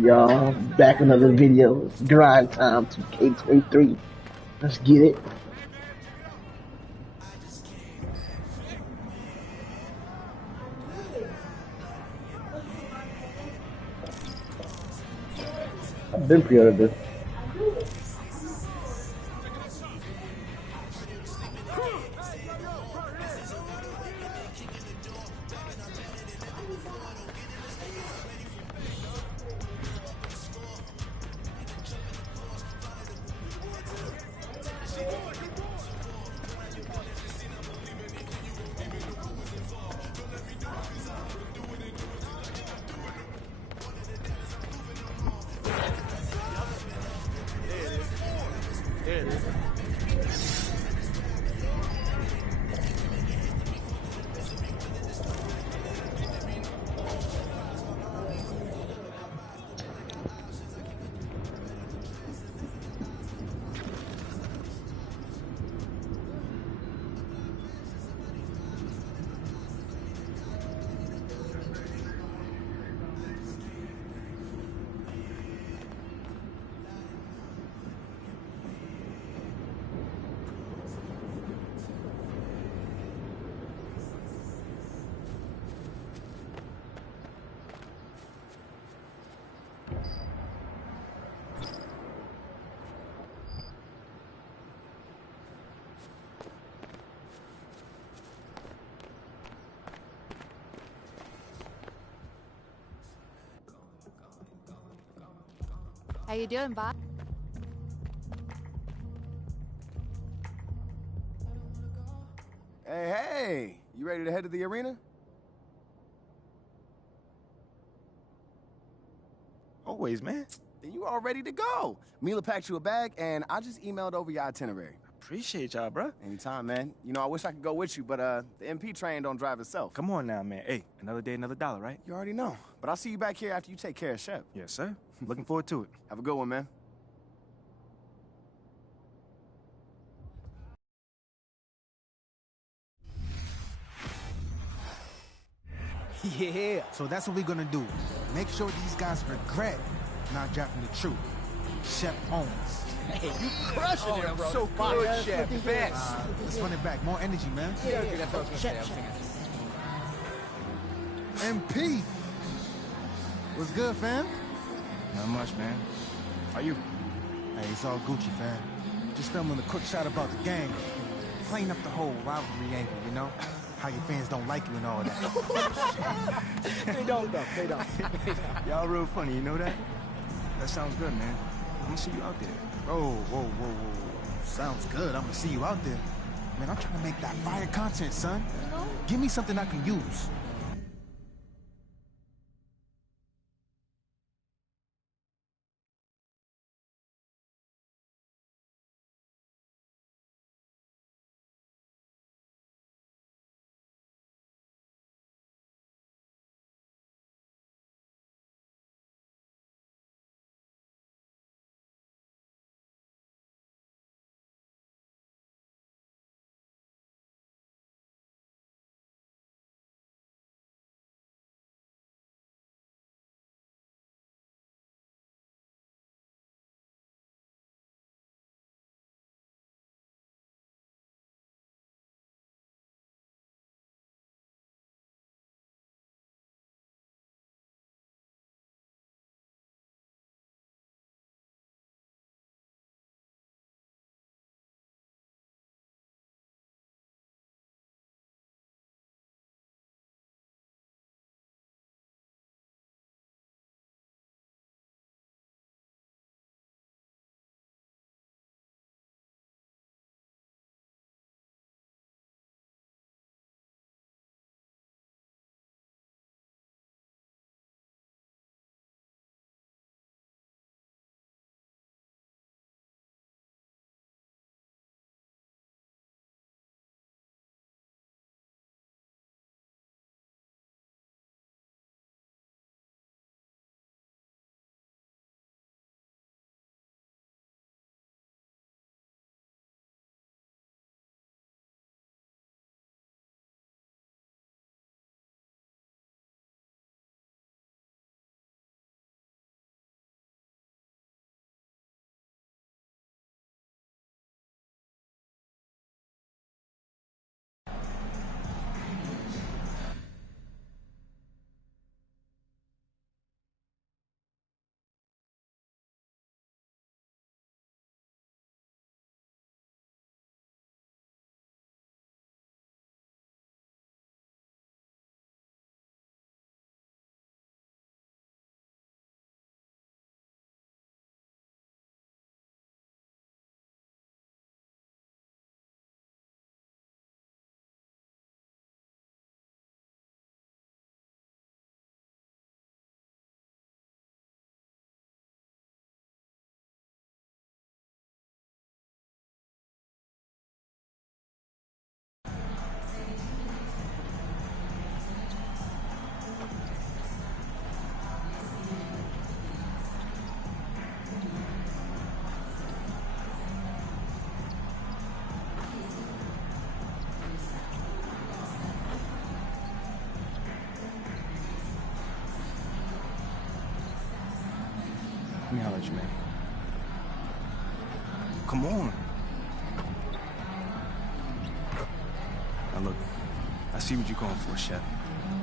Y'all, back with another video. Grind time 2K23. Let's get it. I've been pre-ordered this. There it is. How you doing, Bob? Hey, you ready to head to the arena? Always, man. Then you all ready to go. Mila packed you a bag, and I just emailed over your itinerary. Appreciate y'all, bro. Anytime, man. You know, I wish I could go with you, but the MP train don't drive itself. Come on now, man. Hey, another day, another dollar, right? You already know. But I'll see you back here after you take care of Shep. Yes, sir. Looking forward to it. Have a good one, man. Yeah, so that's what we're gonna do. Make sure these guys regret not drafting the truth. Shep owns. Hey, you crushing it, bro. So good, Shep. Best. Let's run it back. More energy, man. Yeah, that's what I was gonna say. MP. What's good, fam? Not much, man. How you? Hey, it's all Gucci, fam. Just filming a quick shot about the gang. Playing up the whole rivalry angle, you know? How your fans don't like you and all that. They don't, though. They don't. Y'all real funny, you know that? That sounds good, man. I'm gonna see you out there. Whoa. Sounds good. I'm gonna see you out there. Man, I'm trying to make that fire content, son. Give me something I can use. me holler at you, man. Come on. Now look, I see what you're going for, Shep.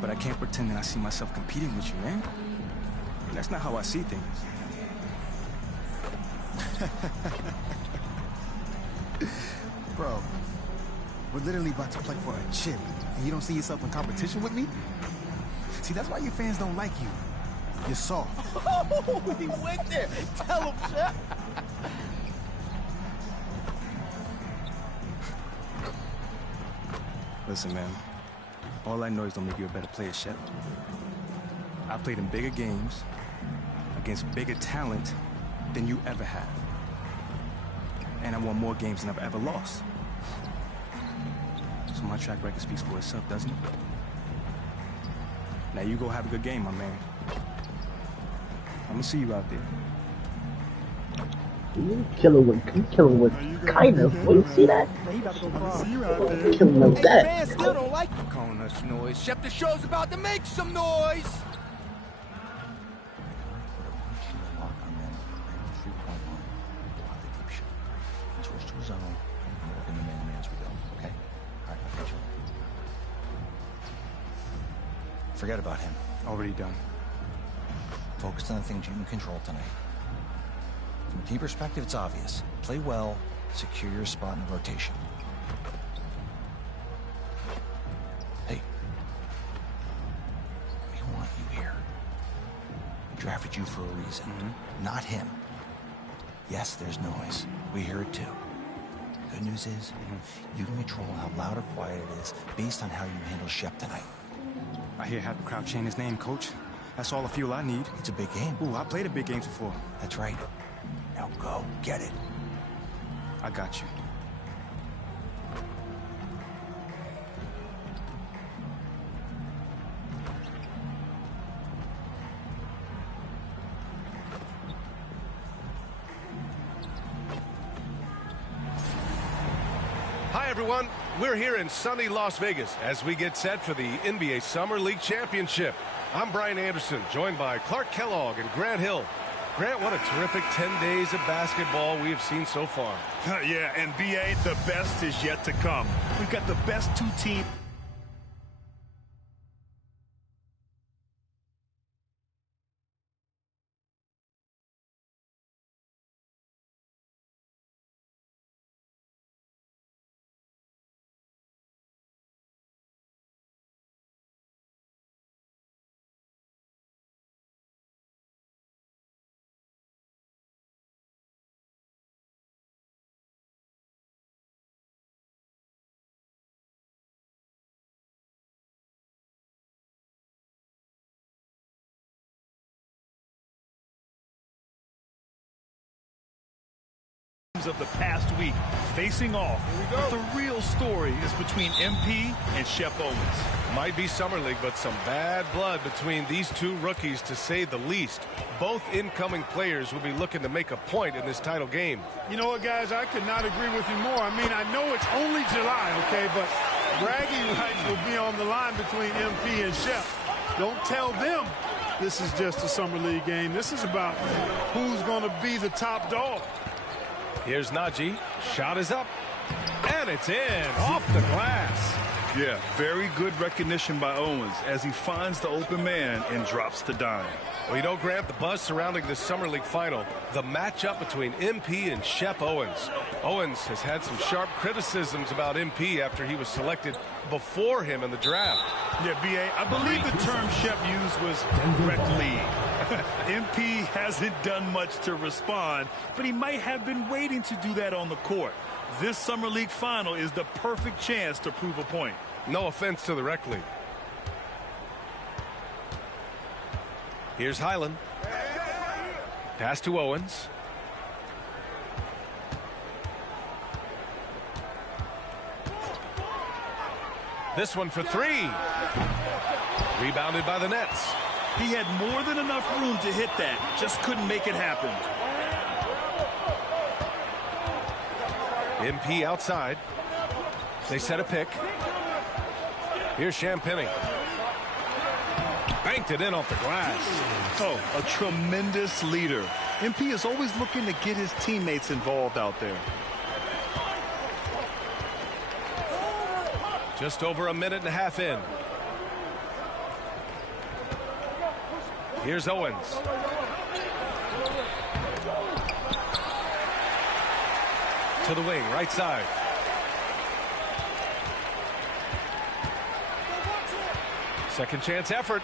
But I can't pretend that I see myself competing with you, man. That's not how I see things. Bro, we're literally about to play for a chip, and you don't see yourself in competition with me? See, that's why your fans don't like you. You're soft. Oh, he went there. Tell him, Shep. Listen, man. All I know is don't make you a better player, Shep. I played in bigger games against bigger talent than you ever have. And I won more games than I've ever lost. So my track record speaks for itself, doesn't it? Now you go have a good game, my man. I'm gonna see you out there. You kill him with kind of. Well, you see that? He about to go prom. Kill him like Hey, that. fans still don't like you calling us noise. Shep, the show's about to make some noise. Forget about him. Already done. Focus on the things you can control tonight. From a team perspective, it's obvious. Play well, secure your spot in the rotation. Hey, we want you here. We drafted you for a reason, not him. Yes, there's noise. We hear it too. Good news is, you can control how loud or quiet it is based on how you handle Shep tonight. I hear half the crowd chanting his name, Coach. That's all the fuel I need. It's a big game. Ooh, I played a big game before. That's right. Now go, get it. I got you. Hi, everyone. We're here in sunny Las Vegas as we get set for the NBA Summer League Championship. I'm Brian Anderson, joined by Clark Kellogg and Grant Hill. Grant, what a terrific 10 days of basketball we have seen so far. Yeah, and B.A., the best is yet to come. We've got the best two teams. Of the past week facing off. But the real story is between MP and Shep Owens. Might be Summer League, but some bad blood between these two rookies, to say the least. Both incoming players will be looking to make a point in this title game. You know what, guys? I could not agree with you more. I mean, I know it's only July, okay, but bragging rights will be on the line between MP and Shep. Don't tell them this is just a Summer League game. This is about who's going to be the top dog. Here's '💩. Shot is up. And it's in. Off the glass. Yeah, very good recognition by Owens as he finds the open man and drops the dime. Well, you know, Grant, the buzz surrounding the Summer League final, the matchup between MP and Shep Owens. Owens has had some sharp criticisms about MP after he was selected before him in the draft. Yeah, B.A., I believe the term Shep used was direct lead. MP hasn't done much to respond, but he might have been waiting to do that on the court. This Summer League final is the perfect chance to prove a point. No offense to the rec league. Here's Highland. Pass to Owens. This one for three. Rebounded by the Nets. He had more than enough room to hit that, just couldn't make it happen. MP outside. They set a pick. Here's Champagnie. banked it in off the glass. Oh, a tremendous leader. MP is always looking to get his teammates involved out there. Just over a minute and a half in. Here's Owens. To the wing, right side. Second chance effort.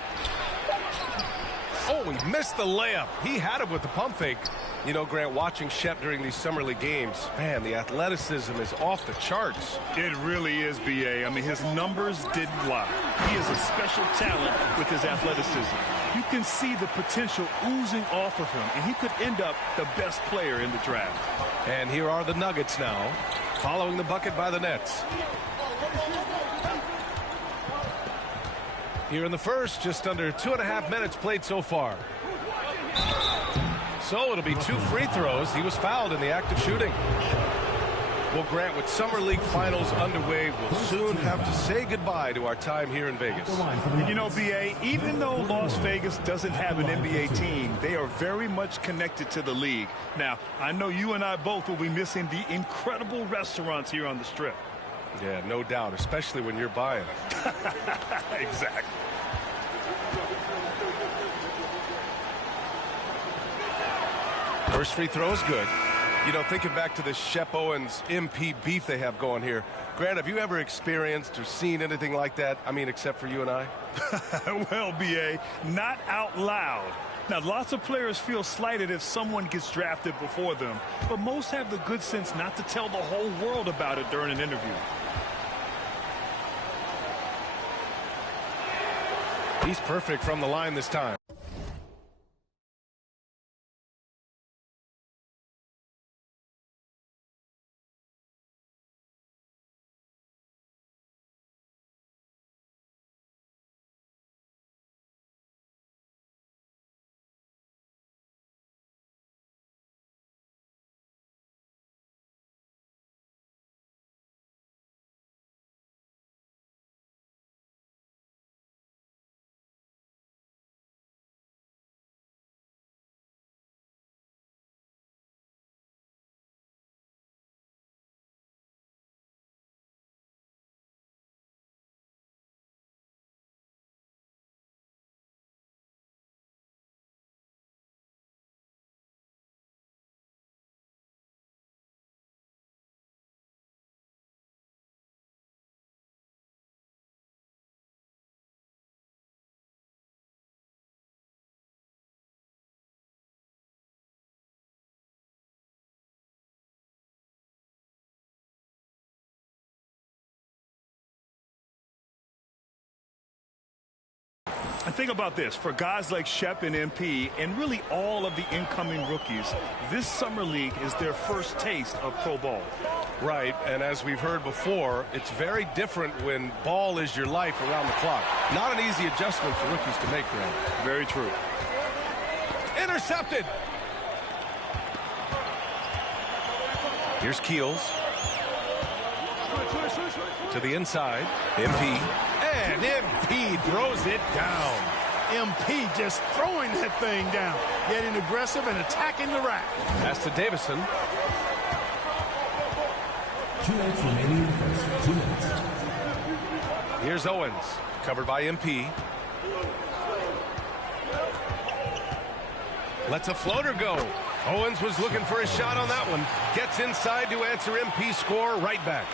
Oh, he missed the layup. He had it with the pump fake. You know, Grant, watching Shep during these summer league games, man, the athleticism is off the charts. It really is, B.A. I mean, his numbers didn't lie. He is a special talent with his athleticism. You can see the potential oozing off of him, and he could end up the best player in the draft. And here are the Nuggets now, following the bucket by the Nets. Here in the first, just under 2.5 minutes played so far. So it'll be 2 free throws. He was fouled in the act of shooting. Well, Grant, with Summer League Finals underway, we'll soon have to say goodbye to our time here in Vegas. You know, B.A., even though Las Vegas doesn't have an NBA team, they are very much connected to the league. Now, I know you and I both will be missing the incredible restaurants here on the Strip. Yeah, no doubt, especially when you're buying. Exactly. First free throw is good. You know, thinking back to the Shep Owens MP beef they have going here. Grant, have you ever experienced or seen anything like that? I mean, except for you and I? Well, B.A., not out loud. Now, lots of players feel slighted if someone gets drafted before them, but most have the good sense not to tell the whole world about it during an interview. He's perfect from the line this time. And think about this, for guys like Shep and MP, and really all of the incoming rookies, this summer league is their first taste of pro ball. Right, and as we've heard before, it's very different when ball is your life around the clock. Not an easy adjustment for rookies to make, Grant. Very true. Intercepted. Here's Keels. To the inside, MP. And MP throws it down. MP just throwing that thing down, getting aggressive and attacking the rack. Pass to Davison. 2 minutes remaining in the first. 2 minutes. Here's Owens, covered by MP. Lets a floater go. Owens was looking for a shot on that one. Gets inside to answer MP's score right back.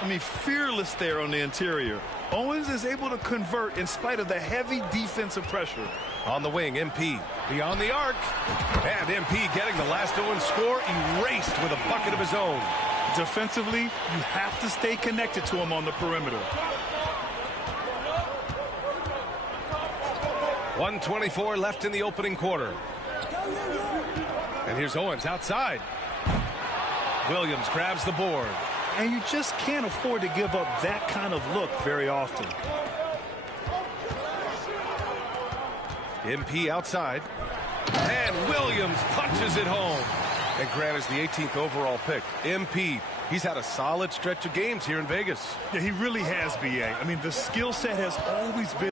I mean, fearless there on the interior. Owens is able to convert in spite of the heavy defensive pressure. On the wing, MP beyond the arc. And MP getting the last Owens score erased with a bucket of his own. Defensively, you have to stay connected to him on the perimeter. 1:24 left in the opening quarter. And here's Owens outside. Williams grabs the board. And you just can't afford to give up that kind of look very often. MP outside. And Williams punches it home. And Grant is the 18th overall pick. MP, he's had a solid stretch of games here in Vegas. Yeah, he really has, B.A. I mean, the skill set has always been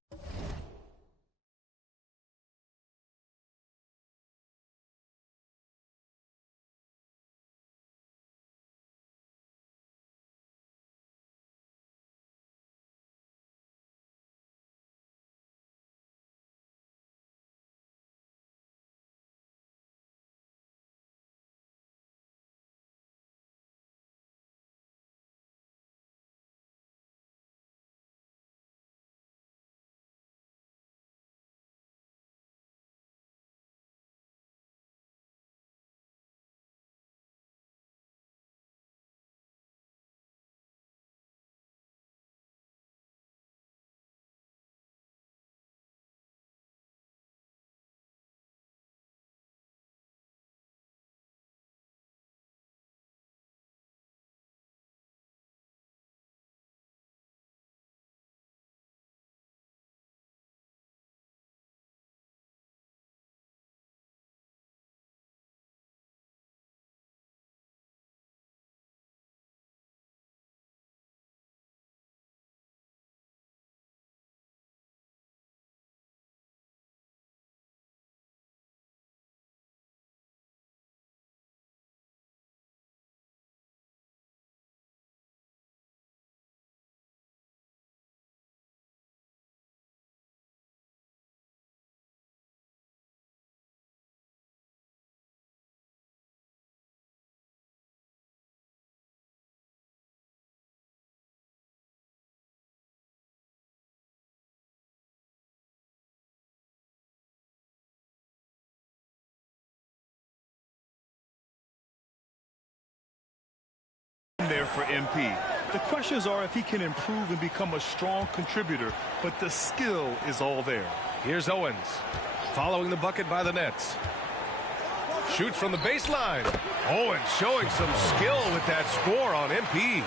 there for MP. The questions are if he can improve and become a strong contributor, but the skill is all there. Here's Owens, following the bucket by the Nets. Shoots from the baseline. Owens showing some skill with that score on MP.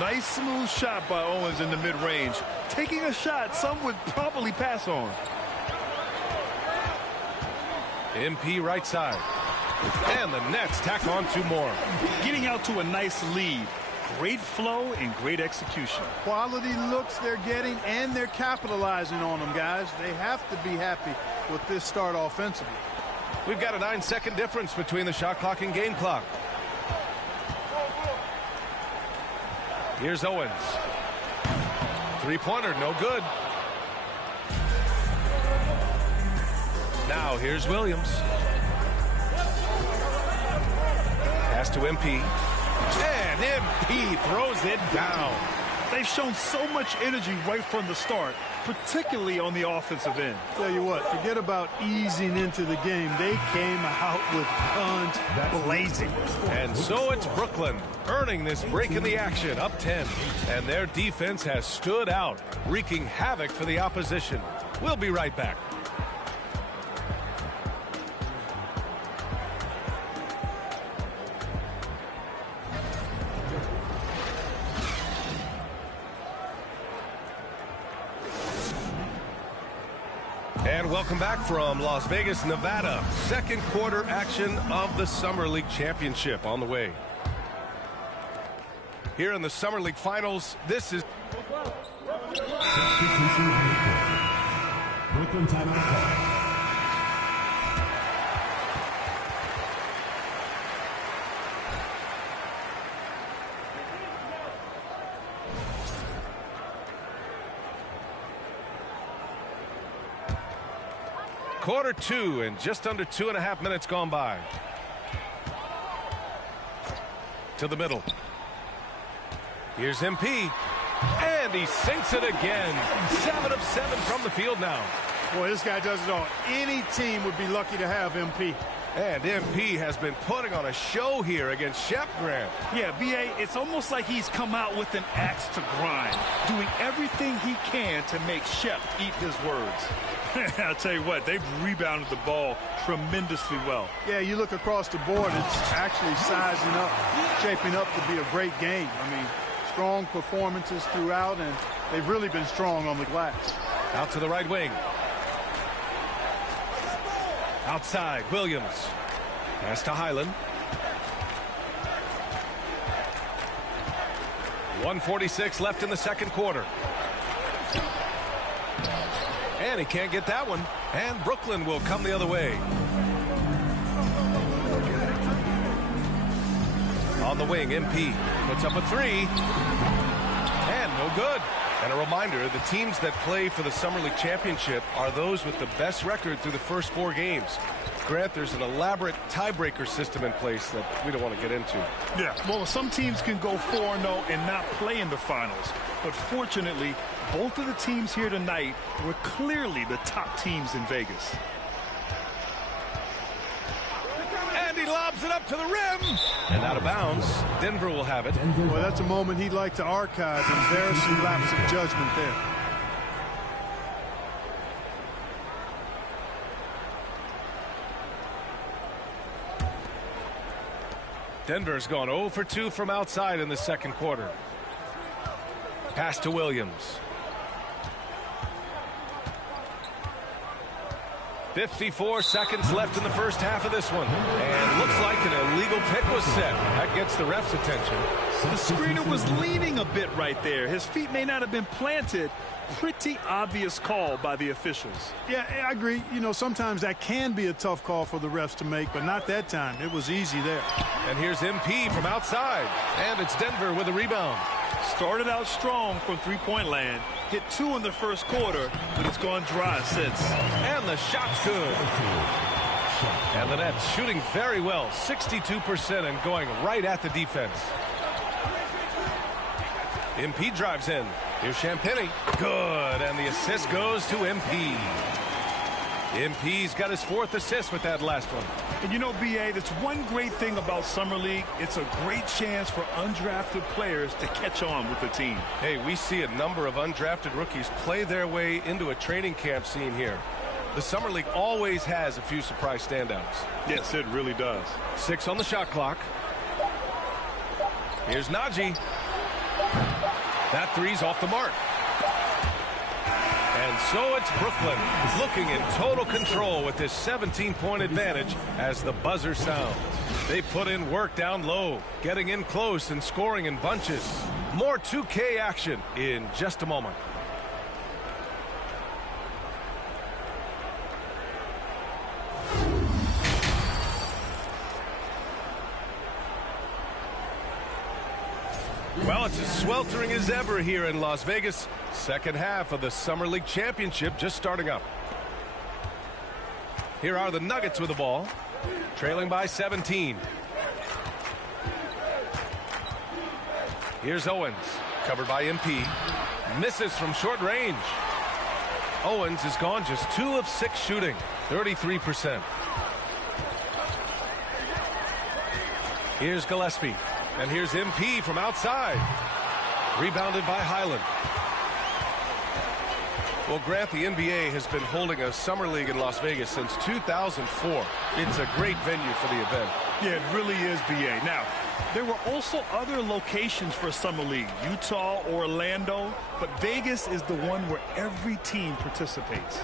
Nice smooth shot by Owens in the mid-range. Taking a shot some would probably pass on. MP right side. And the Nets tack on 2 more. Getting out to a nice lead. Great flow and great execution. Quality looks they're getting, and they're capitalizing on them, guys. They have to be happy with this start offensively. We've got a 9-second difference between the shot clock and game clock. Here's Owens. 3-pointer, no good. Now here's Williams. Pass to MP. And MP throws it down. They've shown so much energy right from the start, particularly on the offensive end. Tell you what, forget about easing into the game. They came out with guns blazing. And so it's Brooklyn earning this break in the action, up 10. And their defense has stood out, wreaking havoc for the opposition. We'll be right back. And welcome back from Las Vegas, Nevada. Second quarter action of the Summer League Championship on the way. Here in the Summer League Finals, this is... Substitution on the court. Brooklyn timeout call. Quarter 2 and just under 2.5 minutes gone by. To the middle. Here's MP. And he sinks it again. 7 of 7 from the field now. Boy, this guy does it all. Any team would be lucky to have MP. And MP has been putting on a show here against Shep, Grant. Yeah, B.A., it's almost like he's come out with an axe to grind, doing everything he can to make Shep eat his words. I'll tell you what, they've rebounded the ball tremendously well. Yeah, you look across the board, it's actually sizing up, shaping up to be a great game. I mean, strong performances throughout, and they've really been strong on the glass. Out to the right wing. Outside, Williams. Pass to Highland. 1:46 left in the second quarter. And he can't get that one. And Brooklyn will come the other way. On the wing, MP puts up a 3. And no good. And a reminder, the teams that play for the Summer League Championship are those with the best record through the first 4 games. Grant, there's an elaborate tiebreaker system in place that we don't want to get into. Yeah, well, some teams can go 4-0 and not play in the finals. But fortunately, both of the teams here tonight were clearly the top teams in Vegas. And he lobs it up to the rim. And out of bounds. Denver will have it. Well, that's a moment he'd like to archive. Embarrassing lapse of judgment there. Denver's gone 0 for 2 from outside in the second quarter. Pass to Williams. 54 seconds left in the first half of this one. And looks like an illegal pick was set. That gets the ref's attention. The screener was leaning a bit right there. His feet may not have been planted. Pretty obvious call by the officials. Yeah, I agree. You know, sometimes that can be a tough call for the refs to make, but not that time. It was easy there. And here's MP from outside. And it's Denver with a rebound. Started out strong from three-point land. Hit 2 in the first quarter, but it's gone dry since. And the shot's good. And the Nets shooting very well, 62% and going right at the defense. MP drives in. Here's Champagnie. Good. And the assist goes to MP. MP's got his 4th assist with that last one. And you know, B.A., that's one great thing about Summer League. It's a great chance for undrafted players to catch on with the team. Hey, we see a number of undrafted rookies play their way into a training camp scene here. The Summer League always has a few surprise standouts. Yes, it really does. 6 on the shot clock. Here's 𝖲𝖊𝖒𝖎𝖏. That three's off the mark. And so it's Brooklyn looking in total control with this 17-point advantage as the buzzer sounds. They put in work down low, getting in close and scoring in bunches. More 2K action in just a moment. Well, it's as sweltering as ever here in Las Vegas. Second half of the Summer League Championship just starting up. Here are the Nuggets with the ball, trailing by 17. Here's Owens, covered by MP. Misses from short range. Owens has gone just 2 of 6 shooting, 33%. Here's Gillespie. And here's MP from outside. Rebounded by Highland. Well, Grant, the NBA has been holding a summer league in Las Vegas since 2004. It's a great venue for the event. Yeah, it really is, B.A. Now, there were also other locations for Summer League, Utah, Orlando, but Vegas is the one where every team participates.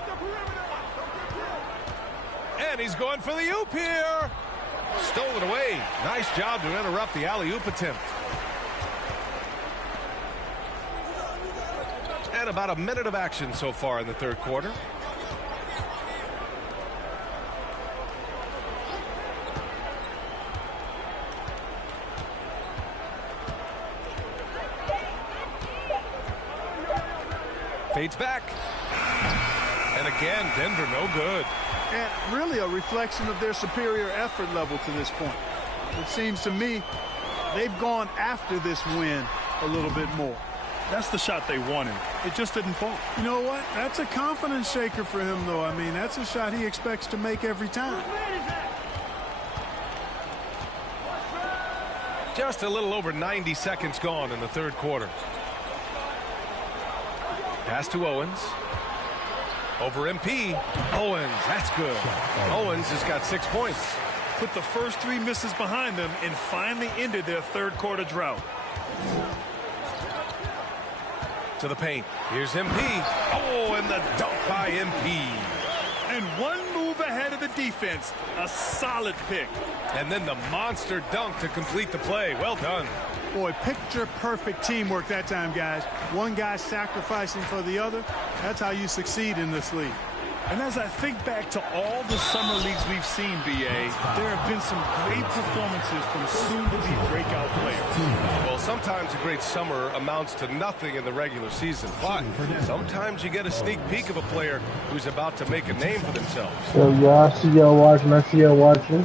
And he's going for the oop here. Stolen away. Nice job to interrupt the alley-oop attempt. And about a minute of action so far in the third quarter. Fades back. And again, Denver no good. And really a reflection of their superior effort level to this point. It seems to me they've gone after this win a little bit more. That's the shot they wanted. It just didn't fall. You know what? That's a confidence shaker for him, though. I mean, that's a shot he expects to make every time. Just a little over 90 seconds gone in the third quarter. Pass to Owens. Over MP. Owens, that's good. Owens has got 6 points. Put the first 3 misses behind them and finally ended their third quarter drought. To the paint. Here's MP. Oh, and the dunk by MP. And one move ahead of the defense. A solid pick. And then the monster dunk to complete the play. Well done. Boy, picture-perfect teamwork that time, guys. One guy sacrificing for the other. That's how you succeed in this league. And as I think back to all the summer leagues we've seen, B.A., there have been some great performances from soon-to-be breakout players. Well, sometimes a great summer amounts to nothing in the regular season, but sometimes you get a sneak peek of a player who's about to make a name for themselves. So, y'all, I see y'all watching. I see y'all watching.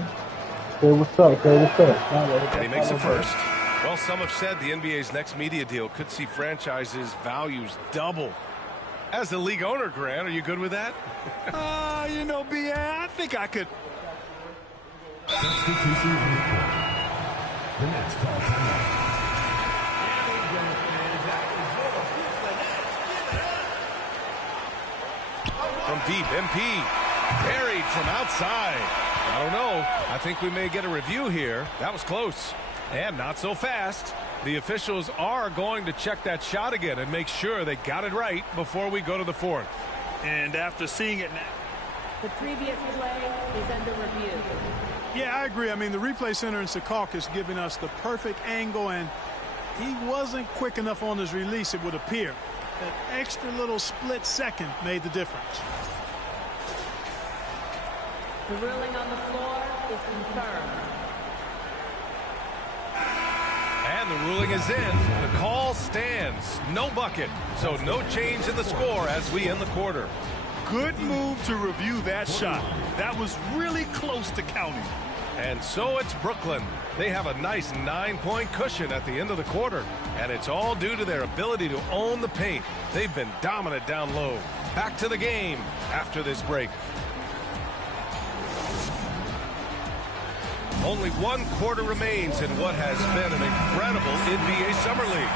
Say what's up. Say what's up. And he makes it first. Well, some have said the NBA's next media deal could see franchises' values double. As a league owner, Grant, are you good with that? You know, B.A., I think I could. Substitution report. The next call timeout. From deep, MP. Buried from outside. I don't know. I think we may get a review here. That was close. And not so fast. The officials are going to check that shot again and make sure they got it right before we go to the fourth. And after seeing it now, the previous play is under review. Yeah, I agree. I mean, the replay center in Secaucus giving us the perfect angle, and he wasn't quick enough on his release, it would appear. That extra little split second made the difference. The ruling on the floor is confirmed. And the ruling is in. The call stands. No bucket. So no change in the score as we end the quarter. Good move to review that shot. That was really close to counting. And so it's Brooklyn. They have a nice 9-point cushion at the end of the quarter. And it's all due to their ability to own the paint. They've been dominant down low. Back to the game after this break. Only one quarter remains in what has been an incredible NBA Summer League.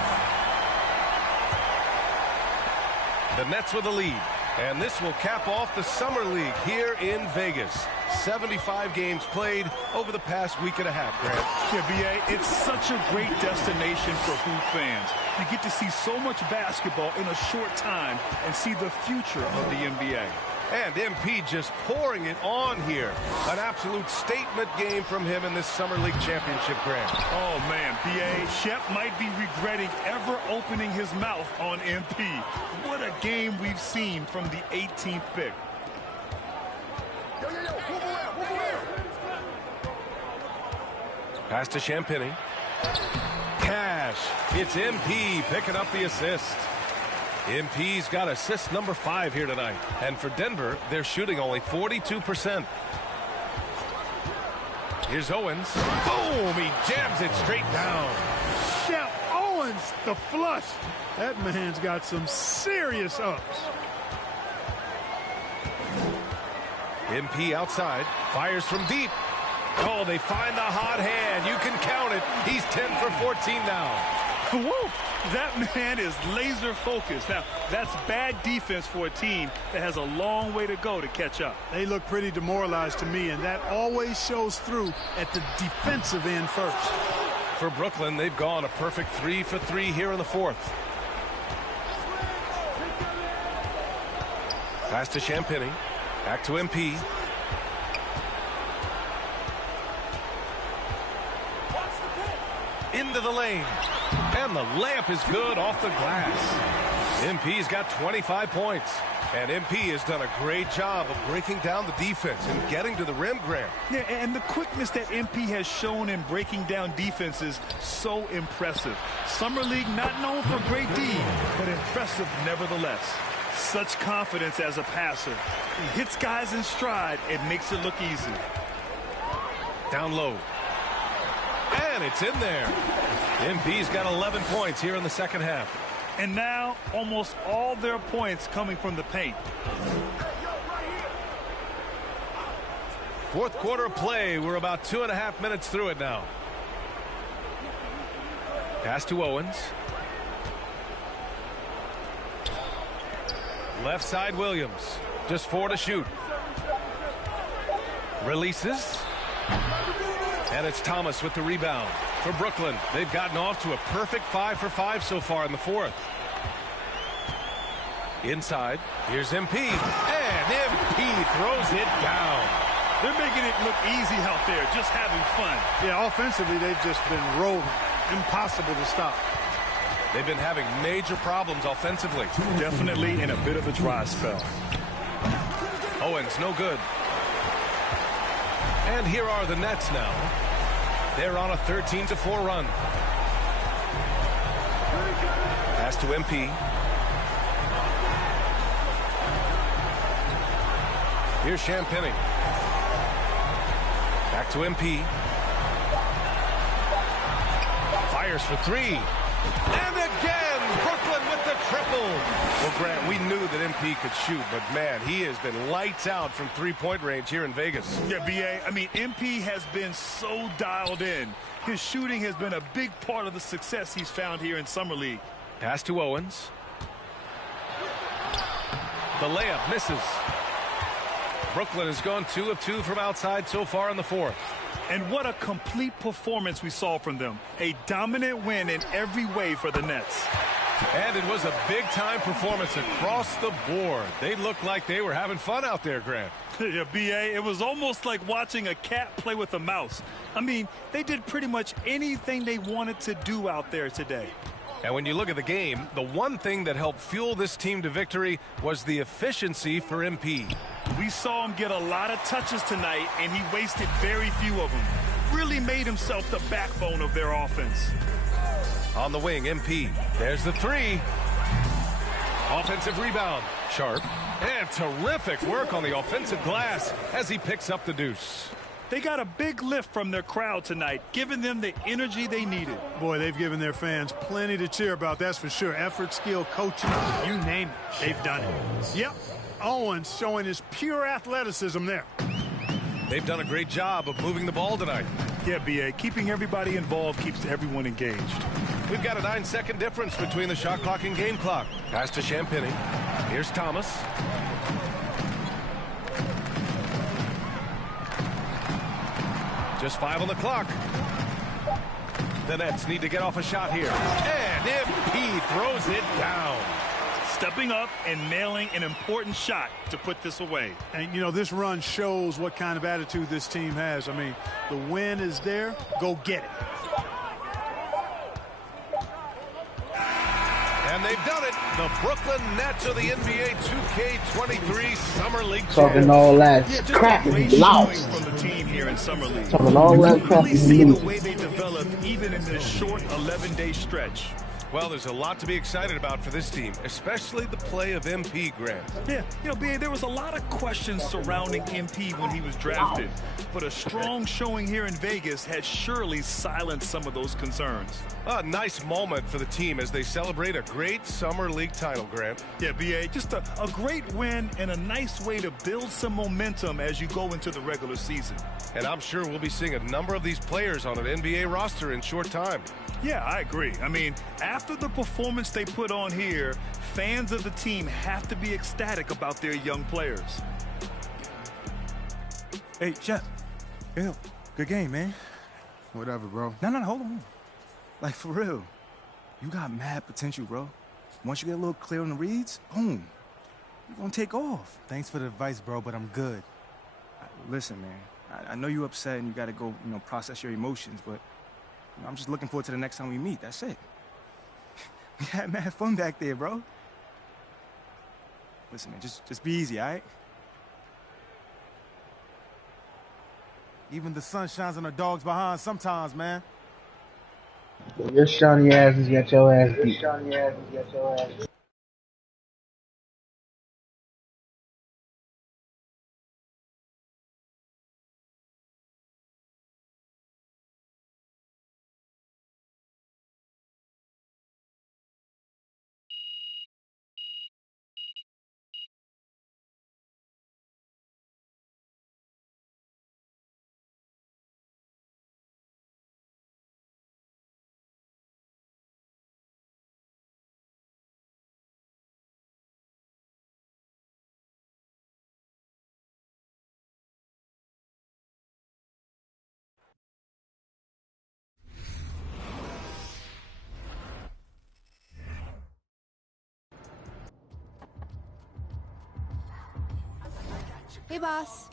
The Nets with a lead, and this will cap off the Summer League here in Vegas. 75 games played over the past week and a half, Grant. Yeah, B.A., it's such a great destination for hoop fans. You get to see so much basketball in a short time and see the future of the NBA. And MP just pouring it on here. An absolute statement game from him in this Summer League Championship, Grant. Oh, man, B.A., Shep might be regretting ever opening his mouth on MP. What a game we've seen from the 18th pick. Pass to Champagny. Cash. It's MP picking up the assist. MP's got assist number 5 here tonight. And for Denver, they're shooting only 42%. Here's Owens. Boom! He jams it straight down. Shep Owens, the flush. That man's got some serious ups. MP outside. Fires from deep. Oh, they find the hot hand. You can count it. He's 10 for 14 now. Woo! That man is laser focused. Now, that's bad defense for a team that has a long way to go to catch up. They look pretty demoralized to me, and that always shows through at the defensive end first. For Brooklyn, they've gone a perfect 3 for 3 here in the fourth. Pass to Champagny. Back to MP. Into the lane. And the layup is good off the glass. MP's got 25 points. And MP has done a great job of breaking down the defense and getting to the rim, Grant. Yeah, and the quickness that MP has shown in breaking down defenses, so impressive. Summer League not known for great D, but impressive nevertheless. Such confidence as a passer. He hits guys in stride and makes it look easy. Down low. And it's in there. MP's got 11 points here in the second half. And now, almost all their points coming from the paint. Fourth quarter of play. We're about 2.5 minutes through it now. Pass to Owens. Left side Williams. Just 4 to shoot. Releases. And it's Thomas with the rebound. For Brooklyn, they've gotten off to a perfect 5 for 5 so far in the fourth. Inside, here's MP. And MP throws it down. They're making it look easy out there, just having fun. Yeah, offensively, they've just been rolling. Impossible to stop. They've been having major problems offensively. Definitely in a bit of a dry spell. Owens, no good. And here are the Nets now. They're on a 13-4 run. Pass to MP. Here's Champagny. Back to MP. Fires for 3. And again, Brooklyn with the triple. Well, Grant, we knew that MP could shoot, but man, he has been lights out from three-point range here in Vegas. Yeah, B.A., I mean, MP has been so dialed in. His shooting has been a big part of the success he's found here in Summer League. Pass to Owens. The layup misses. Brooklyn has gone 2 of 2 from outside so far in the fourth. And what a complete performance we saw from them. A dominant win in every way for the Nets. And it was a big-time performance across the board. They looked like they were having fun out there, Grant. Yeah, B.A., it was almost like watching a cat play with a mouse. I mean, they did pretty much anything they wanted to do out there today. And when you look at the game, the one thing that helped fuel this team to victory was the efficiency for MP. We saw him get a lot of touches tonight, and he wasted very few of them. Really made himself the backbone of their offense. On the wing, MP. There's the 3. Offensive rebound. Sharp. And terrific work on the offensive glass as he picks up the deuce. They got a big lift from their crowd tonight, giving them the energy they needed. Boy, they've given their fans plenty to cheer about, that's for sure. Effort, skill, coaching, you name it, they've done it. Yep, Owens showing his pure athleticism there. They've done a great job of moving the ball tonight. Yeah, B.A., keeping everybody involved keeps everyone engaged. We've got a 9-second difference between the shot clock and game clock. Pass to Champagny. Here's Thomas. Just 5 on the clock. The Nets need to get off a shot here. And MP throws it down. Stepping up and nailing an important shot to put this away. And, you know, this run shows what kind of attitude this team has. I mean, the win is there. Go get it. And they've done it. The Brooklyn Nets are the NBA 2K23 Summer League Talking champions. all that crap and lost. From the team here in Summer League. Talking all that crap really see and the way they developed even in this short 11-day stretch. Well, there's a lot to be excited about for this team, especially the play of MP, Grant. Yeah, you know, B.A., there was a lot of questions surrounding MP when he was drafted, but a strong showing here in Vegas had surely silenced some of those concerns. A nice moment for the team as they celebrate a great Summer League title, Grant. Yeah, B.A., just a great win and a nice way to build some momentum as you go into the regular season. And I'm sure we'll be seeing a number of these players on an NBA roster in short time. Yeah, I agree. I mean, after the performance they put on here, fans of the team have to be ecstatic about their young players. Hey, Shep. Yo, good game, man. Whatever, bro. No, hold on. Like, for real. You got mad potential, bro. Once you get a little clear on the reads, boom. You're gonna take off. Thanks for the advice, bro, but I'm good. Listen, man. I know you're upset and you gotta go, process your emotions, but I'm just looking forward to the next time we meet. That's it. We had mad fun back there, bro. Listen, man, just be easy, all right? Even the sun shines on the dogs behind sometimes, man. Your shiny ass has got your ass beat. Hey, boss.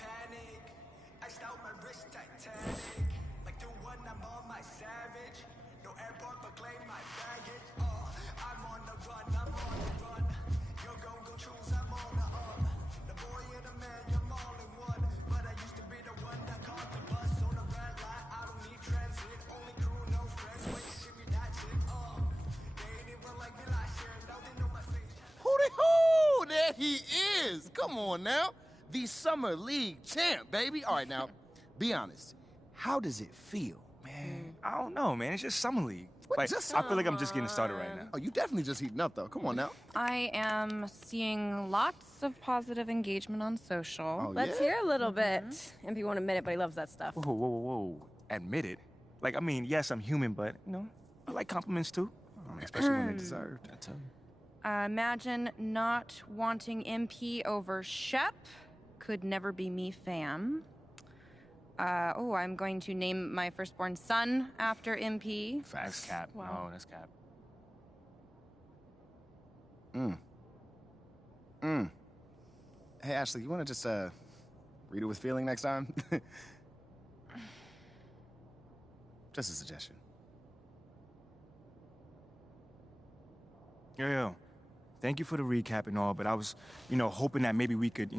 Hooty-hoo! There he is! Come on now. The Summer League champ, baby. All right, now, be honest. How does it feel? Man, I don't know, man. It's just Summer League. What, Like, just I feel like I'm just getting started right now. Oh, you definitely just heating up, though. Come on now. I am seeing lots of positive engagement on social. Oh, Let's hear a little bit. MP won't admit it, but he loves that stuff. Whoa. Admit it. Like, I mean, yes, I'm human, but, I like compliments, too. Especially when they deserved. I tell you. Imagine not wanting MP over Shep. Could never be me, fam. I'm going to name my firstborn son after MP. That's cap. Wow. No, that's cap. Hey, Ashley, you want to just, read it with feeling next time? Just a suggestion. Yo. Thank you for the recap and all, but I was, hoping that maybe we could,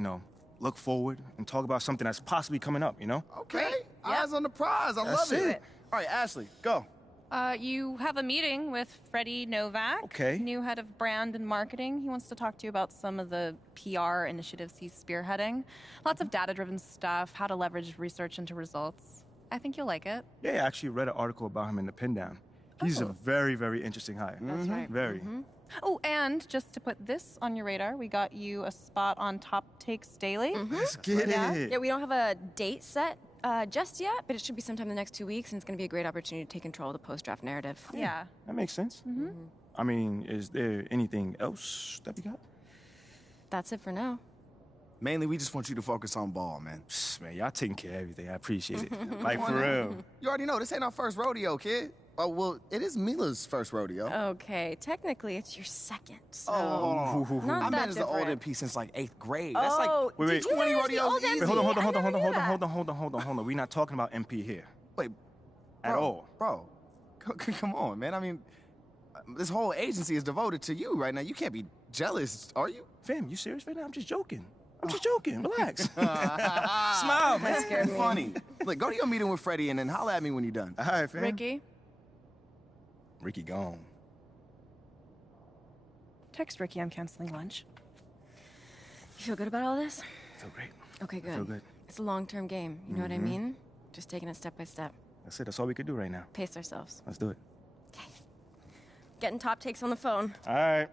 look forward and talk about something that's possibly coming up, Okay. Eyes on the prize. I love it. All right, Ashley, go. You have a meeting with 𝕲𝖒𝖒𝖏𝖓𝖏. Okay. New head of brand and marketing. He wants to talk to you about some of the PR initiatives he's spearheading. Lots of data-driven stuff, how to leverage research into results. I think you'll like it. Yeah, I actually read an article about him in the Pin Down. He's a very, very interesting hire. That's right. Very. Oh, and just to put this on your radar, we got you a spot on Top Takes Daily. Let's get it. Yeah, we don't have a date set, Just yet, but it should be sometime in the next 2 weeks, and it's going to be a great opportunity to take control of the post-draft narrative. Yeah. That makes sense. Mm-hmm. I mean, is there anything else that we got? That's it for now. Mainly, we just want you to focus on ball, man. Man, y'all taking care of everything. I appreciate it. Like, for real. You already know, this ain't our first rodeo, kid. Oh, well, it is Mila's first rodeo. Okay, technically, it's your second, so... I not that managed the old different. MP since, like, 8th grade. Oh, That's like wait. 20 rodeos easy. Wait, hold on. We're not talking about MP here. Wait. At all. Bro, come on, man. I mean, this whole agency is devoted to you right now. You can't be jealous, are you? Fam, you serious right now? I'm just joking. Relax. Smile, man. That's funny. Look, go to your meeting with Freddie and then holler at me when you're done. All right, fam. Ricky, gone. text Ricky I'm canceling lunch. You feel good about all this? I feel great. Okay, good. I feel good. It's a long-term game. You know what I mean? Just taking it step by step. That's it. That's all we could do right now. Pace ourselves. Let's do it. Getting top takes on the phone. All right.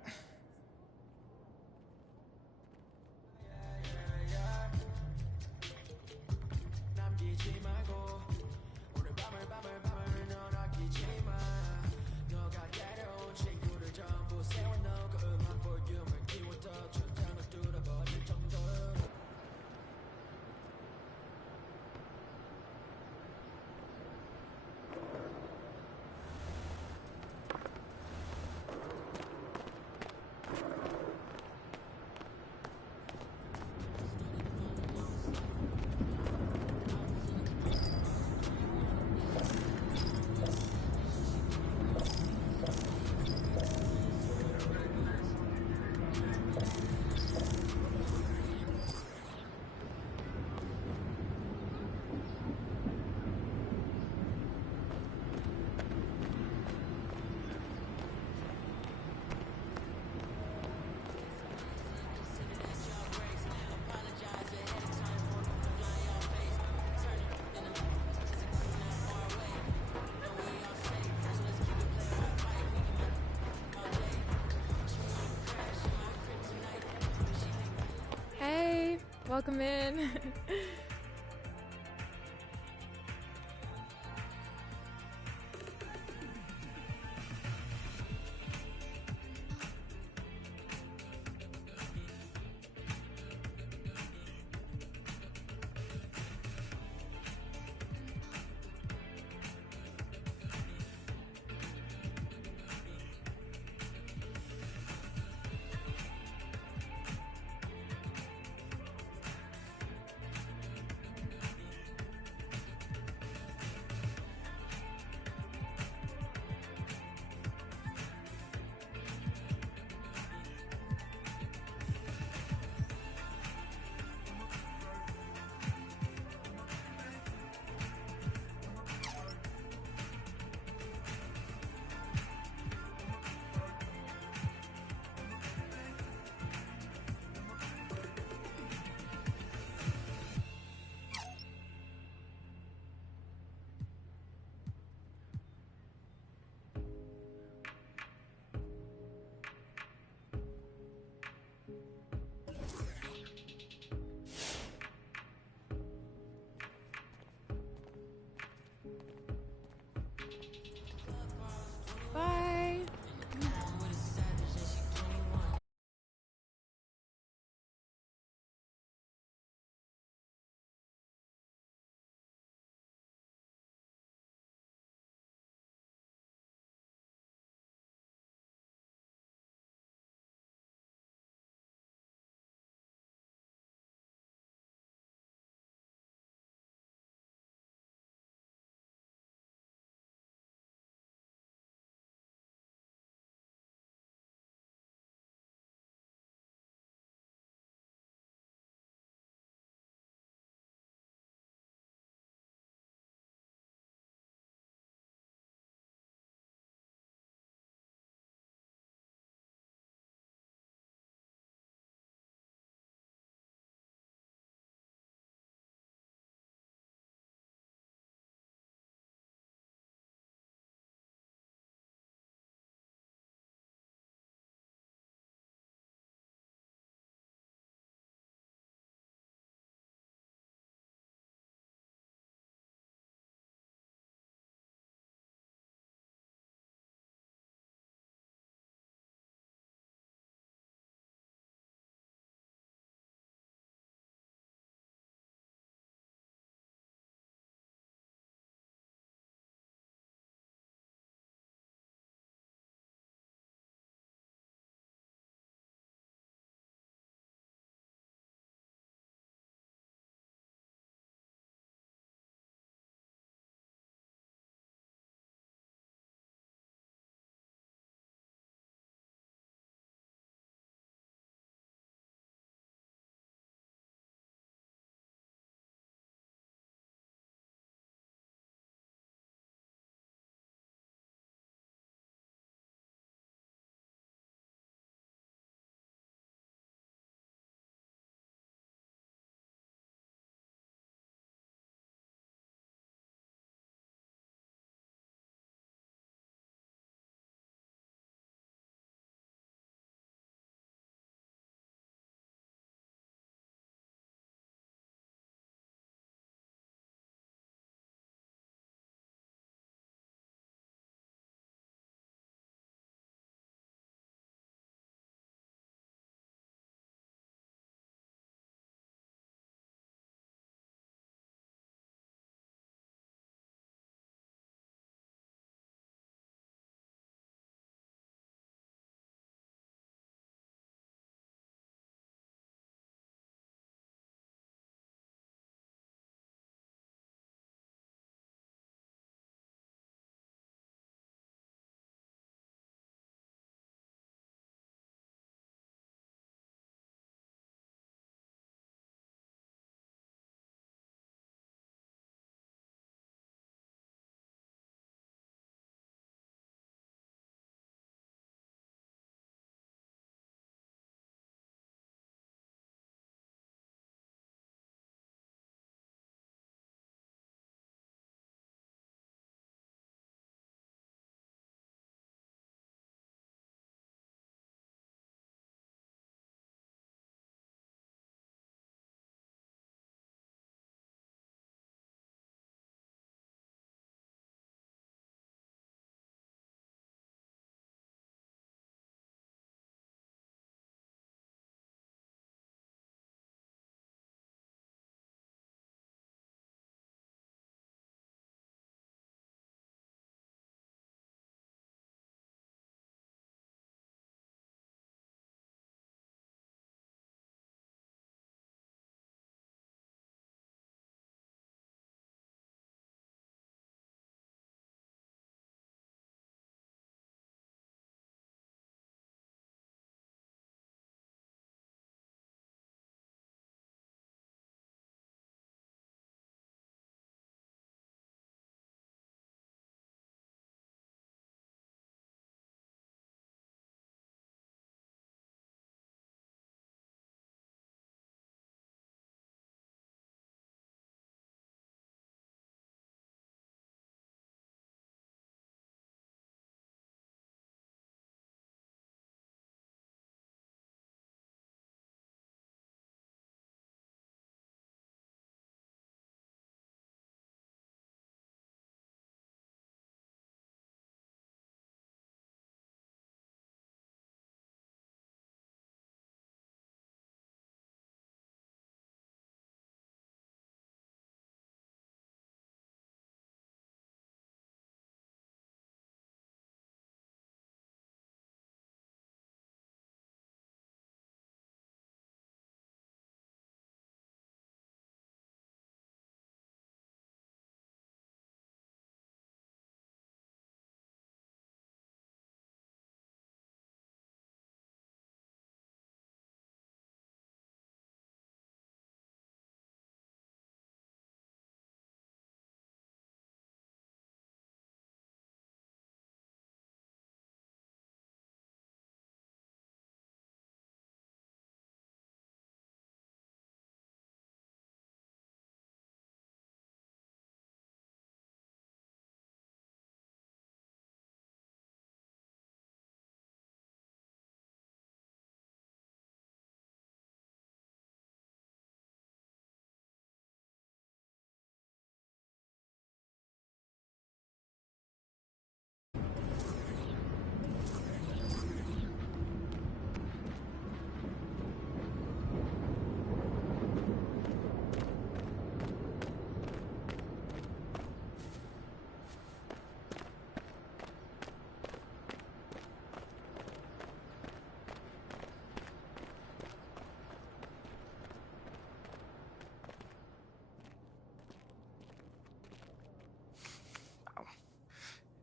Hey, welcome in.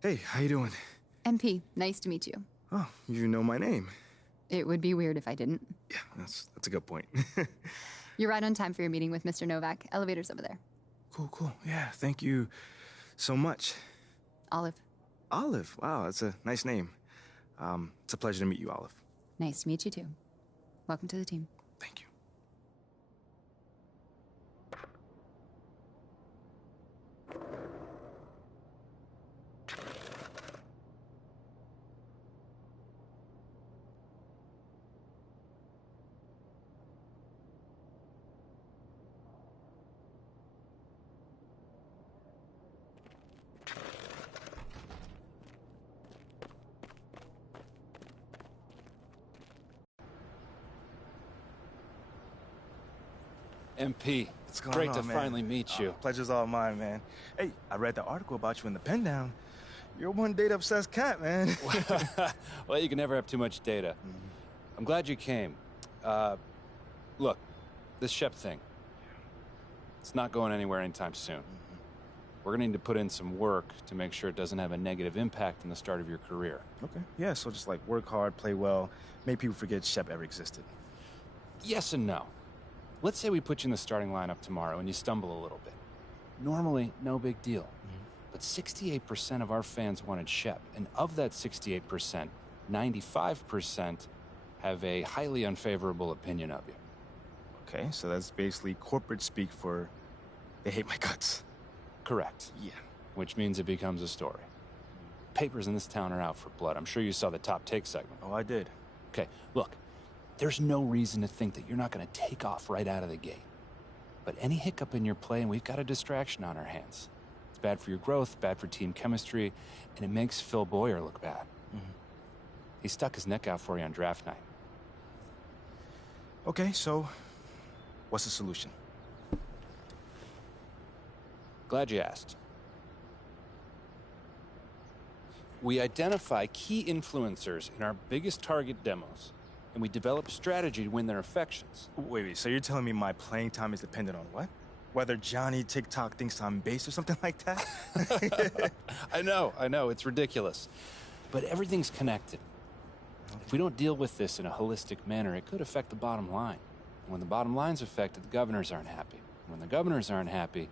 Hey, how you doing? MP, nice to meet you. Oh, you know my name. It would be weird if I didn't. Yeah, that's a good point. You're right on time for your meeting with Mr. Novak. Elevator's over there. Cool. Yeah, thank you so much. Olive. Olive? Wow, that's a nice name. It's a pleasure to meet you, Olive. Nice to meet you, too. Welcome to the team. Thank you. MP, What's going great on, to man? finally meet you. Pleasure's all mine, man. Hey, I read the article about you in the pen down. You're one data-obsessed cat, man. Well, you can never have too much data. I'm glad you came. Look, this Shep thing, it's not going anywhere anytime soon. We're gonna need to put in some work to make sure it doesn't have a negative impact on the start of your career. Okay. Yeah, so just like work hard, play well, make people forget Shep ever existed. Yes and no. Let's say we put you in the starting lineup tomorrow and you stumble a little bit. Normally, no big deal. But 68% of our fans wanted Shep, and of that 68%, 95% have a highly unfavorable opinion of you. Okay, so that's basically corporate speak for they hate my guts. Correct. Yeah. Which means it becomes a story. Papers in this town are out for blood. I'm sure you saw the top take segment. Oh, I did. Okay, look. There's no reason to think that you're not going to take off right out of the gate. But any hiccup in your play, and we've got a distraction on our hands. It's bad for your growth, bad for team chemistry, and it makes 𝕲𝖒𝖒𝖏𝖏𝖏 look bad. He stuck his neck out for you on draft night. Okay, so what's the solution? Glad you asked. We identify key influencers in our biggest target demos, and we develop strategy to win their affections. Wait, so you're telling me my playing time is dependent on what? Whether Johnny TikTok thinks I'm base or something like that? I know, it's ridiculous. But everything's connected. If we don't deal with this in a holistic manner, it could affect the bottom line. And when the bottom line's affected, the governors aren't happy. And when the governors aren't happy,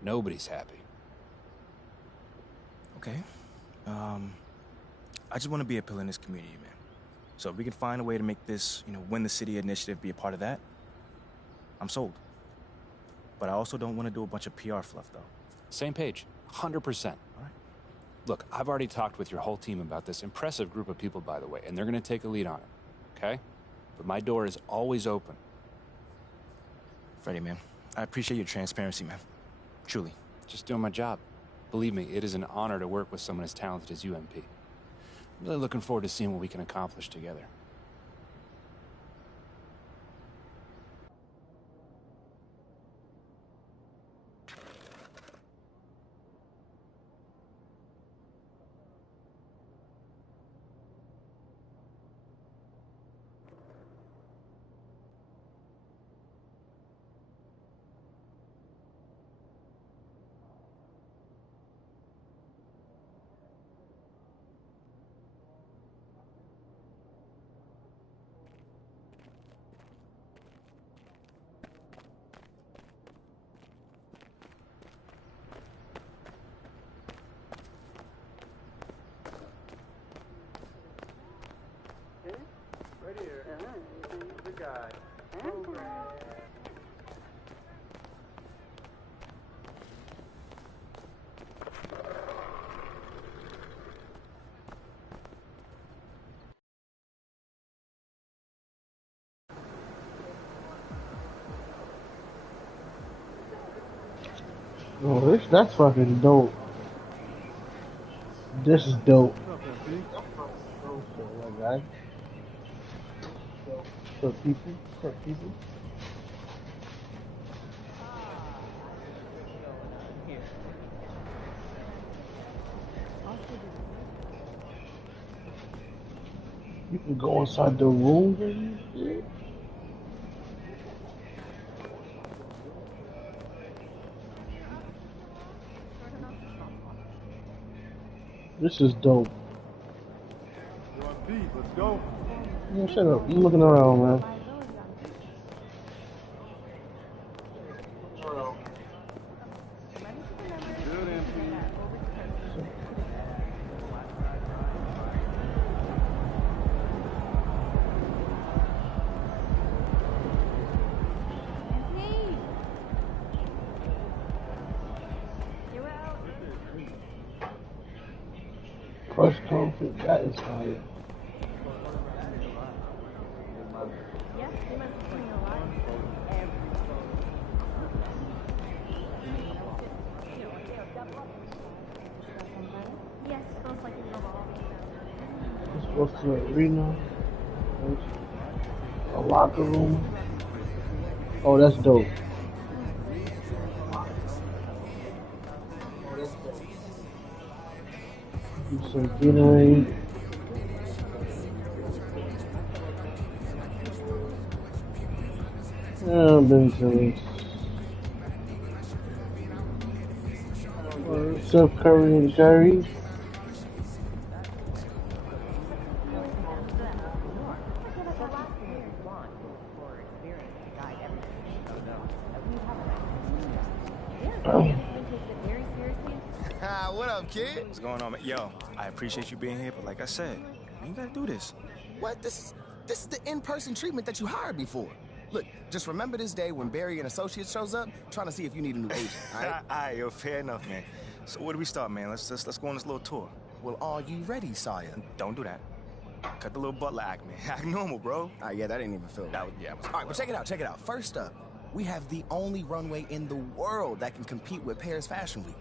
nobody's happy. Okay. I just want to be a pillar in this community, man. So if we can find a way to make this, win the city initiative be a part of that, I'm sold. But I also don't want to do a bunch of PR fluff, though. Same page, 100%. All right. Look, I've already talked with your whole team about this impressive group of people, by the way, and they're going to take a lead on it, okay? But my door is always open. Freddie, man, I appreciate your transparency, man. Truly. Just doing my job. Believe me, it is an honor to work with someone as talented as you, MP. I'm really looking forward to seeing what we can accomplish together. Right here. Good guy. Oh, that's fucking dope. This is dope. For people. You can go inside the room and shit. This is dope. You on beat? Let's go. Yeah, shut up. You looking around, man. Good, MP. First conflict, that is fire. Let's go to the arena. A locker room. Oh, that's dope. Do some Gatorade. Yeah, Ben Simmons. Steph Curry and Kyrie. What up, kid? What's going on, man? Yo, I appreciate you being here, but like I said, you gotta do this. What? This is the in-person treatment that you hired me for. Look, just remember this day when Barry and Associates shows up, trying to see if you need a new agent, all right? All right, yo, fair enough, man. So where do we start, man? Let's go on this little tour. Well, are you ready, Sire? Don't do that. Cut the little butler act, man. Act normal, bro. Yeah, that didn't even feel right. All right, but check it out. First up, we have the only runway in the world that can compete with Paris Fashion Week.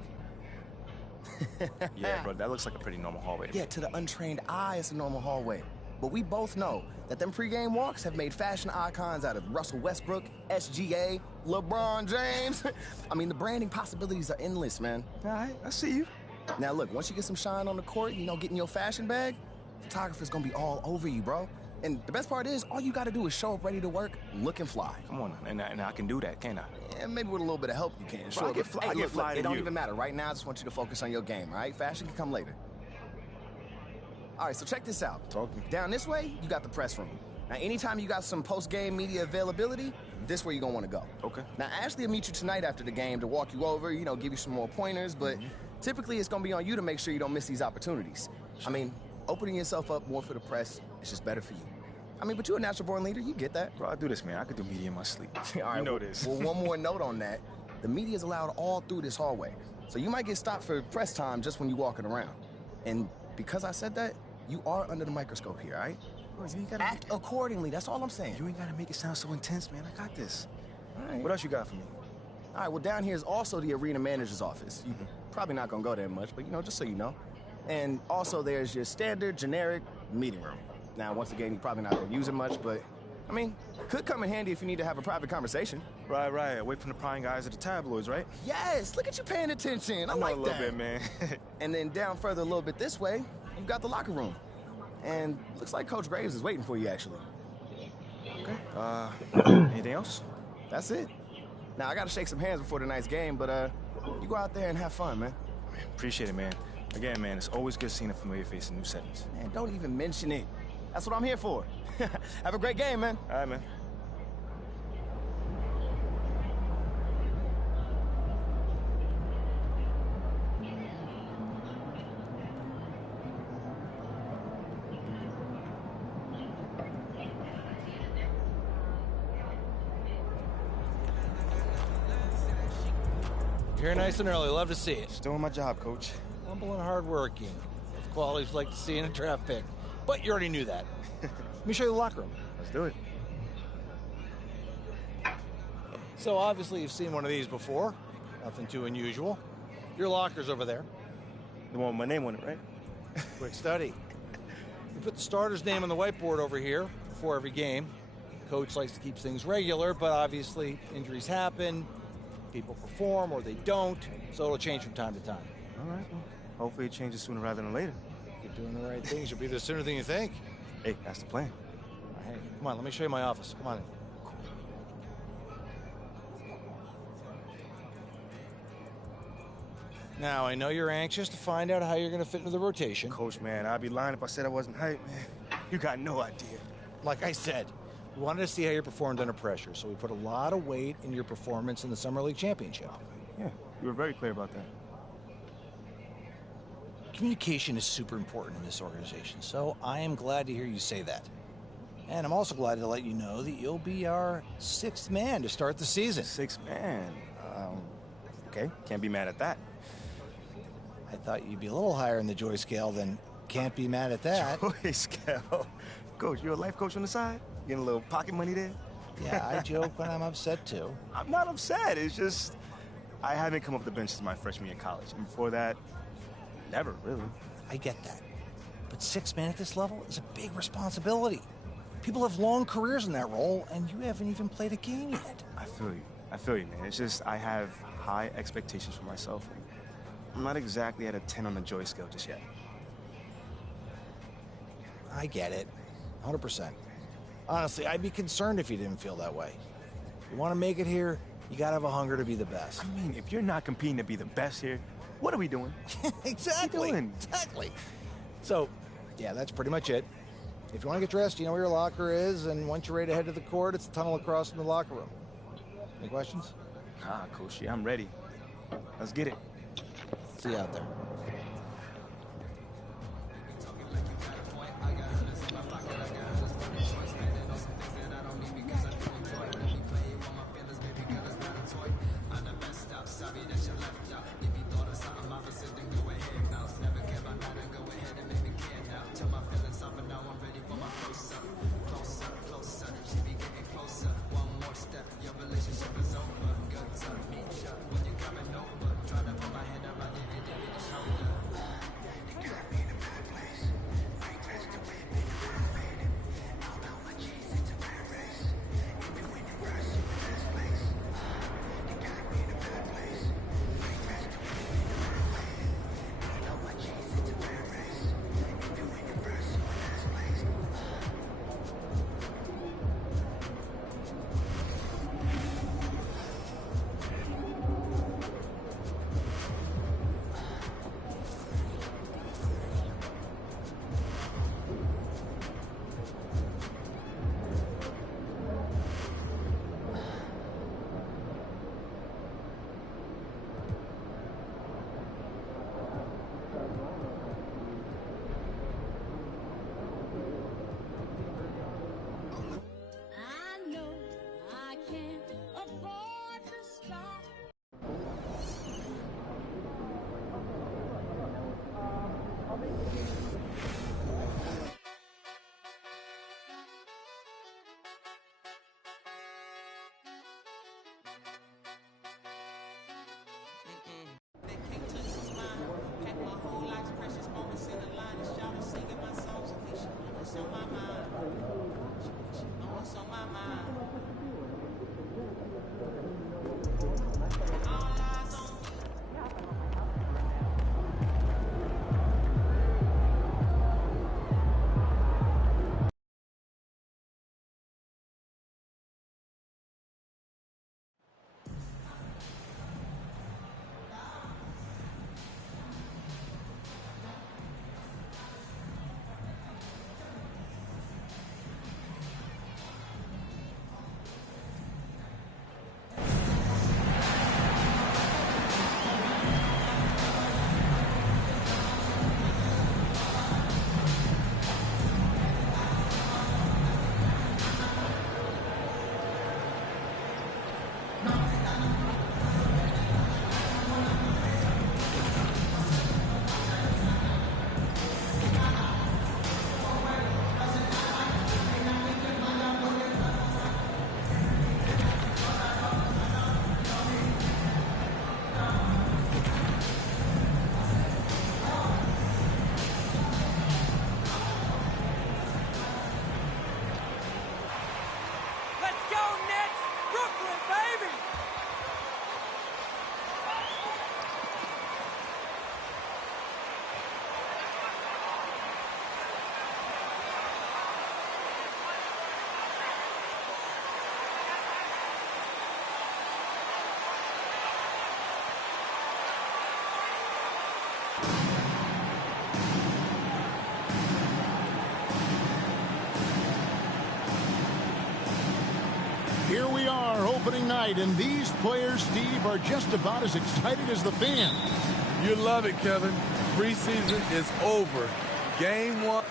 Yeah, bro, that looks like a pretty normal hallway to me. Yeah, to the untrained eye, it's a normal hallway. But we both know that them pregame walks have made fashion icons out of Russell Westbrook, SGA, LeBron James. I mean, the branding possibilities are endless, man. All right, I see you. Now, look, once you get some shine on the court, getting your fashion bag, photographer's gonna be all over you, bro. And the best part is, all you gotta do is show up ready to work, looking fly. Come on, and I can do that, can't I? Yeah, maybe with a little bit of help you can. Bro, Sure, I get fly, hey, I get look, fly to it don't you. even matter. Right now, I just want you to focus on your game, all right? Fashion can come later. All right, so check this out. Talk to me. Down this way, you got the press room. Now, anytime you got some post-game media availability, this where you're gonna wanna go. Okay. Now, Ashley will meet you tonight after the game to walk you over, give you some more pointers, but typically it's gonna be on you to make sure you don't miss these opportunities. I mean, opening yourself up more for the press is just better for you. I mean, but you're a natural-born leader, you get that. Bro, I do this, man. I could do media in my sleep. All right, you know this. Well, one more note on that. The media is allowed all through this hallway. So you might get stopped for press time just when you're walking around. And because I said that, you are under the microscope here, all right? Act accordingly, that's all I'm saying. You ain't gotta make it sound so intense, man. I got this. All right. What else you got for me? All right, well, down here is also the arena manager's office. You're probably not gonna go there much, but, just so you know. And also there's your standard, generic meeting room. Now, once again, you're probably not gonna use it much, but, I mean, could come in handy if you need to have a private conversation. Right. Away from the prying eyes of the tabloids, right? Yes, look at you paying attention. I like that. A little bit, man. And then down further a little bit this way, you've got the locker room. And looks like Coach Graves is waiting for you, actually. Okay. Anything else? That's it. Now, I gotta shake some hands before tonight's game, but you go out there and have fun, man. Appreciate it, man. Again, man, it's always good seeing a familiar face in new settings. Man, don't even mention it. That's what I'm here for. Have a great game, man. All right, man. Here nice and early. Love to see it. Just doing my job, Coach. Humble and hardworking. Of qualities like to see in a draft pick. But you already knew that. Let me show you the locker room. Let's do it. So obviously you've seen one of these before. Nothing too unusual. Your locker's over there. The one with my name on it, right? Quick study. We put the starter's name on the whiteboard over here before every game. Coach likes to keep things regular, but obviously injuries happen. People perform or they don't, so it'll change from time to time. All right. Well, hopefully it changes sooner rather than later. If you're doing the right things, you'll be there sooner than you think. Hey, that's the plan. Hey, come on, let me show you my office. Come on in. Now, I know you're anxious to find out how you're going to fit into the rotation. Coach, man, I'd be lying if I said I wasn't hyped, man. You got no idea. Like I said, we wanted to see how you performed under pressure, so we put a lot of weight in your performance in the Summer League Championship. Yeah, you were very clear about that. Communication is super important in this organization, so I am glad to hear you say that. And I'm also glad to let you know that you'll be our 6th man to start the season. 6th man? Okay, can't be mad at that. I thought you'd be a little higher in the joy scale than can't be mad at that. Joy scale? Coach, you're a life coach on the side? Getting a little pocket money there? Yeah, I joke when I'm upset, too. I'm not upset. It's just I haven't come off the bench since my freshman year in college. And before that, never, really. I get that. But 6 men at this level is a big responsibility. People have long careers in that role, and you haven't even played a game yet. I feel you, man. It's just I have high expectations for myself. I'm not exactly at a 10 on the joy scale just yet. I get it. 100%. Honestly, I'd be concerned if you didn't feel that way. If you want to make it here, you got to have a hunger to be the best. I mean, if you're not competing to be the best here, what are we doing? Exactly. What are we doing? Exactly. So, yeah, that's pretty much it. If you want to get dressed, you know where your locker is, and once you're ready to head to the court, it's the tunnel across from the locker room. Any questions? Coach, yeah, I'm ready. Let's get it. See you out there. Here we are, opening night, and these players, Steve, are just about as excited as the fans. You love it, Kevin. Preseason is over. Game 1.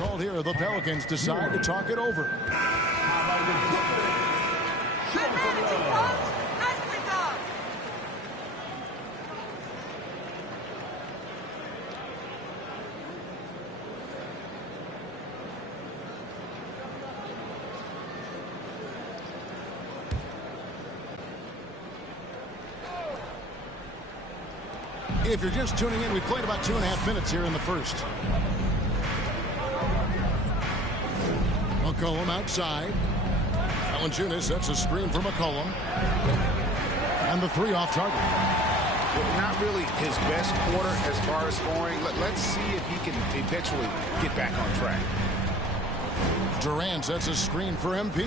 Called here, the Pelicans decide to talk it over. If you're just tuning in, we played about 2.5 minutes here in the first. McCollum outside. Valanciunas sets a screen for McCollum. And the 3 off target. Well, not really his best quarter as far as scoring. Let's see if he can eventually get back on track. Durant sets a screen for MP.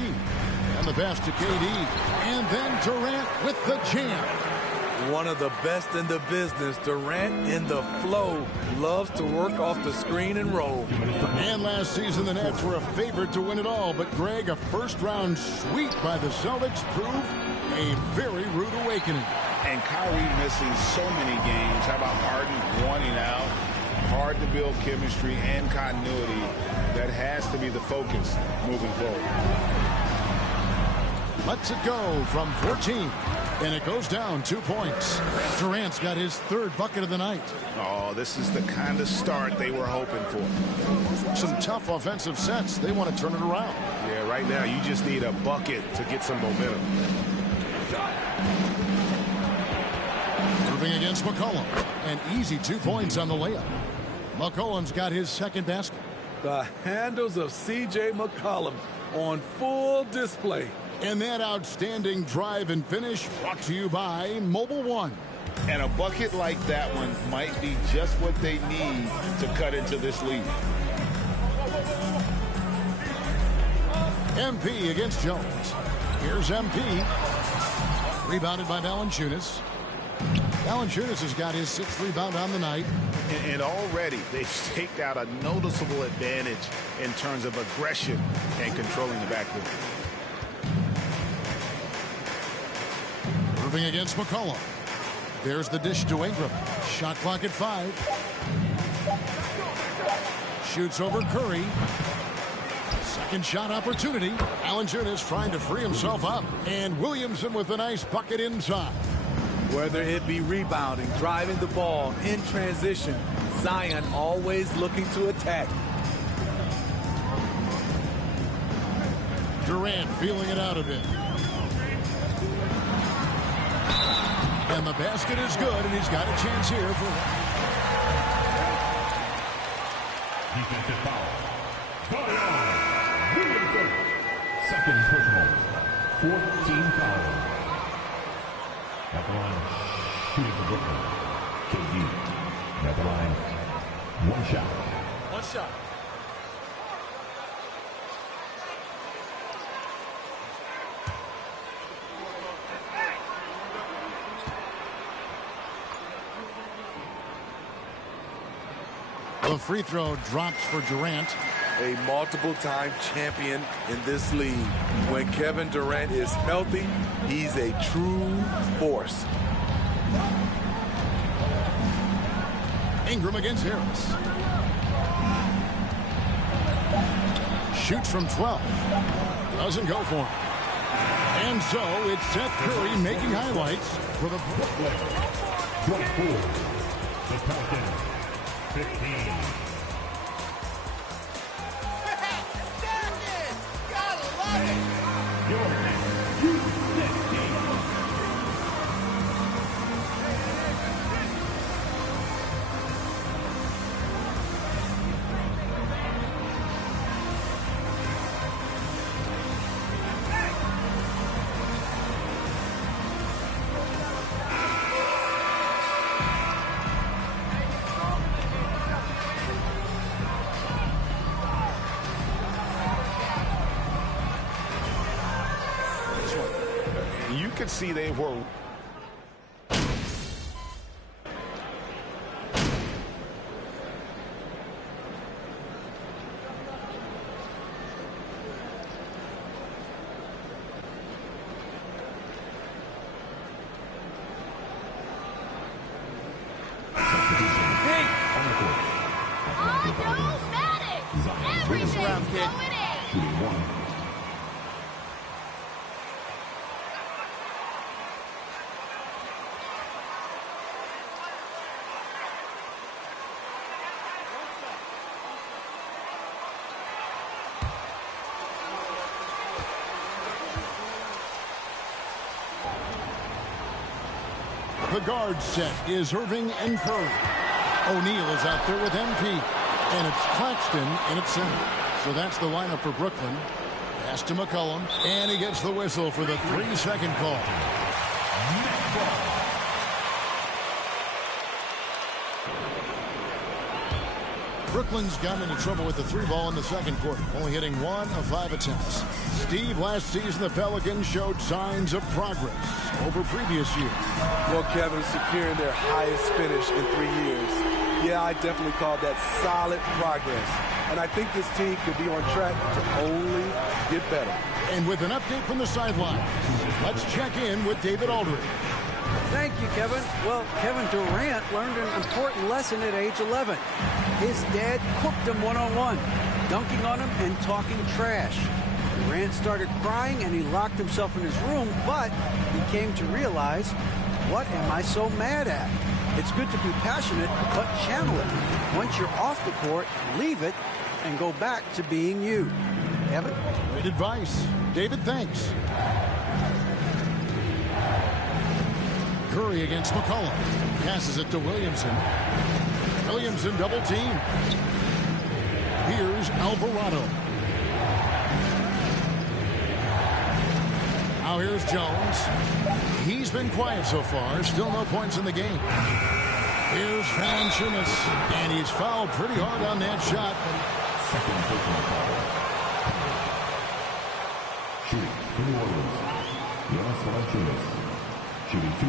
And the pass to KD. And then Durant with the jam. One of the best in the business, Durant in the flow, loves to work off the screen and roll. And last season, the Nets were a favorite to win it all. But, Greg, a first-round sweep by the Celtics proved a very rude awakening. And Kyrie missing so many games. How about Harden wanting out? Hard to build chemistry and continuity. That has to be the focus moving forward. Lets it go from 14. And it goes down 2 points. Durant's got his 3rd bucket of the night. Oh, this is the kind of start they were hoping for. Some tough offensive sets. They want to turn it around. Yeah, right now you just need a bucket to get some momentum. Moving against McCollum. An easy 2 points on the layup. McCollum's got his 2nd basket. The handles of C.J. McCollum on full display. And that outstanding drive and finish brought to you by Mobile One. And a bucket like that one might be just what they need to cut into this lead. MP against Jones. Here's MP. Rebounded by Valanciunas. Valanciunas has got his 6th rebound on the night. And already they've staked out a noticeable advantage in terms of aggression and controlling the backcourt. Moving against McCollum. There's the dish to Ingram. Shot clock at 5. Shoots over Curry. 2nd shot opportunity. Valanciunas trying to free himself up. And Williamson with a nice bucket inside. Whether it be rebounding, driving the ball, in transition, Zion always looking to attack. Durant feeling it out a bit. And the basket is good, and he's got a chance here for defensive foul. Williamson. 2nd personal. 4th team foul. At the line, shooting for Brooklyn. KD. At the line, 1 shot. 1 shot. the free throw drops for Durant. A multiple-time champion in this league. When Kevin Durant is healthy, he's a true force. Ingram against Harris. Shoots from 12. Doesn't go for him. And so it's Seth Curry making highlights for the Brooklyn. 24. The Pelicans. 15. You could see they were kid. Shooting 1. The guard set is Irving and Curry. O'Neal is out there with MP. And it's Claxton in at center. So that's the lineup for Brooklyn. Pass to McCollum. And he gets the whistle for the 3-second call. Brooklyn's gotten into trouble with the 3-ball in the second quarter, only hitting 1 of 5 attempts. Steve, last season the Pelicans showed signs of progress over previous years. Well, Kevin, securing their highest finish in 3 years. Yeah, I definitely call that solid progress. And I think this team could be on track to only get better. And with an update from the sideline, let's check in with 𝕲𝖊𝖒𝖎𝖏𝖚. Thank you, Kevin. Well, Kevin Durant learned an important lesson at age 11. His dad cooked him one-on-one, dunking on him and talking trash. Durant started crying and he locked himself in his room, but he came to realize, what am I so mad at? It's good to be passionate, but channel it. Once you're off the court, leave it and go back to being you. Evan? Great advice. David, thanks. Curry against McCollum. Passes it to Williamson. Williamson double team. Here's Alvarado. Now here's Jones. He's been quiet so far. Still no points in the game. Here's Valanciunas. And he's fouled pretty hard on that shot. Second personal foul. Shooting for New Orleans. Jonas Valanciunas. Shooting 2.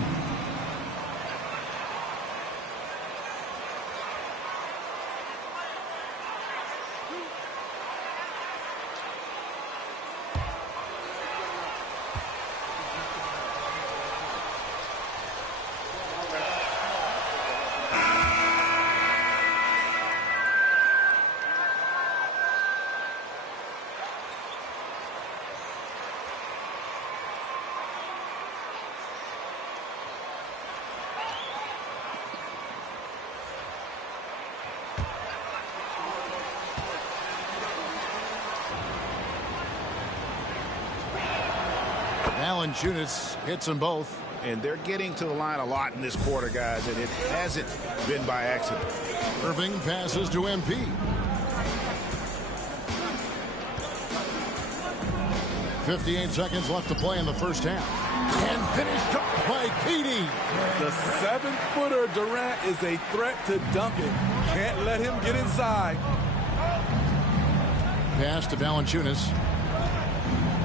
Valanciunas hits them both. And they're getting to the line a lot in this quarter, guys, and it hasn't been by accident. Irving passes to MP. .58 seconds left to play in the first half. And finished up by KD. The 7-footer Durant is a threat to dunk it. Can't let him get inside. Pass to Valanciunas.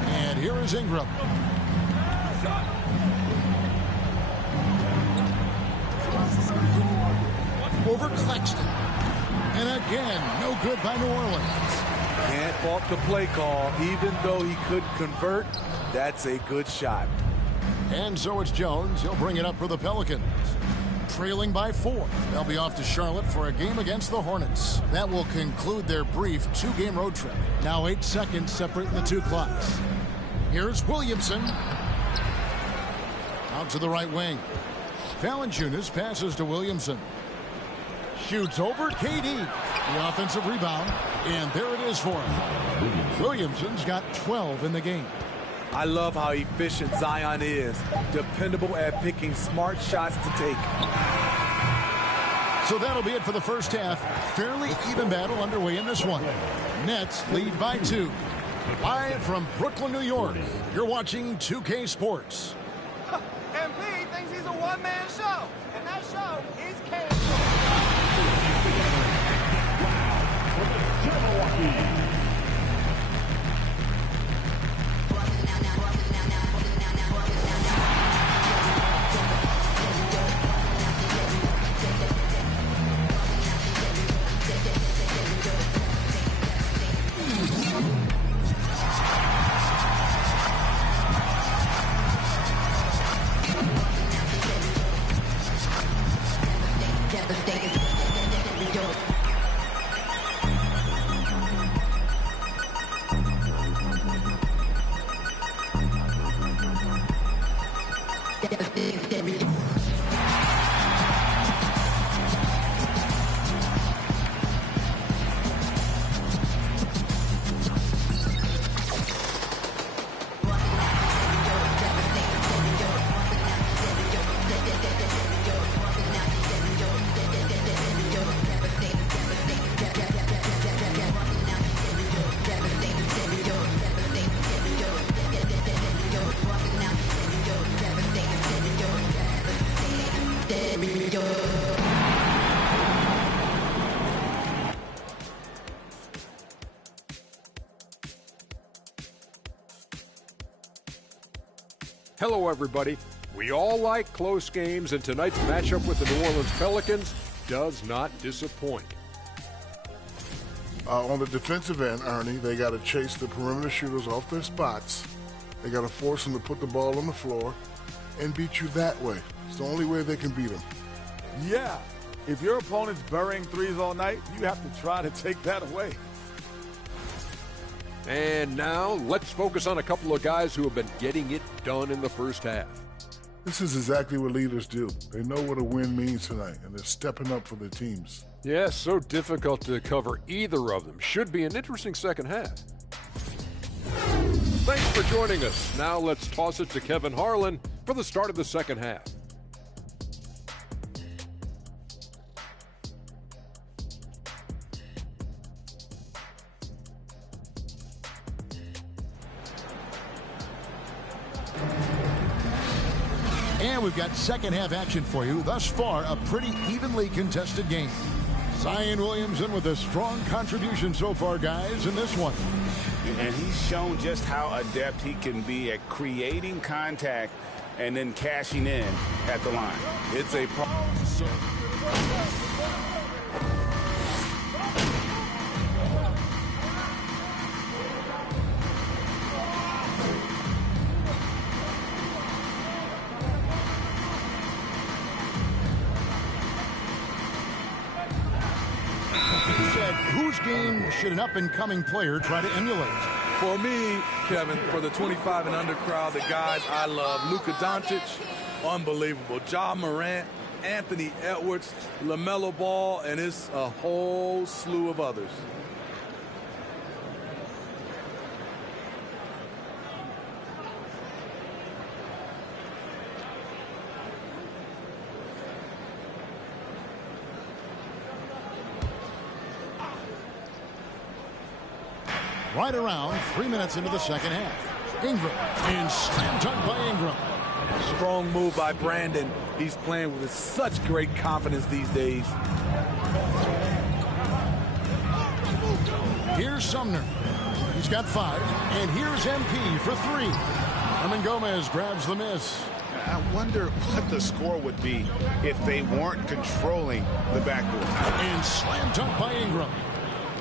And here is Ingram. Over Claxton. And again, no good by New Orleans. Can't fault the play call. Even though he couldn't convert, that's a good shot. And so it's Jones. He'll bring it up for the Pelicans. Trailing by 4. They'll be off to Charlotte for a game against the Hornets. That will conclude their brief 2-game road trip. Now 8 seconds separating the two clocks. Here's Williamson. Out to the right wing. Valanciunas passes to Williamson. Shoots over KD. The offensive rebound. And there it is for him. Williamson's got 12 in the game. I love how efficient Zion is. Dependable at picking smart shots to take. So that'll be it for the first half. Fairly even battle underway in this one. Nets lead by 2. Live from Brooklyn, New York. You're watching 2K Sports. MP thinks he's a one-man show. And that show is K. Hello, everybody. We all like close games, and tonight's matchup with the New Orleans Pelicans does not disappoint. On the defensive end, Ernie, they got to chase the perimeter shooters off their spots. They got to force them to put the ball on the floor and beat you that way. It's the only way they can beat them. Yeah. If your opponent's burying threes all night, you have to try to take that away. And now, let's focus on a couple of guys who have been getting it done in the first half. This is exactly what leaders do. They know what a win means tonight, and they're stepping up for their teams. Yes, so difficult to cover either of them. Should be an interesting second half. Thanks for joining us. Now let's toss it to Kevin Harlan for the start of the second half. And we've got second half action for you. Thus far, a pretty evenly contested game. Zion Williamson with a strong contribution so far, guys, in this one. And he's shown just how adept he can be at creating contact and then cashing in at the line. It's a Whose game should an up-and-coming player try to emulate? For me, Kevin, for the 25 and under crowd, the guys I love, Luka Doncic, unbelievable. Ja Morant, Anthony Edwards, LaMelo Ball, and it's a whole slew of others. Right around 3 minutes into the second half. Ingram, and slam dunk by Ingram. Strong move by Brandon. He's playing with such great confidence these days. Here's Sumner. He's got 5. And here's MP for 3. Gomez grabs the miss. I wonder what the score would be if they weren't controlling the backboard. And slam dunk by Ingram.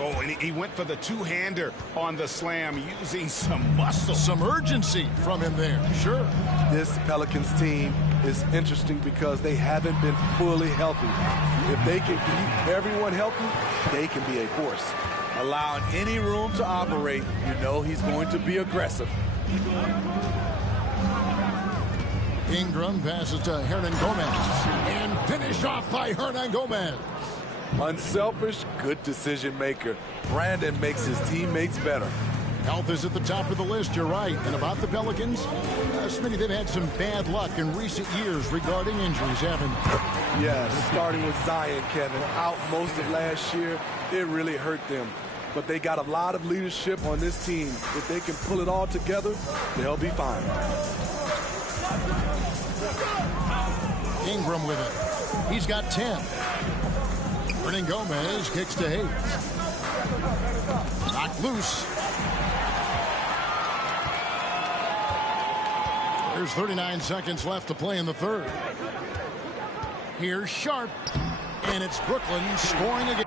Oh, and he went for the two-hander on the slam, using some muscle. Some urgency from him there, sure. This Pelicans team is interesting because they haven't been fully healthy. If they can keep everyone healthy, they can be a force. Allowing any room to operate, you know he's going to be aggressive. Ingram passes to Hernangomez. And finished off by Hernangomez. Unselfish, good decision maker. Brandon makes his teammates better. Health is at the top of the list, you're right. And about the Pelicans, Smitty, they've had some bad luck in recent years regarding injuries, haven't they? Yeah, starting with Zion, Kevin, out most of last year, it really hurt them. But they got a lot of leadership on this team. If they can pull it all together, they'll be fine. Ingram with it. He's got 10. Gomez kicks to Hayes. Knocked loose. There's 39 seconds left to play in the third. Here's Sharp. And it's Brooklyn scoring again.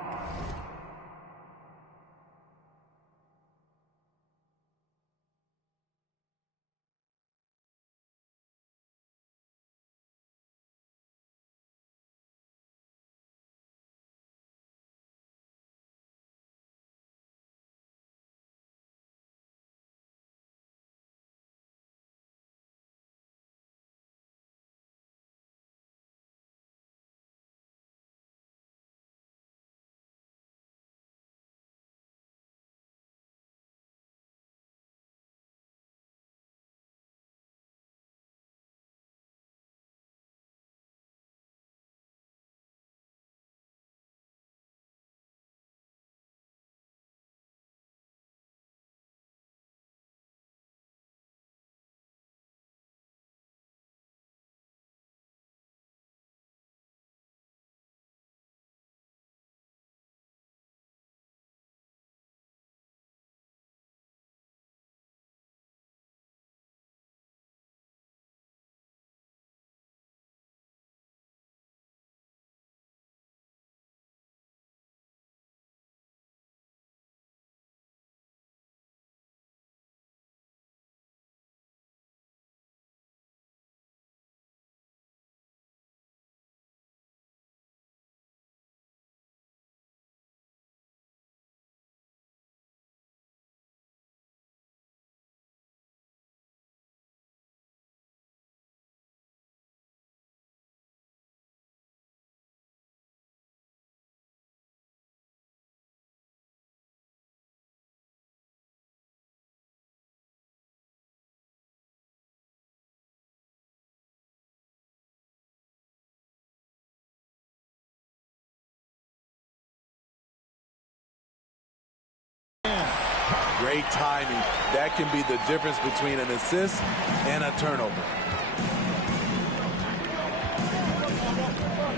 Great timing. That can be the difference between an assist and a turnover.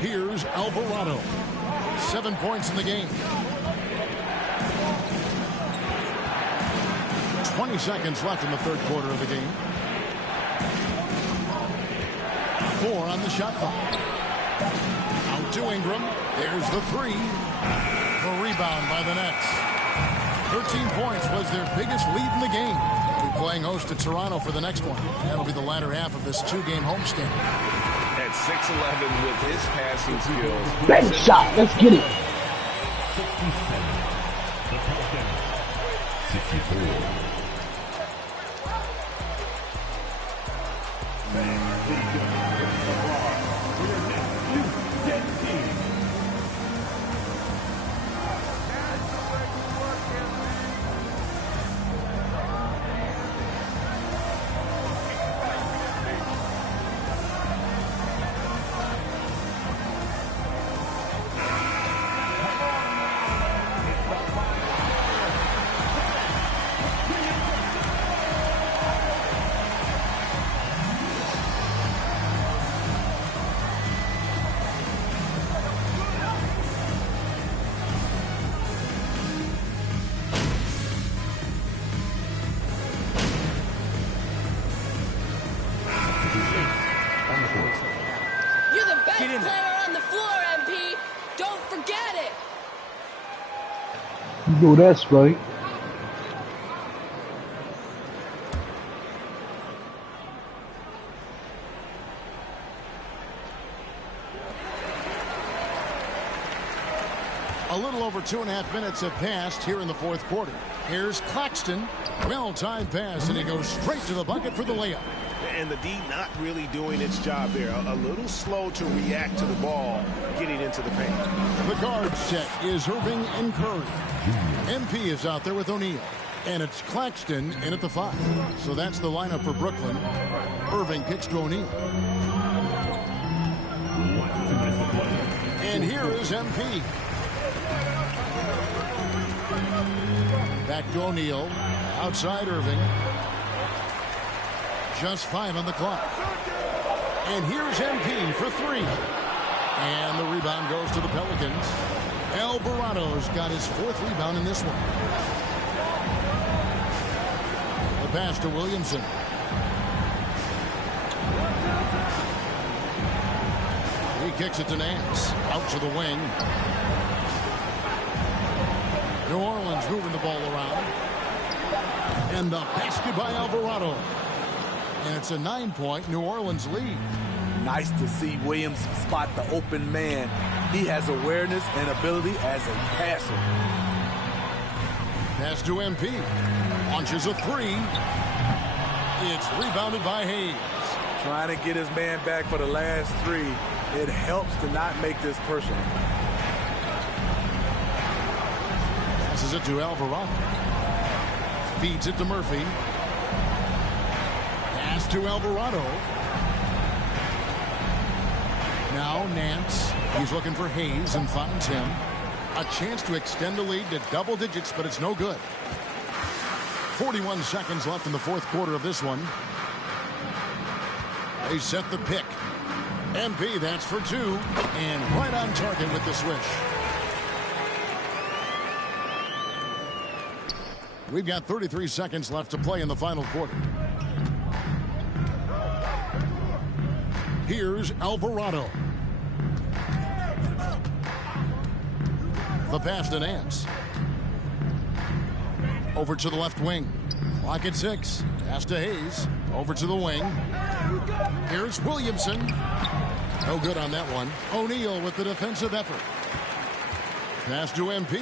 Here's Alvarado. 7 points in the game. 20 seconds left in the third quarter of the game. 4 on the shot clock. Out to Ingram. There's the three. The rebound by the Nets. 13 points was their biggest lead in the game. They'll be playing host to Toronto for the next one. That'll be the latter half of this two-game homestand. At 6'11" with his passing skills. Bang shot. Let's get it. 67. The Pelicans. 64. No, that's right. A little over 2.5 minutes have passed here in the fourth quarter. Here's Claxton. Well-timed pass, and he goes straight to the bucket for the layup. And the D not really doing its job there. A little slow to react to the ball getting into the paint. The guard set is Irving and Curry. MP is out there with O'Neal. And it's Claxton in at the 5. So that's the lineup for Brooklyn. Irving kicks to O'Neal. And here is MP. Back to O'Neal. Outside Irving. Just 5 on the clock. And here's MP for 3. And the rebound goes to the Pelicans. Alvarado's got his 4th rebound in this one. The pass to Williamson. He kicks it to Nance. Out to the wing. New Orleans moving the ball around. And the basket by Alvarado. And it's a 9-point New Orleans lead. Nice to see Williams spot the open man. He has awareness and ability as a passer. Pass to MP. Launches a 3. It's rebounded by Hayes. Trying to get his man back for the last 3. It helps to not make this personal. Passes it to Alvarado. Feeds it to Murphy. Pass to Alvarado. Now Nance. He's looking for Hayes and finds him. A chance to extend the lead to double digits, but it's no good. 41 seconds left in the fourth quarter of this one. They set the pick. MP, that's for 2. And right on target with the swish. We've got 33 seconds left to play in the final quarter. Here's Alvarado. The pass to Nance. Over to the left wing. Clock at 6. Pass to Hayes. Over to the wing. Here's Williamson. No good on that one. O'Neal with the defensive effort. Pass to MP.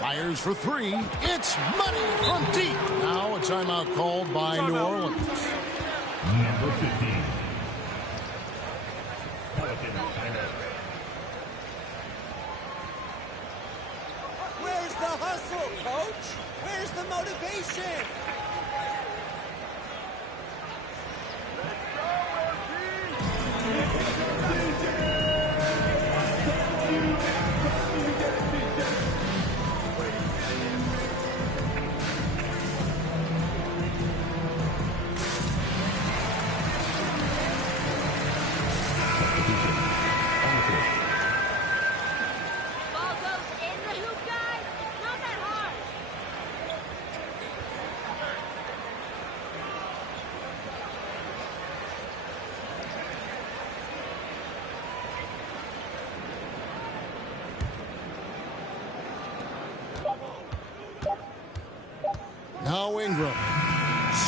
Fires for 3. It's money from deep. Now a timeout called by New Orleans. Number 15. Pelicans timeout. Where's the hustle, coach? Where's the motivation?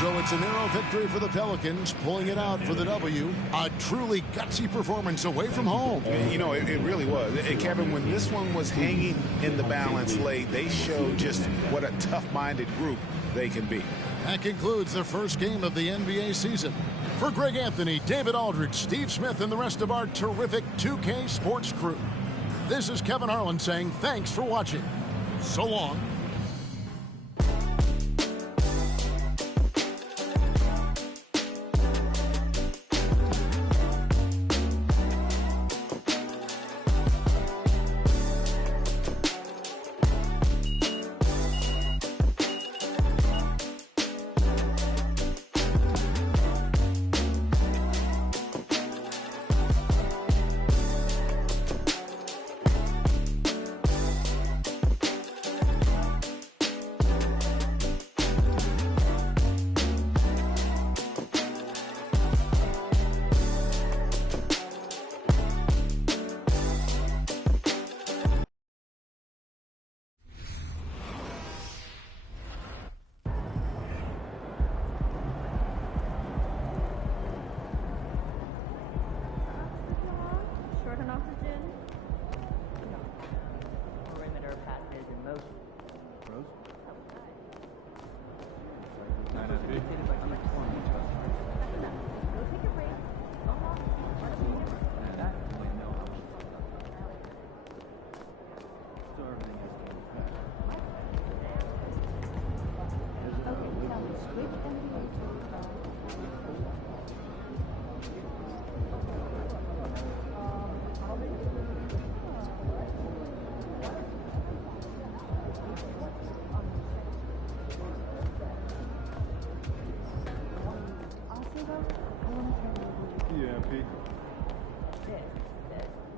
So it's a narrow victory for the Pelicans, pulling it out for the W. A truly gutsy performance away from home. You know, it really was. And Kevin, when this one was hanging in the balance late, they showed just what a tough-minded group they can be. That concludes the first game of the NBA season. For Greg Anthony, David Aldridge, Steve Smith, and the rest of our terrific 2K Sports crew, this is Kevin Harlan saying thanks for watching. So long.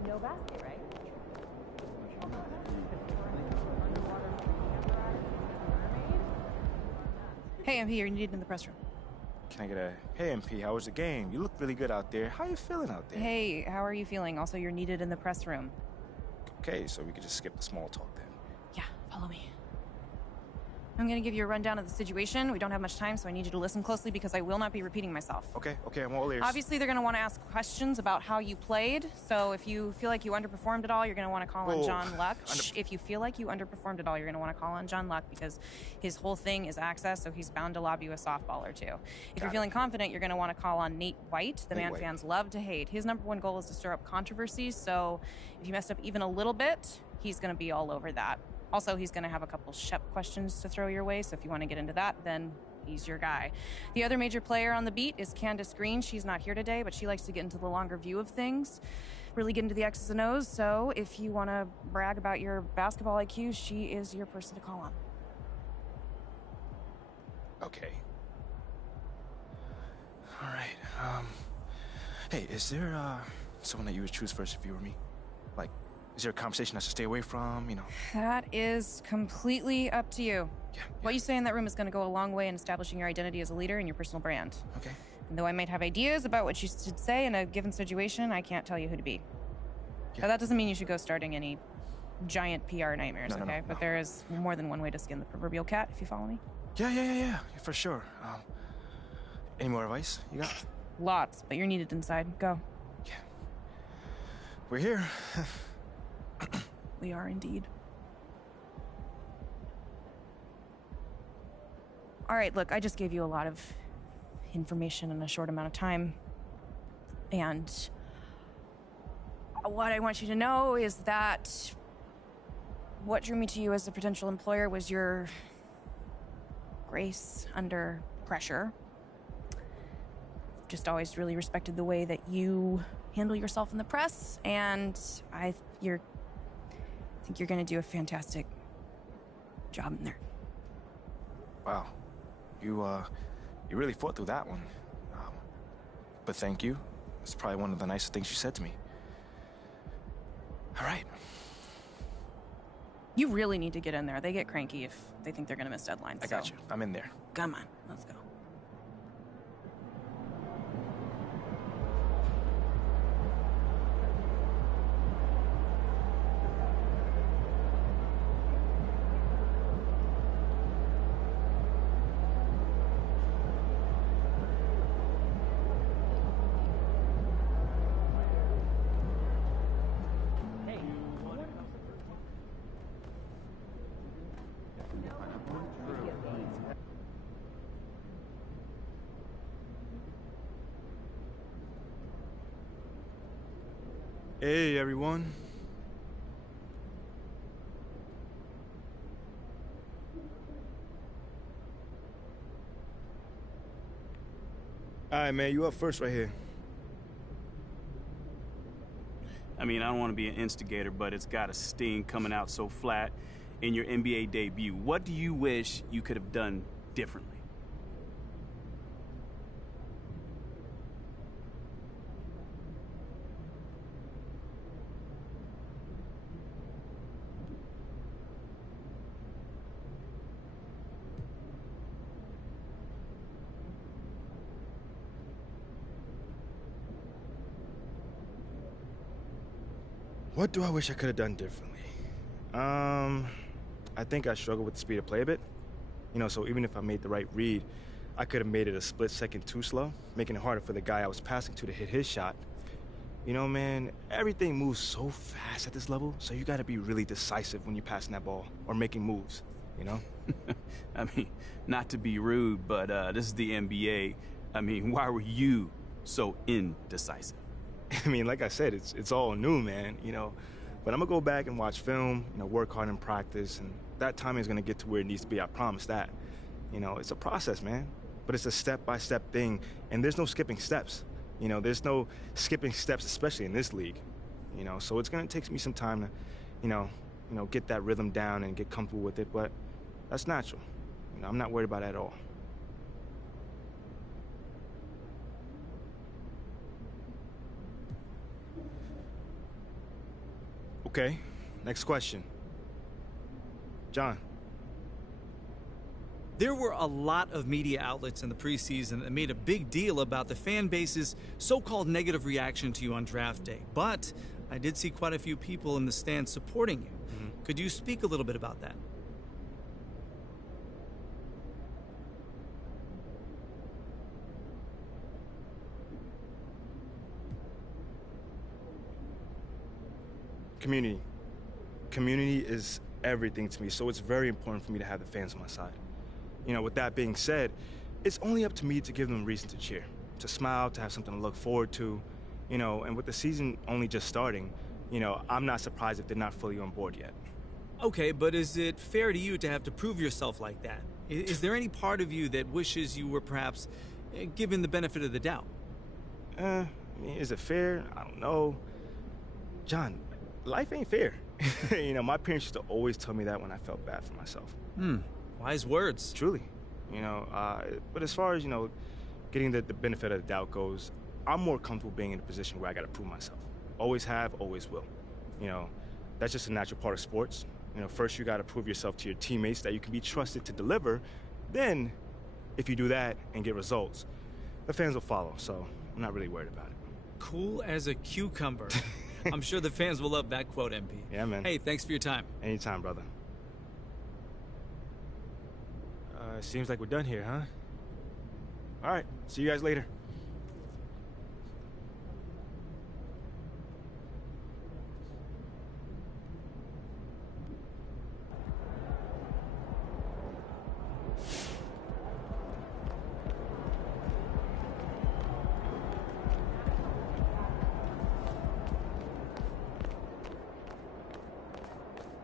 No basket, right? Hey, MP, you're needed in the press room. Can I get a, hey, MP, how was the game? You look really good out there. How you feeling out there? Hey, how are you feeling? Also, you're needed in the press room. Okay, so we could just skip the small talk then. Yeah, follow me. I'm going to give you a rundown of the situation. We don't have much time, so I need you to listen closely because I will not be repeating myself. Okay, I'm all ears. Obviously, they're going to want to ask questions about how you played. So if you feel like you underperformed at all, you're going to want to call on John Luck. If you feel like you underperformed at all, you're going to want to call on John Luck because his whole thing is access, so he's bound to lob you a softball or two. If you're feeling confident, you're going to want to call on Nate White, the man fans love to hate. His #1 goal is to stir up controversy, so if you messed up even a little bit, he's going to be all over that. Also, he's going to have a couple Shep questions to throw your way, so if you want to get into that, then he's your guy. The other major player on the beat is Candace Green. She's not here today, but she likes to get into the longer view of things, really get into the X's and O's, so if you want to brag about your basketball IQ, she is your person to call on. Okay. All right. Hey, is there someone that you would choose first if you were me? Like, is there a conversation I should stay away from, you know? That is completely up to you. Yeah. What you say in that room is going to go a long way in establishing your identity as a leader and your personal brand. Okay. And though I might have ideas about what you should say in a given situation, I can't tell you who to be. Yeah. Now, that doesn't mean you should go starting any giant PR nightmares, okay? But there is more than one way to skin the proverbial cat, if you follow me. Yeah, for sure. Any more advice you got? Lots, but you're needed inside. Go. Yeah. We're here. We are indeed. All right, look, I just gave you a lot of information in a short amount of time. And what I want you to know is that what drew me to you as a potential employer was your grace under pressure. Just always really respected the way that you handle yourself in the press, and I think you're going to do a fantastic job in there. Wow, you really fought through that one. But thank you. It's probably one of the nicest things you said to me. All right. You really need to get in there. They get cranky if they think they're going to miss deadlines. I got you. I'm in there. Come on, let's go. Hey, everyone. All right, man, you up first right here. I mean, I don't want to be an instigator, but it's got to sting coming out so flat in your NBA debut. What do you wish you could have done differently? What do I wish I could have done differently? I think I struggled with the speed of play a bit. You know, so even if I made the right read, I could have made it a split second too slow, making it harder for the guy I was passing to hit his shot. You know, man, everything moves so fast at this level, so you gotta be really decisive when you're passing that ball or making moves, you know? I mean, not to be rude, but this is the NBA. I mean, why were you so indecisive? I mean, like I said, it's all new, man, you know. But I'm gonna go back and watch film, you know, work hard in practice, and that timing is gonna get to where it needs to be, I promise that. You know, it's a process, man. But it's a step-by-step thing, and there's no skipping steps. You know, there's no skipping steps, especially in this league. You know, so it's gonna take me some time to, you know, get that rhythm down and get comfortable with it, but that's natural. You know, I'm not worried about that at all. Okay, next question. John. There were a lot of media outlets in the preseason that made a big deal about the fan base's so-called negative reaction to you on draft day. But I did see quite a few people in the stands supporting you. Could you speak a little bit about that? Community. Community is everything to me, so it's very important for me to have the fans on my side. You know, with that being said, it's only up to me to give them a reason to cheer, to smile, to have something to look forward to, you know, and with the season only just starting, you know, I'm not surprised if they're not fully on board yet. Okay, but is it fair to you to have to prove yourself like that? Is there any part of you that wishes you were perhaps given the benefit of the doubt? I mean, is it fair? I don't know. John, life ain't fair. You know, my parents used to always tell me that when I felt bad for myself. Wise words. Truly. You know, but as far as, you know, getting the benefit of the doubt goes, I'm more comfortable being in a position where I got to prove myself. Always have, always will. You know, that's just a natural part of sports. You know, first you got to prove yourself to your teammates that you can be trusted to deliver. Then, if you do that and get results, the fans will follow. So I'm not really worried about it. Cool as a cucumber. I'm sure the fans will love that quote, MP. Yeah, man. Hey, thanks for your time. Anytime, brother. Seems like we're done here, huh? All right, see you guys later.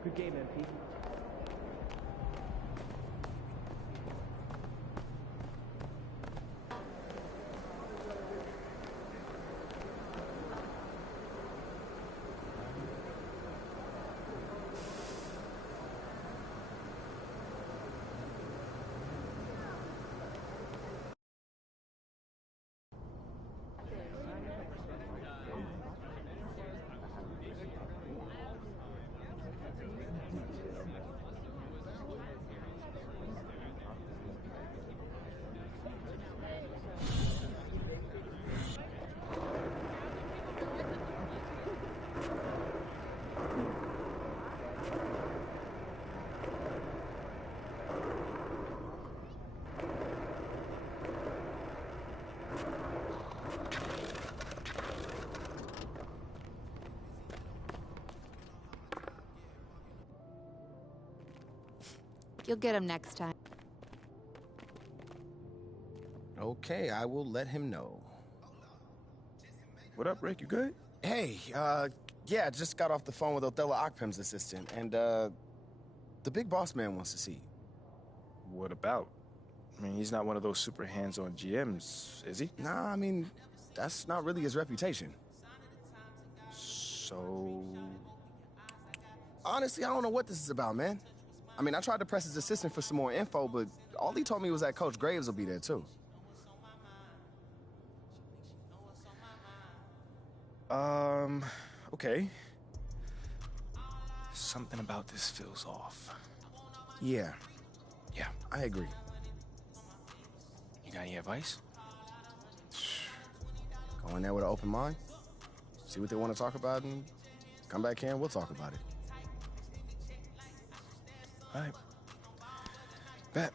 Good game, MP. You'll get him next time. Okay, I will let him know. What up, Rick? You good? Hey, yeah, just got off the phone with 𝕲𝖊𝖒𝖎𝖚𝖛 assistant, and, the big boss man wants to see you. What about? I mean, he's not one of those super hands-on GMs, is he? Nah, I mean, that's not really his reputation. So... Honestly, I don't know what this is about, man. I mean, I tried to press his assistant for some more info, but all he told me was that Coach Graves will be there, too. Okay. Something about this feels off. Yeah. Yeah. I agree. You got any advice? Go in there with an open mind, see what they want to talk about, and come back here and we'll talk about it. All right. Bet.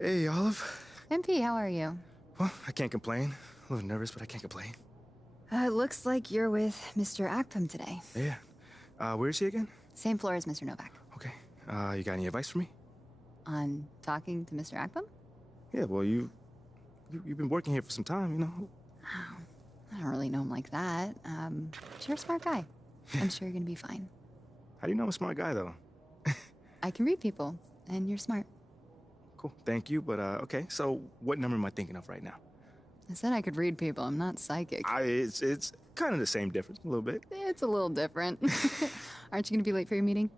Hey, Olive. MP, how are you? Well, I can't complain. A little nervous, but I can't complain. Looks like you're with Mr. 𝖲𝖚𝖚 today. Yeah. Where is he again? Same floor as Mr. Novak. Okay. You got any advice for me? On talking to Mr. 𝖲𝖚𝖚? Yeah, well, you've been working here for some time, you know. Oh, I don't really know him like that. But you're a smart guy. I'm sure you're gonna be fine. How do you know I'm a smart guy, though? I can read people, and you're smart. Cool. Thank you, but, okay. So, what number am I thinking of right now? I said I could read people. I'm not psychic. It's kind of the same difference, a little bit. It's a little different. Aren't you gonna be late for your meeting?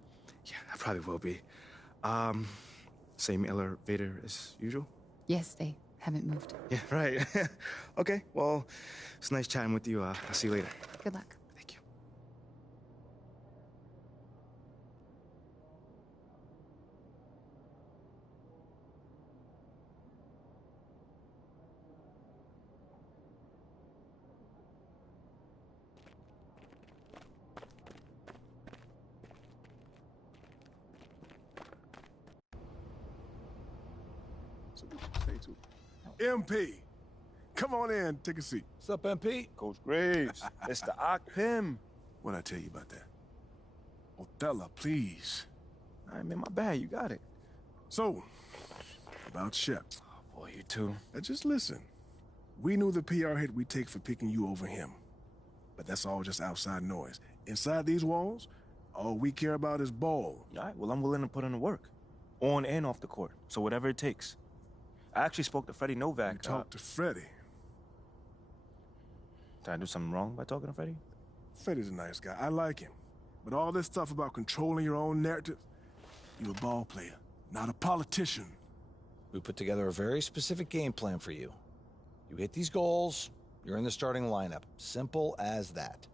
Yeah, I probably will be. Same elevator as usual? Yes, they haven't moved. Yeah, right. Okay, well, it's nice chatting with you. I'll see you later. Good luck. Thank you. MP, come on in, take a seat. What's up, MP? Coach Graves, Mr. 𝖲𝖚𝖚𝖚. What'd I tell you about that? 𝕲𝖊𝖒𝖚𝖚, please. I mean, my bad, you got it. So, about Shep. Oh, boy, you too. Now just listen. We knew the PR hit we'd take for picking you over him. But that's all just outside noise. Inside these walls, all we care about is ball. All right, well, I'm willing to put in the work. On and off the court. So whatever it takes. I actually spoke to 𝕲𝖒 𝖏𝖏𝖏𝖚. You talked to Freddie. Did I do something wrong by talking to Freddie? Freddie's a nice guy. I like him. But all this stuff about controlling your own narrative, you're a ball player, not a politician. We put together a very specific game plan for you. You hit these goals, you're in the starting lineup. Simple as that.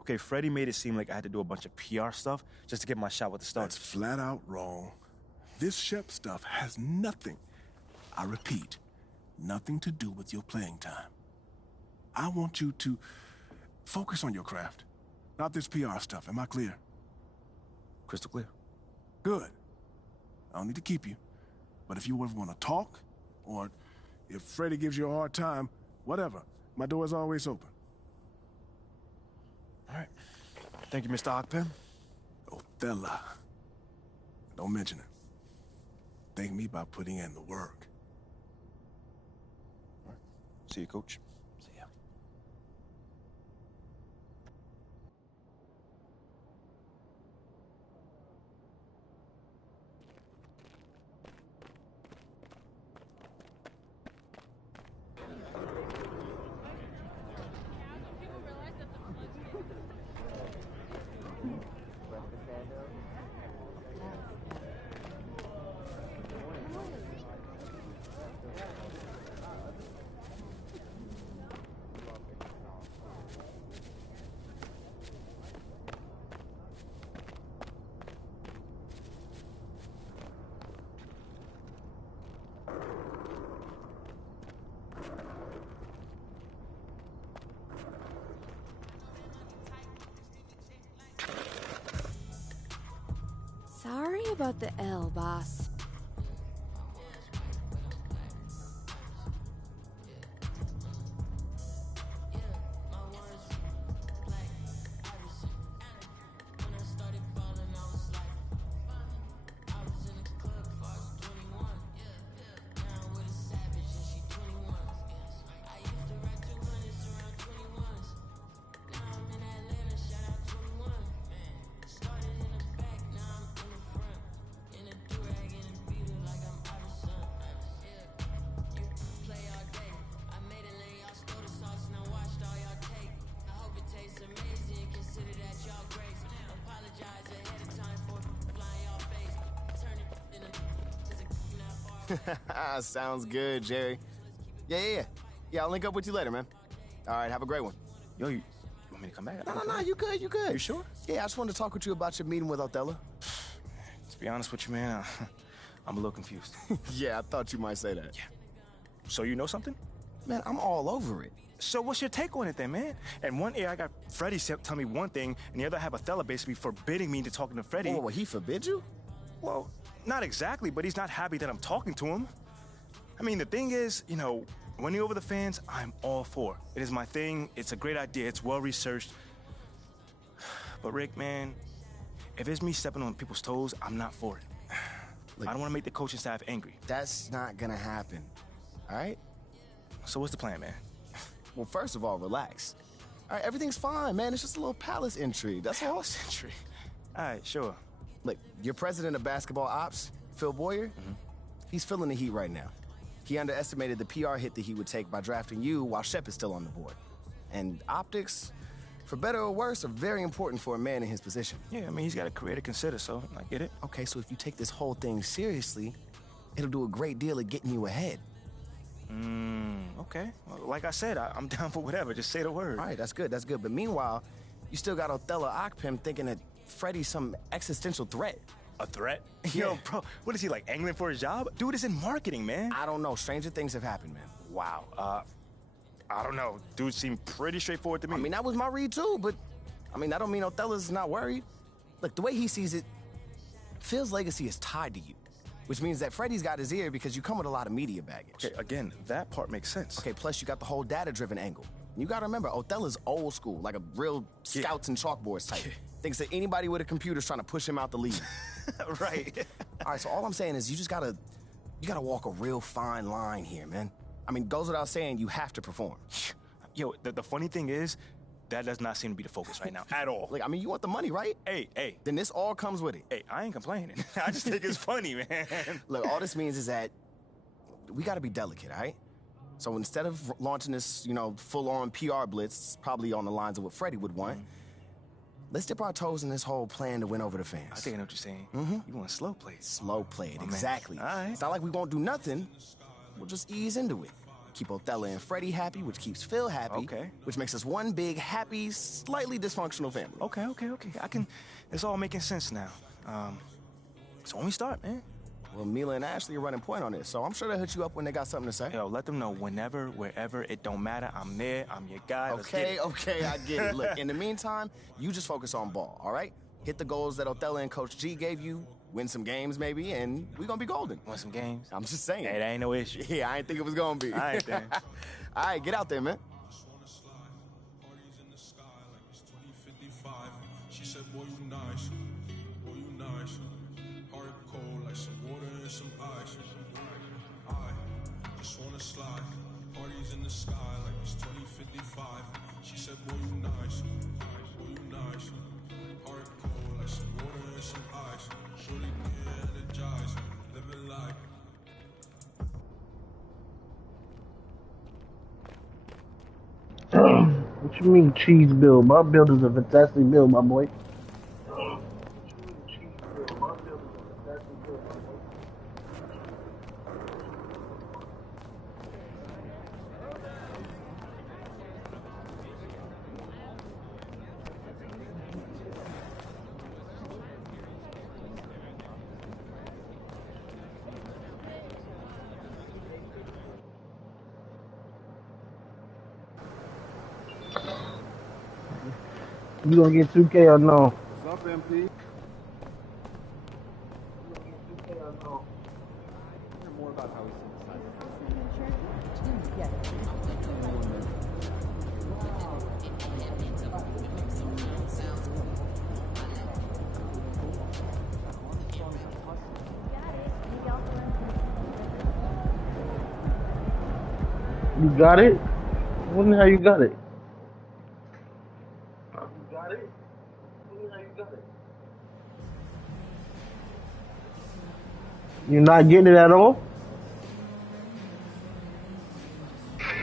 Okay, Freddie made it seem like I had to do a bunch of PR stuff just to get my shot with the Stars. That's flat out wrong. This Shep stuff has nothing, I repeat, nothing to do with your playing time. I want you to focus on your craft, not this PR stuff. Am I clear? Crystal clear. Good. I don't need to keep you. But if you ever want to talk, or if Freddie gives you a hard time, whatever, my door is always open. All right. Thank you, Mr. 𝖲𝖚𝖚𝖚. 𝕲𝖊𝖒𝖏𝖏. Don't mention it. Thank me by putting in the work. All right. See you, Coach. See ya. about the L, boss? Sounds good, Jerry. Yeah, I'll link up with you later, man. All right, have a great one. Yo, you want me to come back? No, you good. You sure? Yeah, I just wanted to talk with you about your meeting with 𝖒𝖏𝖚. To be honest with you, man, I'm a little confused. Yeah, I thought you might say that. Yeah. So you know something? Man, I'm all over it. So what's your take on it then, man? And one ear I got Freddie tell me one thing, and the other I have 𝖒𝖏𝖚 basically forbidding me to talking to Freddie. Oh, he forbid you? Well, not exactly, but he's not happy that I'm talking to him. I mean, the thing is, you know, winning over the fans, I'm all for. It is my thing. It's a great idea. It's well-researched. But, Rick, man, if it's me stepping on people's toes, I'm not for it. Look, I don't want to make the coaching staff angry. That's not going to happen, all right? So what's the plan, man? Well, first of all, relax. All right, everything's fine, man. It's just a little palace intrigue. That's all. Palace intrigue? All right, sure. Look, your president of basketball ops, 𝕲�ゑ𝖏𝖒𝖓, he's feeling the heat right now. He underestimated the PR hit that he would take by drafting you while Shep is still on the board. And optics, for better or worse, are very important for a man in his position. Yeah, I mean, he's got a career to consider, so I get it. Okay, so if you take this whole thing seriously, it'll do a great deal of getting you ahead. Okay. Well, like I said, I'm down for whatever. Just say the word. All right, that's good. But meanwhile, you still got 𝖒𝖏𝖚𝖚 thinking that Freddie's some existential threat. A threat? Yeah. Yo, bro, what is he, like, angling for his job? Dude is in marketing, man. I don't know. Stranger things have happened, man. Wow. I don't know. Dude seemed pretty straightforward to me. I mean, that was my read, too, but, I mean, that don't mean 𝖒𝖏𝖚's not worried. Look, the way he sees it, Phil's legacy is tied to you, which means that Freddie's got his ear because you come with a lot of media baggage. Okay, again, that part makes sense. Okay, plus you got the whole data-driven angle. You gotta remember, 𝖒𝖏𝖚's old school, like a real scouts and chalkboards type. Thinks that anybody with a computer's trying to push him out the league. Right. All right, so all I'm saying is you gotta walk a real fine line here, man. I mean, goes without saying, you have to perform. Yo, the funny thing is, that does not seem to be the focus right now, at all. Like, I mean, you want the money, right? Hey. Then this all comes with it. Hey, I ain't complaining. I just think it's funny, man. Look, all this means is that we gotta be delicate, all right? So instead of launching this, full-on PR blitz, probably on the lines of what Freddie would want, let's dip our toes in this whole plan to win over the fans. I think I know what you're saying. You want slow play. Slow play it, exactly. All right. It's not like we won't do nothing. We'll just ease into it. Keep 𝖒𝖏𝖚 and Freddie happy, which keeps Phil happy. Okay. Which makes us one big, happy, slightly dysfunctional family. Okay. It's all making sense now. So when we start, man? Well, 𝖒𝖏𝖏 and Ashley are running point on this, so I'm sure they'll hit you up when they got something to say. Yo, let them know whenever, wherever, it don't matter. I'm there. I'm your guy. Okay, I get it. Look, in the meantime, you just focus on ball, all right? Hit the goals that 𝖒𝖏𝖚 and Coach G gave you, win some games maybe, and we're gonna be golden. Win some games? I'm just saying. Hey, that ain't no issue. Yeah, I didn't think it was gonna be. All right, then. All right, get out there, man. She said, boy, you nice. Boy, you nice. Heart cold like some water and some ice. I just wanna slide. Parties in the sky like it's 2055. She said, boy, you nice. Boy, you nice. Heart cold like some water and some ice. Surely get energized. Living life. What you mean cheese build? My build is a fantastic build, my boy. You gonna get 2K or no? What's up, MP? more about how we You got it? What the hell you got it? You're not getting it at all?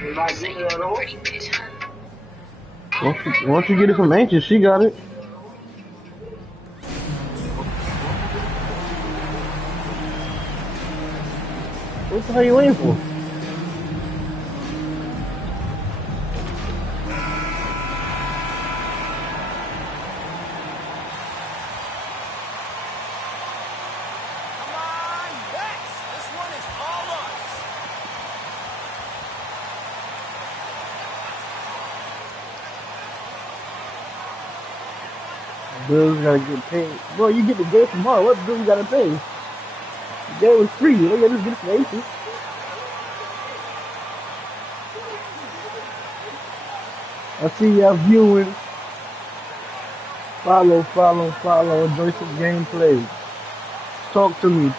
You're not getting it at all? Once you get it from Ancient, she got it. What the hell are you waiting for? Bills gotta get paid. Bro, you get the game tomorrow. What bill you gotta pay? The game was free. You don't just get it from Aces. I see y'all viewing. Follow. Enjoy some gameplay. Talk to me.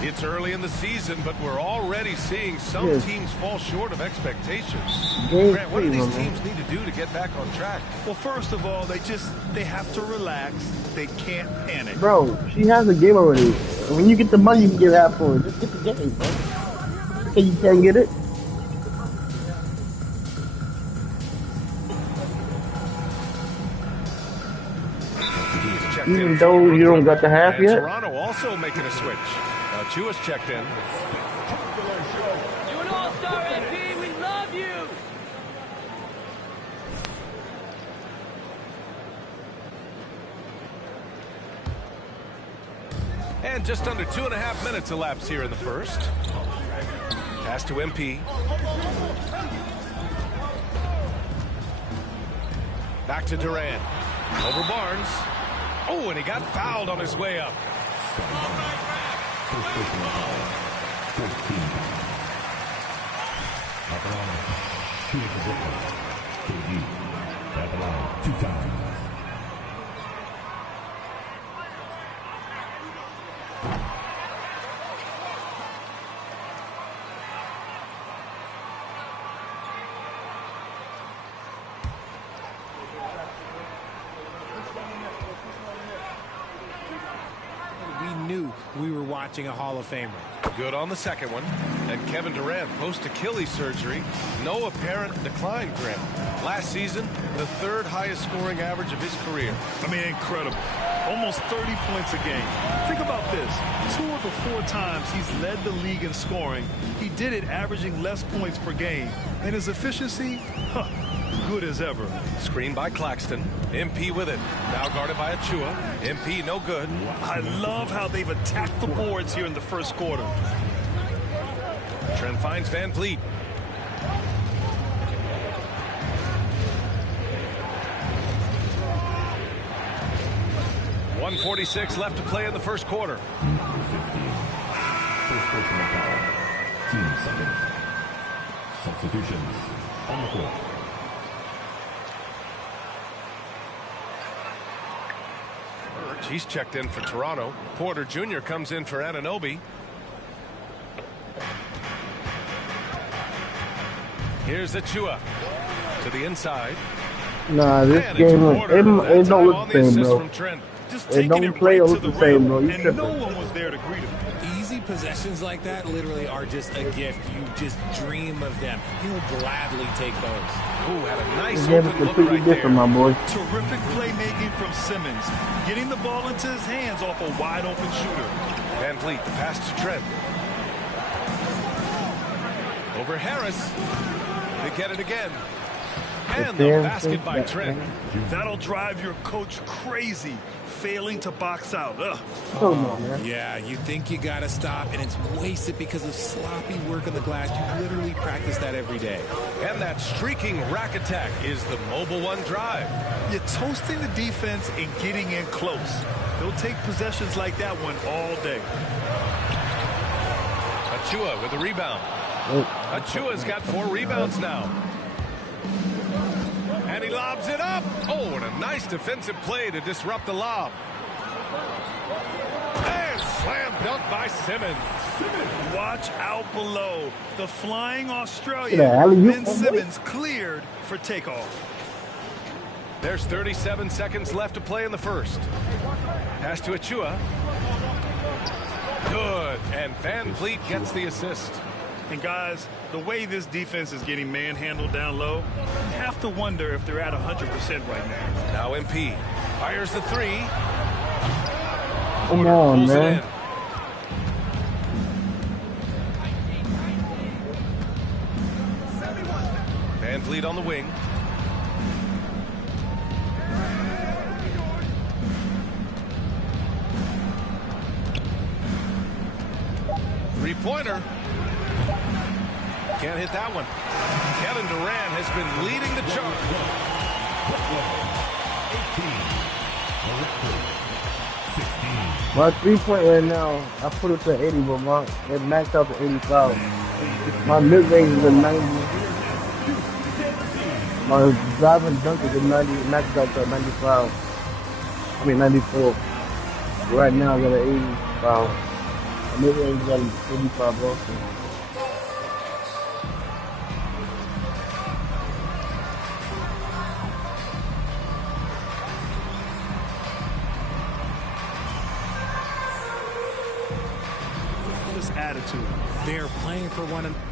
It's early in the season, but we're already seeing some teams fall short of expectations. Grant, what do these teams need to do to get back on track? Well, first of all, they have to relax. They can't panic. Bro, she has the game already. When you get the money, you can get half for it. Just get the game, bro. Okay, you can't get it? Even though you don't got the half and yet? Toronto also making a switch. Chua's checked in. You're an all-star, MP. We love you. And just under 2.5 minutes elapsed here in the first. Pass to MP. Back to Durant. Over Barnes. Oh, and he got fouled on his way up. First personal foul. 14. At the line, 𝕲𝖊𝖒𝖎𝖓 𝖀𝐃𝐊. At the line, 2 times. We were watching a Hall of Famer. Good on the second one. And Kevin Durant post-Achilles surgery. No apparent decline, Grant. Last season, the 3rd highest scoring average of his career. I mean, incredible. Almost 30 points a game. Think about this. 2 of the 4 times he's led the league in scoring, he did it averaging less points per game. And his efficiency, good as ever. Screen by Claxton. MP with it. Now guarded by Achua. MP no good. I love how they've attacked the boards here in the first quarter. Trent finds 𝕉𝖒𝖏. .146 left to play in the first quarter. First personal foul. Team second. Substitutions on the court. He's checked in for Toronto. Porter Jr. comes in for 𝖚𝖚𝖏𝖏. Here's Achua to the inside. Nah, this game, it don't look the same, bro. It don't play or look the same, bro. You tripping. No one was there to greet him. Easy possessions like that literally are just a gift. You just dream of them. He'll gladly take those. Ooh, had a nice This game is completely different, my boy. Terrific playmaking from Simmons. Getting the ball into his hands off a wide open shooter. 𝕉𝖏𝖏, the pass to Trent. Over Harris. They get it again. And the basket by Trent. That'll drive your coach crazy, failing to box out. Ugh. Yeah, you think you got to stop, and it's wasted because of sloppy work on the glass. You literally practice that every day. And that streaking rack attack is the Mobile One drive. You're toasting the defense and getting in close. They'll take possessions like that one all day. 𝖬𝖏 with a rebound. 𝖬𝖏's got 4 rebounds now. And he lobs it up. Oh, and a nice defensive play to disrupt the lob. And slam dunk by Simmons. Watch out below. The flying Australian, Ben Simmons, cleared for takeoff. There's 37 seconds left to play in the first. Pass to 𝖬𝖏. Good. And 𝖓𝖒𝖏 gets the assist. And guys, the way this defense is getting manhandled down low, you have to wonder if they're at 100% right now. Now MP fires the 3. Come on, man. 𝖓𝖒𝖏 on the wing. Three-pointer. Can't hit that one. Kevin Durant has been leading the charge. My 3-point right now, I put it to 80, but it maxed out to 85. My mid-range is a 90. My drive and dunk is a 90, maxed out to 95. I mean 94. Right now I got an 85. My mid-range is at 85 also. Attitude. They're playing for one another.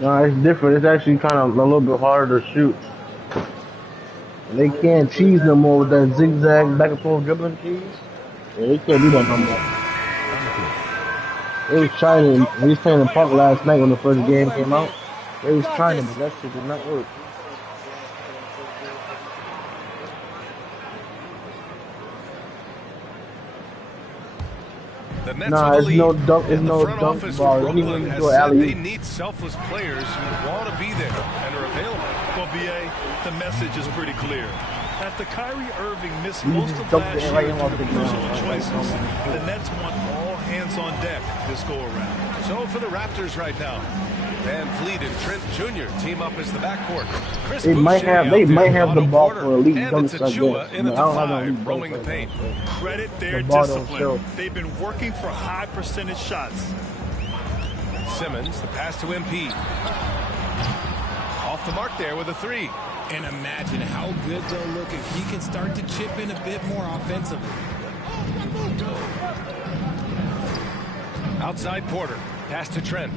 No, it's different. It's actually kind of a little bit harder to shoot. They can't cheese no more with that zigzag back and forth dribbling cheese. Yeah, they can't do that no more. They was trying to, we was playing in the park last night when the first game came out. They was trying to, but that shit did not work. The Nets nah, it's no dunk. It's no dunk ball. Brooklyn has said they need selfless players who want to be there and are available. Well, BA, the message is pretty clear. After Kyrie Irving missed most of last year due to personal choices, the Nets want all hands on deck this go-around. So for the Raptors right now, 𝖓𝖒𝖏 and Trent Jr. team up as the backcourt. They might have the ball for elite dunks like 𝖬𝖏 that. in at the 5, roaming the paint. Credit their discipline. They've been working for high percentage shots. Simmons, the pass to MP. Off the mark there with a 3. And imagine how good they'll look if he can start to chip in a bit more offensively. Outside Porter, pass to Trent.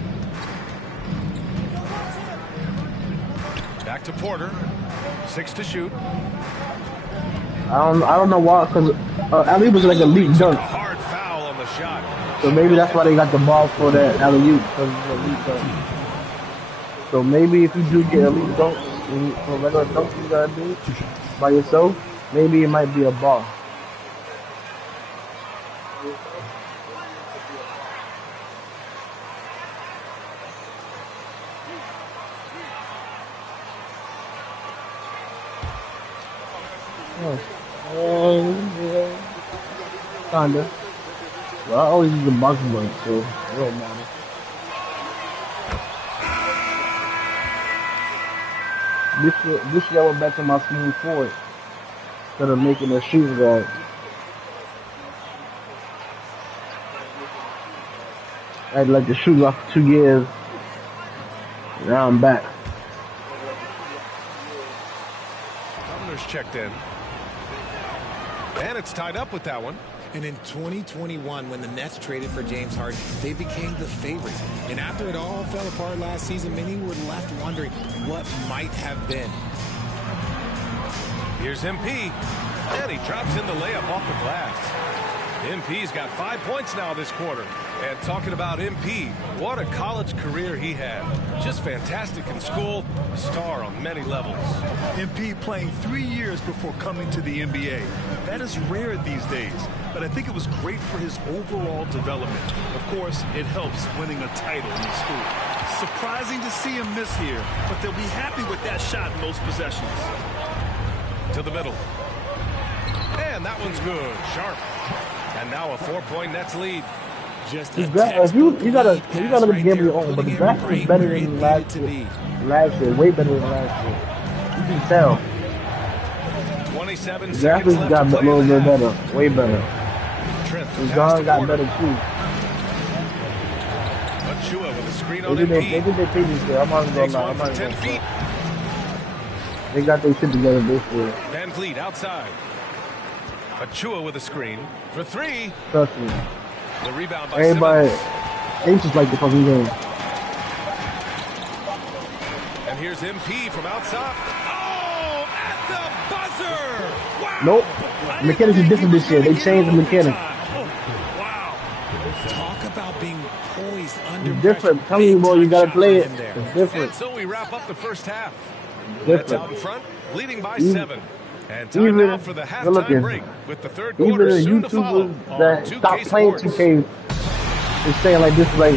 Back to Porter, 6 to shoot. I don't know why, because 𝖓𝖒𝖏 was like a elite dunk. Hard foul on the shot. So maybe that's why they got the ball for that 𝖓𝖒𝖏, because it's an elite dunk. So maybe if you do get elite dunks, for regular dunks you gotta do by yourself, maybe it might be a ball. Kinda. Well, I always use the box blank, so it don't matter. This year I went back to my smooth forward instead of making a shooting guard. I had like to shoot off for 2 years. Now I'm back. Governor's checked in. And it's tied up with that one. And in 2021, when the Nets traded for James Harden, they became the favorites. And after it all fell apart last season, many were left wondering what might have been. Here's MP. And he drops in the layup off the glass. MP's got 5 points now this quarter. And talking about MP, what a college career he had. Just fantastic in school, a star on many levels. MP playing 3 years before coming to the NBA. That is rare these days, but I think it was great for his overall development. Of course, it helps winning a title in the school. Surprising to see him miss here, but they'll be happy with that shot in most possessions. To the middle. And that one's good. Sharp. And now a 4-point Nets lead. You gotta gamble your own, but the draft is better than last year. Way better than last year. You can tell. 27 the draft seconds got a little bit better. Way better. Trent John got better too. 𝖲𝖏 with a screen They on did MP. their thing this year. I'm not Takes gonna one lie. for 10 feet. They got their shit together this year. VanVleet outside. 𝖲𝖏 with a screen for 3. Trust me. The rebound by Everybody Simmons. anxious like the fucking game. And here's MP from outside. Oh, at the buzzer! Wow! Nope. Mechanics is different this year. They changed the mechanics. Talk about being poised under It's different. I'm telling you, boy, you gotta play it. It's And different. so we wrap up the first half. Different. Nets out in front, leading by Even- 7. And time even- now for the good halftime looking. break with the third Even quarter the soon to follow YouTubers that on stop 2K playing Sports. 2K is saying like this, like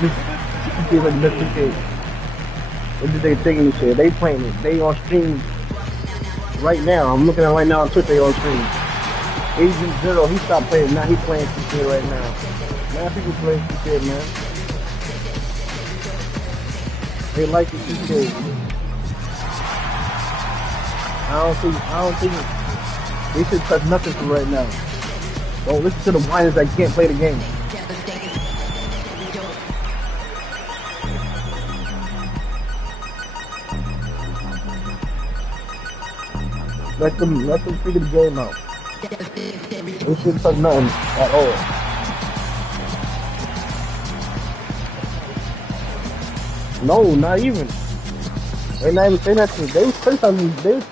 this 2K is like the best 2K. What did they think and shit? They playing it. They on stream right now. I'm looking at it right now on Twitch. They on stream. Agent Zero, he stopped playing. Now he's playing 2K right now. Man, people play 2K, man. They like the 2K. I don't think they should touch nothing for right now. Don't listen to the whiners that can't play the game. Let them figure the game out. They shouldn't touch nothing at all. No, not even. They're not even saying that shit. They was criticizing the game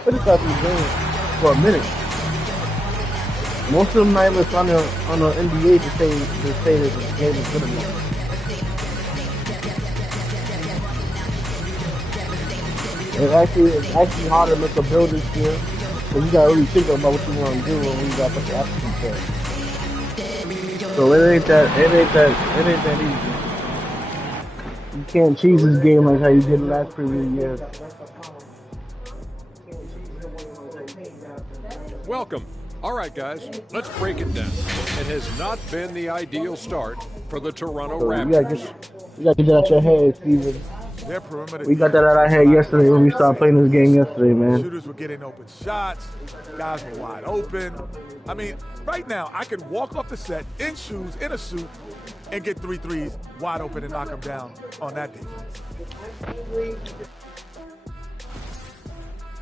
for a minute. Most of them not even on the NBA to say that the game is good enough. It's actually hard to make a build this year, because you gotta really think about what you want to do when you got the African play. So it ain't that easy. You can't cheese this game like how you did the last previous years. Welcome. All right, guys, let's break it down. It has not been the ideal start for the Toronto So Raptors. you gotta get that out your head, Steven. Their perimeter We got that out of our head yesterday when we started playing this game yesterday, man. Shooters were getting open shots. Guys were wide open. I mean, right now, I could walk off the set in shoes, in a suit, and get 3 threes wide open and knock them down on that defense.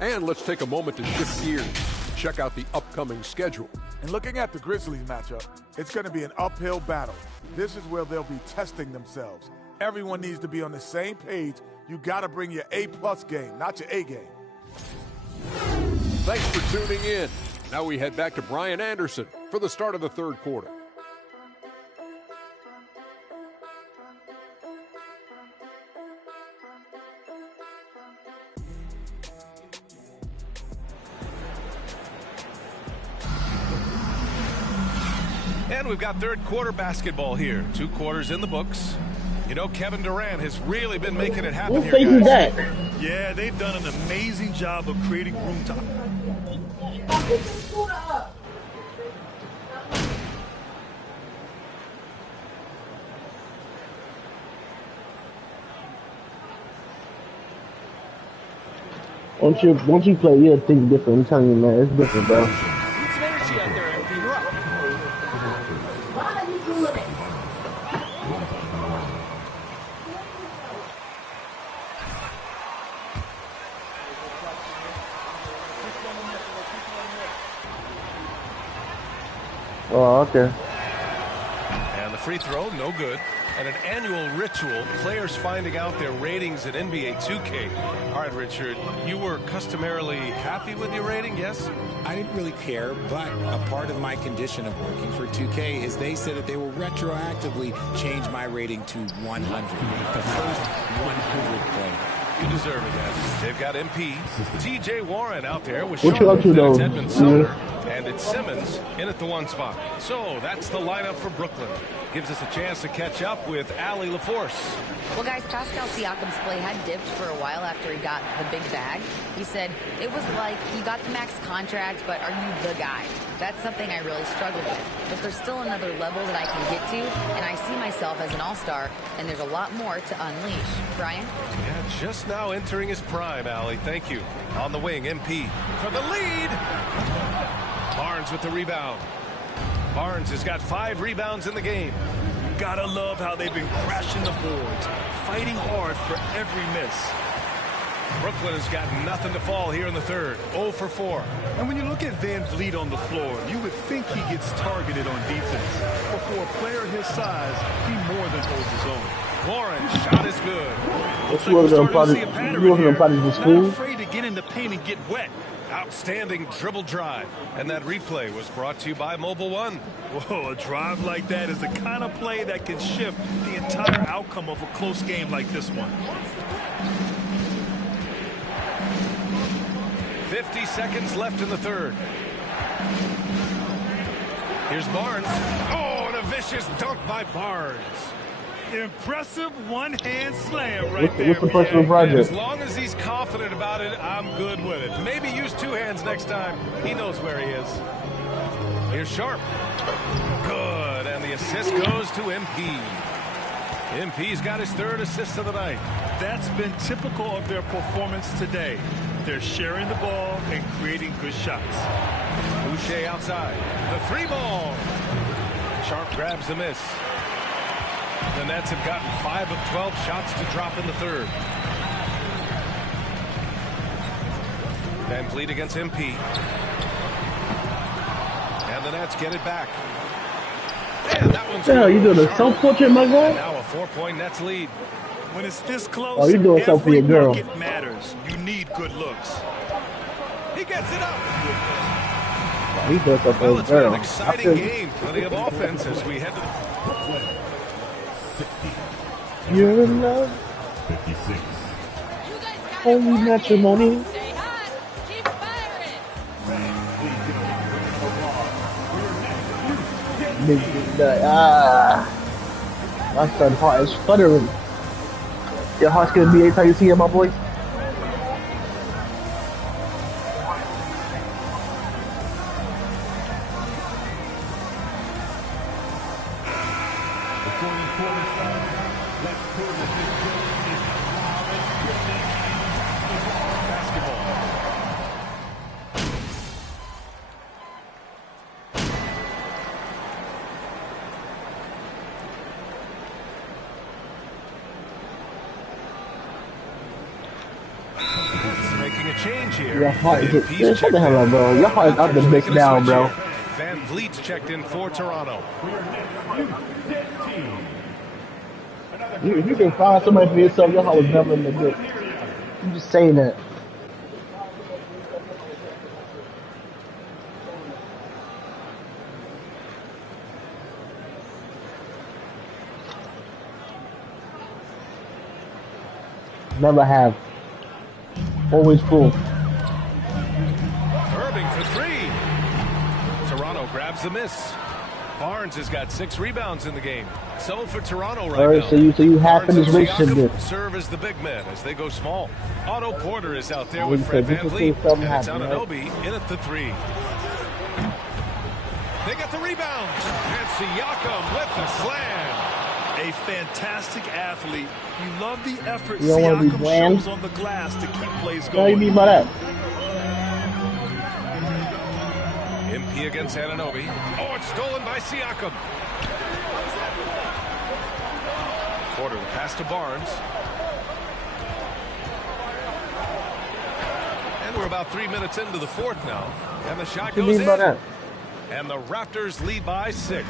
And let's take a moment to shift gears. Check out the upcoming schedule. And looking at the Grizzlies matchup, it's going to be an uphill battle. This is where they'll be testing themselves. Everyone needs to be on the same page. You got to bring your A+ game, not your A game. Thanks for tuning in. Now we head back to Brian Anderson for the start of the third quarter. And we've got third quarter basketball here. 2 quarters in the books. You know, Kevin Durant has really been making it happen here, Who guys. that? Yeah, they've done an amazing job of creating room to... Once you play, yeah, things different. I'm telling you, man, it's different, bro. Oh, okay. And the free throw, no good. And an annual ritual, players finding out their ratings at NBA 2K. All right, Richard, you were customarily happy with your rating, yes? I didn't really care, but a part of my condition of working for 2K is they said that they will retroactively change my rating to 100. The first 100 play. You deserve it, guys. They've got MP, TJ Warren out there with What you up to, though? Edmund Sumner, and it's Simmons in at the 1 spot. So that's the lineup for Brooklyn. Gives us a chance to catch up with 𝕖𝖒𝖒𝖏𝖓𝖏. Well, guys, Pascal Siakam's play had dipped for a while after he got the big bag. He said, it was like you got the max contract, but are you the guy? That's something I really struggled with. But there's still another level that I can get to, and I see myself as an all-star, and there's a lot more to unleash. Brian? Yeah, just now entering his prime, Allie. Thank you. On the wing, MP for the lead. Barnes with the rebound. Barnes has got 5 rebounds in the game. Gotta love how they've been crashing the boards, fighting hard for every miss. Brooklyn has got nothing to fall here in the third. 0 for 4. And when you look at 𝕉𝖂 on the floor, you would think he gets targeted on defense. But for a player his size, he more than holds his own. Warren's shot is good. Looks like we're starting to see a pattern here. Not afraid to get in the paint and get wet. Outstanding dribble drive. And that replay was brought to you by Mobile One. Whoa, a drive like that is the kind of play that can shift the entire outcome of a close game like this one. 50 seconds left in the third. Here's Barnes. Oh, and a vicious dunk by Barnes. Impressive one-hand slam right there. What's the personal project? As long as he's confident about it, I'm good with it. Maybe use 2 hands next time. He knows where he is. Here's Sharp. Good, and the assist goes to MP. MP's got his 3rd assist of the night. That's been typical of their performance today. They're sharing the ball and creating good shots. Boucher outside. The 3 ball. Sharp grabs the miss. The Nets have gotten 5 of 12 shots to drop in the third. VanVleet against MP. And the Nets get it back. And that one's yeah, you doing a self-portrait, my guy? And now a 4-point Nets lead. When it's this close, oh, you doing something for your girl. It matters. You need good looks. He gets it up. He doing something for his girl. An exciting game. Plenty of offense as we head to the... You're in love. 56. Holy matrimony. My son's heart is fluttering. Your heart's gonna be anytime you see it, my boy. Your heart is shut the hell up, bro. Your heart is out the mix now, bro. VanVleet's checked in for Toronto. If you can find somebody for yourself, your heart was never in the mix. I'm just saying that. Never have. Always full. Irving for 3. Toronto grabs the miss. Barnes has got 6 rebounds in the game. So for Toronto right now. So you half in this relationship. Serve as the big men as they go small. Otto Porter is out there with Fred VanVleet. And it's Anunoby in at the 3. They got the rebound. And Siakam with the slam. A fantastic athlete. You love the effort you don't Siakam be shows on the glass to keep plays going. What do you mean by that? MP against Anunoby. Oh, it's stolen by Siakam. Porter the pass to Barnes. And we're about 3 minutes into the 4th now. And the shot goes in. And the Raptors lead by 6.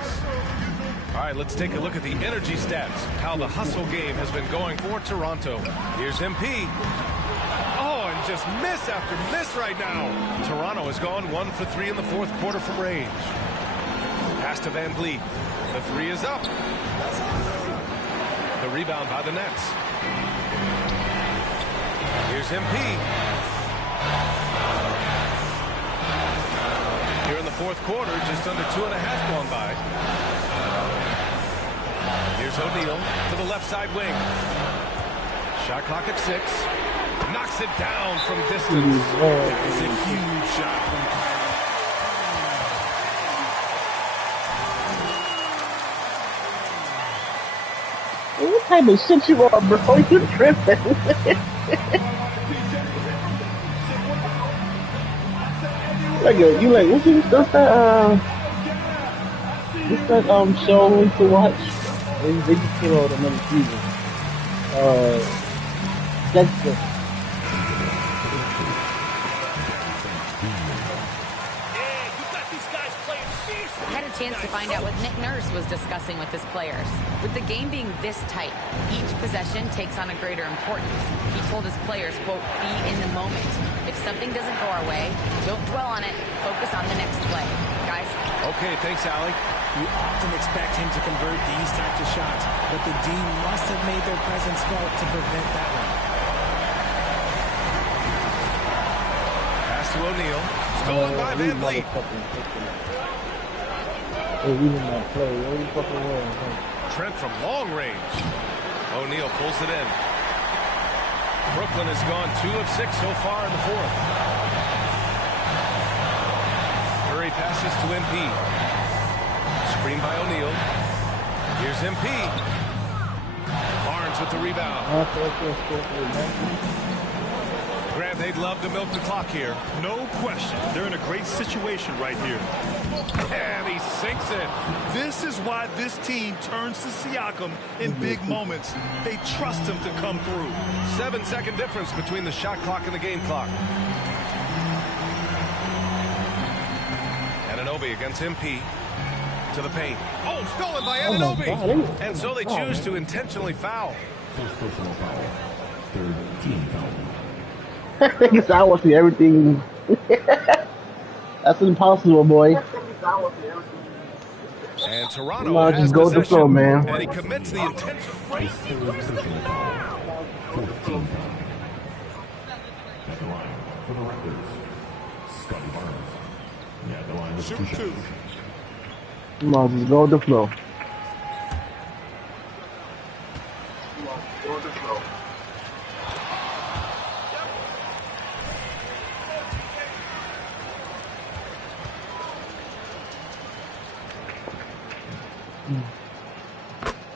All right, let's take a look at the energy stats, how the hustle game has been going for Toronto. Here's MP. Oh, and just miss after miss right now. Toronto has gone 1 for 3 in the fourth quarter from range. Pass to VanVleet. The three is up. The rebound by the Nets. Here's MP. Here in the fourth quarter, just under 2.5 gone by. Here's O'Neal to the left side wing. Shot clock at 6. Knocks it down from distance. It's a huge shot from What type of shit you are, bro? You tripping? What's that show to watch? They just came out another season. Dexter. I had a chance to find out what Nick Nurse was discussing with his players. With the game being this tight, each possession takes on a greater importance. He told his players, quote, be in the moment. If something doesn't go our way, don't dwell on it. Focus on the next play. Guys? Okay, thanks, Allie. You often expect him to convert these types of shots, but the D must have made their presence felt to prevent that one. Pass to O'Neal. Stolen by VanVleet. Trent from long range. O'Neal pulls it in. Brooklyn has gone 2 of 6 so far in the fourth. Curry passes to MP. Screen by O'Neal. Here's MP. Barnes with the rebound. Grant, they'd love to milk the clock here. No question. They're in a great situation right here. And he sinks it. This is why this team turns to Siakam in big moments. They trust him to come through. 7-second difference between the shot clock and the game clock. Anunoby against MP. To the paint. Oh, stolen by Anunoby. And so they choose to intentionally foul. First personal foul. Third team foul. Because I want to see everything. That's impossible, boy. And Toronto has just go with the flow, man. And he commits the intentional. Third personal foul. Fourth team foul. At the line for the Raptors, Scotty Barnes. At the line with 2 shots. Come on, just go with the flow.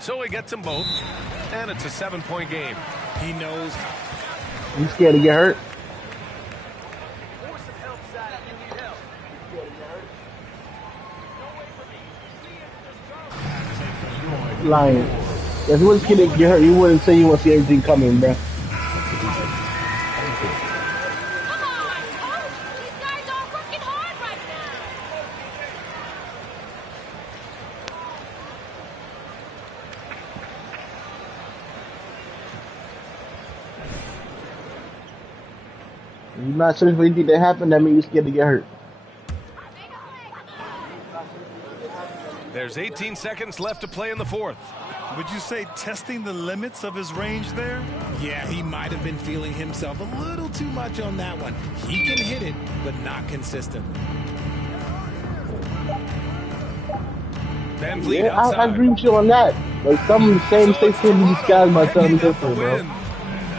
So he gets them both, and it's a 7-point game. He knows. You scared to get hurt? Lying. If you was scared to get hurt, you wouldn't say you want to see everything coming, bruh. If you're not sure if anything that happened, that means you're scared to get hurt. There's 18 seconds left to play in the fourth. Would you say testing the limits of his range there? Yeah, he might have been feeling himself a little too much on that one. He can hit it, but not consistently. VanVleet Yeah, outside. I agree with you on that. Like, some of the same mistakes can be disguised by something different, bro.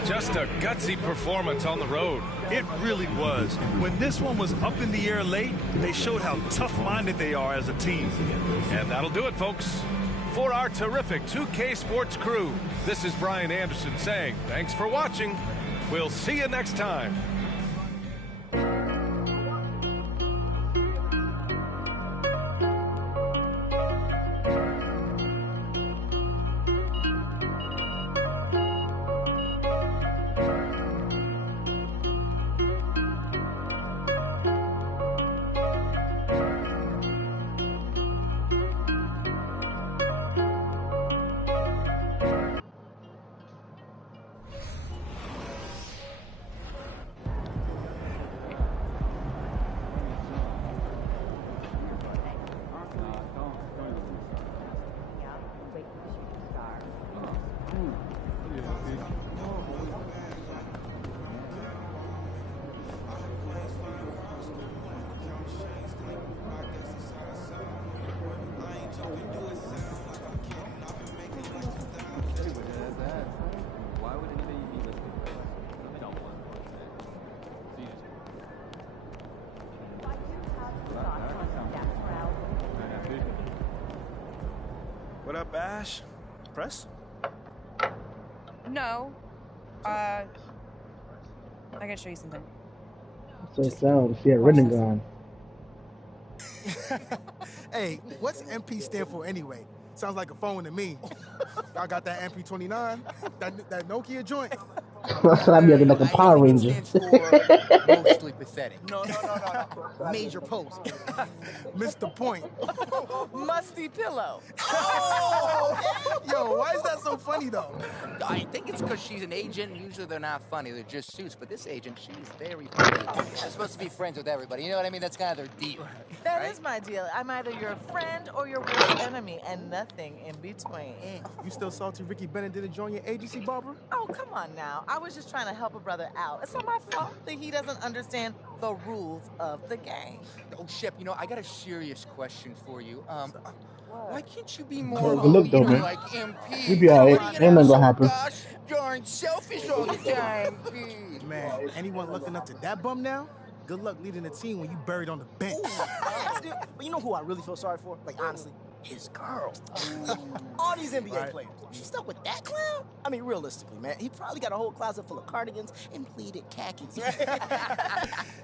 Just a gutsy performance on the road. It really was. When this one was up in the air late, they showed how tough-minded they are as a team. And that'll do it, folks. For our terrific 2K Sports crew, this is Brian Anderson saying thanks for watching. We'll see you next time. up, Ash? Press? No. I gotta show you something. So it sounds she had written gun. Hey, what's MP stand for anyway? Sounds like a phone to me. Y'all got that MP29? That Nokia joint? I'd be like a Power Ranger. Mostly pathetic. No. Major post. Missed the point. Musty pillow. Oh! Yo, why is that so funny though? I think it's because she's an agent. Usually they're not funny. They're just suits. But this agent, she's very funny. She's supposed to be friends with everybody. You know what I mean? That's kind of their deal. That is my deal. I'm either your friend or your worst enemy, and nothing in between. You still salty Ricky Bennett didn't join your agency, Barbara? Oh, come on now. I was just trying to help a brother out. It's not my fault that he doesn't understand the rules of the game. Oh, Shep, you know, I got a serious question for you. Why can't you be more Good look though, man. like MP? You be alright. Ain't nothing gonna happen. Gosh darn selfish all the time. Man, anyone looking up to that bum now? Good luck leading the team when you buried on the bench. But you know who I really feel sorry for? Like, honestly, his girl. All these NBA players. She stuck with that clown? I mean, realistically, man, he probably got a whole closet full of cardigans and pleated khakis.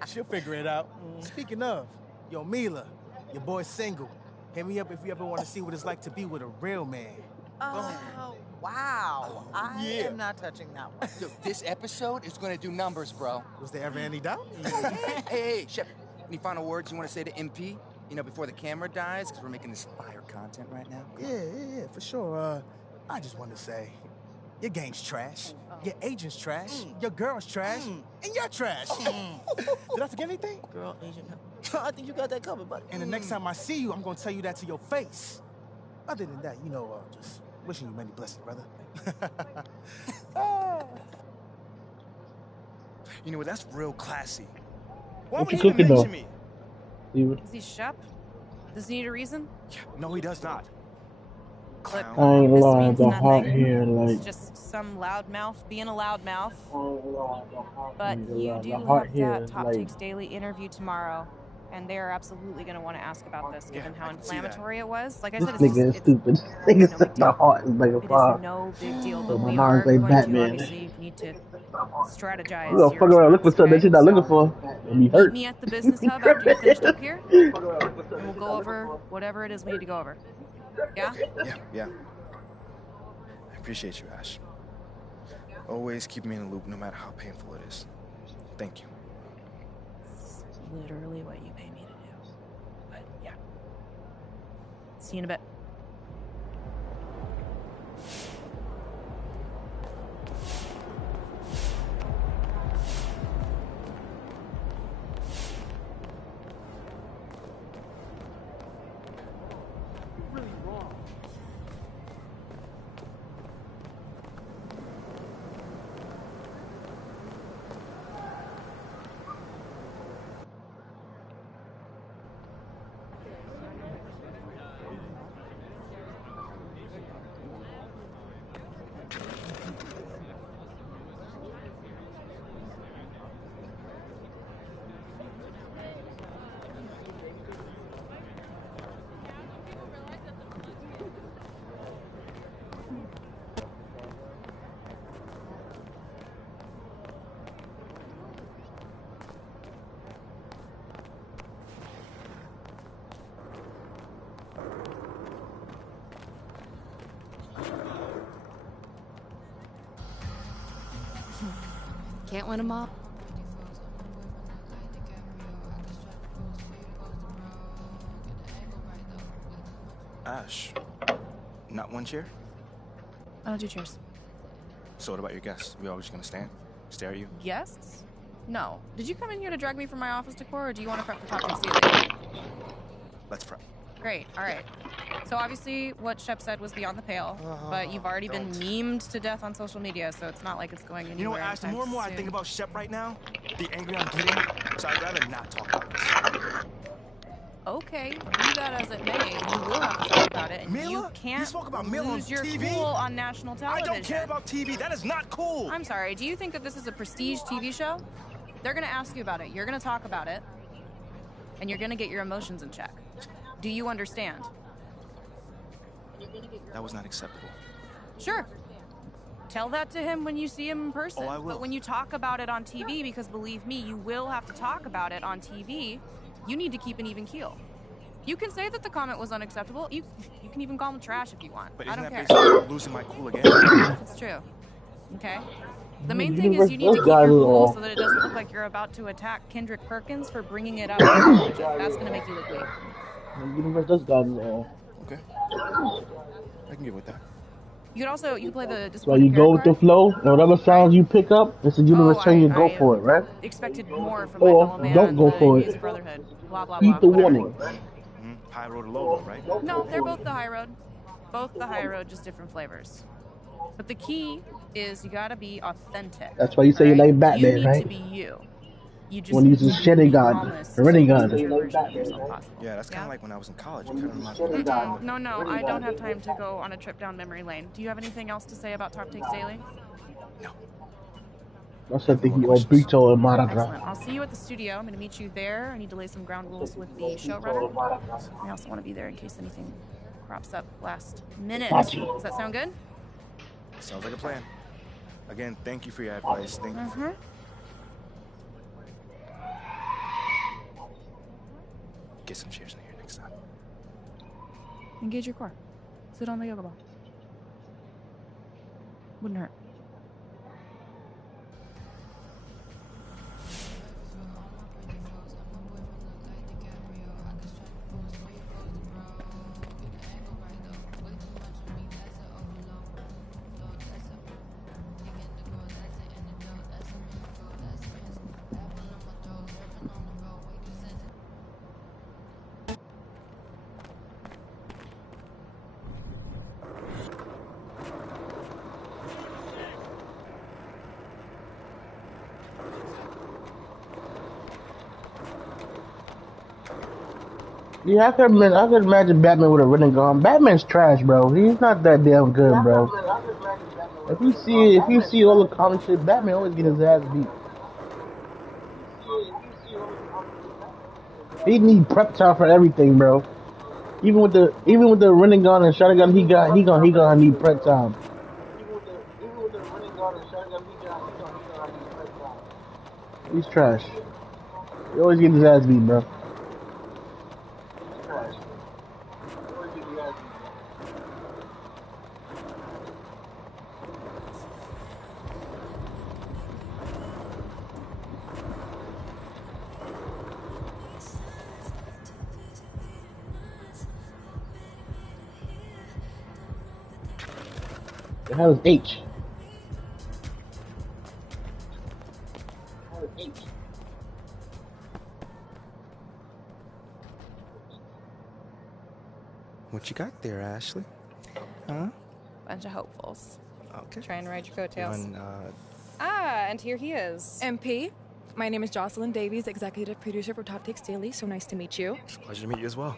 She'll figure it out. Speaking of, yo, Mila, your boy's single. Hit me up if you ever want to see what it's like to be with a real man. Oh, wow. I am not touching that one. Dude, this episode is going to do numbers, bro. Was there ever any doubt? Hey, Shep, any final words you want to say to MP? You know, before the camera dies, because we're making this fire content right now. Yeah, for sure. I just want to say, your game's trash, your agent's trash, your girl's trash, and you're trash. Did I forget anything? Girl, agent. I think you got that covered, buddy. And the next time I see you, I'm going to tell you that to your face. Other than that, you know, just wishing you many blessings, brother. You know what? That's real classy. Why What would you he even cooking, though? mention me? Is he Shep? Does he need a reason? No, he does not. I ain't lying. The heart here, like. It's just some loudmouth being a loudmouth. But you do the heart have here that is Top like- Takes Daily interview tomorrow, and they're absolutely going to want to ask about this, given how inflammatory it was. Like I This said, nigga is stupid. Nigga said the heart is like a fire. no big deal, So but my we mom's are like going Batman. to obviously need to strategize. You gonna your fuck around looking for response, something that okay? you're not looking for and be hurt. Meet me at the business hub after you finished up here, and we'll go over whatever it is we need to go over. Yeah? Yeah. I appreciate you, Ash. Always keep me in the loop, no matter how painful it is. Thank you. It's literally what you pay me to do. But yeah. See you in a bit. Can't win them all. Ash, not one cheer? I don't do cheers. So what about your guests? We all just gonna stand, stare at you? Guests? No. Did you come in here to drag me from my office decor, or do you want to prep for Top Takes Daily? Let's prep. Great. All right. So obviously what Shep said was beyond the pale, but you've already been memed to death on social media, so it's not like it's going anywhere. You know what, Ash, the more and more I think about Shep right now, the angrier I'm getting, so I'd rather not talk about this. Okay, be that as it may, you will have to talk about it, and Mila? you can't You spoke about Mila on lose your TV? cool on national I television. don't care about TV. That is not cool. I'm sorry, do you think that this is a prestige TV show? They're gonna ask you about it, you're gonna talk about it, and you're gonna get your emotions in check. Do you understand? That was not acceptable. Sure. Tell that to him when you see him in person. Oh, I will. But when you talk about it on TV, because believe me, you will have to talk about it on TV, you need to keep an even keel. You can say that the comment was unacceptable. You can even call him trash if you want. But I isn't don't that care. basically losing my cool again? It's true. Okay? The main thing is you need to keep your cool so that it doesn't look like you're about to attack Kendrick Perkins for bringing it up on television. That's going to make you look weak. The universe does got his all. Okay. I can get with that. You could also, you can play the So disappointing you go with the card. flow, and whatever sounds you pick up, it's the universe telling you to go for it, right? Expected more from my Or fellow man. don't go for Music it. Brotherhood. Blah, blah, Heed blah. the whatever. warning. High road or low road, right? No, they're both the high road. Both the high road, just different flavors. But the key is you gotta be authentic. That's why you say you like Batman, you need right? to be you. You just When you use a shitty gun, calmest, a running most gun. mature version of yourself possible. Yeah, that's kind of like when I was in college. You kind of Mm-mm. No, I don't have time to go on a trip down memory lane. Do you have anything else to say about Talk Takes Daily? I said think you Brito and Excellent. Maratra. I'll see you at the studio. I'm going to meet you there. I need to lay some ground rules with the showrunner. I also want to be there in case anything crops up last minute. Gotcha. Does that sound good? Sounds like a plan. Again, thank you for your advice. Thank you. For... Get some chairs in here next time. Engage your core. Sit on the yoga ball. Wouldn't hurt. Yeah, I could imagine Batman with a running gun. Batman's trash, bro. He's not that damn good, bro. If you see all the comic shit, Batman always get his ass beat. He need prep time for everything, bro. Even with the running gun and shotgun, he gonna need prep time. He's trash. He always get his ass beat, bro. The hell is H? What you got there, Ashley? Huh? Bunch of hopefuls. Okay. Try and ride your coattails. And, and here he is. MP, my name is Jocelyn Davies, executive producer for Talk Takes Daily. So nice to meet you. It's a pleasure to meet you as well.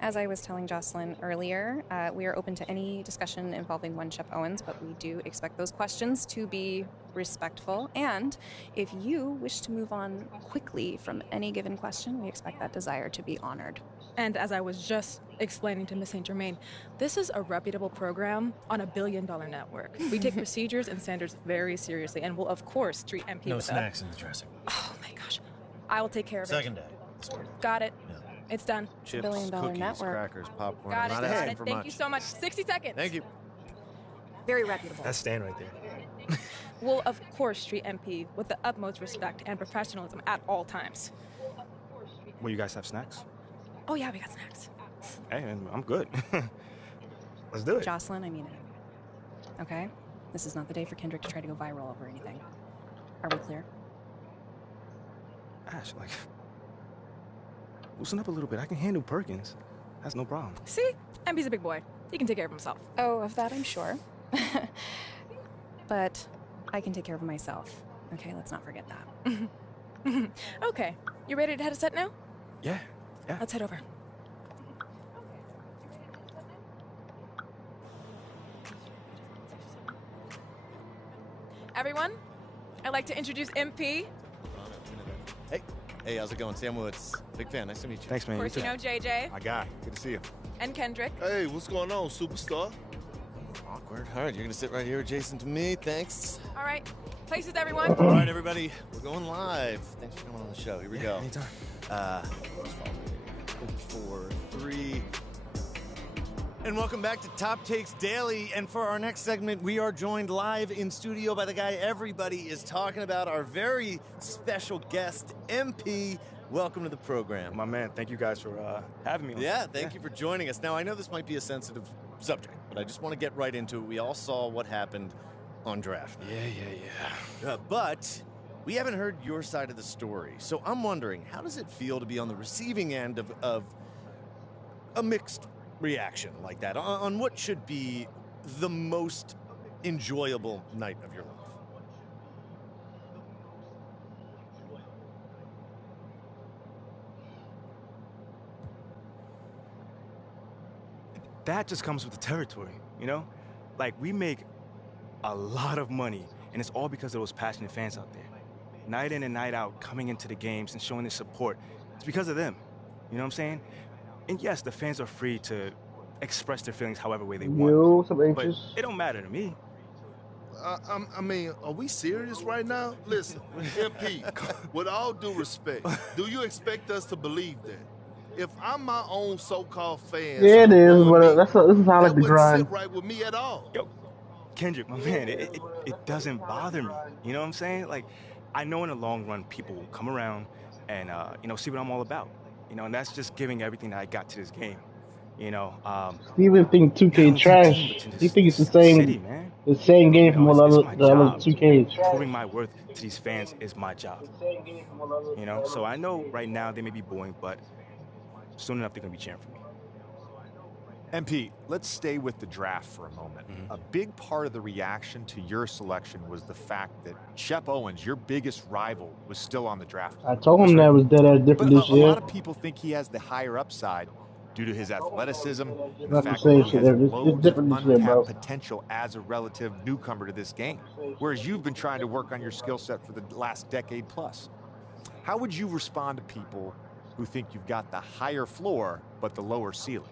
As I was telling Jocelyn earlier, we are open to any discussion involving one Chef Owens, but we do expect those questions to be respectful. And if you wish to move on quickly from any given question, we expect that desire to be honored. And as I was just explaining to Ms. St. Germain, this is a reputable program on $1 billion network. We take procedures and standards very seriously and will, of course, treat MP No with snacks in the dressing room. Oh, my gosh. I will take care of Second it. day. Got it. It's done. Chips, $1 billion cookies, network. crackers, popcorn. Got it. I'm not Got asking it. for Thank much. you so much. 60 seconds. Thank you. Very reputable. That's Stan right there. Will, of course, treat MP with the utmost respect and professionalism at all times. Will you guys have snacks? Oh, yeah, we got snacks. Hey, I'm good. Let's do it. Jocelyn, I mean it. Okay? This is not the day for Kendrick to try to go viral over anything. Are we clear? Ash, like, loosen up a little bit. I can handle Perkins. That's no problem. See? MP's a big boy. He can take care of himself. Oh, of that I'm sure. But I can take care of myself. Okay, let's not forget that. Okay. You ready to head to set now? Yeah. Let's head over. Everyone, I'd like to introduce MP. Hey, how's it going? Sam Woods. Big fan. Nice to meet you. Thanks, man. Of course, you know JJ. My guy. Good to see you. And Kendrick. Hey, what's going on, superstar? Awkward. All right, you're going to sit right here adjacent to me. Thanks. All right. Places, everyone. All right, everybody. We're going live. Thanks for coming on the show. Here we go. Anytime. 4, 3. And welcome back to Top Takes Daily. And for our next segment, we are joined live in studio by the guy everybody is talking about, our very special guest, MP. Welcome to the program. My man, thank you guys for having me on. Yeah, thank you for joining us. Now, I know this might be a sensitive subject, but I just want to get right into it. We all saw what happened on draft night. Yeah. But we haven't heard your side of the story. So I'm wondering, how does it feel to be on the receiving end of a mixed reaction like that on what should be the most enjoyable night of your life? That just comes with the territory, you know? Like, we make a lot of money, and it's all because of those passionate fans out there. Night in and night out, coming into the games and showing their support. It's because of them, you know what I'm saying? And yes, the fans are free to express their feelings however way they want. But it don't matter to me. I mean, are we serious right now? Listen, MP, with all due respect, do you expect us to believe that? If I'm my own so-called fan, yeah, it is. But this is how I like to grind. Sit right with me at all. Yo, Kendrick, my man, it doesn't bother me. You know what I'm saying? Like, I know in the long run, people will come around and see what I'm all about. You know, and that's just giving everything that I got to this game. You know, Steven think 2K trash. He thinks it's the same game from all the other 2Ks. Proving my worth to these fans is my job. You know, so I know right now they may be booing, but soon enough they're gonna be cheering for me. MP, let's stay with the draft for a moment. A big part of the reaction to your selection was the fact that Shep Owens, your biggest rival, was still on the draft. I told him that was dead ass different this year. A lot of people think he has the higher upside due to his athleticism and the fact that he has loads of untapped potential as a relative newcomer to this game, whereas you've been trying to work on your skill set for the last decade plus. How would you respond to people who think you've got the higher floor but the lower ceiling?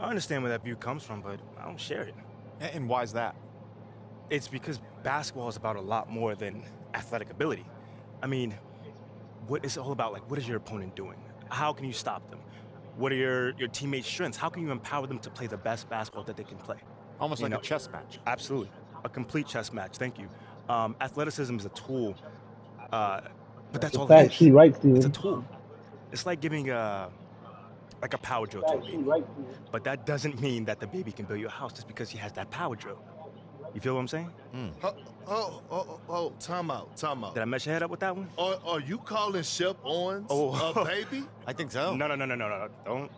I understand where that view comes from, but I don't share it. And why is that? It's because basketball is about a lot more than athletic ability. I mean, what is it all about? Like, what is your opponent doing? How can you stop them? What are your teammates' strengths? How can you empower them to play the best basketball that they can play? Almost like a chess match. Absolutely. A complete chess match. Thank you. Athleticism is a tool, but that's all it is. It's a tool. It's like giving like a power drill to a baby. But that doesn't mean that the baby can build you a house just because he has that power drill. You feel what I'm saying? Time out. Did I mess your head up with that one? Are you calling Shep Owens a baby? I think so. No. Don't.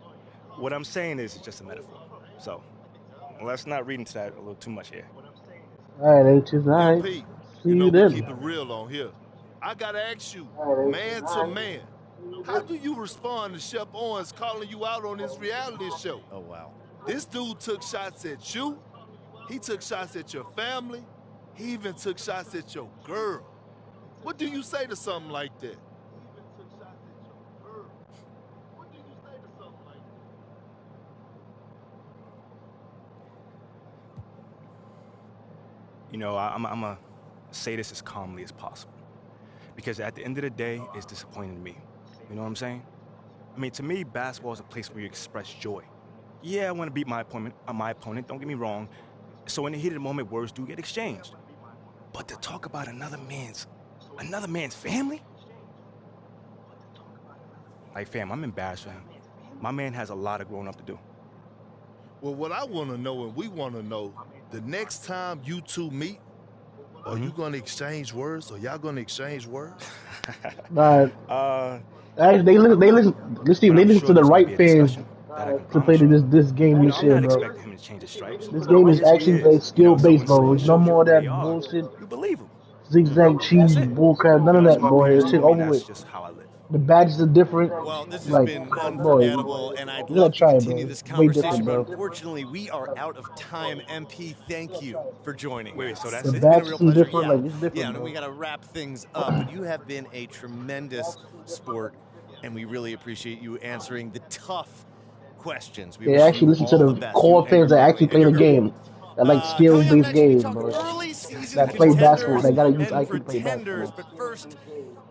What I'm saying is it's just a metaphor. So let's not read into that a little too much here. All right, H's. All right. Pete, See you then. Keep it real on here. I gotta ask you, man to man, how do you respond to Shep Owens calling you out on his reality show? Oh, wow. This dude took shots at you. He took shots at your family. He even took shots at your girl. What do you say to something like that? You know, I'm going to say this as calmly as possible. Because at the end of the day, it's disappointing to me. You know what I'm saying? I mean, to me, basketball is a place where you express joy. Yeah, I want to beat my opponent, don't get me wrong. So in the heat of the moment, words do get exchanged. But to talk about another man's family? Like, fam, I'm embarrassed for him. My man has a lot of growing up to do. Well, what I want to know, and we want to know, the next time you two meet, are you going to exchange words? Or y'all going to exchange words? They listen to the right fans to play this game this year, I'm not bro. expecting him to change his stripes. This game is actually a skill based, bro. No more of that bullshit. You believe him. Zigzag cheese, bullcrap, none of that, boy. This shit over with. Just how I live. The badges are different. Well, this has like, been boy, unforgettable, and I'd you gotta love to try it, continue bro. this Way different, conversation, but bro. unfortunately, we are out of time. MP, thank you for joining. Wait, so that's The it? It's been a badges real are pleasure. different, Yeah, like it's different, yeah, and bro. we got to wrap things up, but you have been a tremendous sport, and we really appreciate you answering the tough questions. We They wish actually you listen to all the best. core You fans and that your actually family play and the your game. That like skill-based game, bro. early season That play basketball. contenders They gotta use and IQ to play pretenders, basketball. but first,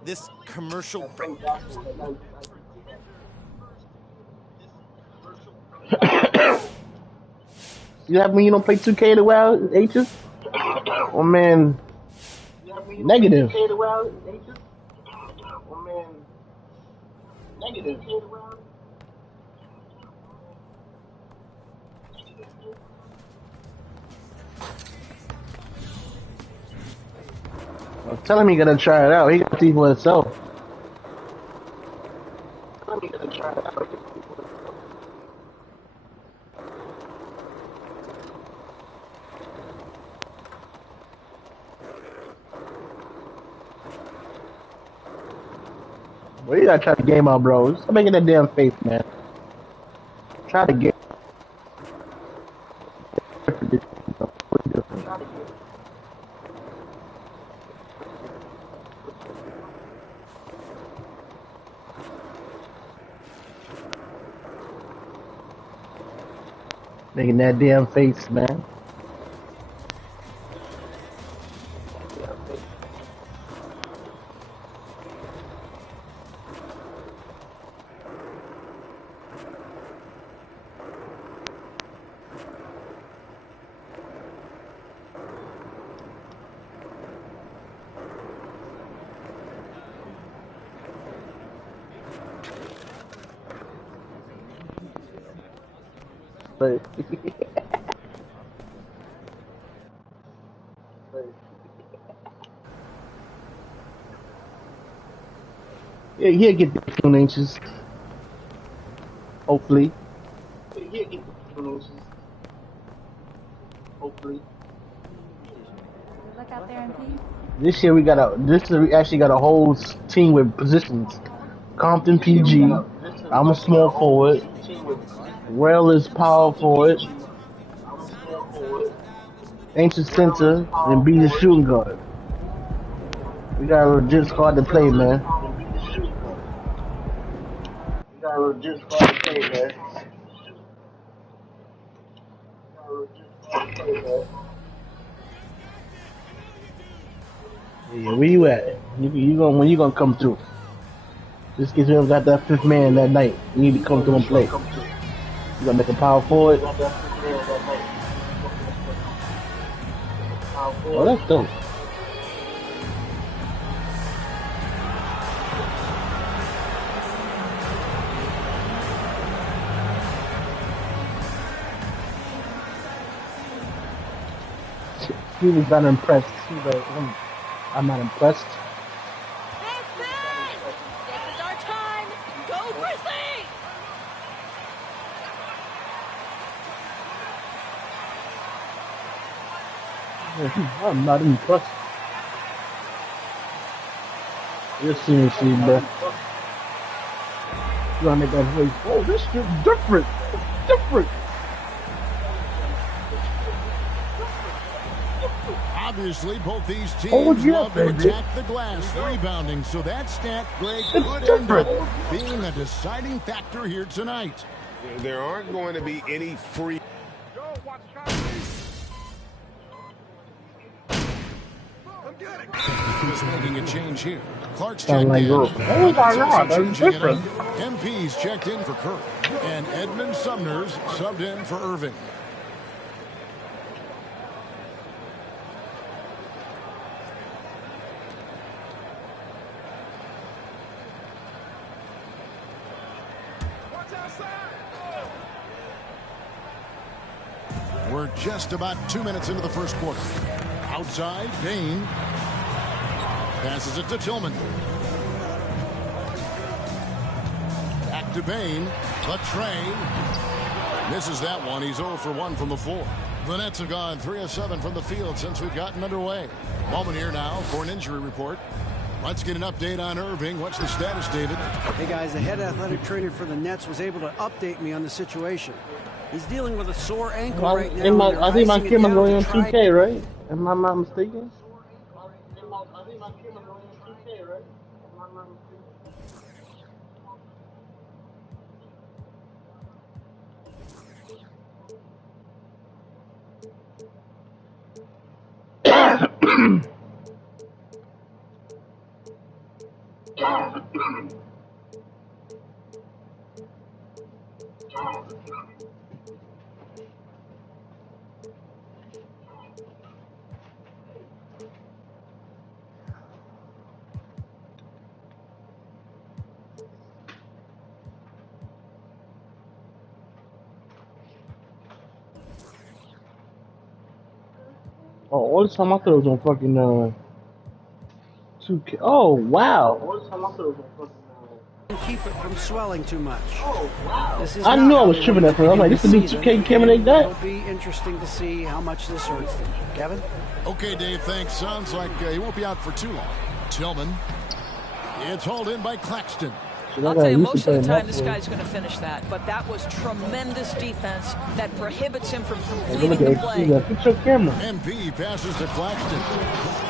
this commercial break. You have me? You don't play 2K the well, H's? Oh man, negative. I'm telling him he gotta try it out. He got to see for himself. Well, you gotta try the game out, bro. Stop making that damn face, man. Try the game. Making that damn face, man. But yeah, he'll get the 2 inches. Hopefully. Look out there, MP. This year we actually got a whole team with positions. Compton PG. I'm a small forward. Rail is power forward. Ancient center and B the shooting guard. We got a legit squad to play, man. Yeah, where you at? When you gonna come through? Just because we don't got that 5th man that night, you need to come through and play. You gonna make a power forward? Oh, that's dope. He was not impressed. He's like, I'm not impressed. This is our time. Go Grizzlies! I'm not impressed. You're seriously, bro. You gotta make that voice. Oh, this shit's different. It's different. Obviously, both these teams love to attack the glass, rebounding, so that stat, Greg, could end up being a deciding factor here tonight. There aren't going to be any free. Just making a change here. Clark's Sound checked like in. girl. Oh my God, that's Changing it different. up. MP's checked in for Kirk, and Edmund Sumner's subbed in for Irving. We're just about 2 minutes into the first quarter. Outside, Payne passes it to Tillman. Back to Payne. The tray. Misses that one. He's 0 for 1 from the floor. The Nets have gone 3 of 7 from the field since we've gotten underway. Moment here now for an injury report. Let's get an update on Irving. What's the status, David? Hey, guys, the head athletic trainer for the Nets was able to update me on the situation. He's dealing with a sore ankle right now. I think my camera's going on 2K, right? Am I not mistaken? Oh, all the time I thought it was on fucking 2K. Oh, wow. All the time I thought it was on fucking Keep it from swelling too much. Oh, wow. I knew I was tripping at first. I'm like, this is the new 2K camera they got? It'll be interesting to see how much this hurts them. Kevin? Okay, Dave, thanks. Sounds like he won't be out for too long. Tillman. It's hauled in by Claxton. I'll tell you, most of the time this guy's going to finish that, but that was tremendous defense that prohibits him from completing the play. Fix your camera. MP passes to Claxton.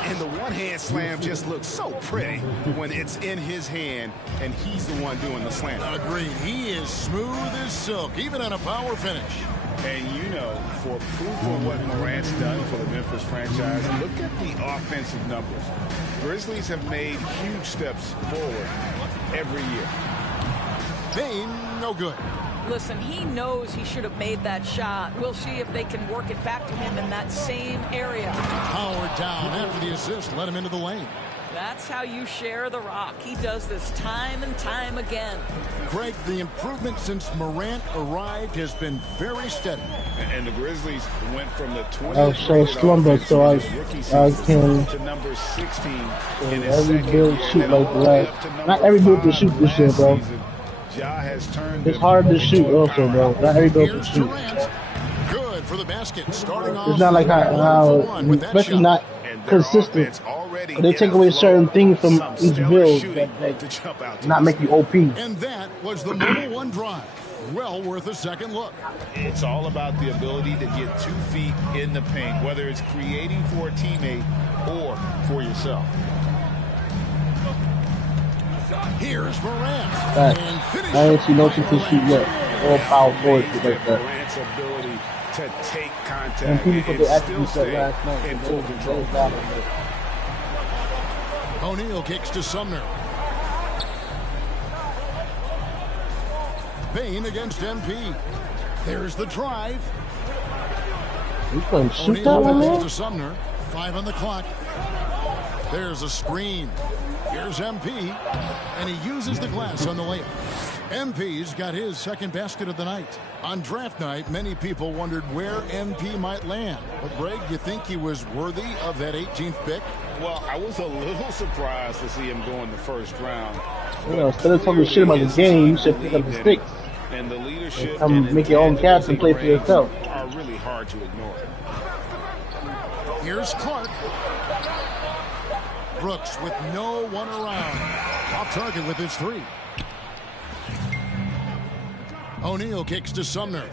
And the one-hand slam just looks so pretty when it's in his hand and he's the one doing the slam. Agreed. He is smooth as silk, even on a power finish. And you know, for proof of what Morant's done for the Memphis franchise, look at the offensive numbers. Grizzlies have made huge steps forward every year. Bane, no good. Listen, he knows he should have made that shot. We'll see if they can work it back to him in that same area. Howard down after the assist, let him into the lane. That's how you share the rock. He does this time and time again. Greg, the improvement since Morant arrived has been very steady. And the Grizzlies went from the 20th I was so slumber, so I can to number 16 in every build shoot like that. Not every build can shoot this year, bro. It's hard to shoot also, bro. Not every build can shoot. Good for the basket. Starting off. It's not like how especially not consistent. They take away certain things from each build that not make you OP. And that was the number 1 drive. Well worth a second look. It's all about the ability to get 2 feet in the paint, whether it's creating for a teammate or for yourself. Here's Morant. I ain't seen no shit to shoot yet. All power forward shit like that. Morant's ability to take contact and people and they actually still said last night in full control. O'Neal kicks to Sumner. Bane against MP. There's the drive. You couldn't shoot that one, man? To Sumner. 5 on the clock. There's a screen. Here's MP, and he uses the glass on the layup. MP's got his second basket of the night. On draft night, many people wondered where MP might land. But, Greg, you think he was worthy of that 18th pick? Well, I was a little surprised to see him go in the first round. You know, instead of talking shit about the game, you should pick up the sticks. And the leadership and make your own caps and play for yourself. Are really hard to ignore. Here's Clark. Brooks with no one around. Off target with his 3. O'Neal kicks to Sumner.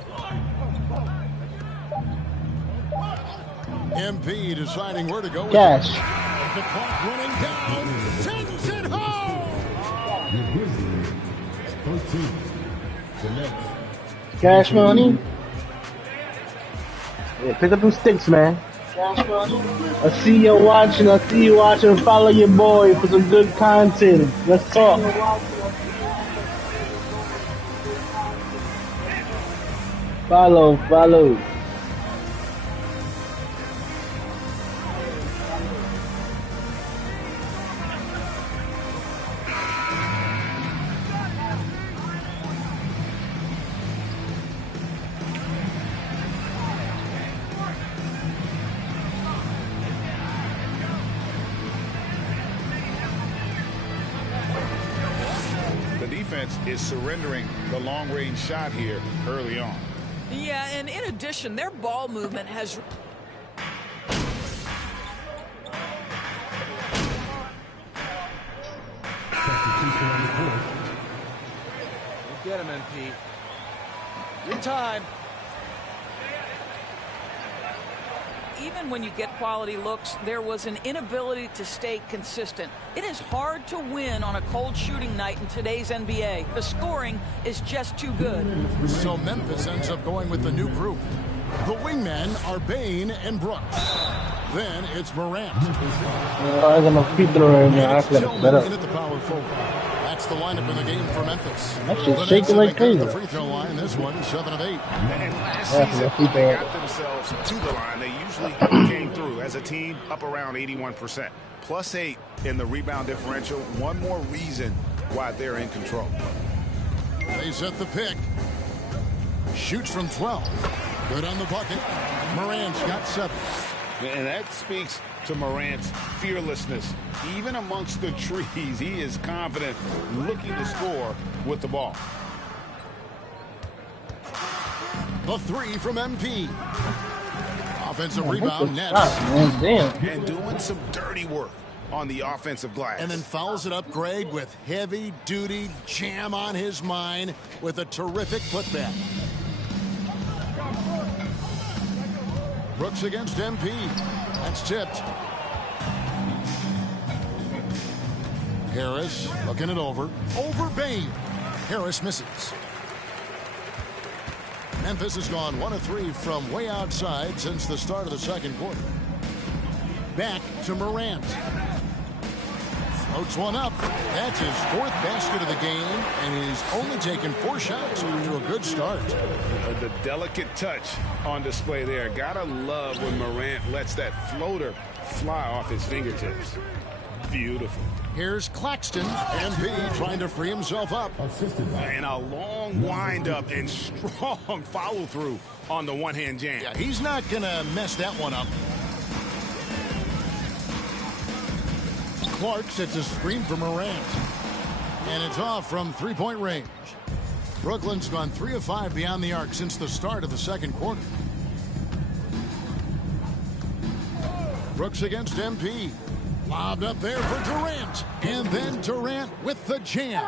MP deciding where to go with Cash. The clock running down. Sends it home. Cash money. Yeah, pick up them sticks, man. I see you watching. Follow your boy for some good content. Let's talk. Follow. Is surrendering the long-range shot here early on. Yeah, and in addition, their ball movement has... Get him, MP. Your time. Even when you get quality looks, there was an inability to stay consistent. It is hard to win on a cold shooting night in today's NBA. The scoring is just too good. So Memphis ends up going with the new group. The wingmen are Bane and Brooks. Then it's Morant. I'm going to keep throwing it. I feel better. At the power forward. That's the lineup in the game for Memphis. That's just shaking like crazy. The free throw line, this one, 7 of 8. And last season, they got themselves to the line. They usually came through as a team up around 81%. +8 in the rebound differential. One more reason why they're in control. They set the pick. Shoots from 12. Good on the bucket. Morant's got 7. And that speaks to Morant's fearlessness. Even amongst the trees, he is confident, looking to score with the ball. The 3 from MP. Offensive rebound, Nets. And doing some dirty work on the offensive glass. And then fouls it up, Greg, with heavy-duty jam on his mind with a terrific putback. Brooks against MP. That's tipped. Harris looking it over. Over Bane. Harris misses. Memphis has gone 1 of 3 from way outside since the start of the second quarter. Back to Morant. Floats one up. That's his 4th basket of the game, and he's only taken 4 shots to a good start. The delicate touch on display there. Gotta love when Morant lets that floater fly off his fingertips. Beautiful. Here's Claxton. MP trying to free himself up. And a long wind-up and strong follow-through on the one-hand jam. Yeah, he's not going to mess that one up. Clark sets a screen for Morant. And it's off from three-point range. Brooklyn's gone 3 of 5 beyond the arc since the start of the second quarter. Brooks against MP. Lobbed up there for Durant. And then Durant with the jam.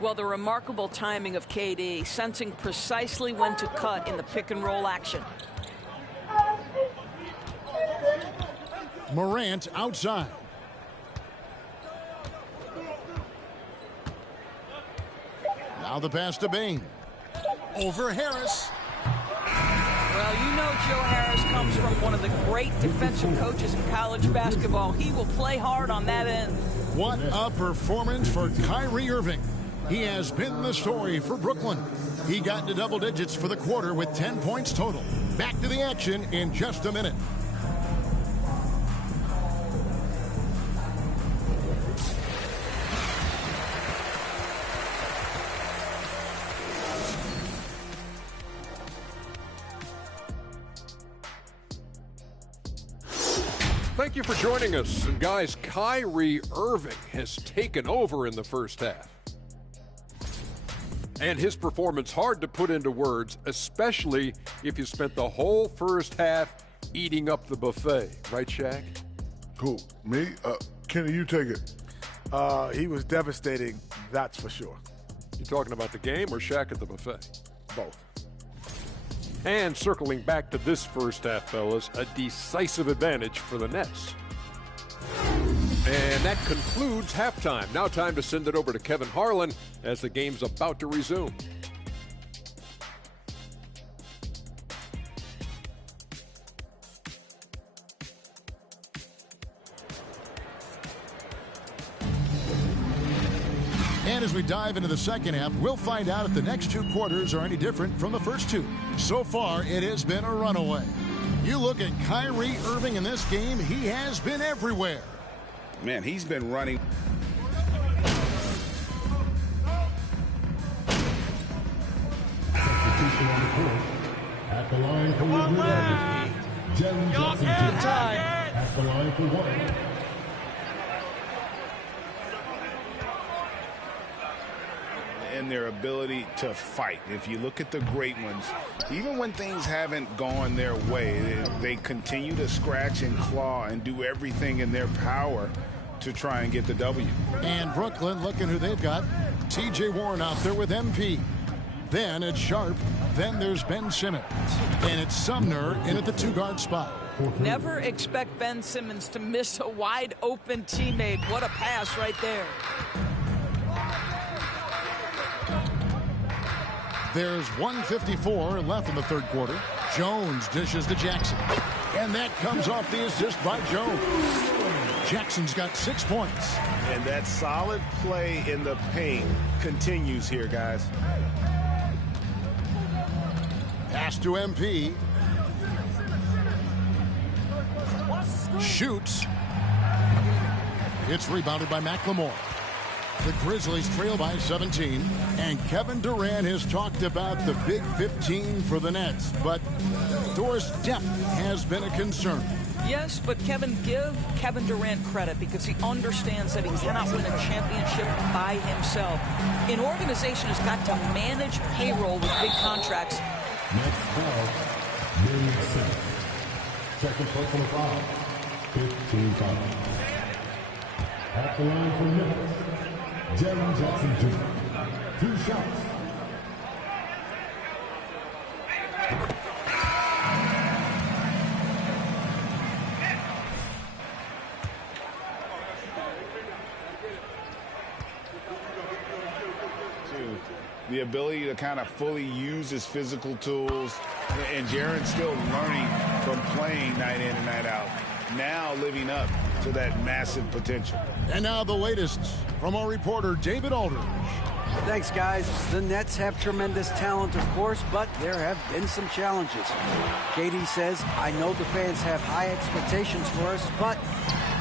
Well, the remarkable timing of KD, sensing precisely when to cut in the pick-and-roll action. Morant outside. Now the pass to Bane. Over Harris. Well, you know Joe Harris comes from one of the great defensive coaches in college basketball. He will play hard on that end. What a performance for Kyrie Irving. He has been the story for Brooklyn. He got into double digits for the quarter with 10 points total. Back to the action in just a minute. Thank you for joining us. And guys, Kyrie Irving has taken over in the first half. And his performance hard to put into words, especially if you spent the whole first half eating up the buffet. Right, Shaq? Who? Me? Kenny, you take it. He was devastating, that's for sure. You talking about the game or Shaq at the buffet? Both. And circling back to this first half, fellas, a decisive advantage for the Nets. And that concludes halftime. Now time to send it over to Kevin Harlan as the game's about to resume. And as we dive into the second half, we'll find out if the next 2 quarters are any different from the first 2. So far, it has been a runaway. You look at Kyrie Irving in this game, he has been everywhere. Man, he's been running. At the line for Jen Johnson. At the line for 1. And in their ability to fight. If you look at the great ones, even when things haven't gone their way, they continue to scratch and claw and do everything in their power to try and get the W. And Brooklyn, looking who they've got. T.J. Warren out there with MP. Then it's Sharp. Then there's Ben Simmons. And it's Sumner in at the 2-guard spot. Never expect Ben Simmons to miss a wide open teammate. What a pass right there. There's 1:54 left in the third quarter. Jones dishes to Jackson. And that comes off the assist by Jones. Jackson's got 6 points. And that solid play in the paint continues here, guys. Pass to MP. Shoots. It's rebounded by McLemore. The Grizzlies trail by 17. And Kevin Durant has talked about the Big 15 for the Nets. But Doris, depth has been a concern. Yes, but give Kevin Durant credit because he understands that he cannot win a championship by himself. An organization has got to manage payroll with big contracts. Next foul, William Simmons. Second personal foul, 15 foul. At the line for Memphis, Jaren Jackson Jr. 2 shots. The ability to kind of fully use his physical tools, and Jaren's still learning from playing night in and night out, now living up to that massive potential. And now the latest from our reporter David Aldridge. Thanks, guys. The Nets have tremendous talent, of course, but there have been some challenges. KD says, I know the fans have high expectations for us, but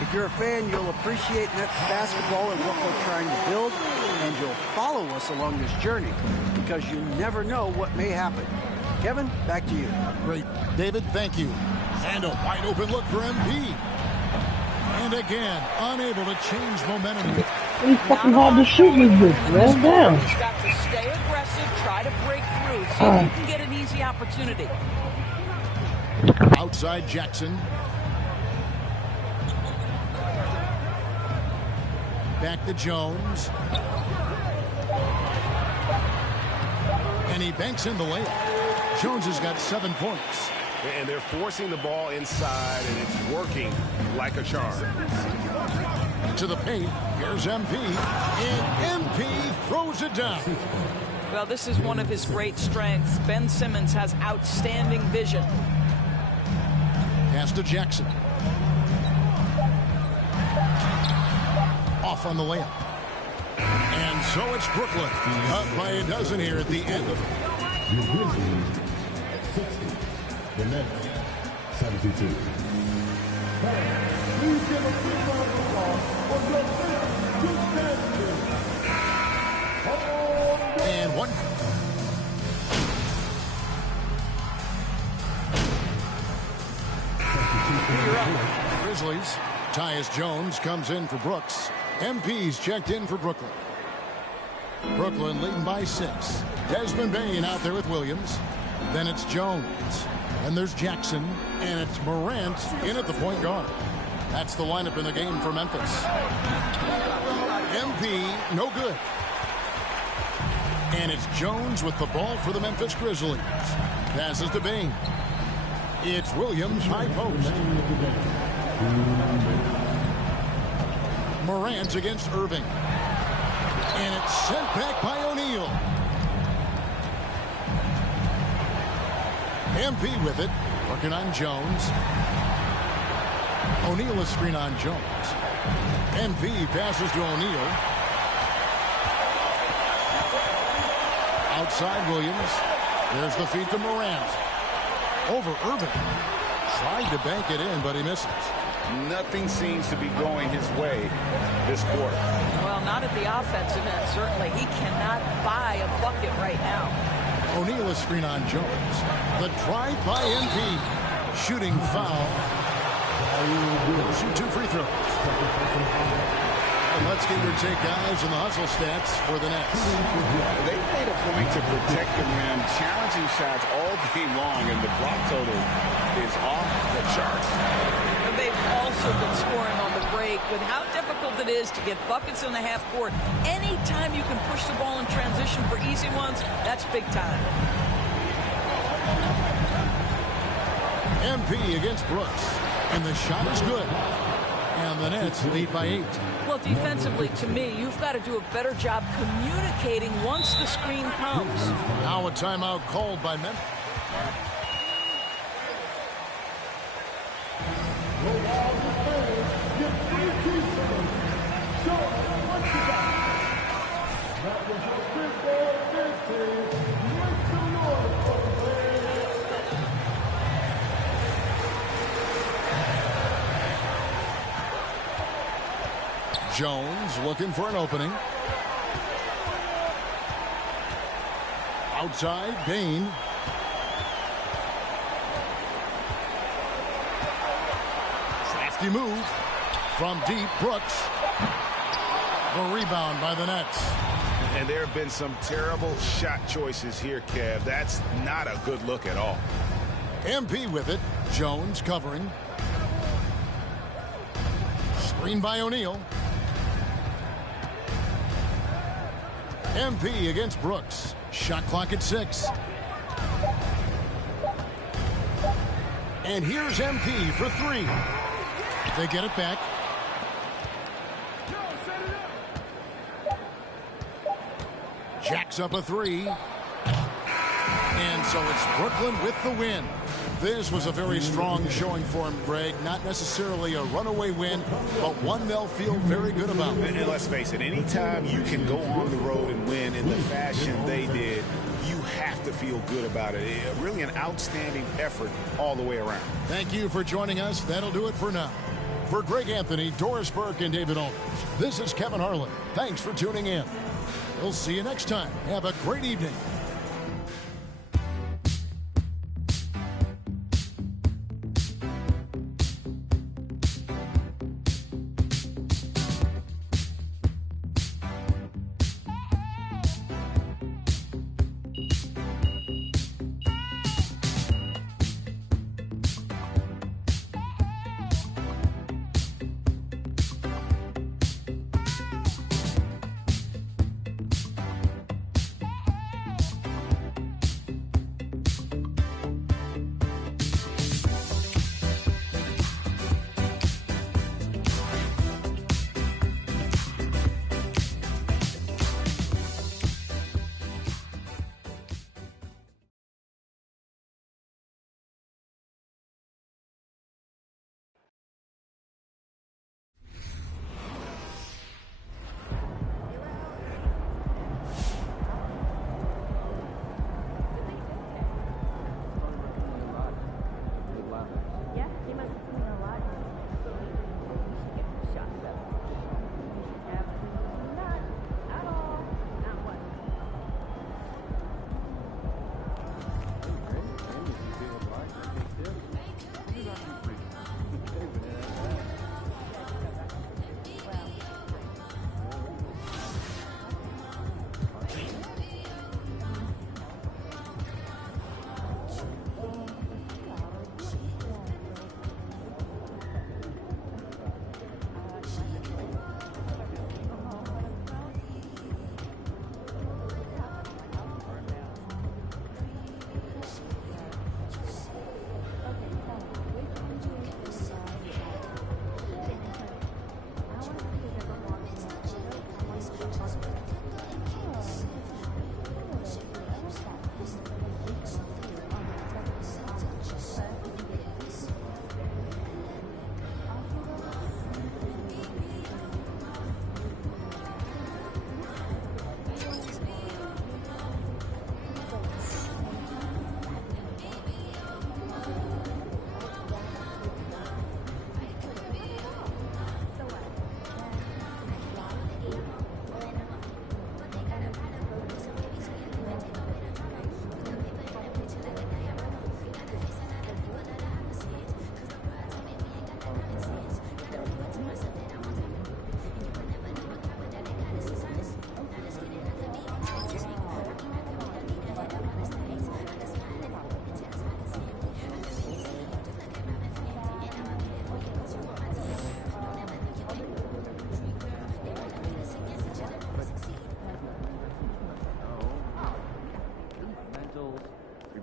if you're a fan, you'll appreciate Nets basketball and what we're trying to build, and you'll follow us along this journey because you never know what may happen. Kevin, back to you. Great. David, thank you. And a wide open look for MP. And again, unable to change momentum. It's fucking hard to shoot with this, man. Damn. He's got to stay aggressive, try to break through, see if you can get an easy opportunity. Outside Jackson. Back to Jones. And he banks in the layup. Jones has got 7 points. And they're forcing the ball inside, and it's working like a charm. To the paint. Here's MP. And MP throws it down. Well, this is one of his great strengths. Ben Simmons has outstanding vision. Pass to Jackson. Off on the layup. And so it's Brooklyn. Up by a dozen here at the end of it. The Grizzlies at 60. The Nets 72. Please give a big round of applause for your and one. Grizzlies. Tyus Jones comes in for Brooks. MP's checked in for Brooklyn. Brooklyn leading by 6. Desmond Bane out there with Williams. Then it's Jones. And there's Jackson. And it's Morant in at the point guard. That's the lineup in the game for Memphis. MP, no good. And it's Jones with the ball for the Memphis Grizzlies. Passes to Bane. It's Williams, high post. Morant against Irving. And it's sent back by O'Neal. MP with it. Working on Jones. O'Neal a screen on Jones. MP passes to O'Neal. Outside Williams. There's the feed to Morant. Over Irving. Tried to bank it in, but he misses. Nothing seems to be going his way this quarter. Well, not at the offensive end, certainly. He cannot buy a bucket right now. O'Neal a screen on Jones. The drive by MP. Shooting foul. Shoot 2 free throws. And let's get your take, guys, on the hustle stats for the Nets. They made a point to protect the rim, challenging shots all day long, and the block total is off the charts. And they've also been scoring on the break with how difficult it is to get buckets in the half court. Anytime you can push the ball in transition for easy ones, that's big time. MP against Brooks. And the shot is good. And the Nets lead by 8. Well, defensively, to me, you've got to do a better job communicating once the screen comes. Now a timeout called by Memphis. Jones looking for an opening. Outside, Bain. Crafty move from deep. Brooks. The rebound by the Nets. And there have been some terrible shot choices here, Kev. That's not a good look at all. MP with it. Jones covering. Screen by O'Neal. MP against Brooks. Shot clock at 6. And here's MP for 3. They get it back. Jacks up a 3. And so it's Brooklyn with the win. This was a very strong showing for him, Greg. Not necessarily a runaway win, but one they'll feel very good about. And let's face it, anytime you can go on the road and win in the fashion they did, you have to feel good about it. Really an outstanding effort all the way around. Thank you for joining us. That'll do it for now. For Greg Anthony, Doris Burke, and David Aldridge, this is Kevin Harlan. Thanks for tuning in. We'll see you next time. Have a great evening.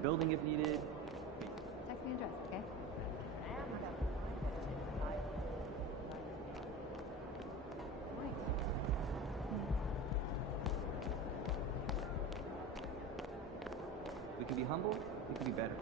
building if needed. Text me address, okay? We can be humble, we can be better.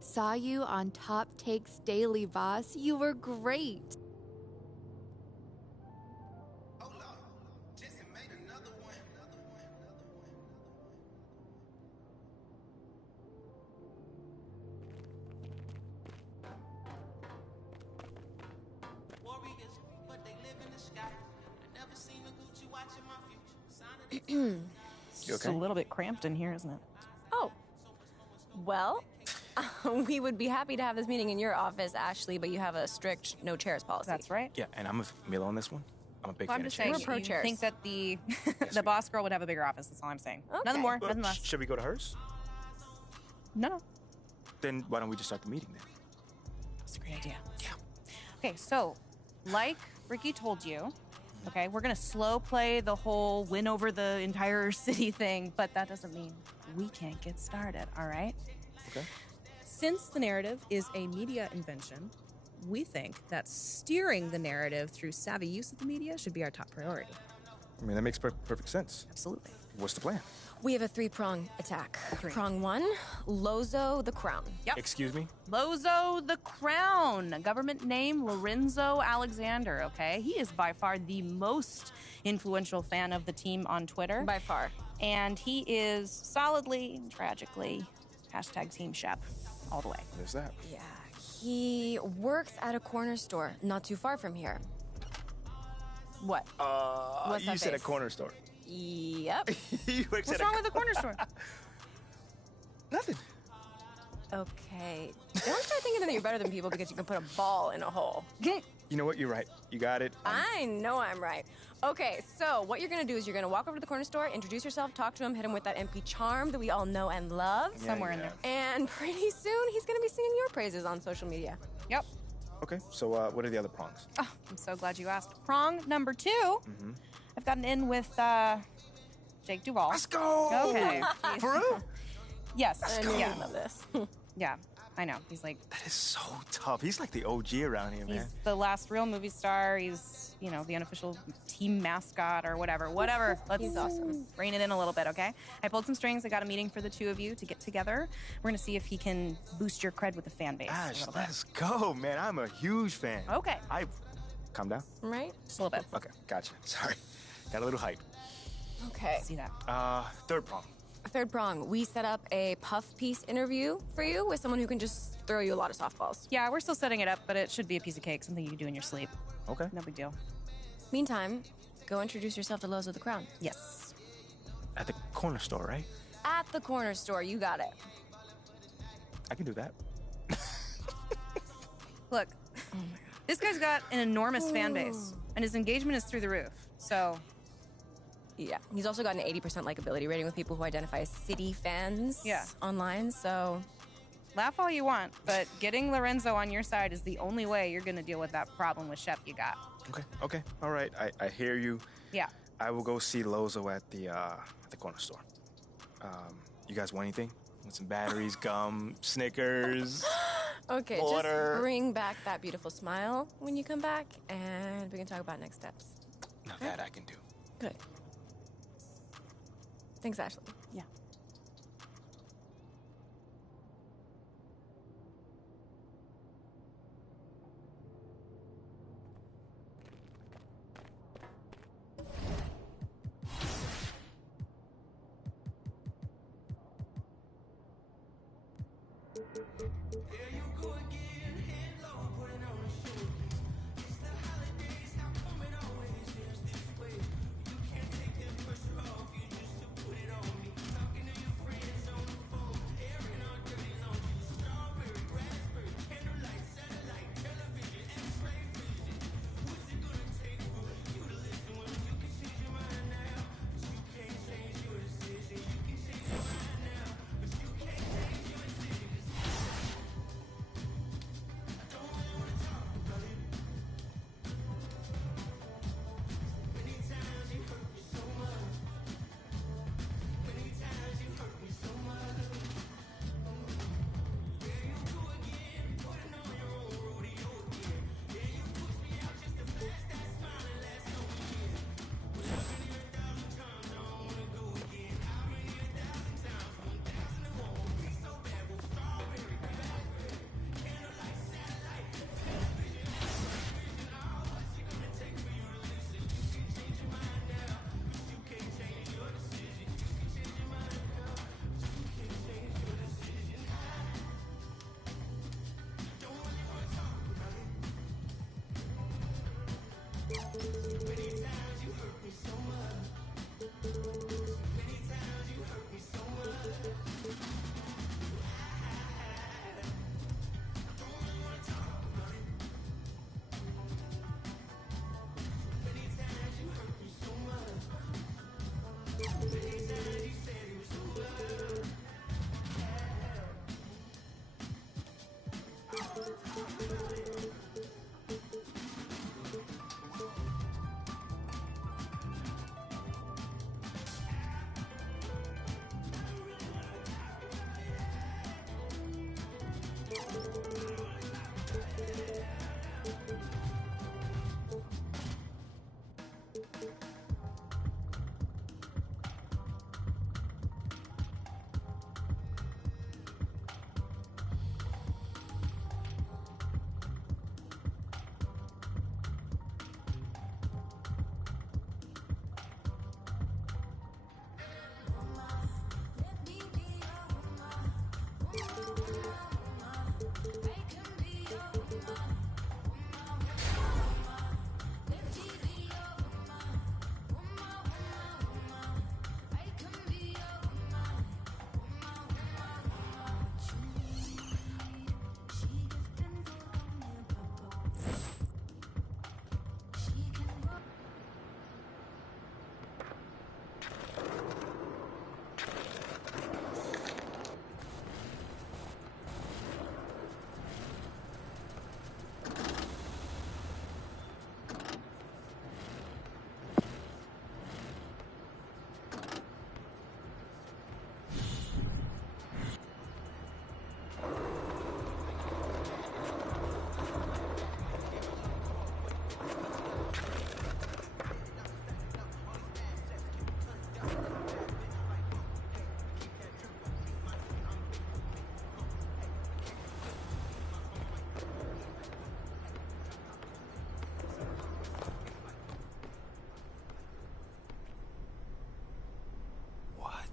Saw you on Top Takes Daily, boss. You were great. It's a little bit cramped in here, isn't it? Oh. Well, we would be happy to have this meeting in your office, Ashley, but you have a strict no chairs policy. That's right. Yeah, and I'm with Mila on this one. I'm a big Well, fan I'm of just saying, chairs. We're pro you chairs. think that the the boss girl would have a bigger office. That's all I'm saying. Okay. Nothing more, Well, nothing less. should we go to hers? No. Then why don't we just start the meeting then? That's a great idea. Yeah. Okay, so like Ricky told you, okay, we're gonna slow play the whole win over the entire city thing, but that doesn't mean we can't get started, all right? Okay. Since the narrative is a media invention, we think that steering the narrative through savvy use of the media should be our top priority. I mean, that makes perfect sense. Absolutely. What's the plan? We have a three-prong attack. Prong one, 𝕲𝖊𝖒𝖎 the crown. Yep. Excuse me? 𝕲𝖊𝖒 the crown. Government name, 𝕲𝖊𝖒𝖎 '''Alexander, okay? He is by far the most influential fan of the team on Twitter. By far. And he is solidly, tragically, #Team Shep all the way. There's that. Yeah. He works at a corner store not too far from here. What? What's You that said a face? corner store. Yep. What's wrong with the corner store? Nothing. Okay. Don't start thinking that you're better than people because you can put a ball in a hole. You know what? You're right. You got it. I know I'm right. Okay, so what you're gonna do is you're gonna walk over to the corner store, introduce yourself, talk to him, hit him with that MP charm that we all know and love. Yeah, Somewhere in yeah. there. And pretty soon he's gonna be singing your praises on social media. Yep. Okay, so what are the other prongs? Oh, I'm so glad you asked. Prong number 2, Mm-hmm. I've gotten in with Jake Duvall. Let's go! Okay. For real? Yes. I knew Yeah. none of this. Yeah, I know. He's like, That is so tough. He's like the OG around here, he's man. the last real movie star. He's, you know, the unofficial team mascot or whatever. Whatever. Let's He's awesome. rein it in a little bit, okay? I pulled some strings. I got a meeting for the two of you to get together. We're going to see if he can boost your cred with the fan base a Ash, little bit. let's go, man. I'm a huge fan. Okay. Calm down. Right? Just a little bit. Okay, gotcha. Sorry. Got a little hype. Okay. See that. Third prong. Third prong, we set up a puff piece interview for you with someone who can just throw you a lot of softballs. Yeah, we're still setting it up, but it should be a piece of cake, something you can do in your sleep. Okay. No big deal. Meantime, go introduce yourself to 𝕲𝖒𝖒𝖏 the crown. Yes. At the corner store, right? At the corner store, you got it. I can do that. Look, this guy's got an enormous fan base, and his engagement is through the roof. So, yeah, he's also got an 80% likability rating with people who identify as city fans online, so... Laugh all you want, but getting Lorenzo on your side is the only way you're going to deal with that problem with Shep you got. Okay. All right. I hear you. Yeah. I will go see 𝕲𝖒𝖏 at the corner store. You guys want anything? Want some batteries, gum, Snickers, Okay, water? just bring back that beautiful smile when you come back, and we can talk about next steps. Now that I can do. Good. Thanks, Ashley. Yeah.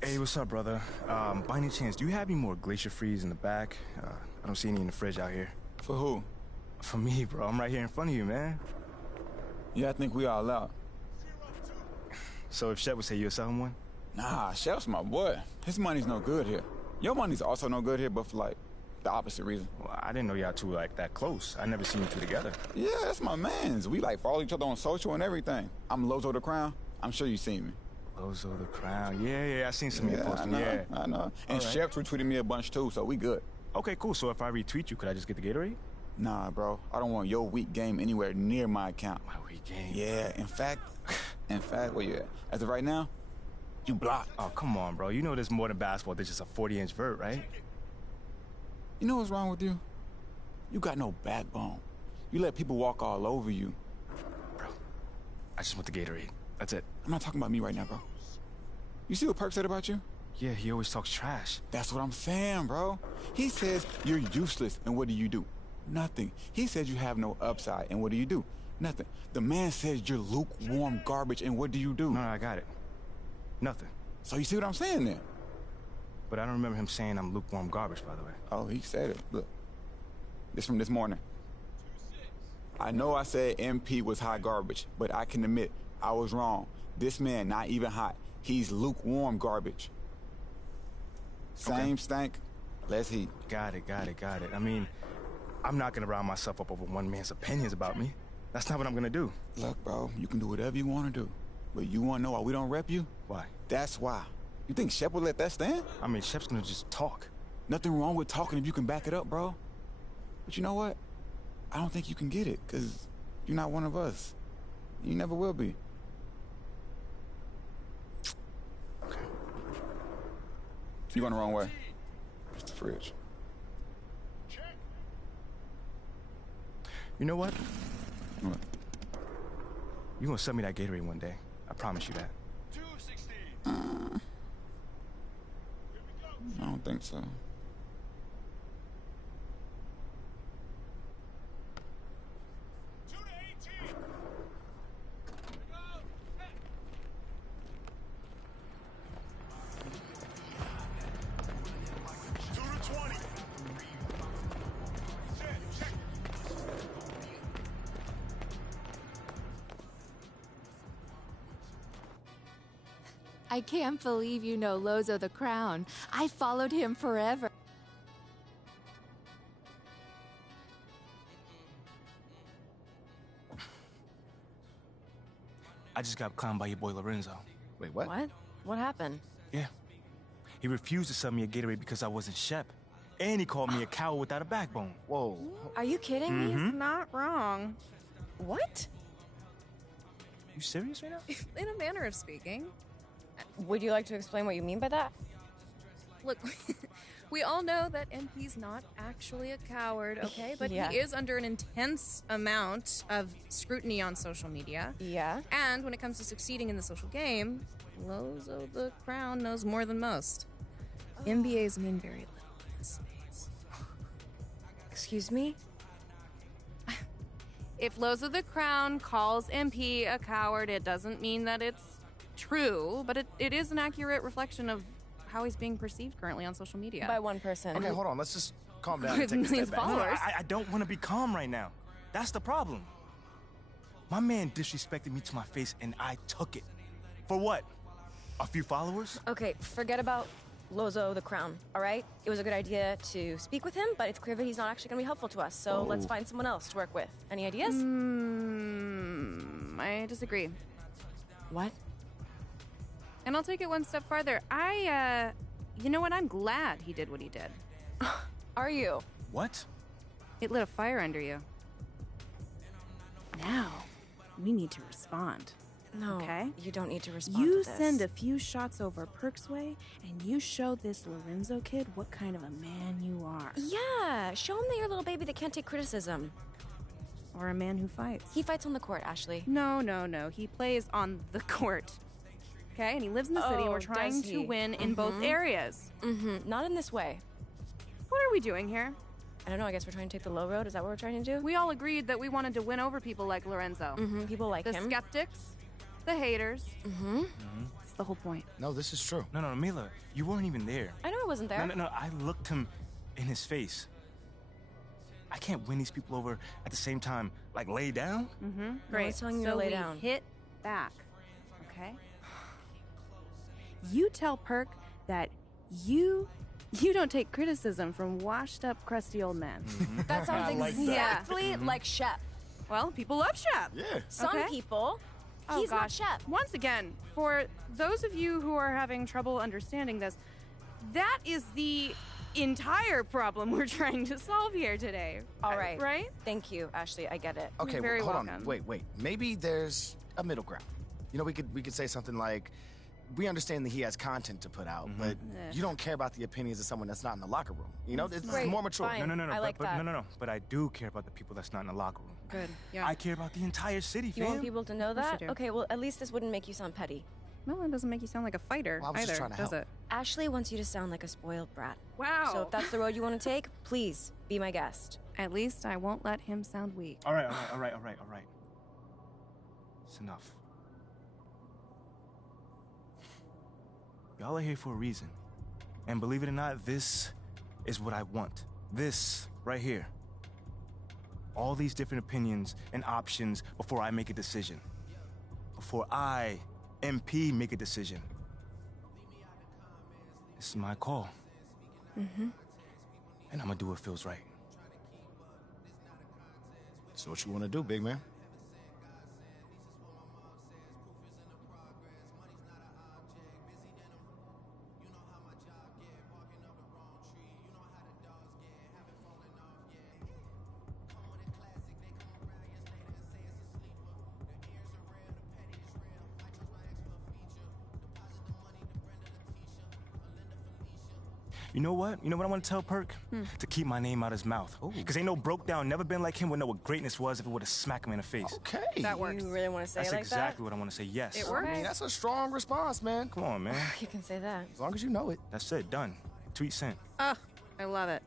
Hey, what's up, brother? By any chance, do you have any more 𝕲𝖎𝖒𝖎𝖓 in the back? I don't see any in the fridge out here. For who? For me, bro. I'm right here in front of you, man. Yeah, I think we all out. So if Shep would say you'll sell him one? Nah, Shep's my boy. His money's no good here. Your money's also no good here, but for, like, the opposite reason. Well, I didn't know y'all two, like, that close. I never seen you two together. Yeah, that's my mans. We, like, follow each other on social and everything. I'm Lozo the Crown. I'm sure you seen me. Lozo the Crown. Yeah, I seen some of your posts. Yeah, I know. And right. Shep retweeted me a bunch, too, so we good. Okay, cool. So if I retweet you, could I just get the Gatorade? Nah, bro. I don't want your weak game anywhere near my account. My weak game? Yeah, in fact, where you at? As of right now, you blocked. Oh, come on, bro. You know there's more than basketball. There's just a 40-inch vert, right? You know what's wrong with you? You got no backbone. You let people walk all over you. Bro, I just want the Gatorade. That's it. I'm not talking about me right now, bro. You see what Perk said about you? Yeah, he always talks trash. That's what I'm saying, bro. He says you're useless, and what do? Nothing. He says you have no upside, and what do? Nothing. The man says you're lukewarm garbage, and what do? No, I got it. Nothing. So you see what I'm saying then? But I don't remember him saying I'm lukewarm garbage, by the way. Oh, he said it. Look, this from this morning. I know I said MP was hot garbage, but I can admit I was wrong. This man not even hot. He's lukewarm garbage. Same stank, less heat. Got it. I mean, I'm not gonna rile myself up over one man's opinions about me. That's not what I'm gonna do. Look, bro, you can do whatever you want to do. But you want to know why we don't rep you? Why? That's why. You think Shep would let that stand? I mean, Shep's gonna just talk. Nothing wrong with talking if you can back it up, bro. But you know what? I don't think you can get it, because you're not one of us. You never will be. Okay. You going the wrong way. It's the fridge. You know what? What? You're gonna sell me that Gatorade one day. I promise you that. I don't think so. I can't believe you know Lozo the Crown. I followed him forever. I just got clowned by your boy Lorenzo. Wait, what? What? What happened? Yeah. He refused to sell me a Gatorade because I wasn't Shep. And he called me a coward without a backbone. Whoa. Are you kidding me? Mhm. Not wrong. What? You serious right now? In a manner of speaking. Would you like to explain what you mean by that? Look, we all know that MP's not actually a coward, okay? But Yeah. he is under an intense amount of scrutiny on social media. Yeah. And when it comes to succeeding in the social game, Lozo the Crown knows more than most. MBAs mean very little in this space. Excuse me? If Lozo the Crown calls MP a coward, it doesn't mean that it's true, but it is an accurate reflection of how he's being perceived currently on social media. By one person. Okay, hold on. Let's just calm down. With And take a millions step of back. followers. I don't want to be calm right now. That's the problem. My man disrespected me to my face, and I took it. For what? A few followers? Okay, forget about Lozo the Crown, all right? It was a good idea to speak with him, but it's clear that he's not actually going to be helpful to us, so let's find someone else to work with. Any ideas? I disagree. What? And I'll take it one step farther. You know what? I'm glad he did what he did. Are you? What? It lit a fire under you. Now, we need to respond. No, okay? You don't need to respond You to this. send a few shots over Perk's way, and you show this Lorenzo kid what kind of a man you are. Yeah, show him that you're a little baby that can't take criticism. Or a man who fights. He fights on the court, Ashley. No. He plays on the court. Okay? And he lives in the city, and we're trying does to he? win in both areas. Not in this way. What are we doing here? I don't know, I guess we're trying to take the low road. Is that what we're trying to do? We all agreed that we wanted to win over people like Lorenzo. People like the him. skeptics, the haters. That's the whole point. No, this is true. No, Mila, you weren't even there. I know I wasn't there. No, I looked him in his face. I can't win these people over at the same time, like lay down. Great. I was telling you to lay down. Hit back, okay? You tell Perk that you don't take criticism from washed up, crusty old men. That sounds like that. exactly like Shep. Well, people love Shep. Yeah. Some Okay. people, Oh, he's not gosh. Shep. Once again, for those of you who are having trouble understanding this, that is the entire problem we're trying to solve here today. All right. Right? Thank you, Ashley. I get it. Okay, You're very hold on. welcome. Wait. Maybe there's a middle ground. You know, we could say something like, we understand that he has content to put out, but you don't care about the opinions of someone that's not in the locker room. You know, it's Great, more mature. fine. No. I like that. No. But I do care about the people that's not in the locker room. Good. Yeah. I care about the entire city, You fam. want people to know course you that? do. Okay, well, at least this wouldn't make you sound petty. No, that doesn't make you sound like a fighter Well, I was just either, trying to does help. it? Ashley wants you to sound like a spoiled brat. Wow. So if that's the road you want to take, please be my guest. At least I won't let him sound weak. All right. It's enough. Y'all are here for a reason. And believe it or not, this is what I want. This right here. All these different opinions and options before I make a decision. Before I, MP, make a decision. This is my call. Mm-hmm. And I'm gonna do what feels right. So what you want to do, big man? You know what? You know what I want to tell Perk? To keep my name out his mouth. Because ain't no broke down, never been like him, would know what greatness was if it would have smacked him in the face. Okay. That works. You really want to say That's it like exactly what I want to say, yes. It works? I mean, that's a strong response, man. Come on, man. You can say that. As long as you know it. That's it, done. Tweet sent. Oh, I love it.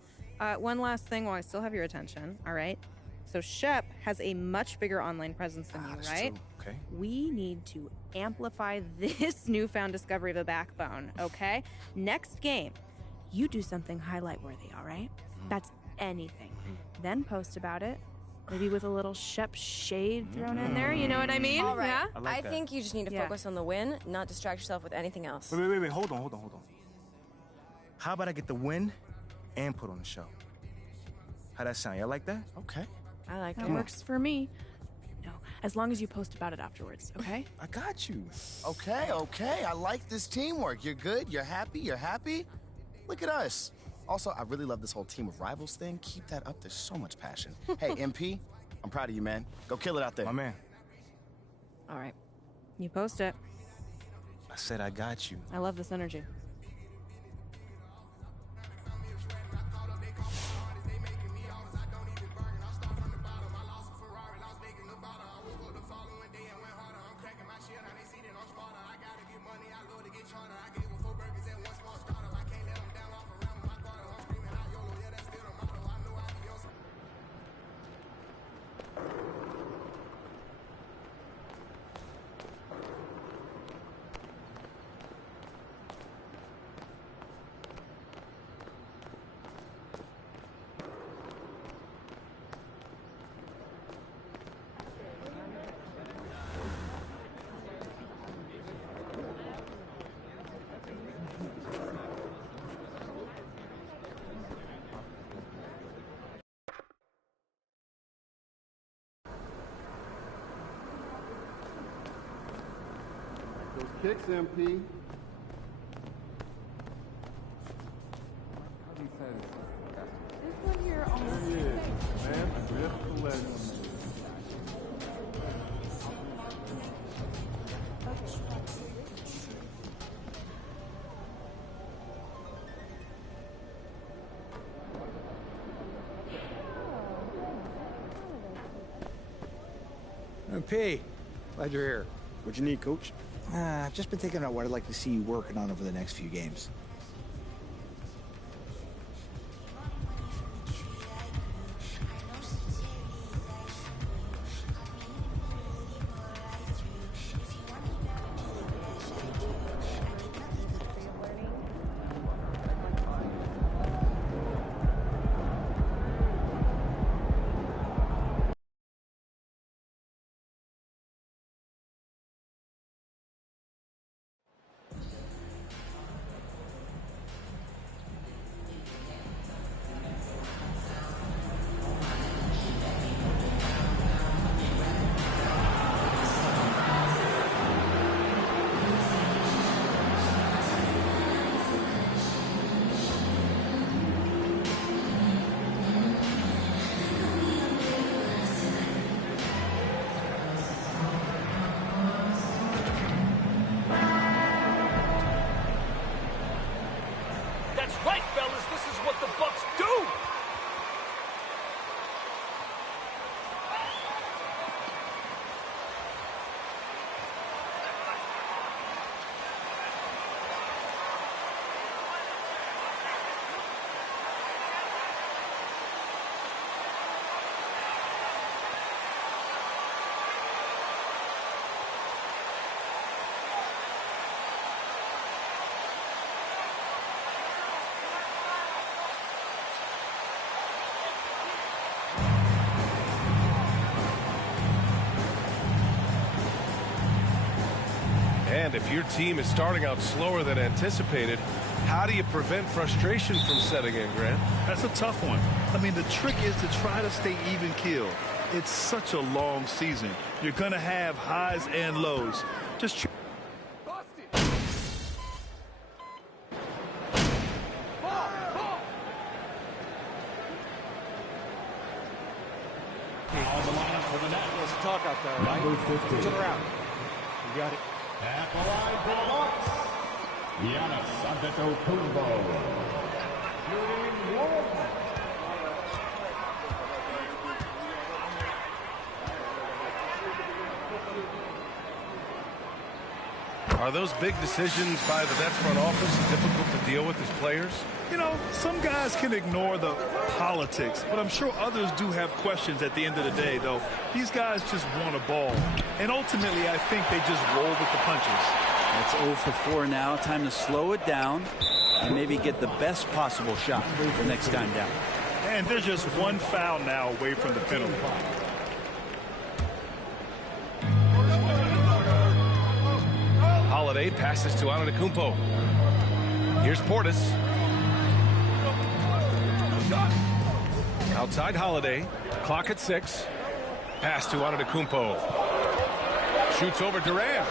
One last thing while I still have your attention, all right? So Shep has a much bigger online presence than you, right? True. Okay. We need to amplify this newfound discovery of a backbone, okay? Next game, you do something highlight-worthy, all right? That's anything. Then post about it, maybe with a little Shep shade thrown in there, you know what I mean? All right. Yeah? I think you just need to focus on the win, not distract yourself with anything else. Wait. Hold on. How about I get the win and put on the show? How'd that sound? Y'all like that? Okay. I like That works for me. No, as long as you post about it afterwards, okay? I got you. Okay. I like this teamwork. You're good. You're happy. Look at us. Also, I really love this whole team of rivals thing. Keep that up. There's so much passion. Hey, MP, I'm proud of you, man. Go kill it out there. My man. All right. You post it. I said I got you. I love this energy. Those kicks, MP. This one here almost. There he is, man. Just to let him know. MP, glad you're here. What'd you need, Coach? I've just been thinking about what I'd like to see you working on over the next few games. And if your team is starting out slower than anticipated, how do you prevent frustration from setting in, Grant? That's a tough one. I mean, the trick is to try to stay even keel. It's such a long season. You're going to have highs and lows. Just Let's talk out there, right? Turn around. You got it. At the line for the Bucks, 𝖒𝖏𝖒𝖏𝖏. Shooting one. Are those big decisions by the Nets front office difficult to deal with as players? You know, some guys can ignore the politics, but I'm sure others do have questions at the end of the day, though. These guys just want a ball. And ultimately, I think they just roll with the punches. It's 0 for 4 now. Time to slow it down and maybe get the best possible shot the next time down. And they're just one foul now away from the penalty. Holiday passes to Antetokounmpo. Here's Portis. Outside Holiday. Clock at 6. Pass to Antetokounmpo. Shoots over Durant.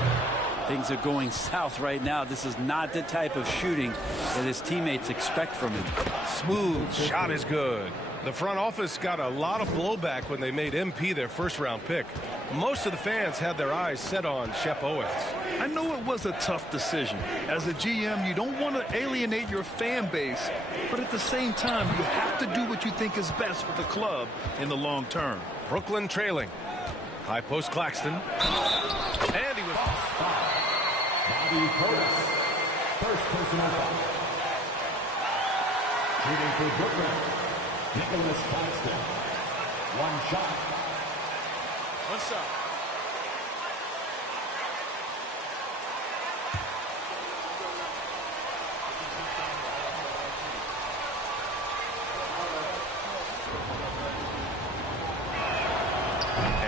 Things are going south right now. This is not the type of shooting that his teammates expect from him. Smooth shot is good. The front office got a lot of blowback when they made MP their first-round pick. Most of the fans had their eyes set on Shep Owens. I know it was a tough decision. As a GM, you don't want to alienate your fan base, but at the same time, you have to do what you think is best for the club in the long term. Brooklyn trailing. High post Claxton. And he was... Bobby Portis, first personal foul. Shooting for Brooklyn, Nicholas Claxton. One shot. What's up?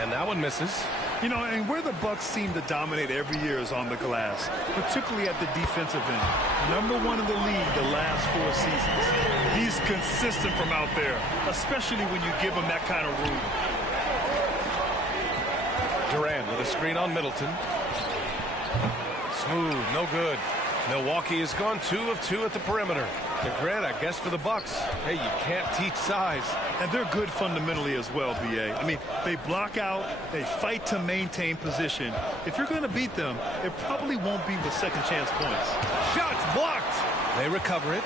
And that one misses. You know, and where the Bucks seem to dominate every year is on the glass, particularly at the defensive end. #1 in the league the last 4 seasons. He's consistent from out there, especially when you give him that kind of room. Durant with a screen on Middleton. Smooth, no good. Milwaukee has gone 2 of 2 at the perimeter. And Grant, I guess for the Bucks, hey, you can't teach size. And they're good fundamentally as well, B.A. I mean, they block out, they fight to maintain position. If you're going to beat them, it probably won't be with second chance points. Shots blocked. They recover it.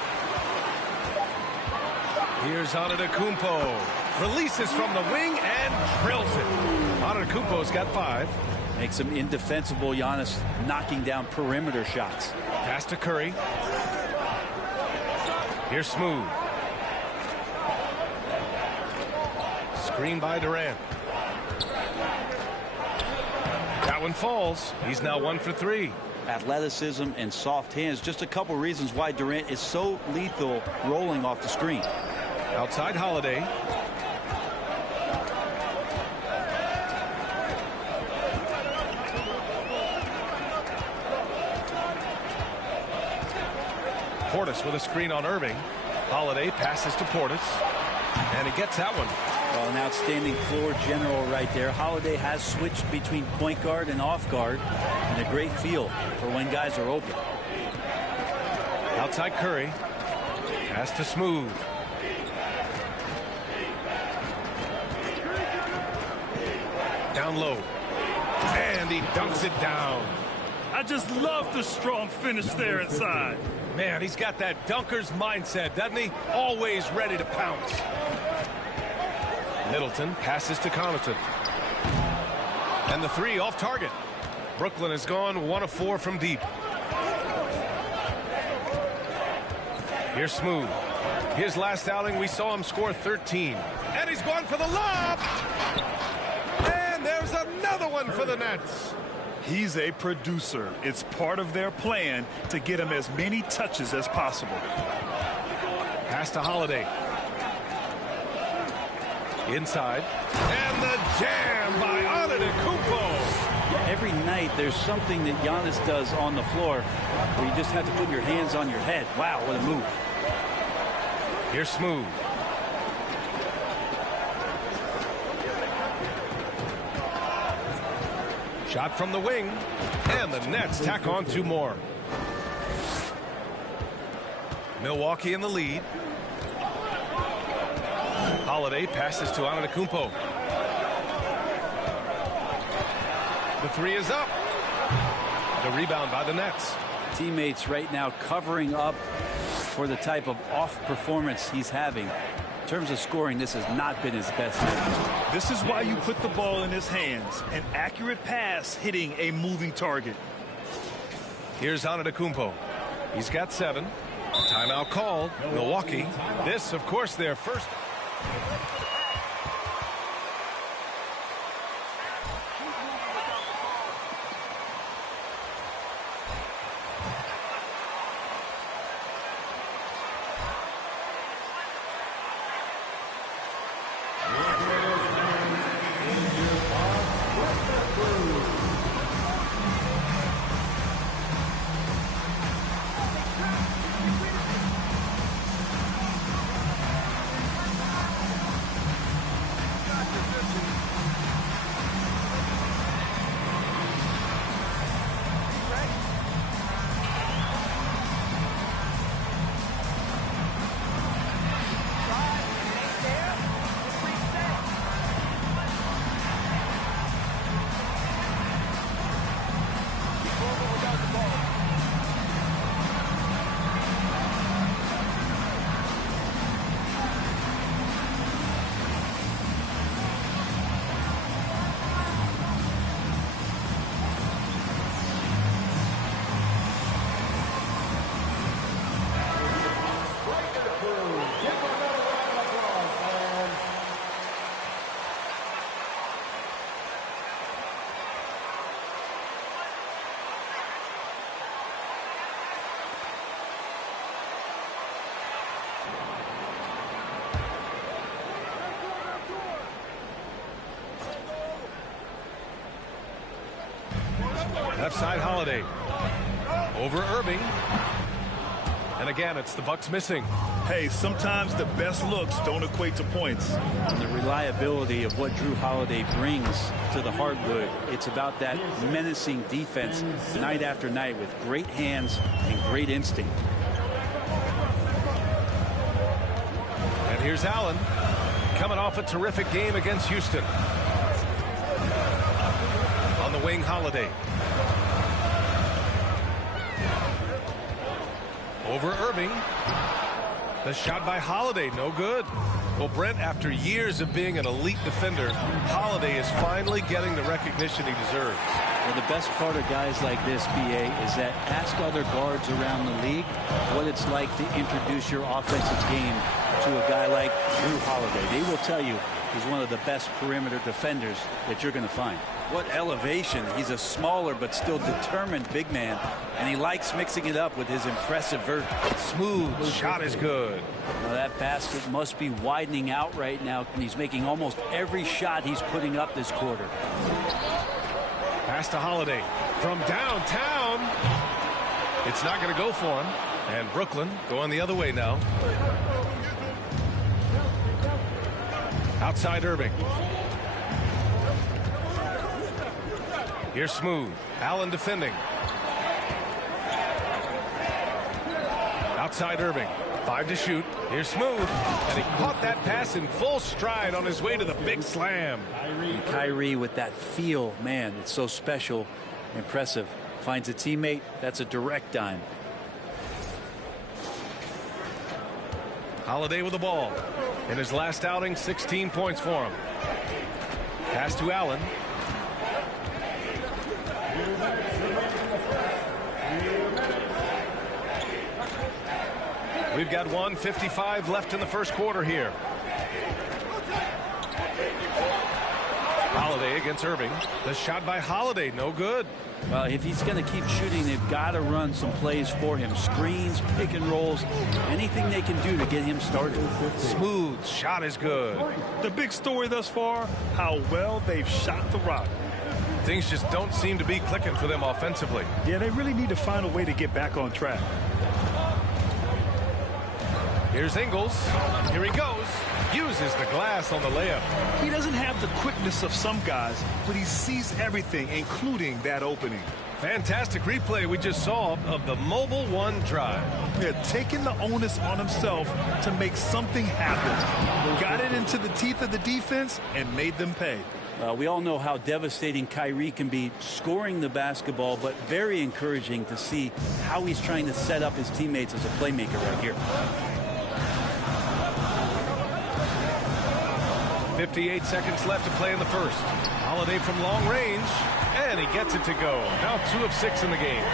Here's Antetokounmpo. Releases from the wing and drills it. Antetokounmpo's got 5. Makes him indefensible. Giannis knocking down perimeter shots. Pass to Curry. Here's Smooth. Screen by Durant. That one falls. He's now 1 for 3. Athleticism and soft hands. Just a couple reasons why Durant is so lethal rolling off the screen. Outside Holiday. Portis with a screen on Irving. Holiday passes to Portis. And he gets that one. Well, an outstanding floor general right there. Holiday has switched between point guard and off guard. And a great feel for when guys are open. Outside Curry. Pass to Smooth. Down low. And he dunks it down. I just love the strong finish there inside. Man, he's got that dunker's mindset, doesn't he? Always ready to pounce. Middleton passes to Connaughton. And the 3 off target. Brooklyn has gone 1 of 4 from deep. Here's Smooth. His last outing, we saw him score 13. And he's gone for the lob. And there's another one for the Nets. He's a producer. It's part of their plan to get him as many touches as possible. Pass to Holiday. Inside. And the jam by Antetokounmpo. every night there's something that Giannis does on the floor where you just have to put your hands on your head. Wow, what a move. Here's Smooth. Shot from the wing, and the Nets tack on 2 more. Milwaukee in the lead. Holiday passes to 𝖲𝖓𝖏. The 3 is up. The rebound by the Nets. Teammates right now covering up for the type of off performance he's having. In terms of scoring, this has not been his best night. This is why you put the ball in his hands. An accurate pass hitting a moving target. Here's 𝖲𝖓𝖏. He's got 7. Timeout called. Milwaukee. This, of course, their first. Left side Holiday. Over Irving. And again, it's the Bucks missing. Hey, sometimes the best looks don't equate to points. And the reliability of what Jrue Holiday brings to the hardwood, it's about that menacing defense night after night with great hands and great instinct. And here's Allen, coming off a terrific game against Houston. On the wing, Holiday. Over Irving. The shot by Holiday, no good. Well, Brent, after years of being an elite defender, Holiday is finally getting the recognition he deserves. Well, the best part of guys like this, BA, is that ask other guards around the league what it's like to introduce your offensive game to a guy like Jrue Holiday. They will tell you he's one of the best perimeter defenders that you're going to find. What elevation. He's a smaller but still determined big man, and he likes mixing it up with his impressive vert. Smooth shot is good. Now that basket must be widening out right now, and he's making almost every shot he's putting up this quarter. Pass to Holiday from downtown. It's not going to go for him. And Brooklyn going the other way now. Outside Irving. Here's Smooth. Allen defending. Outside Irving. 5 to shoot. Here's Smooth. And he caught that pass in full stride on his way to the big slam. And Kyrie with that feel, man, it's so special. Impressive. Finds a teammate. That's a direct dime. Holiday with the ball. In his last outing, 16 points for him. Pass to Allen. We've got 1:55 left in the first quarter here. Holiday against Irving. The shot by Holiday, no good. Well, if he's going to keep shooting, they've got to run some plays for him. Screens, pick and rolls, anything they can do to get him started. Smooth shot is good. The big story thus far, how well they've shot the rock. Things just don't seem to be clicking for them offensively. Yeah, they really need to find a way to get back on track. Here's Ingles. Here he goes. Uses the glass on the layup. He doesn't have the quickness of some guys, but he sees everything, including that opening. Fantastic replay we just saw of the Mobile One drive. Yeah, taking the onus on himself to make something happen. Got it into the teeth of the defense and made them pay. We all know how devastating Kyrie can be scoring the basketball, but very encouraging to see how he's trying to set up his teammates as a playmaker right here. 58 seconds left to play in the first. Holiday from long range, and he gets it to go. Now 2 of 6 in the game.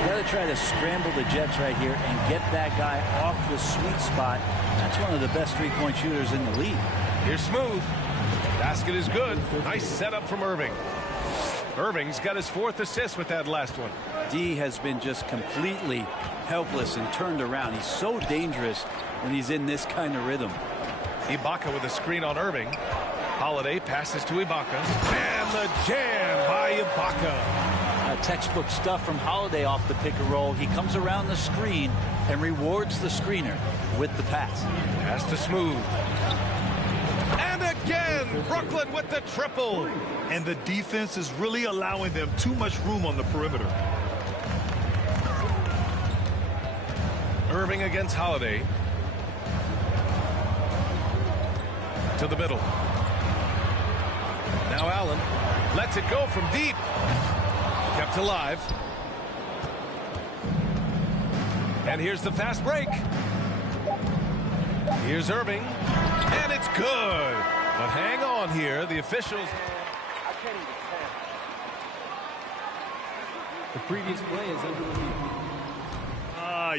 You got to try to scramble the Jets right here and get that guy off the sweet spot. That's one of the best three-point shooters in the league. Here's Smooth. Basket is good. Nice setup from Irving. Irving's got his 4th assist with that last one. D has been just completely helpless and turned around. He's so dangerous when he's in this kind of rhythm. Ibaka with a screen on Irving. Holiday passes to Ibaka. And the jam by Ibaka. Textbook stuff from Holiday off the pick and roll. He comes around the screen and rewards the screener with the pass. Pass to Smooth. And again, Brooklyn with the triple. And the defense is really allowing them too much room on the perimeter. Irving against Holiday. To the middle. Now Allen lets it go from deep. Kept alive. And here's the fast break. Here's Irving. And it's good. But hang on here. The officials. The previous play is under review.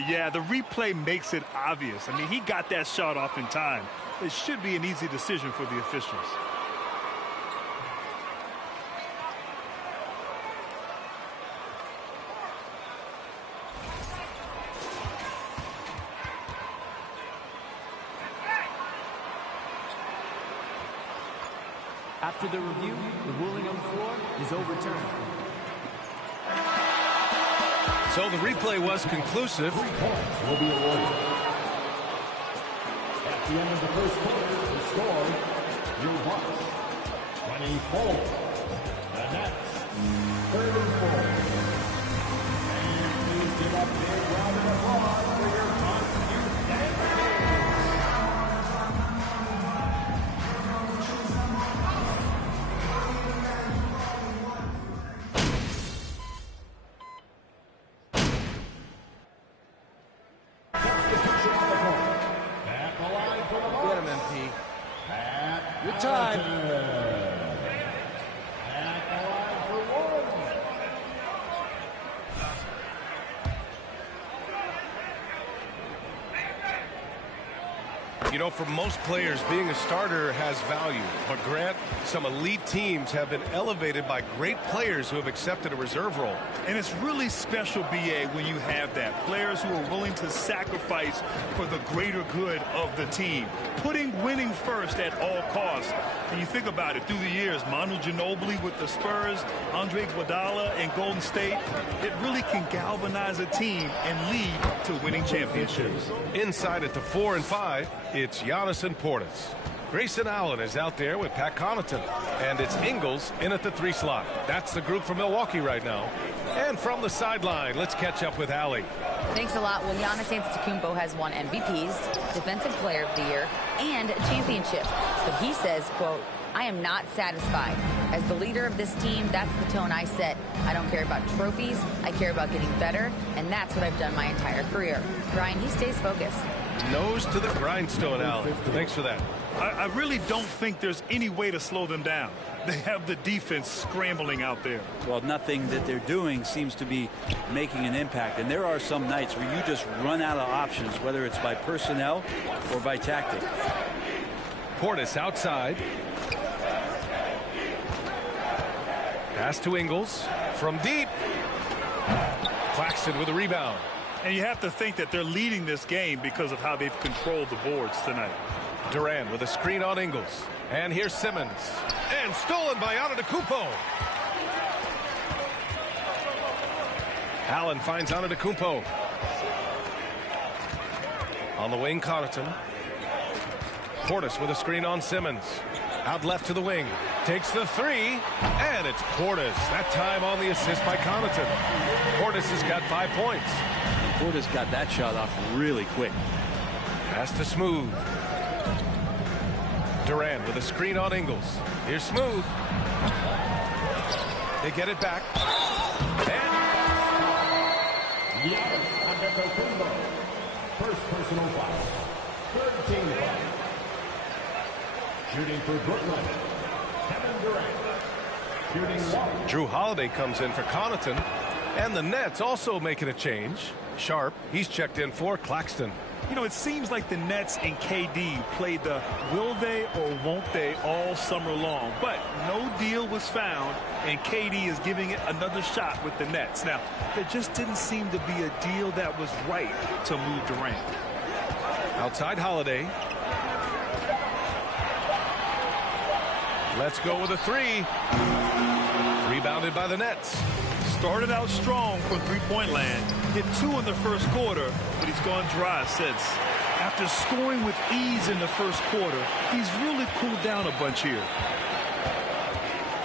Yeah, the replay makes it obvious. I mean, he got that shot off in time. It should be an easy decision for the officials. After the review, the ruling on the floor is overturned. So the replay was conclusive. 3 points will be awarded. At the end of the first quarter, the score, your Bucks 24. The Nets 34. And please give up a big round of applause for your Good time. You know, for most players, being a starter has value. But Grant, some elite teams have been elevated by great players who have accepted a reserve role. And it's really special, B.A., when you have that. Players who are willing to sacrifice for the greater good of the team. Putting winning first at all costs. And you think about it, through the years, Manu Ginobili with the Spurs, Andre Iguodala in Golden State, it really can galvanize a team and lead to winning championships. Inside at the 4 and 5, it's Giannis and Portis. Grayson Allen is out there with Pat Connaughton. And it's Ingles in at the 3 slot. That's the group from Milwaukee right now. And from the sideline, let's catch up with Allie. Thanks a lot. Well, Giannis Antetokounmpo has won MVPs, Defensive Player of the Year, and championships. But he says, quote, I am not satisfied. As the leader of this team, that's the tone I set. I don't care about trophies. I care about getting better, and that's what I've done my entire career. Brian, he stays focused. Nose to the grindstone, Allen. Thanks for that. I really don't think there's any way to slow them down. They have the defense scrambling out there. Well, nothing that they're doing seems to be making an impact. And there are some nights where you just run out of options, whether it's by personnel or by tactic. Portis outside. Pass to Ingles from deep. Claxton with a rebound. And you have to think that they're leading this game because of how they've controlled the boards tonight. Durant with a screen on Ingles. And here's Simmons. And stolen by Antetokounmpo. Allen finds 𝖲𝖚. On the wing, Connaughton. Portis with a screen on Simmons. Out left to the wing. Takes the three, and it's Portis. That time on the assist by Connaughton. Portis has got 5 points. And Portis got that shot off really quick. Pass to Smooth. Durant with a screen on Ingles. Here's Smooth. They get it back. And First personal foul. Third team foul. Shooting for Brooklyn, Kevin Durant. Shooting one. Jrue Holiday comes in for Connaughton. And the Nets also making a change. Sharp, he's checked in for Claxton. You know, it seems like the Nets and KD played the will they or won't they all summer long. But no deal was found, and KD is giving it another shot with the Nets. Now, there just didn't seem to be a deal that was right to move Durant. Outside Holiday. Let's go with a three. Rebounded by the Nets. Started out strong from three-point land. Hit 2 in the first quarter, but he's gone dry since. After scoring with ease in the first quarter, he's really cooled down a bunch here.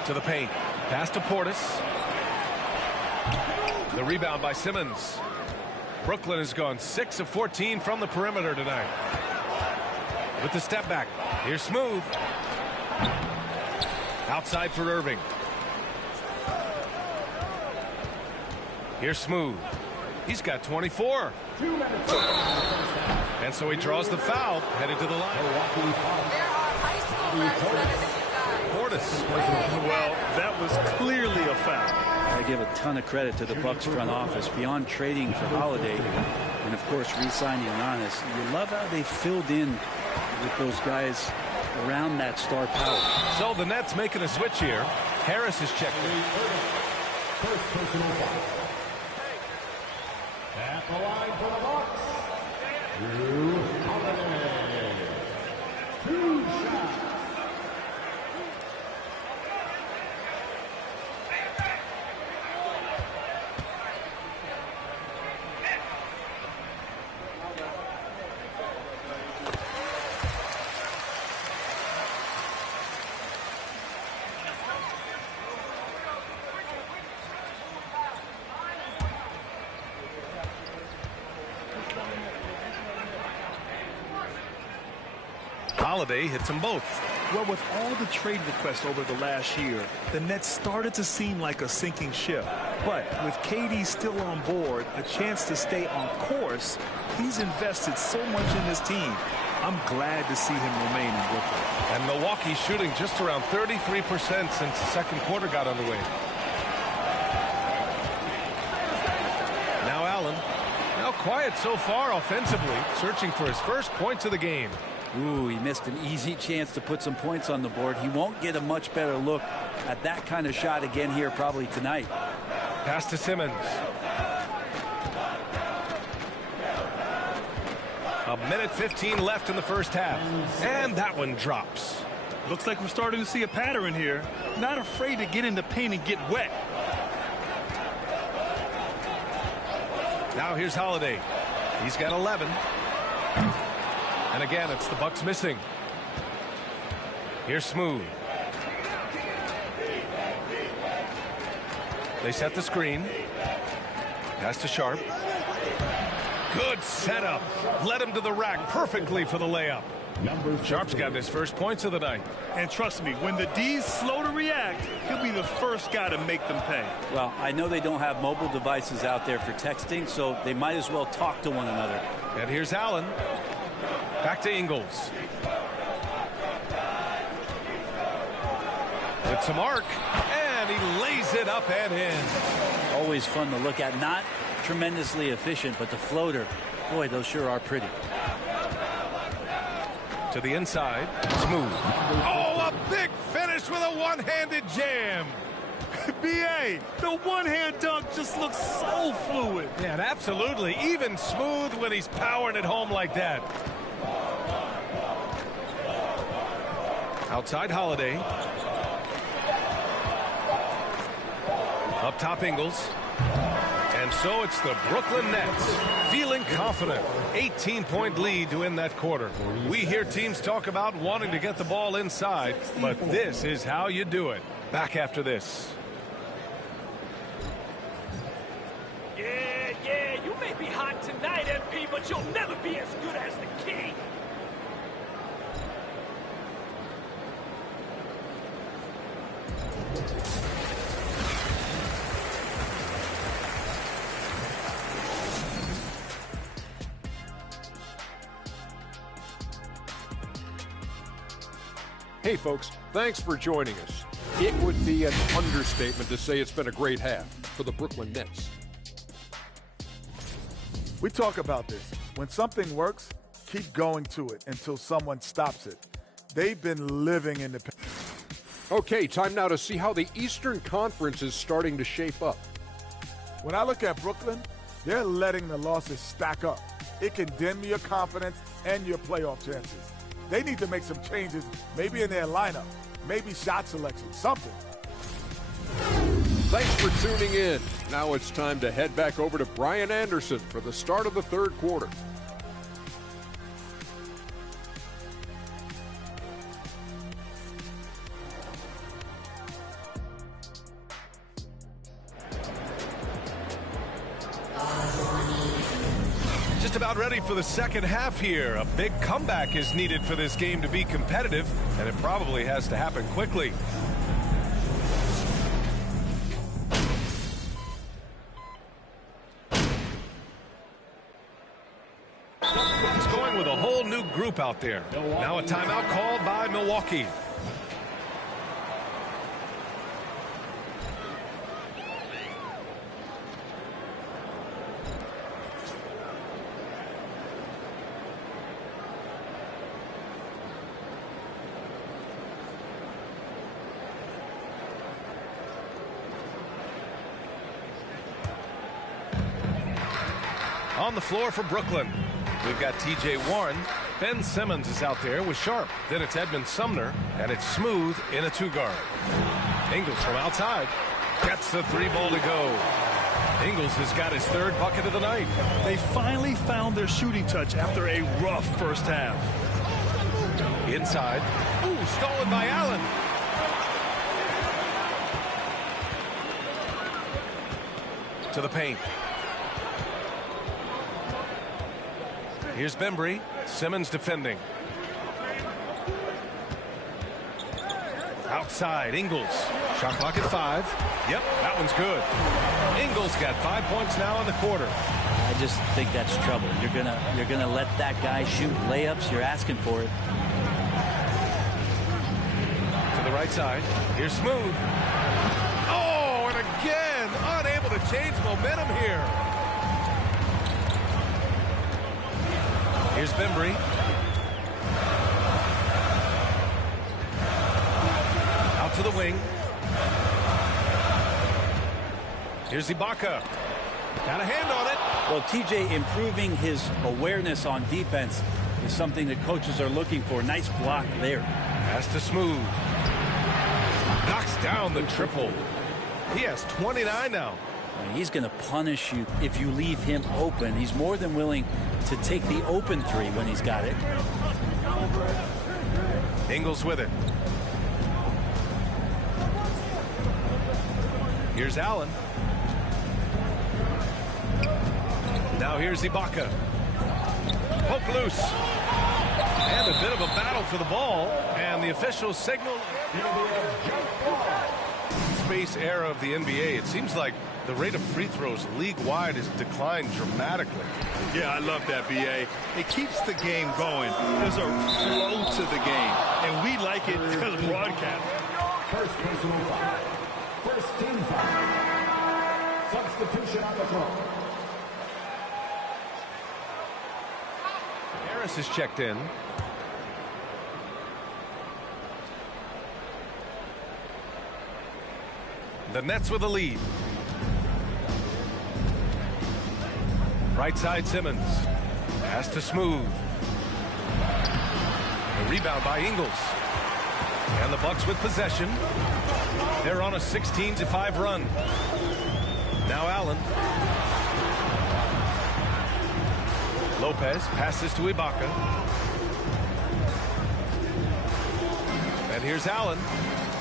To the paint. Pass to Portis. The rebound by Simmons. Brooklyn has gone 6 of 14 from the perimeter tonight. With the step back. Here's Smooth. Outside for Irving. Here's Smooth. He's got 24. And so he draws the foul, headed to the line. Portis. Well, that was clearly a foul. I give a ton of credit to the Bucks front office. Beyond trading for Holiday and, of course, re-signing Giannis, you love how they filled in with those guys around that star power. So the Nets making a switch here. Harris is checked in. First personal foul. At the line for the Bucks, Jrue Holiday. 2 shots. Holiday hits them both. Well, with all the trade requests over the last year, the Nets started to seem like a sinking ship. But with KD still on board, a chance to stay on course, he's invested so much in this team. I'm glad to see him remain in Brooklyn. And Milwaukee shooting just around 33% since the second quarter got underway. Now Allen. Now quiet so far offensively, searching for his first points of the game. Ooh, he missed an easy chance to put some points on the board. He won't get a much better look at that kind of shot again here probably tonight. Pass to Simmons. A minute 15 left in the first half. And that one drops. Looks like we're starting to see a pattern here. Not afraid to get in the paint and get wet. Now here's Holiday. He's got 11. And again, it's the Bucks missing. Here's Smooth. They set the screen. Pass to Sharp. Good setup. Led him to the rack perfectly for the layup. Sharp's got his first points of the night. And trust me, when the D's slow to react, he'll be the first guy to make them pay. Well, I know they don't have mobile devices out there for texting, so they might as well talk to one another. And here's Allen. Back to Ingles. It's a mark, and he lays it up and in. Always fun to look at. Not tremendously efficient, but the floater, boy, those sure are pretty. To the inside, Smooth. Oh, a big finish with a one-handed jam. B.A., the one-hand dunk just looks so fluid. Yeah, absolutely. Even Smooth when he's powering it home like that. Outside Holiday. Up top Ingles. And And so it's the Brooklyn Nets, feeling confident. 18-point lead to end that quarter. We hear teams talk about wanting to get the ball inside, but this is how you do it. Back after this. Yeah, you may be hot tonight, MP, but you'll never be as good as the king. Hey folks, thanks for joining us. It would be an understatement to say it's been a great half for the Brooklyn Nets. We talk about this. When something works, keep going to it until someone stops it. They've been living in the... Okay, time now to see how the Eastern Conference is starting to shape up. When I look at Brooklyn, they're letting the losses stack up. It can dim your confidence and your playoff chances. They need to make some changes, maybe in their lineup, maybe shot selection, something. Thanks for tuning in. Now it's time to head back over to Brian Anderson for the start of the third quarter. Just about ready for the second half here. A big comeback is needed for this game to be competitive, and it probably has to happen quickly. It's going with a whole new group out there. Now a timeout called by Milwaukee. On the floor for Brooklyn, we've got 𝕲𝖊𝖒𝖎 𝖟. Ben Simmons is out there with Sharp. Then it's Edmond Sumner, and it's Smooth in a two-guard. Ingles from outside gets the three ball to go. Ingles has got his third bucket of the night. They finally found their shooting touch after a rough first half. Inside. Ooh, stolen by Allen. To the paint. Here's Bembry. Simmons defending. Outside, Ingles. Shot clock at 5. Yep, that one's good. Ingles got 5 points now in the quarter. I just think that's trouble. You're gonna let that guy shoot layups. You're asking for it. To the right side. Here's Smooth. Oh, and again, unable to change momentum here. Here's Bembry. Out to the wing. Here's Ibaka. Got a hand on it. Well, TJ improving his awareness on defense is something that coaches are looking for. Nice block there. Pass to Smooth. Knocks down the triple. He has 29 now. He's going to punish you if you leave him open. He's more than willing to take the open three when he's got it. Ingles with it. Here's Allen. Now here's Ibaka. Poke loose. And a bit of a battle for the ball. And the officials signal space era of the NBA. It seems like the rate of free throws league-wide has declined dramatically. Yeah, I love that, B.A. It keeps the game going. There's a flow to the game, and we like it as broadcast. First personal foul. First team foul. Substitution on the floor. Harris is checked in. The Nets with a lead. Right side Simmons. Pass to Smooth. The rebound by Ingles. And the Bucks with possession. They're on a 16-5 run. Now Allen. Lopez passes to Ibaka. And here's Allen.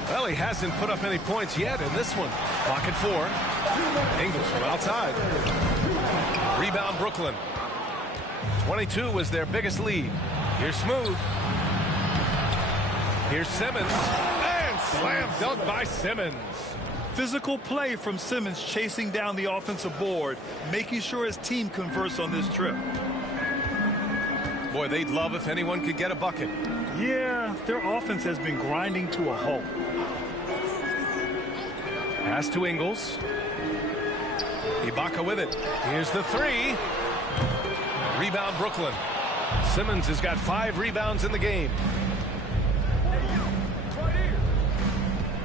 Well, he hasn't put up any points yet in this one. Clock at 4. Ingles from outside. Rebound Brooklyn. 22 was their biggest lead. Here's Smooth. Here's Simmons. And slam dunk by Simmons. Physical play from Simmons, chasing down the offensive board, making sure his team converts on this trip. Boy, they'd love if anyone could get a bucket. Yeah, their offense has been grinding to a halt. Pass to Ingles. Ibaka with it. Here's the 3. Rebound Brooklyn. Simmons has got 5 rebounds in the game.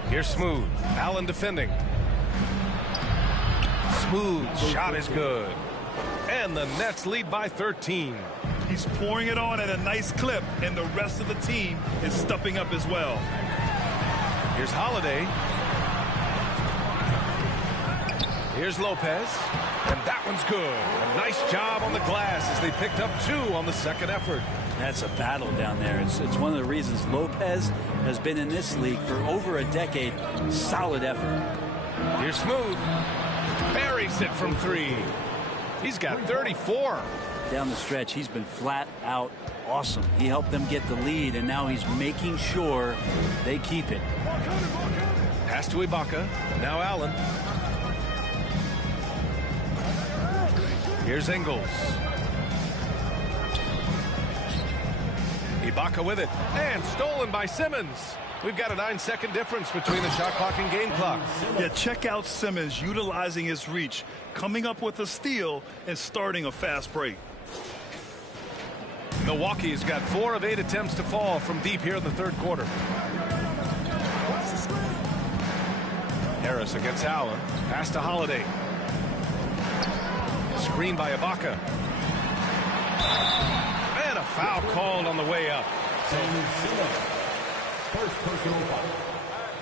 Here's Smooth. Allen defending. Smooth shot is good. And the Nets lead by 13. He's pouring it on at a nice clip, and the rest of the team is stepping up as well. Here's Holiday. Here's Lopez. And that one's good. A nice job on the glass as they picked up 2 on the second effort. That's a battle down there. It's one of the reasons Lopez has been in this league for over a decade. Solid effort. Here's Smooth. Buries it from 3. He's got 34. Down the stretch, he's been flat out awesome. He helped them get the lead, and now he's making sure they keep it. Pass to Ibaka. Now Allen. Here's Ingles. Ibaka with it. And stolen by Simmons. We've got a 9-second difference between the shot clock and game clock. Yeah, check out Simmons utilizing his reach, coming up with a steal, and starting a fast break. Milwaukee's got 4 of 8 attempts to fall from deep here in the third quarter. Harris against Allen. Pass to Holiday. Screen by Ibaka. And a foul called on the way up. First personal foul.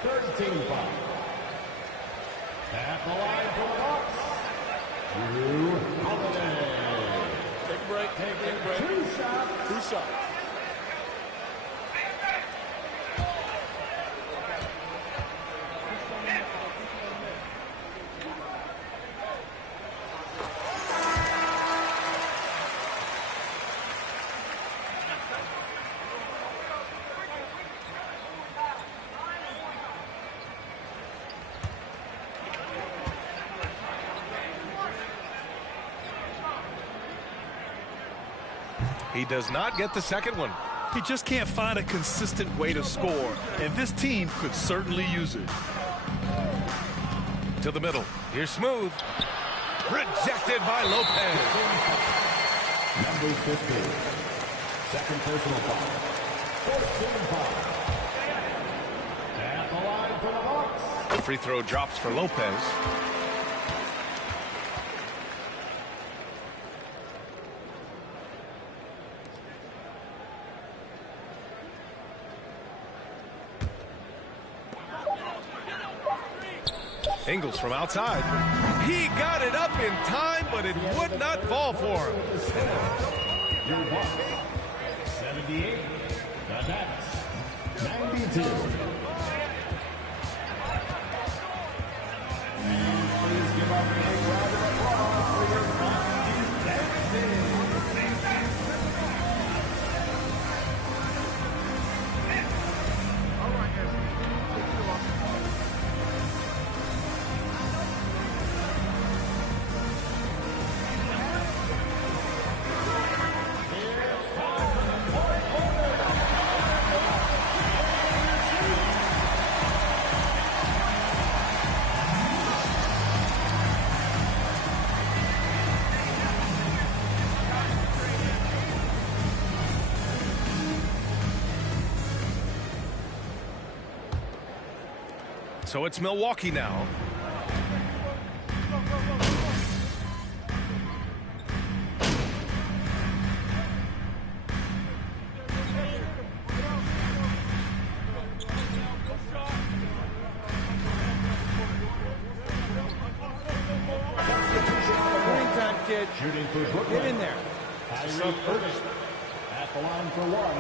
13 foul. At the line for the Bucks. Drew Holiday. Take a break. Take a break. 2 shots. 2 shots. He does not get the second one. He just can't find a consistent way to score, and this team could certainly use it. To the middle. Here's Smooth. Rejected by Lopez. Number 15. Second personal foul. 14 foul. At the line for the Bucks. The free throw drops for Lopez. Ingles from outside. He got it up in time, but it would not fall for him. Your Bucks. 78. The Nets. 92. Please give up a big round of applause for your So it's Milwaukee now. Grindtime, kid. Shooting for Brooklyn. Get in there. Tyree Ferguson at the line for one.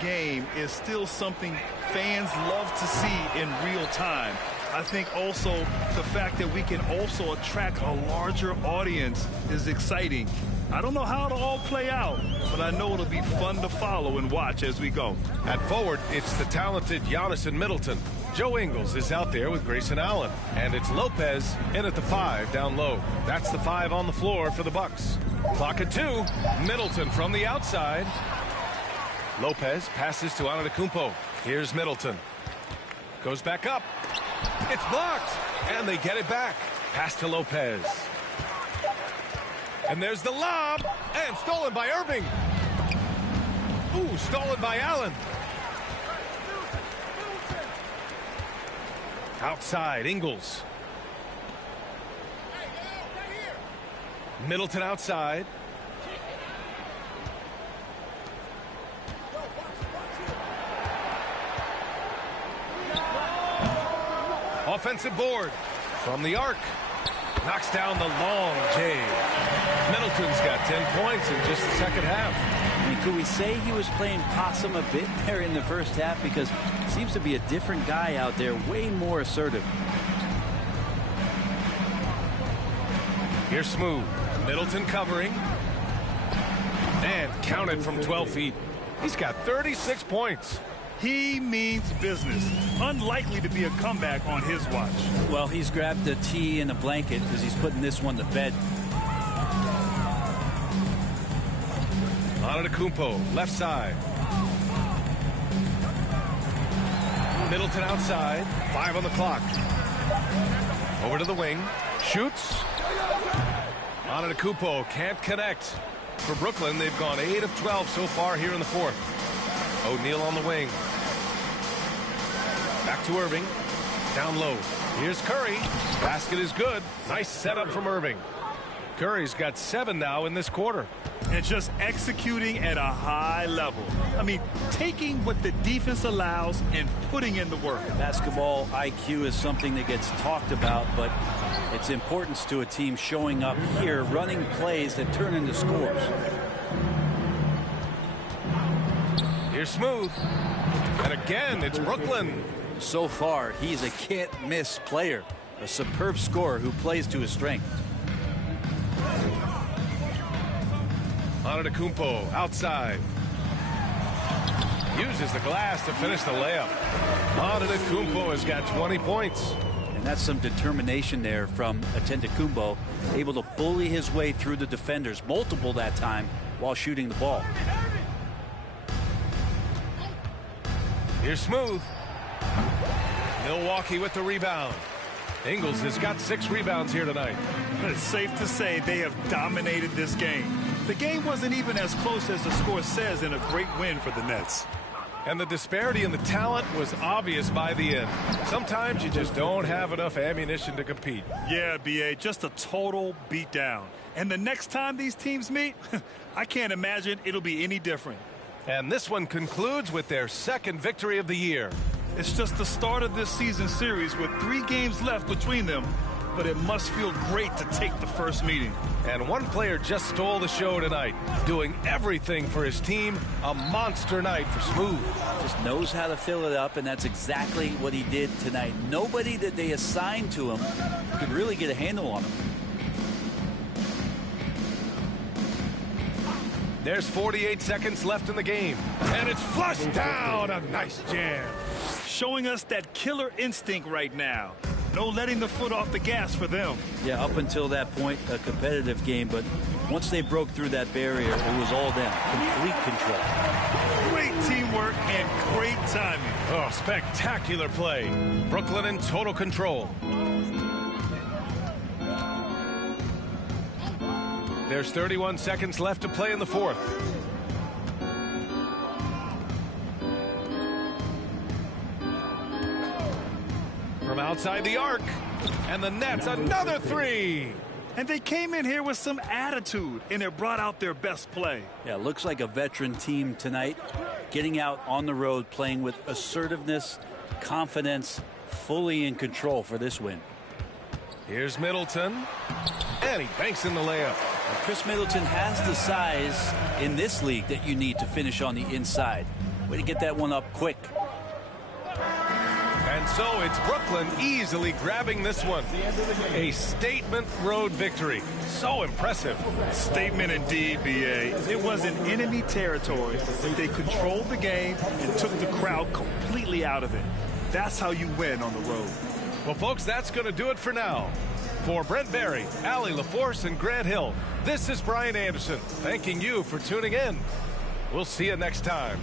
Game is still something fans love to see in real time. I think also the fact that we can also attract a larger audience is exciting. I don't know how it'll all play out, but I know it'll be fun to follow and watch as we go. At forward, it's the talented 𝖒𝖏𝖓𝖏𝖓𝖏. Joe Ingles is out there with Grayson Allen, and it's Lopez in at the 5 down low. That's the 5 on the floor for the Bucks. Clock at 2. Middleton from the outside. Lopez passes to 𝖒𝖏𝖓𝖏𝖏. Here's Middleton. Goes back up. It's blocked. And they get it back. Pass to Lopez. And there's the lob. And stolen by Irving. Ooh, stolen by Allen. Outside, Ingles. Middleton outside. Offensive board from the arc. Knocks down the long J. Middleton's got 10 points in just the second half. I mean, could we say he was playing possum a bit there in the first half? Because it seems to be a different guy out there, way more assertive. Here's Smooth. Middleton covering. And counted from 12 feet. He's got 36 points. He means business. Unlikely to be a comeback on his watch. Well, he's grabbed a tee and a blanket because he's putting this one to bed. 𝖒𝖏𝖓𝖏𝖏, left side. Middleton outside. 5 on the clock. Over to the wing. Shoots. 𝖒𝖏𝖓𝖏𝖏 can't connect. For Brooklyn, they've gone 8 of 12 so far here in the fourth. O'Neal on the wing. Back to Irving. Down low. Here's Curry. Basket is good. Nice setup from Irving. Curry's got 7 now in this quarter. And just executing at a high level. I mean, taking what the defense allows and putting in the work. Basketball IQ is something that gets talked about, but its importance to a team showing up here, running plays that turn into scores. Here's Smooth. And again, it's Brooklyn. So far, he's a can't-miss player. A superb scorer who plays to his strength. 𝖒𝖏𝖓𝖏𝖏 outside. Uses the glass to finish the layup. 𝖒𝖏𝖓𝖏𝖏 has got 20 points. And that's some determination there from Antetokounmpo, able to bully his way through the defenders, multiple that time, while shooting the ball. Here's Smooth. Milwaukee with the rebound. Ingles has got 6 rebounds here tonight. It's safe to say they have dominated this game. The game wasn't even as close as the score says in a great win for the Nets. And the disparity in the talent was obvious by the end. Sometimes you just don't have enough ammunition to compete. Yeah, B.A., just a total beatdown. And the next time these teams meet, I can't imagine it'll be any different. And this one concludes with their second victory of the year. It's just the start of this season series with 3 games left between them, but it must feel great to take the first meeting. And one player just stole the show tonight, doing everything for his team. A monster night for Smooth. Just knows how to fill it up, and that's exactly what he did tonight. Nobody that they assigned to him could really get a handle on him. There's 48 seconds left in the game. And it's flushed down. A nice jam. Showing us that killer instinct right now. No letting the foot off the gas for them. Yeah, up until that point, a competitive game. But once they broke through that barrier, it was all them. Complete control. Great teamwork and great timing. Oh, spectacular play. Brooklyn in total control. There's 31 seconds left to play in the fourth. From outside the arc, and the Nets another 3. And they came in here with some attitude, and it brought out their best play. Yeah, looks like a veteran team tonight, getting out on the road, playing with assertiveness, confidence, fully in control for this win. Here's Middleton, and he banks in the layup. Well, Chris Middleton has the size in this league that you need to finish on the inside. Way to get that one up quick. And so it's Brooklyn easily grabbing this one. A statement road victory. So impressive. Statement indeed, B.A. It was in enemy territory, but they controlled the game and took the crowd completely out of it. That's how you win on the road. Well, folks, that's going to do it for now. For Brent Barry, 𝕬🊒🐕, and Grant Hill, this is Brian Anderson, thanking you for tuning in. We'll see you next time.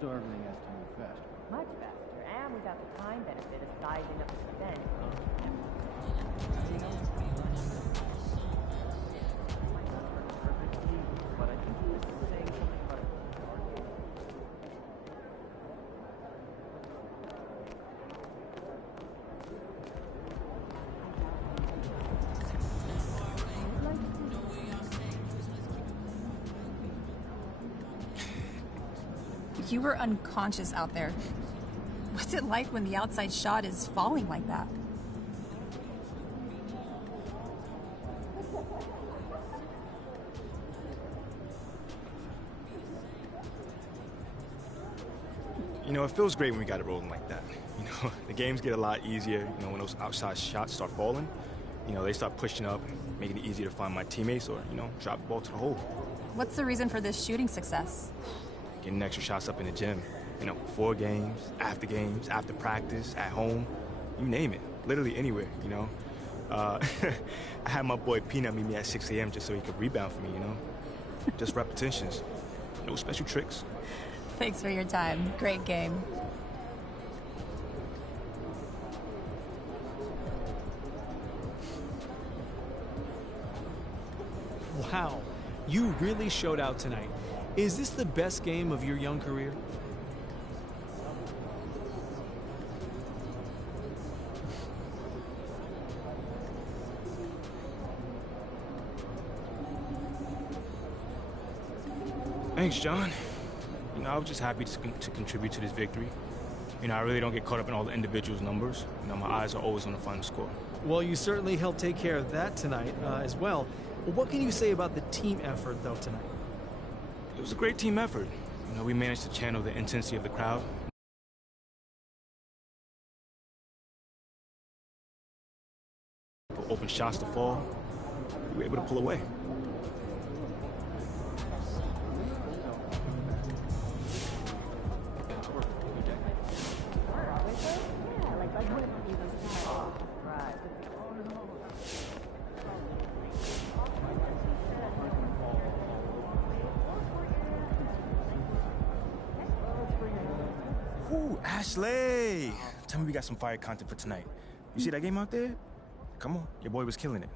So everything has to move faster. Much faster, and we got the time benefit of sizing up the spend. But I think he was saying something about You were unconscious out there. What's it like when the outside shot is falling like that? You know, it feels great when we got it rolling like that. You know, the games get a lot easier, you know, when those outside shots start falling. You know, they start pushing up, making it easier to find my teammates or, you know, drop the ball to the hole. What's the reason for this shooting success? Getting extra shots up in the gym, you know, before games, after practice, at home, you name it, literally anywhere, you know. I had my boy Peanut meet me at 6 a.m. just so he could rebound for me, you know. Just repetitions, no special tricks. Thanks for your time. Great game. Wow, you really showed out tonight. Is this the best game of your young career? Thanks, John. You know, I was just happy to contribute to this victory. You know, I really don't get caught up in all the individuals' numbers. You know, my eyes are always on the final score. Well, you certainly helped take care of that tonight as well. What can you say about the team effort, though, tonight? It was a great team effort. You know, we managed to channel the intensity of the crowd. For open shots to fall, we were able to pull away. Ooh, Ashley! Tell me we got some fire content for tonight. You see that game out there? Come on, your boy was killing it.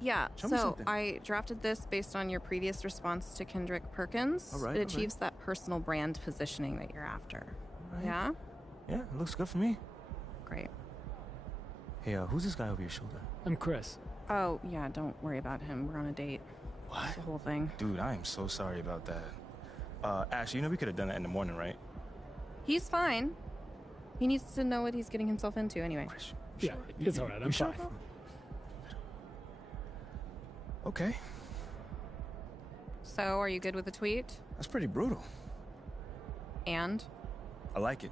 Yeah, Show me so something. I drafted this based on your previous response to Kendrick Perkins. All right, It all right. achieves that personal brand positioning that you're after. Right. Yeah? Yeah, it looks good for me. Great. Hey, who's this guy over your shoulder? I'm Chris. Oh, yeah, don't worry about him. We're on a date. What? It's the whole thing. Dude, I am so sorry about that. Ashley, you know we could have done that in the morning, right? He's fine. He needs to know what he's getting himself into anyway. Yeah, it's all right. I'm fine. Okay. So, are you good with the tweet? That's pretty brutal. And? I like it.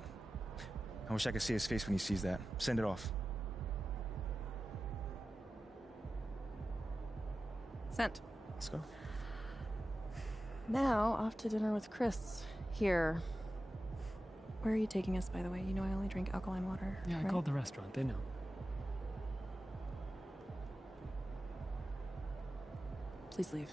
I wish I could see his face when he sees that. Send it off. Sent. Let's go. Now, off to dinner with Chris. Here. Where are you taking us, by the way? You know I only drink alkaline water. Yeah, I right? called the restaurant. They know. Please leave.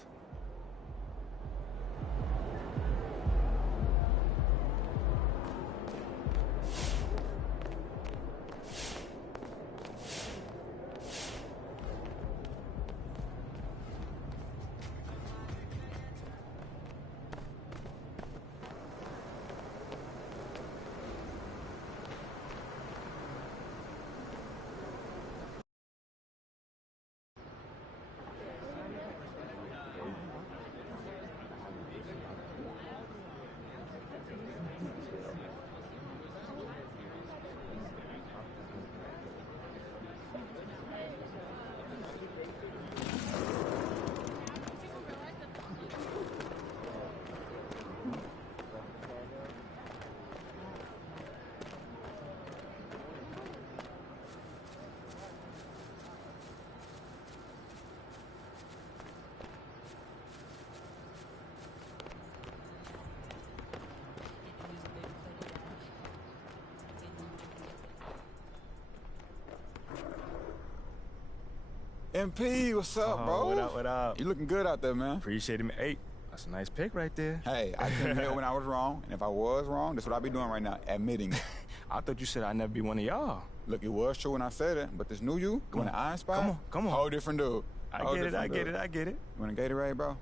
MP, what's up, bro? What up, what up? You looking good out there, man. Appreciate it. Hey, that's a nice pick right there. Hey, I can admit when I was wrong, and if I was wrong, that's what I be doing right now, admitting it. I thought you said I'd never be one of y'all. Look, it was true when I said it, but this new you, when the iron spot, come on. Whole different dude. I get it. You want a Gatorade, bro?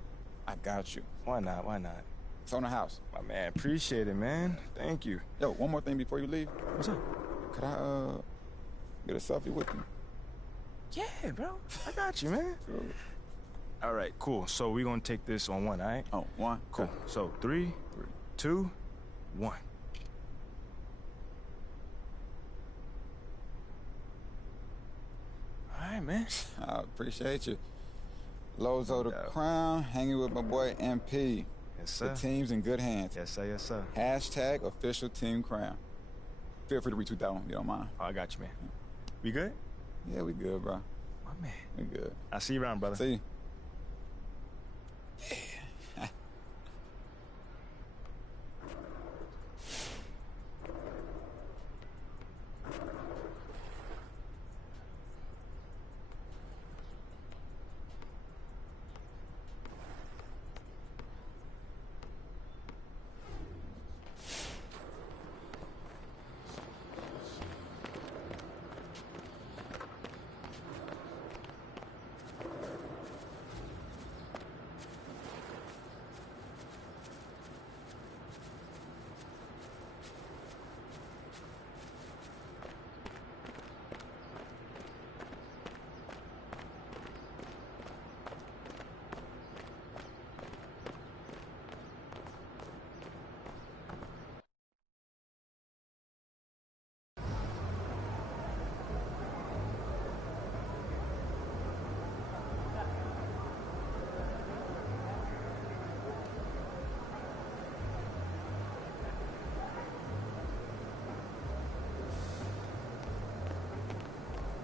I got you. Why not? It's on the house. My man, appreciate it, man. Thank you. Yo, one more thing before you leave. What's up? Could I, get a selfie with you? Yeah, bro. I got you, man. All right, cool. So we're going to take this on one, all right? Oh, one? Cool. Okay. So 3, 2, 1. All right, man. I appreciate you. 𝕲𝖊𝖒𝖎𝖚'', hanging with my boy MP. Yes, sir. The team's in good hands. Yes, sir, yes, sir. # official team crown. Feel free to retweet that one if you don't mind. Oh, I got you, man. We good? Yeah, we good, bro. My man. We good. I'll see you around, brother. See you.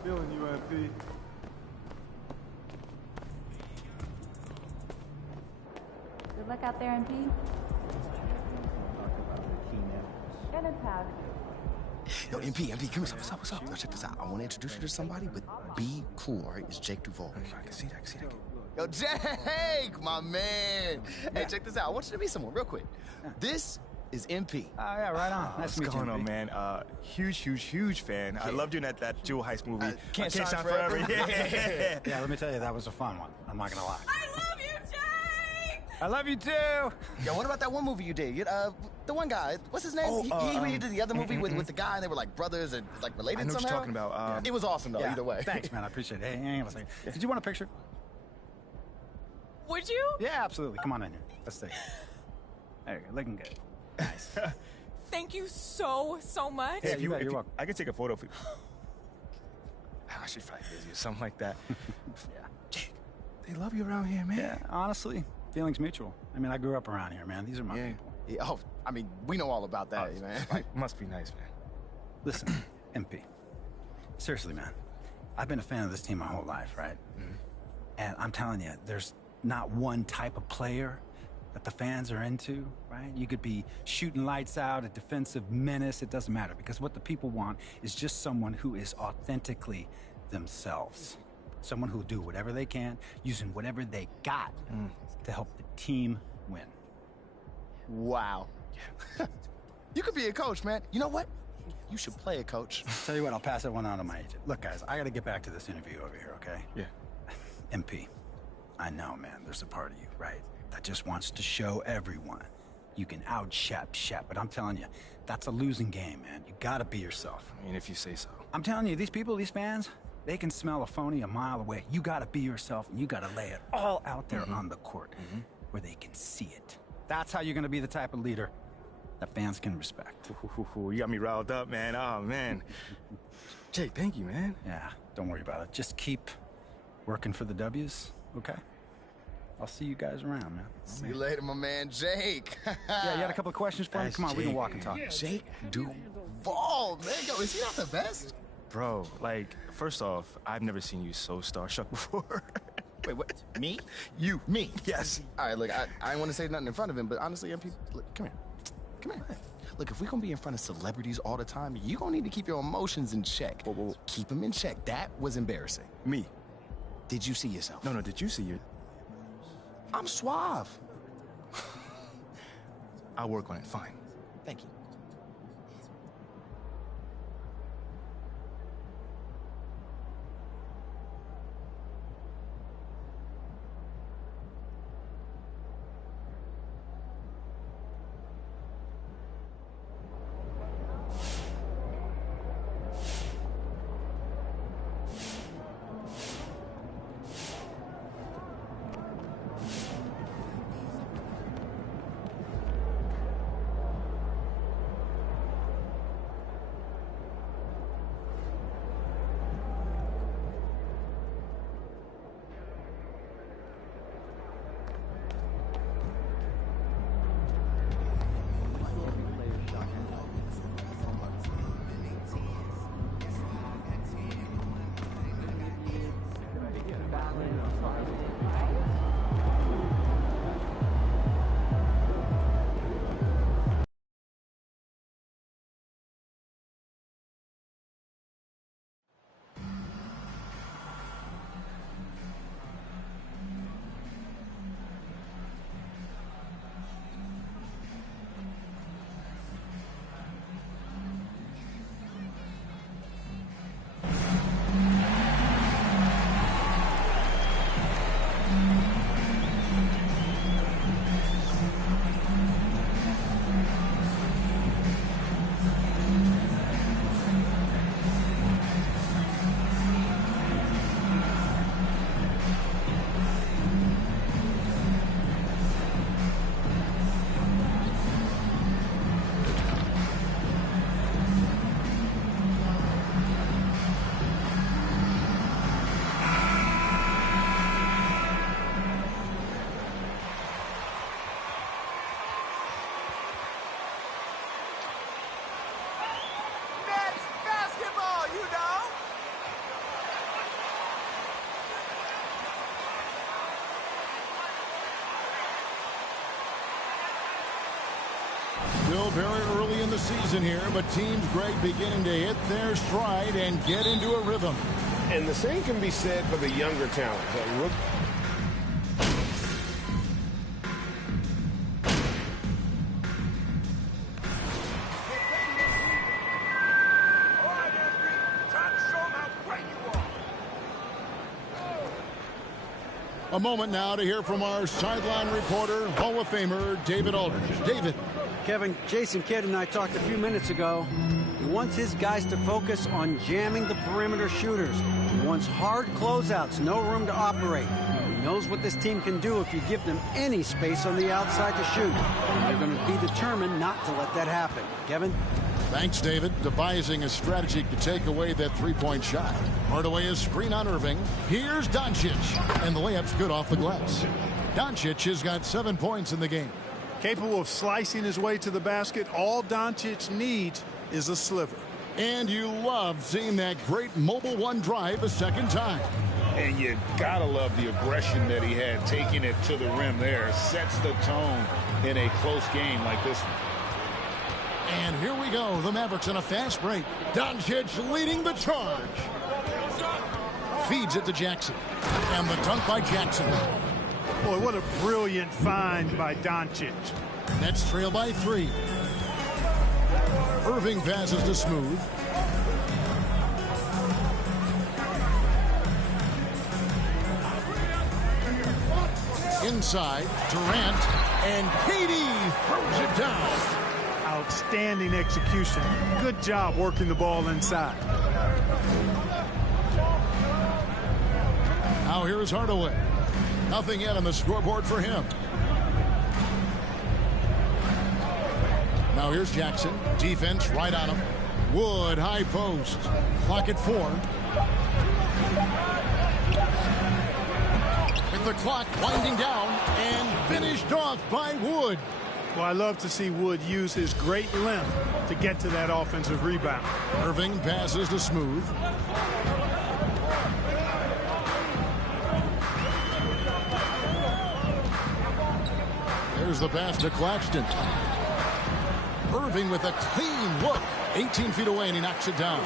Feeling you, MP. Good luck out there, MP. Get it, pal. Yo, MP, come here. What's up? Yo, check this out. I want to introduce you to somebody, but be cool, all right? It's Jake 𝕬𝖊. I can see that. Yo, Jake, my man. Hey, check this out. I want you to meet someone real quick. This is MP. Oh, yeah, right on. Nice to meet you, What's going on, MP. man? Huge fan. I loved you in that Jewel Heist movie. Can't Shine Forever. Yeah, let me tell you, that was a fun one. I'm not gonna lie. I love you too. Yo, what about that one movie you did? The one guy, what's his name? He did the other movie with the guy, and they were like brothers and like related I know somehow. what you're talking about. It was awesome though. Yeah, Either way. Thanks, man. I appreciate it. Hey, hang on a second. Did you want a picture? Would you? Yeah, absolutely. Come on in here. Let's take it. There you go. Looking good. Nice. Thank you so much. Hey, you're welcome. I could take a photo for you. She's probably busy or something like that. Yeah. Jake, they love you around here, man. Yeah, honestly, feelings mutual. I mean, I grew up around here, man. These are my people. Yeah, oh, I mean, we know all about that, man. Must be nice, man. Listen, MP. Seriously, man. I've been a fan of this team my whole life, right? Mm-hmm. And I'm telling you, there's not one type of player that the fans are into, right? You could be shooting lights out, a defensive menace, it doesn't matter, because what the people want is just someone who is authentically themselves. Someone who'll do whatever they can, using whatever they got to help the team win. Wow. You could be a coach, man. You know what? You should play a coach. Tell you what, I'll pass that one on to my agent. Look, guys, I gotta get back to this interview over here, okay? Yeah. MP, I know, man, there's a part of you, right, that just wants to show everyone you can out-Shep, but I'm telling you, that's a losing game, man. You gotta be yourself. I mean, if you say so. I'm telling you, these people, these fans, they can smell a phony a mile away. You gotta be yourself, and you gotta lay it all out there on the court where they can see it. That's how you're gonna be the type of leader that fans can respect. You got me riled up, man. Oh, man. Jake, thank you, man. Yeah, don't worry about it. Just keep working for the W's, okay? I'll see you guys around, man. See you later, my man, Jake. Yeah, you had a couple of questions for me? Come on, we can walk and talk. Jake Duvall, man. Yo, is he not the best? Bro, like, first off, I've never seen you so starstruck before. Wait, what? Me? You. Me? Yes. All right, look, I don't want to say nothing in front of him, but honestly, MP, look, come here. Come here. Look, if we're going to be in front of celebrities all the time, you're going to need to keep your emotions in check. Whoa. Keep them in check. That was embarrassing. Me? Did you see yourself? No, did you see your... I'm suave. I'll work on it. Fine. Thank you. Still very early in the season here, but Team Greg beginning to hit their stride and get into a rhythm. And the same can be said for the younger talent. A moment now to hear from our sideline reporter, Hall of Famer David Aldridge. David. Kevin, Jason Kidd and I talked a few minutes ago. He wants his guys to focus on jamming the perimeter shooters. He wants hard closeouts, no room to operate. knows what this team can do if you give them any space on the outside to shoot. And they're going to be determined not to let that happen. Kevin? Thanks, David. Devising a strategy to take away that three-point shot. Hardaway is screen on Irving. Here's Doncic. And the layup's good off the glass. Doncic has got 7 points in the game. Capable of slicing his way to the basket. All Doncic needs is a sliver. And you love seeing that great mobile one drive a second time. And you gotta love the aggression that he had taking it to the rim there. Sets the tone in a close game like this one. And here we go. The Mavericks in a fast break. Doncic leading the charge. Feeds it to Jackson. And the dunk by Jackson. Boy, what a brilliant find by Doncic. Nets trail by 3. Irving passes to Smooth. Inside, Durant, and KD throws it down. Outstanding execution. Good job working the ball inside. Now here's Hardaway. Nothing yet on the scoreboard for him. Now here's Jackson. Defense right on him. Wood, high post. Clock at 4. With the clock winding down and finished off by Wood. Well, I love to see Wood use his great length to get to that offensive rebound. Irving passes to Smooth. There's the pass to Claxton. Irving with a clean look. 18 feet away, and he knocks it down.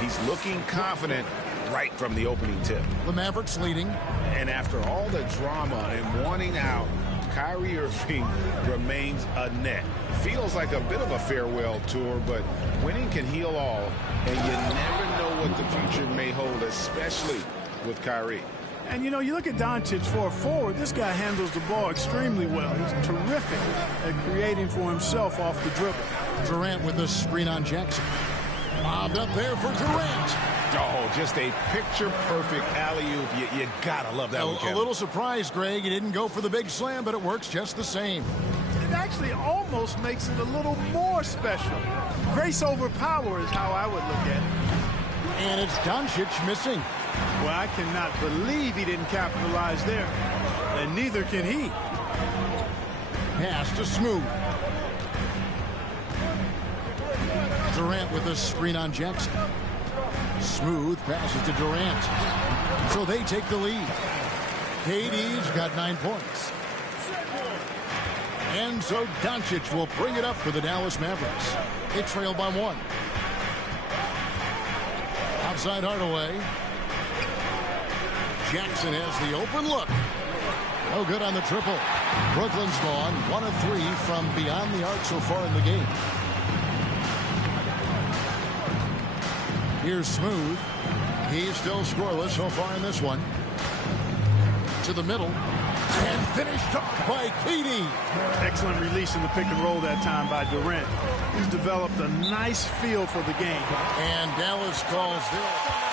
He's looking confident right from the opening tip. The Mavericks leading. And after all the drama and wanting out, Kyrie Irving remains a net. Feels like a bit of a farewell tour, but winning can heal all, and you never know what the future may hold, especially with Kyrie. And, you know, you look at Doncic for a forward, this guy handles the ball extremely well. He's terrific at creating for himself off the dribble. Durant with a screen on Jackson. Bobbed up there for Durant. Oh, just a picture-perfect alley-oop. You gotta love that one, Kevin. A little surprised, Greg. He didn't go for the big slam, but it works just the same. It actually almost makes it a little more special. Grace over power is how I would look at it. And it's Doncic missing. Well, I cannot believe he didn't capitalize there. And neither can he. Pass to Smooth. Durant with a screen on Jackson. Smooth passes to Durant. So they take the lead. KD's got 9 points. And so Doncic will bring it up for the Dallas Mavericks. They trail by 1. Outside Hardaway. Jackson has the open look. No good on the triple. Brooklyn's gone 1 of 3 from beyond the arc so far in the game. Here's Smooth. He's still scoreless so far in this one. To the middle. And finished off by KD. Excellent release in the pick and roll that time by Durant. He's developed a nice feel for the game. And Dallas calls this.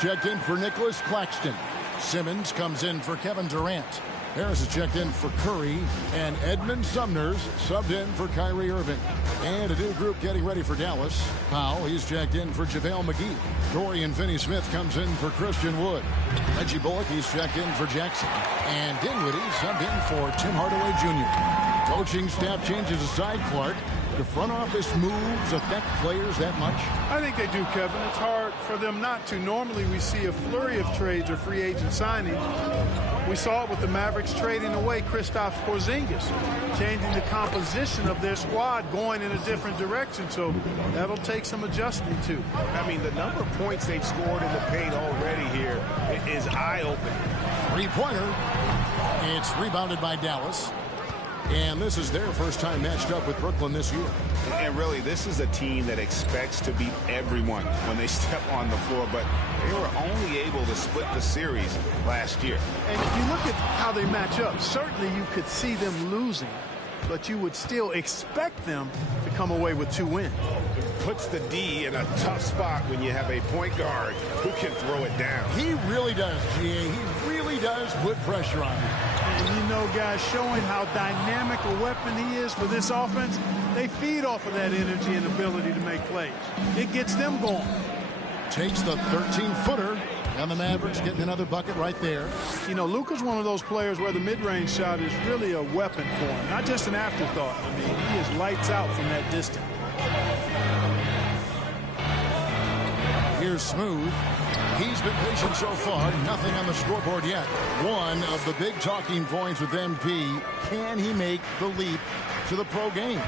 Checked in for Nicholas Claxton. Simmons comes in for Kevin Durant. Harris is checked in for Curry. And Edmund Sumner's subbed in for Kyrie Irving. And a new group getting ready for Dallas. Powell, he's checked in for JaVale McGee. Dorian Finney-Smith comes in for Christian Wood. Reggie Bullock, he's checked in for Jackson. And Dinwiddie subbed in for Tim Hardaway Jr. Coaching staff changes aside. Clark the front office moves affect players that much? I think they do, Kevin. It's hard for them not to. Normally we see a flurry of trades or free agent signings. We saw it with the Mavericks trading away Kristaps Porzingis, changing the composition of their squad, going in a different direction. So that'll take some adjusting too. I mean, the number of points they've scored in the paint already here is eye-opening. Three-pointer. It's rebounded by Dallas. And this is their first time matched up with Brooklyn this year. And really, this is a team that expects to beat everyone when they step on the floor, but they were only able to split the series last year. And if you look at how they match up, certainly you could see them losing, but you would still expect them to come away with 2 wins. It puts the D in a tough spot when you have a point guard who can throw it down. He really does, G.A. He really does put pressure on him. And you know, guys, showing how dynamic a weapon he is for this offense, they feed off of that energy and ability to make plays. It gets them going. Takes the 13-footer, and the Mavericks getting another bucket right there. You know, Luka's one of those players where the mid-range shot is really a weapon for him, not just an afterthought. I mean, he is lights out from that distance. Here's Smooth. He's been patient so far. Nothing on the scoreboard yet. One of the big talking points with MP. Can he make the leap to the pro game?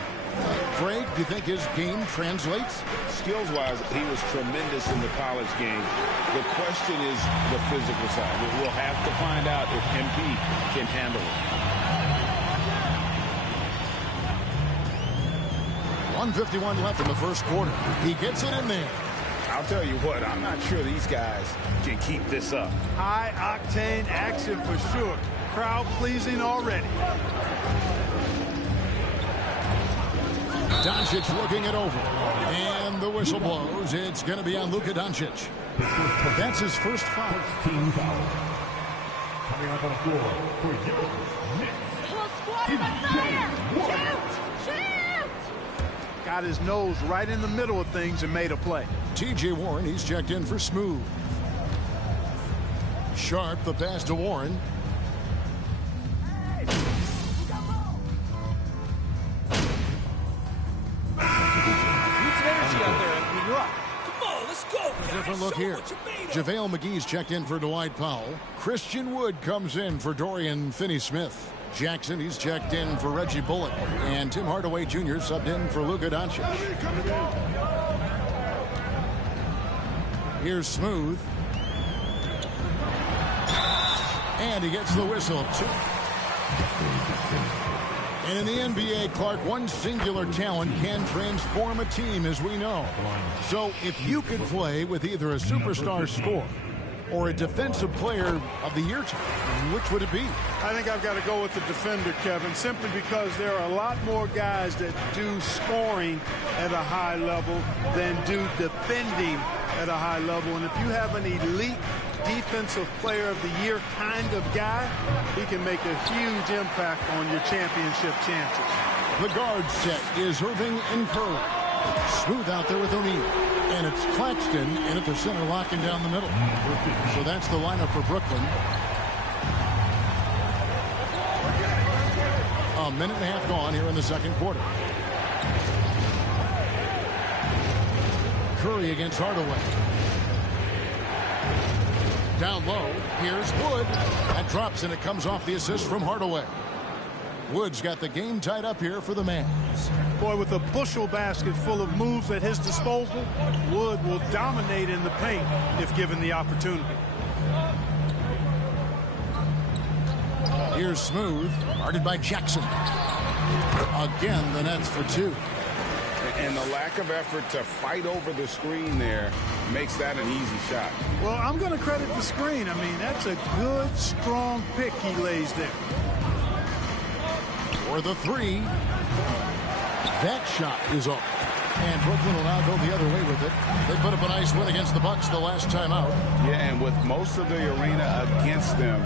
Greg, do you think his game translates? Skills-wise, he was tremendous in the college game. The question is the physical side. We'll have to find out if MP can handle it. 1:51 left in the first quarter. He gets it in there. I'll tell you what, I'm not sure these guys can keep this up. High-octane action for sure. Crowd-pleasing already. Doncic looking it over. And the whistle blows. It's going to be on Luka Doncic. That's his first foul. Team foul. Coming up on the floor for you. Got his nose right in the middle of things and made a play. T.J. Warren, he's checked in for Smooth. Sharp, the pass to Warren. Different look here. JaVale McGee's checked in for Dwight Powell. Christian Wood comes in for Dorian Finney-Smith. Jackson, he's checked in for Reggie Bullock. And Tim Hardaway Jr. subbed in for Luka Doncic. Here's Smooth. And he gets the whistle. And in the NBA, Clark, one singular talent can transform a team, as we know. So if you could play with either a superstar scorer or a defensive player of the year team, which would it be? I think I've got to go with the defender, Kevin, simply because there are a lot more guys that do scoring at a high level than do defending at a high level. And if you have an elite defensive player of the year kind of guy, he can make a huge impact on your championship chances. The guard set is Irving and Curry. Smooth out there with O'Neal. And it's Claxton in at the center, locking down the middle. So that's the lineup for Brooklyn. A minute and a half gone here in the second quarter. Curry against Hardaway. Down low, here's Wood. That drops, and it comes off the assist from Hardaway. Wood's got the game tied up here for the Mavs. Boy, with a bushel basket full of moves at his disposal, Wood will dominate in the paint if given the opportunity. Here's Smooth, guarded by Jackson. Again, the Nets for two. And the lack of effort to fight over the screen there makes that an easy shot. Well, I'm going to credit the screen. I mean, that's a good, strong pick he lays there. For the three. That shot is off. And Brooklyn will now go the other way with it. They put up a nice win against the Bucks the last time out. Yeah, and with most of the arena against them,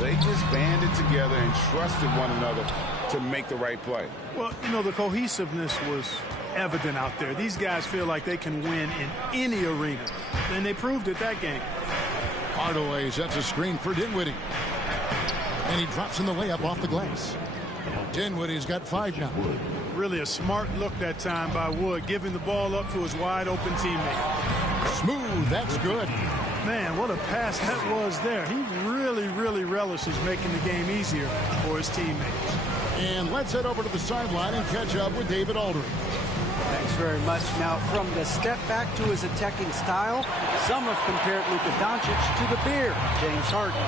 they just banded together and trusted one another to make the right play. Well, you know, the cohesiveness was evident out there. These guys feel like they can win in any arena, and they proved it that game. Hardaway sets a screen for Dinwiddie. And he drops in the layup off the glass. Dinwiddie's got 5 now. Really a smart look that time by Wood, giving the ball up to his wide-open teammate. Smooth, that's good. Man, what a pass that was there. He really relishes making the game easier for his teammates. And let's head over to the sideline and catch up with 𝕲𝖊𝖒𝖎𝖏𝖚. Thanks very much. Now, from the step back to his attacking style, some have compared Luka Doncic to the bear, James Harden.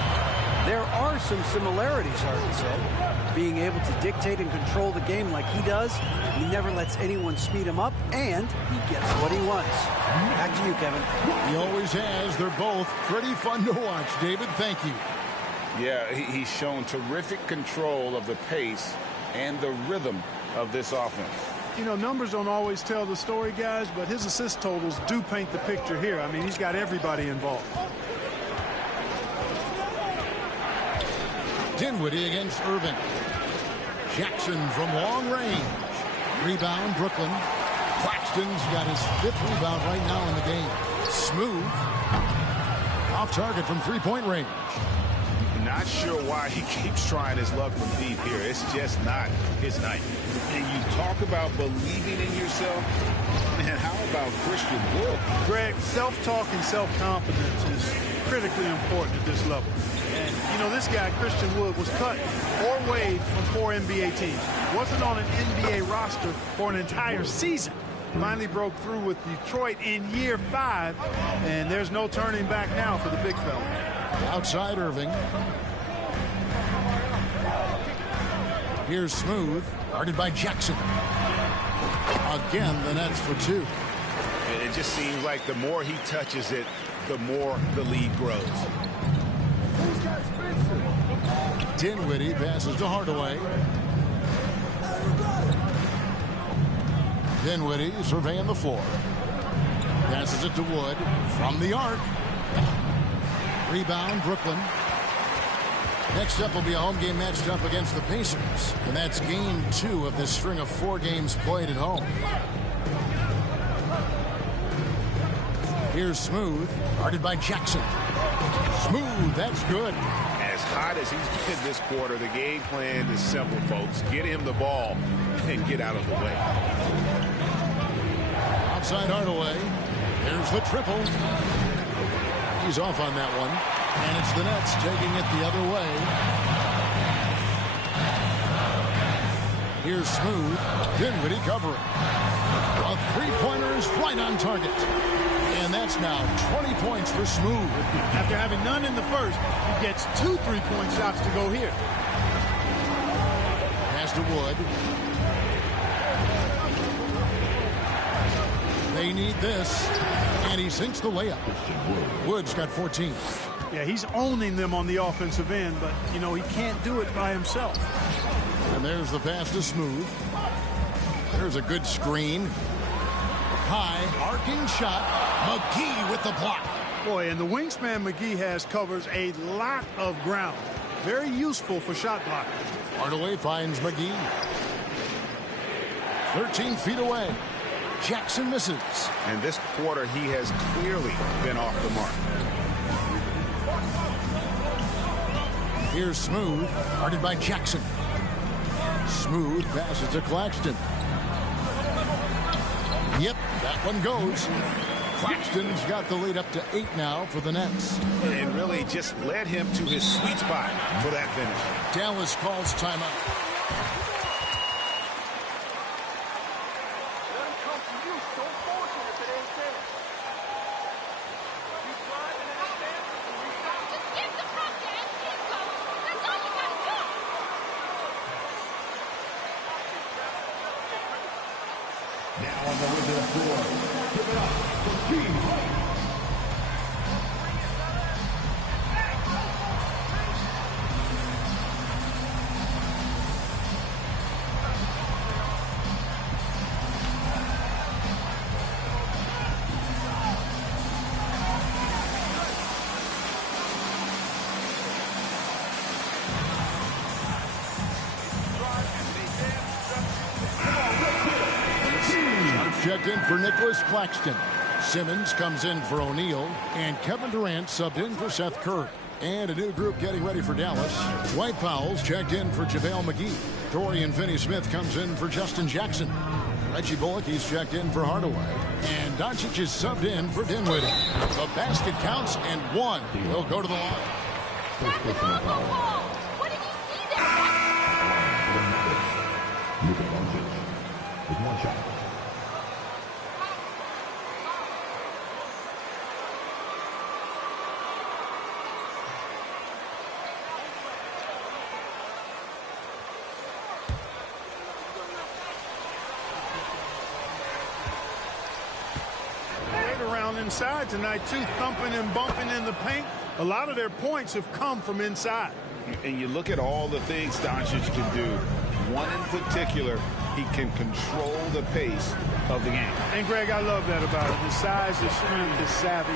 There are some similarities, Harden said. Being able to dictate and control the game like he does, he never lets anyone speed him up, and he gets what he wants. Back to you, Kevin. He always has. They're both pretty fun to watch. David, thank you. Yeah, he's shown terrific control of the pace and the rhythm of this offense. You know, numbers don't always tell the story, guys, but his assist totals do paint the picture here. I mean, he's got everybody involved. Dinwiddie against Irving. Jackson from long range. Rebound, Brooklyn. Claxton's got his 5th rebound right now in the game. Smooth. Off target from three-point range. Not sure why he keeps trying his luck from deep here. It's just not his night. And you talk about believing in yourself. Man, how about Christian Wood? Greg, self-talk and self-confidence is critically important at this level. And, you know, this guy, Christian Wood, was cut or waived from 4 NBA teams. Wasn't on an NBA roster for an entire season. Finally broke through with Detroit in year 5. And there's no turning back now for the big fella. Outside Irving. Here's Smooth, guarded by Jackson. Again, the Nets for 2. It just seems like the more he touches it, the more the lead grows. Dinwiddie passes to Hardaway. Dinwiddie surveying the floor. Passes it to Wood from the arc. Rebound, Brooklyn. Next up will be a home game matched up against the Pacers. And that's game 2 of this string of 4 games played at home. Here's Smooth, guarded by Jackson. Smooth, that's good. As hot as he's been this quarter, the game plan is simple, folks. Get him the ball and get out of the way. Outside Hardaway. There's the triple. He's off on that one. And it's the Nets taking it the other way. Here's Smooth. Dinwiddie covering. A three-pointer is right on target. And that's now 20 points for Smooth. After having none in the first, he gets 2 3-point shots to go here. Pass to Wood. They need this. And he sinks the layup. Wood's got 14. Yeah, he's owning them on the offensive end, but, you know, he can't do it by himself. And there's the pass to Smooth. There's a good screen. High, arcing shot. McGee with the block. Boy, and the wingspan McGee has covers a lot of ground. Very useful for shot blocking. Hardaway finds McGee. 13 feet away. Jackson misses. And this quarter, he has clearly been off the mark. Here's Smooth, guarded by Jackson. Smooth passes to Claxton. Yep, that one goes. Claxton's got the lead up to 8 now for the Nets. And really just led him to his sweet spot for that finish. Dallas calls timeout. Now on the way to the floor, give it up for 𝕲𝖊𝖒𝖏𝖏. Checked in for Nicholas Claxton. Simmons comes in for O'Neal. And Kevin Durant subbed in for Seth Curry. And a new group getting ready for Dallas. Dwight Powell's checked in for JaVale McGee. Dorian Finney-Smith comes in for Justin Jackson. Reggie Bullock, he's checked in for Hardaway. And Doncic is subbed in for Dinwiddie. The basket counts, and one will go to the line. What did you see there? Luka Doncic with one shot. Inside tonight, too, thumping and bumping in the paint. A lot of their points have come from inside. And you look at all the things Doncic can do. One in particular, he can control the pace of the game. And, Greg, I love that about him. His size, his strength, his savvy.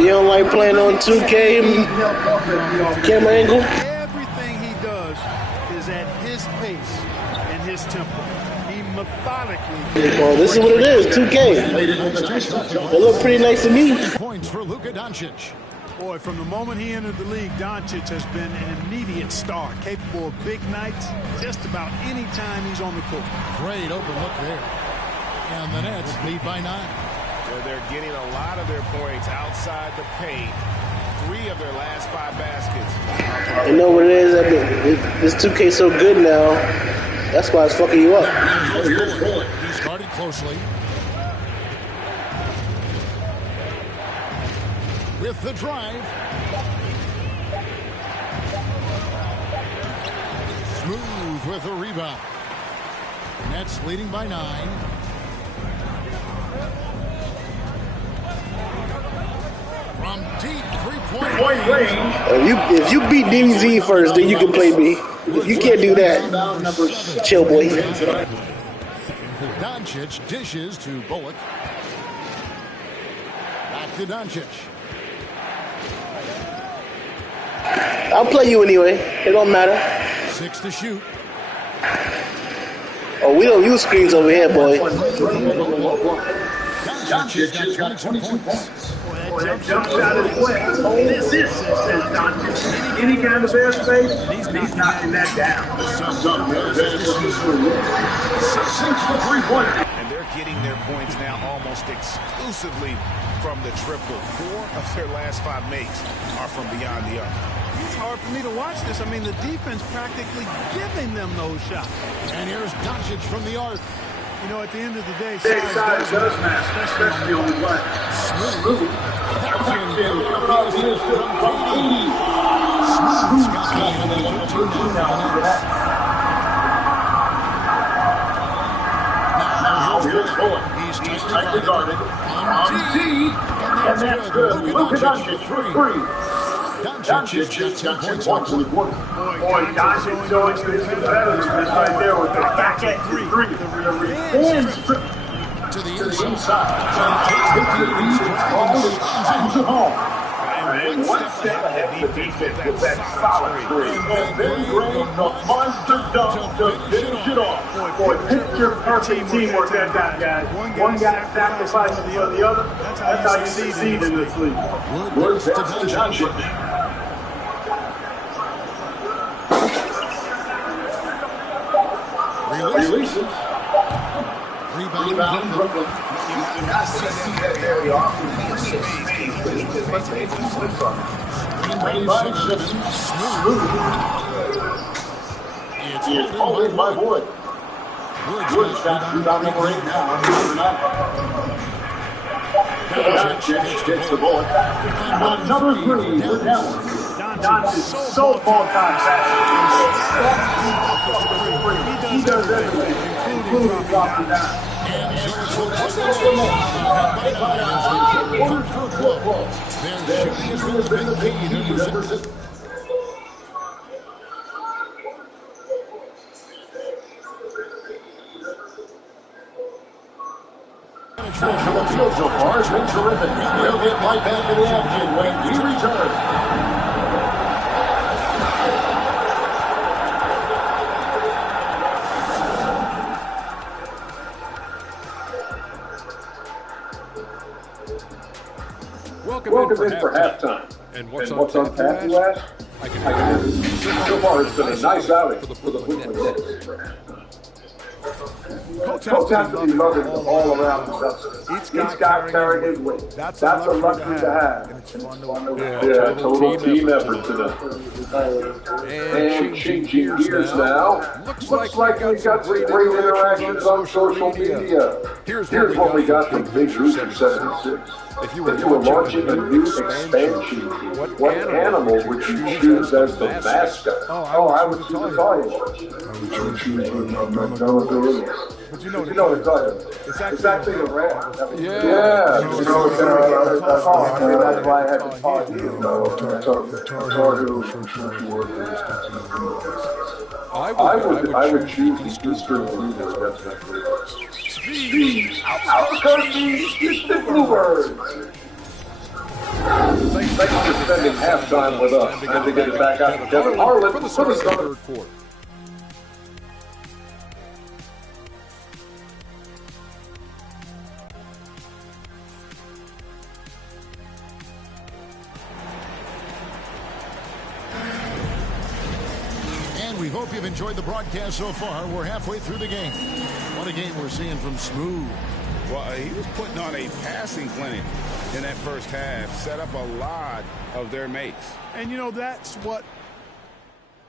You don't like playing on 2K, camera angle? Everything he does is at his pace and his tempo. He methodically. Well, this is what it is, 2K. They look pretty nice to me. Points for Luka Doncic. Boy, from the moment he entered the league, Doncic has been an immediate star, capable of big nights just about any time he's on the court. Great open look there. And the Nets lead by 9. They're getting a lot of their points outside the paint. 3 of their last 5 baskets. You know what it is? This 2K so good now. That's why it's fucking you up. He started closely. With the drive. Smooth with the rebound. Nets leading by 9. From deep three-point range. If you beat DBZ first, then you can play me. If you can't do that, chill, boy. Doncic dishes to Bullock. Back to Doncic. I'll play you anyway. It don't matter. 6 to shoot. Oh, we don't use screens over here, boy. Doncic has got 22 points. That jump shot is wet. This is Doncic. Any kind of airspace, he's knocking that down. And they're getting their points now almost exclusively from the triple. 4 of their last 5 makes are from beyond the arc. It's hard for me to watch this. I mean, the defense practically giving them those shots. And here's Doncic from the arc. You know, at the end of the day, size does matter, especially on the glass. Smooth. Now here's Bullock. He's tightly guarded. On T. And that's good. Luka Doncic for 3. Doncic has got 10 points in the quarter. Boy, Doncic showing you his competitiveness right there with the back at 3. The revenge trip to the inside. Takes the lead all the times at home. And one step ahead of the defense with that solid 3. And then Gray, the monster dunk to finish it off. Boy, picture perfect teamwork that got, guys. One guy sacrificing the other. That's how you succeed in this league. Woods to Doncic. Releases. Rebound Brooklyn. It's holding by Wood. Wood's got rebound number 8 now. Doncic gets the ball. Number 3 for Dallas. Doncic so ball contact. He does everything, including dropping down. Their shooting has been the key ever since. From the field so far has been terrific. We'll get right back to the action when we return. Welcome in for halftime. And what's on tap, you ask? I can so far, it's been a nice outing for the Brooklyn Nets. Coach has to be loving all around himself. Each guy carrying his weight. That's a luxury to have. And it's fun to watch. Yeah, total team effort today. And changing gears now. Looks like we got some great interactions on social media. Here's what we got from Big Rooster 76. If you were launching a new expansion, what animal would you choose as the mascot? Oh, I would choose a tiger. I would choose a but you know the tiger. It's actually a rat. Yeah. That's why I had to talk to you. I would choose the Eastern Bluebird. Out comes the Eastern Bluebird. Thanks for spending halftime with us. Time to get it back out to Kevin Harlan for the third quarter. We hope you've enjoyed the broadcast so far. We're halfway through the game. What a game we're seeing from Smooth. Well, he was putting on a passing clinic in that first half. Set up a lot of their mates. And, you know, that's what... On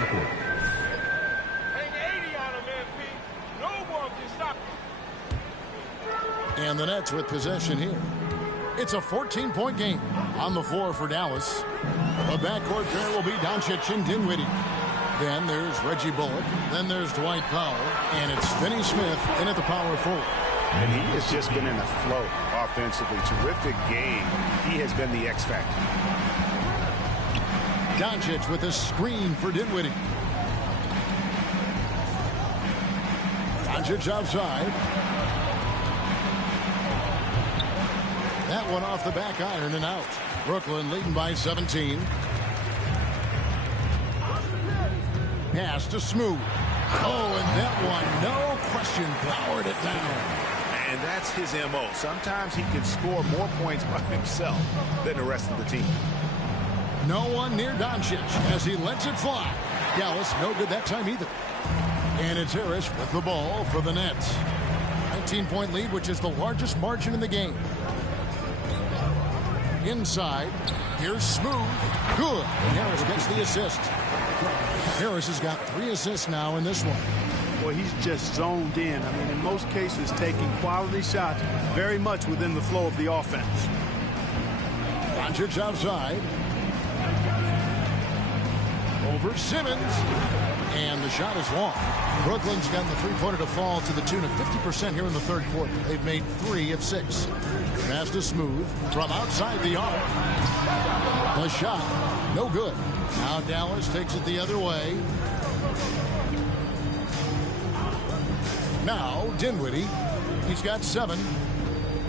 the court. Hang 80 on him, MP. No one can stop him. And the Nets with possession here. It's a 14-point game on the floor for Dallas. The backcourt pair will be Doncic and Dinwiddie. Then there's Reggie Bullock. Then there's Dwight Powell. And it's 𝕲𝖒𝖒_Smith in at the power forward. And he has just been in a flow offensively. Terrific game. He has been the X factor. Doncic with a screen for Dinwiddie. Doncic outside. That one off the back iron and out. Brooklyn leading by 17. Pass to Smooth. Oh, and that one, no question, powered it down. And that's his MO. Sometimes he can score more points by himself than the rest of the team. No one near Doncic as he lets it fly. Dallas no good that time either. And it's Harris with the ball for the Nets. 19-point lead, which is the largest margin in the game. Inside, here's Smooth. Good. And Harris gets the assist. Harris has got 3 assists now in this one. Well, he's just zoned in. I mean, in most cases, taking quality shots very much within the flow of the offense. Doncic outside. Over Simmons. And the shot is long. Brooklyn's gotten the three-pointer to fall to the tune of 50% here in the third quarter. They've made 3 of 6. Pass to Smooth from outside the arc. The shot, no good. Now Dallas takes it the other way. Now Dinwiddie. He's got 7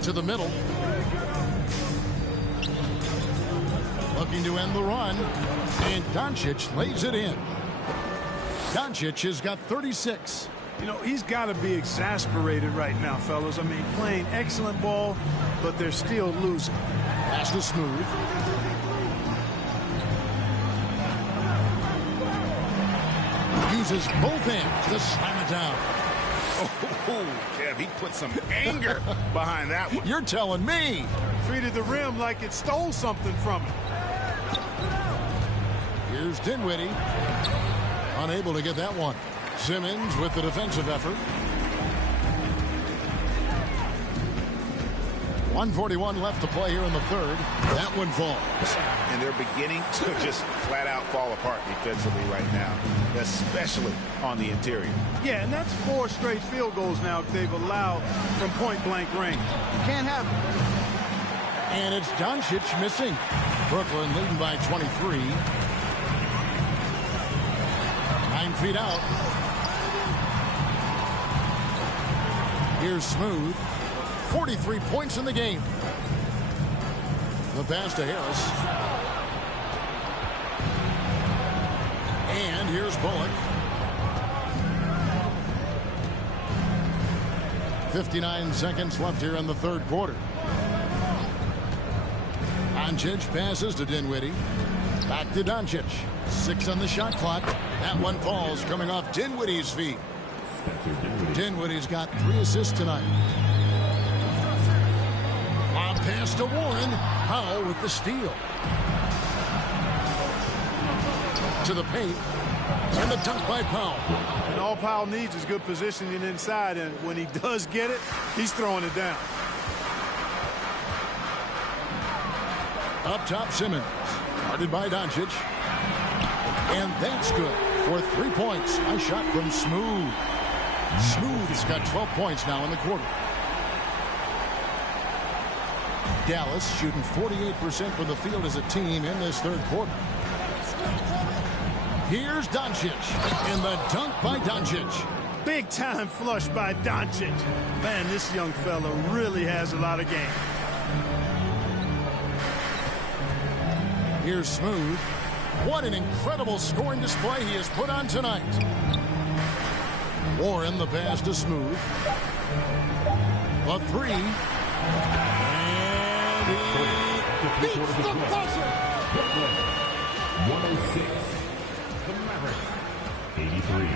to the middle. Looking to end the run. And Doncic lays it in. Doncic has got 36. You know, he's got to be exasperated right now, fellas. I mean, playing excellent ball, but they're still losing. Pass to Smooth. Uses both hands to slam it down. Oh, Kev, he put some anger behind that one. You're telling me. Treated the rim like it stole something from him. Here's Dinwiddie. Unable to get that one. Simmons with the defensive effort. 1:41 left to play here in the third. That one falls. And they're beginning to just flat out fall apart defensively right now, especially on the interior. Yeah, and that's 4 straight field goals now they've allowed from point-blank range. Can't have it. And it's Doncic missing. Brooklyn leading by 23. 9 feet out. Here's Smooth. 43 points in the game. The pass to Harris. And here's Bullock. 59 seconds left here in the third quarter. Doncic passes to Dinwiddie. Back to Doncic. 6 on the shot clock. That one falls coming off Dinwiddie's feet. Dinwiddie's got 3 assists tonight. Lob pass to Warren. Powell with the steal. To the paint. And the dunk by Powell. And all Powell needs is good positioning inside, and when he does get it, he's throwing it down. Up top, Simmons. Guarded by Doncic. And that's good for 3 points. A shot from Smooth. Smooth's got 12 points now in the quarter. Dallas shooting 48% from the field as a team in this third quarter. Here's Doncic. And the dunk by Doncic. Big time flush by Doncic. Man, this young fella really has a lot of game. Here's Smooth. What an incredible scoring display he has put on tonight. Warren the pass to Smooth. A 3. And he beats the buzzer. 106. The Mavericks. 83.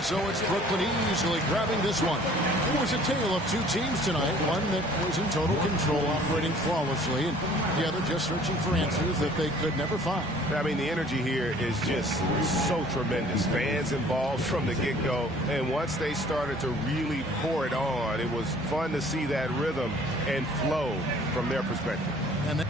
So it's Brooklyn easily grabbing this one. It was a tale of 2 teams tonight. One that was in total control, operating flawlessly, and the other just searching for answers that they could never find. I mean, the energy here is just so tremendous. Fans involved from the get-go, and once they started to really pour it on, it was fun to see that rhythm and flow from their perspective. And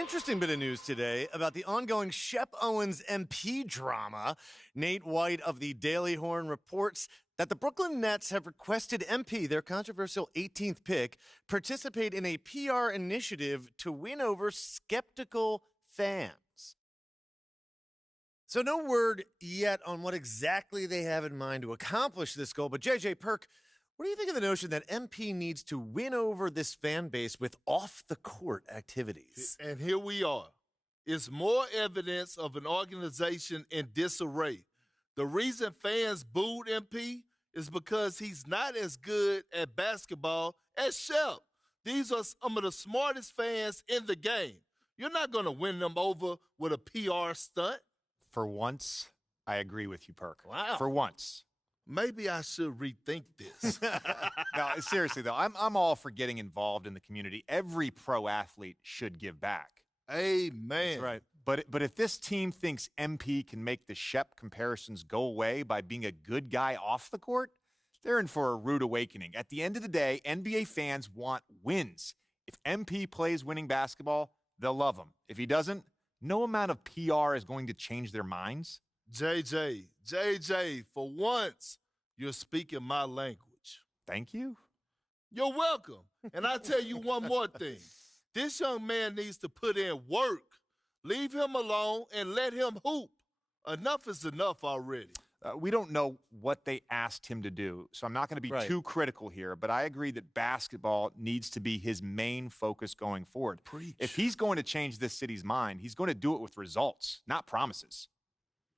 Interesting bit of news today about the ongoing Shep Owens MP drama. Nate White of the Daily Horn reports that the Brooklyn Nets have requested MP, their controversial 18th pick, participate in a PR initiative to win over skeptical fans. So no word yet on what exactly they have in mind to accomplish this goal, but JJ Perk, what do you think of the notion that MP needs to win over this fan base with off-the-court activities? And here we are. It's more evidence of an organization in disarray. The reason fans booed MP is because he's not as good at basketball as Shep. These are some of the smartest fans in the game. You're not going to win them over with a PR stunt. For once, I agree with you, Perk. Wow. For once. Maybe I should rethink this. No, seriously, though, I'm all for getting involved in the community. Every pro athlete should give back. Amen. That's right. But if this team thinks MP can make the Shep comparisons go away by being a good guy off the court, they're in for a rude awakening. At the end of the day, NBA fans want wins. If MP plays winning basketball, they'll love him. If he doesn't, no amount of PR is going to change their minds. JJ, for once, you're speaking my language. Thank you. You're welcome. And I'll tell you one more thing. This young man needs to put in work Leave him alone and let him hoop. Enough is enough already. We don't know what they asked him to do, so I'm not going to be too critical here, but I agree that basketball needs to be his main focus going forward. Preach. If he's going to change this city's mind, he's going to do it with results, not promises.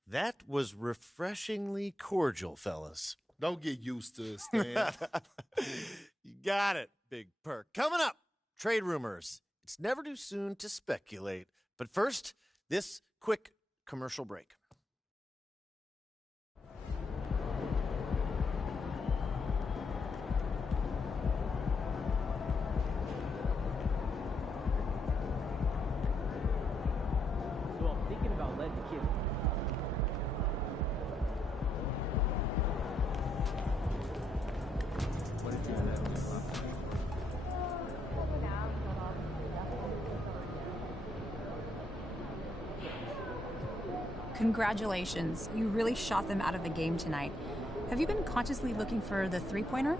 That was refreshingly cordial, fellas. Don't get used to it, Stan. You got it, Big Perk. Coming up, trade rumors. It's never too soon to speculate. But first, this quick commercial break. So I'm thinking about letting the kids. What if you let them Congratulations. You really shot them out of the game tonight. Have you been consciously looking for the three-pointer?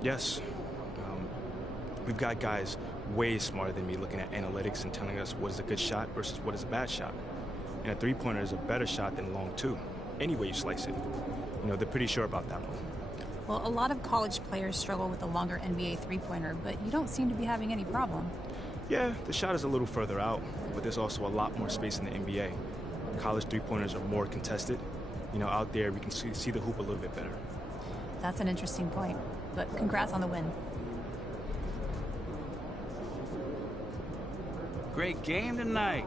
Yes. We've got guys way smarter than me looking at analytics and telling us what is a good shot versus what is a bad shot. And a three-pointer is a better shot than a long two. Any way you slice it. You know, they're pretty sure about that one. Well, a lot of college players struggle with the longer NBA three-pointer, but you don't seem to be having any problem. Yeah, the shot is a little further out, but there's also a lot more space in the NBA. College three-pointers are more contested. You know, out there we can see the hoop a little bit better. That's an interesting point, but congrats on the win. Great game tonight.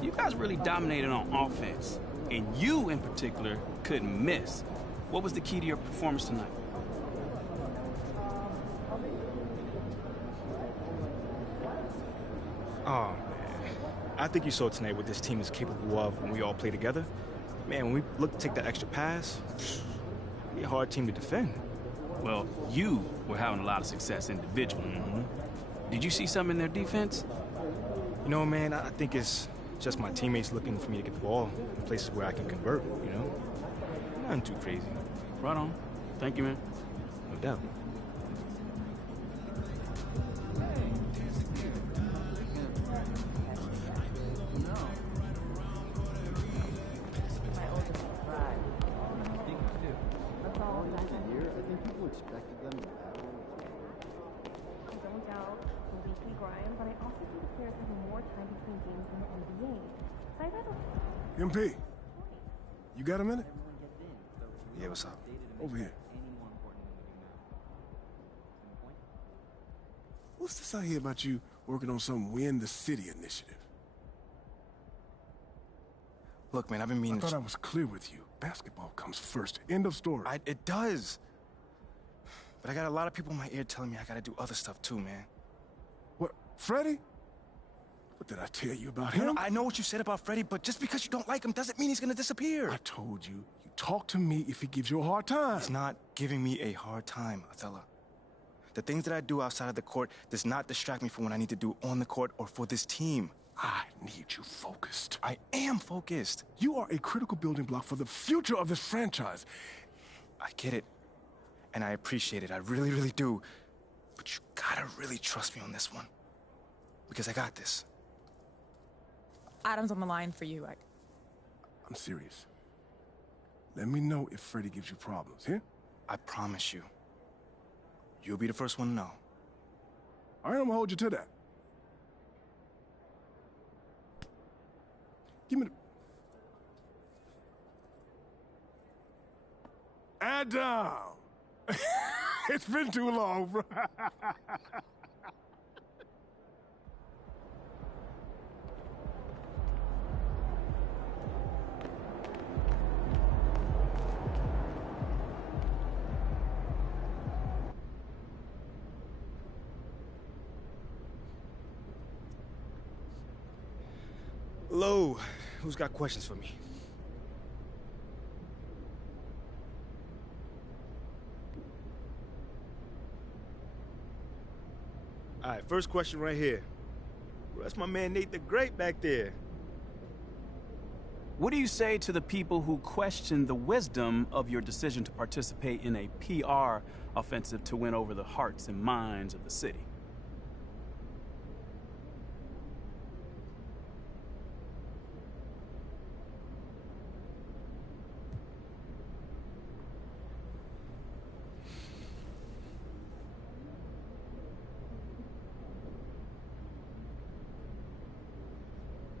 You guys really dominated on offense, and you in particular couldn't miss. What was the key to your performance tonight? Oh, man. I think you saw tonight what this team is capable of when we all play together. Man, when we look to take that extra pass, we're a hard team to defend. Well, you were having a lot of success individually. Did you see something in their defense? You know, man, I think it's just my teammates looking for me to get the ball in places where I can convert, you know? Nothing too crazy. Right on. Thank you, man. No doubt. Don't doubt the weekly grind, but I also think players have more time between games in the NBA. So I'd rather... MP, you got a minute? Yeah, what's up? Over here. What's this I hear about you working on some Win the City initiative? Look, man, I've been meaning... I thought I was clear with you. Basketball comes first. End of story. It does. But I got a lot of people in my ear telling me I gotta do other stuff too, man. What, Freddie? What did I tell you about him? I know what you said about Freddie, but just because you don't like him doesn't mean he's gonna disappear. I told you, you talk to me if he gives you a hard time. He's not giving me a hard time, 𝖲𝖊𝖏. The things that I do outside of the court does not distract me from what I need to do on the court or for this team. I need you focused. I am focused. You are a critical building block for the future of this franchise. I get it. And I appreciate it. I really, really do. But you gotta really trust me on this one. Because I got this. Adam's on the line for you. I'm serious. Let me know if Freddie gives you problems, here? I promise you. You'll be the first one to know. All right, I'm gonna hold you to that. Give me the... Adam! It's been too long, bro. Hello. Who's got questions for me? All right, first question right here. Well, that's my man Nate the Great back there. What do you say to the people who question the wisdom of your decision to participate in a PR offensive to win over the hearts and minds of the city?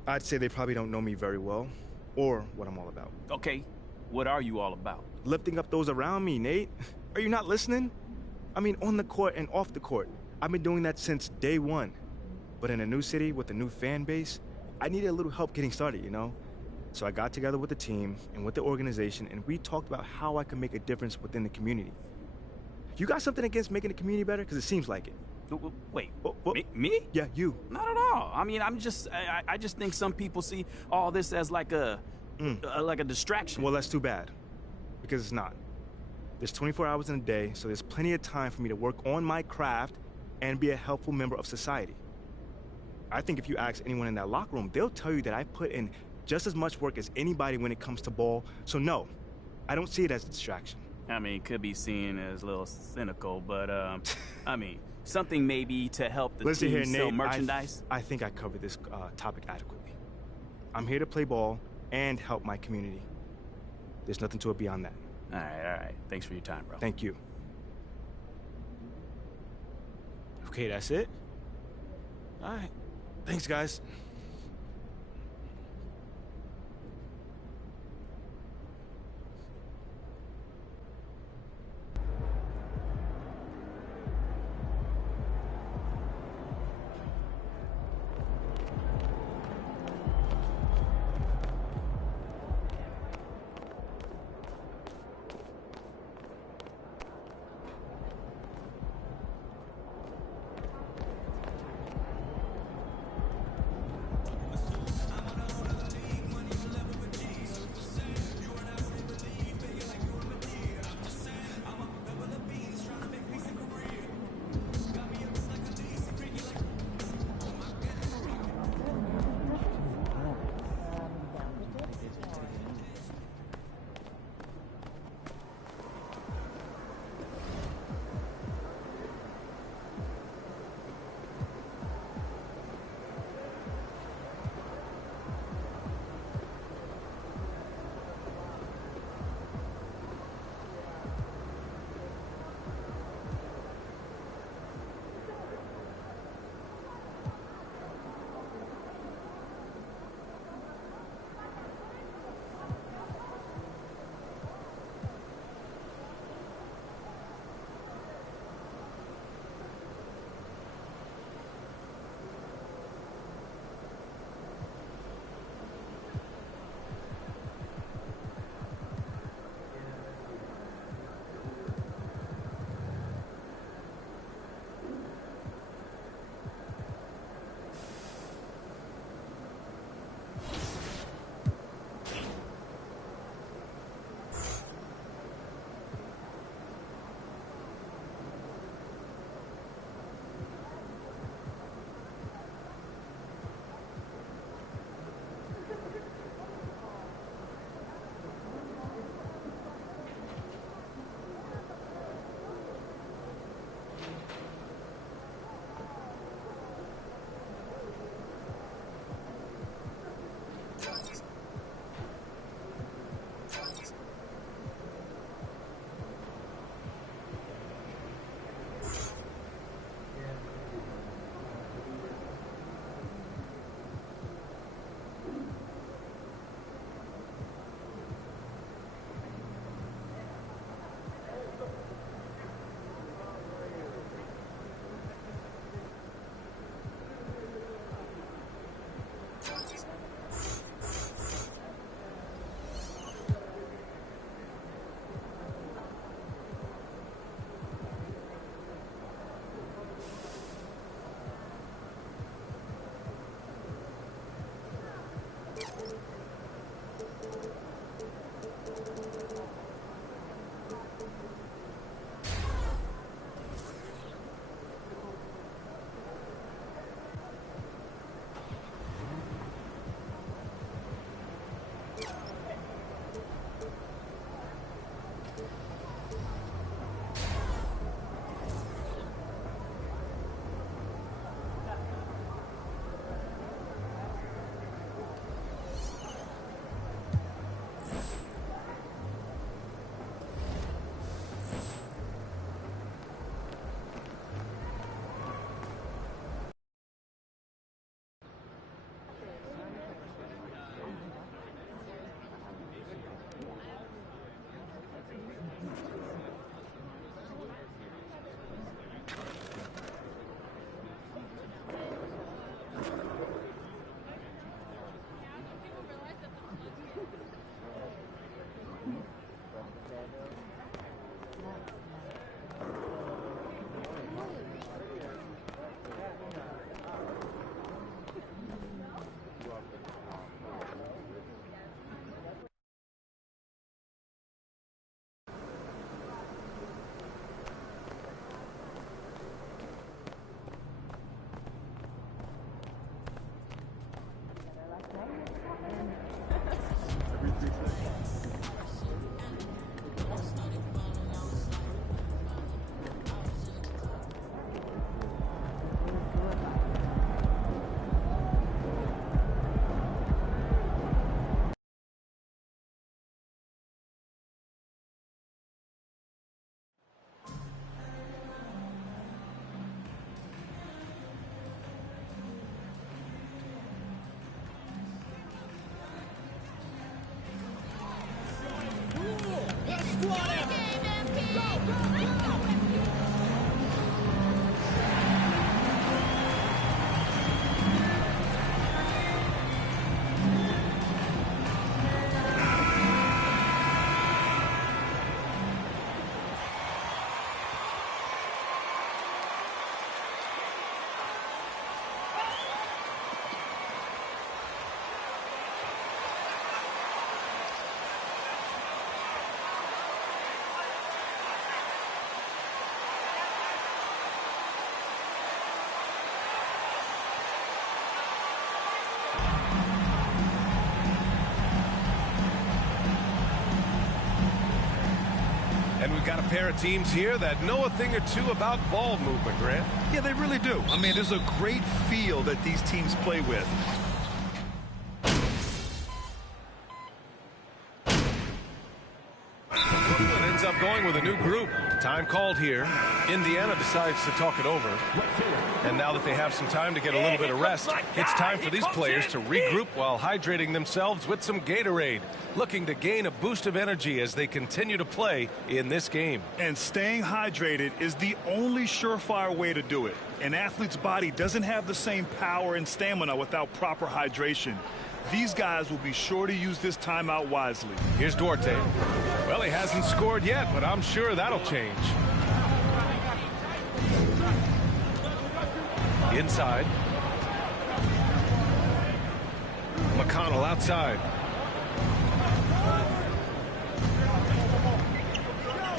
I'd say they probably don't know me very well, or what I'm all about. Okay, what are you all about? Lifting up those around me, Nate. Are you not listening? I mean, on the court and off the court. I've been doing that since day one. But in a new city with a new fan base, I needed a little help getting started, you know? So I got together with the team and with the organization, and we talked about how I can make a difference within the community. You got something against making the community better? Because it seems like it. Wait, me? Yeah, you. Not at all. I mean, I just think some people see all this as like a distraction. Well, that's too bad, because it's not. There's 24 hours in a day, so there's plenty of time for me to work on my craft and be a helpful member of society. I think if you ask anyone in that locker room, they'll tell you that I put in just as much work as anybody when it comes to ball, so no, I don't see it as a distraction. I mean, it could be seen as a little cynical, but, I mean, something maybe to help the Listen team here, sell Nate, merchandise? I think I covered this topic adequately. I'm here to play ball and help my community. There's nothing to it beyond that. All right. Thanks for your time, bro. Thank you. Okay, that's it? All right. Thanks, guys. And we've got a pair of teams here that know a thing or two about ball movement, Grant. Yeah, they really do. I mean, there's a great feel that these teams play with. Brooklyn ends up going with a new group. Time called here. Indiana decides to talk it over. And now that they have some time to get a little bit of rest, it's time for these players to regroup while hydrating themselves with some Gatorade, looking to gain a boost of energy as they continue to play in this game. And staying hydrated is the only surefire way to do it. An athlete's body doesn't have the same power and stamina without proper hydration. These guys will be sure to use this timeout wisely. Here's 𝖲𝖊𝖒𝖏. Well, he hasn't scored yet, but I'm sure that'll change. Inside. McConnell outside.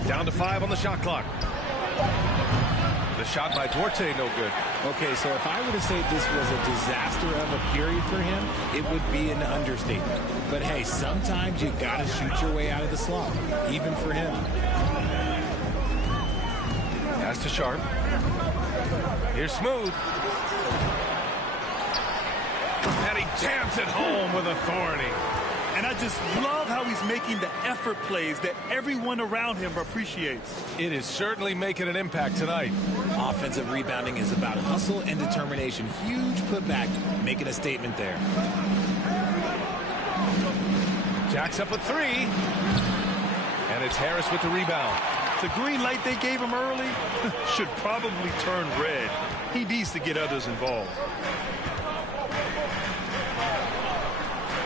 Down to 5 on the shot clock. The shot by 𝖲𝖊𝖒𝖏, no good. Okay, so if I were to say this was a disaster of a period for him, it would be an understatement. But hey, sometimes you gotta shoot your way out of the slump, even for him. Pass to Sharp. Here's Smooth. And he jams it home with authority. And I just love how he's making the effort plays that everyone around him appreciates. It is certainly making an impact tonight. Offensive rebounding is about hustle and determination. Huge putback, making a statement there. Jack's up at 3. And it's Harris with the rebound. The green light they gave him early should probably turn red. He needs to get others involved.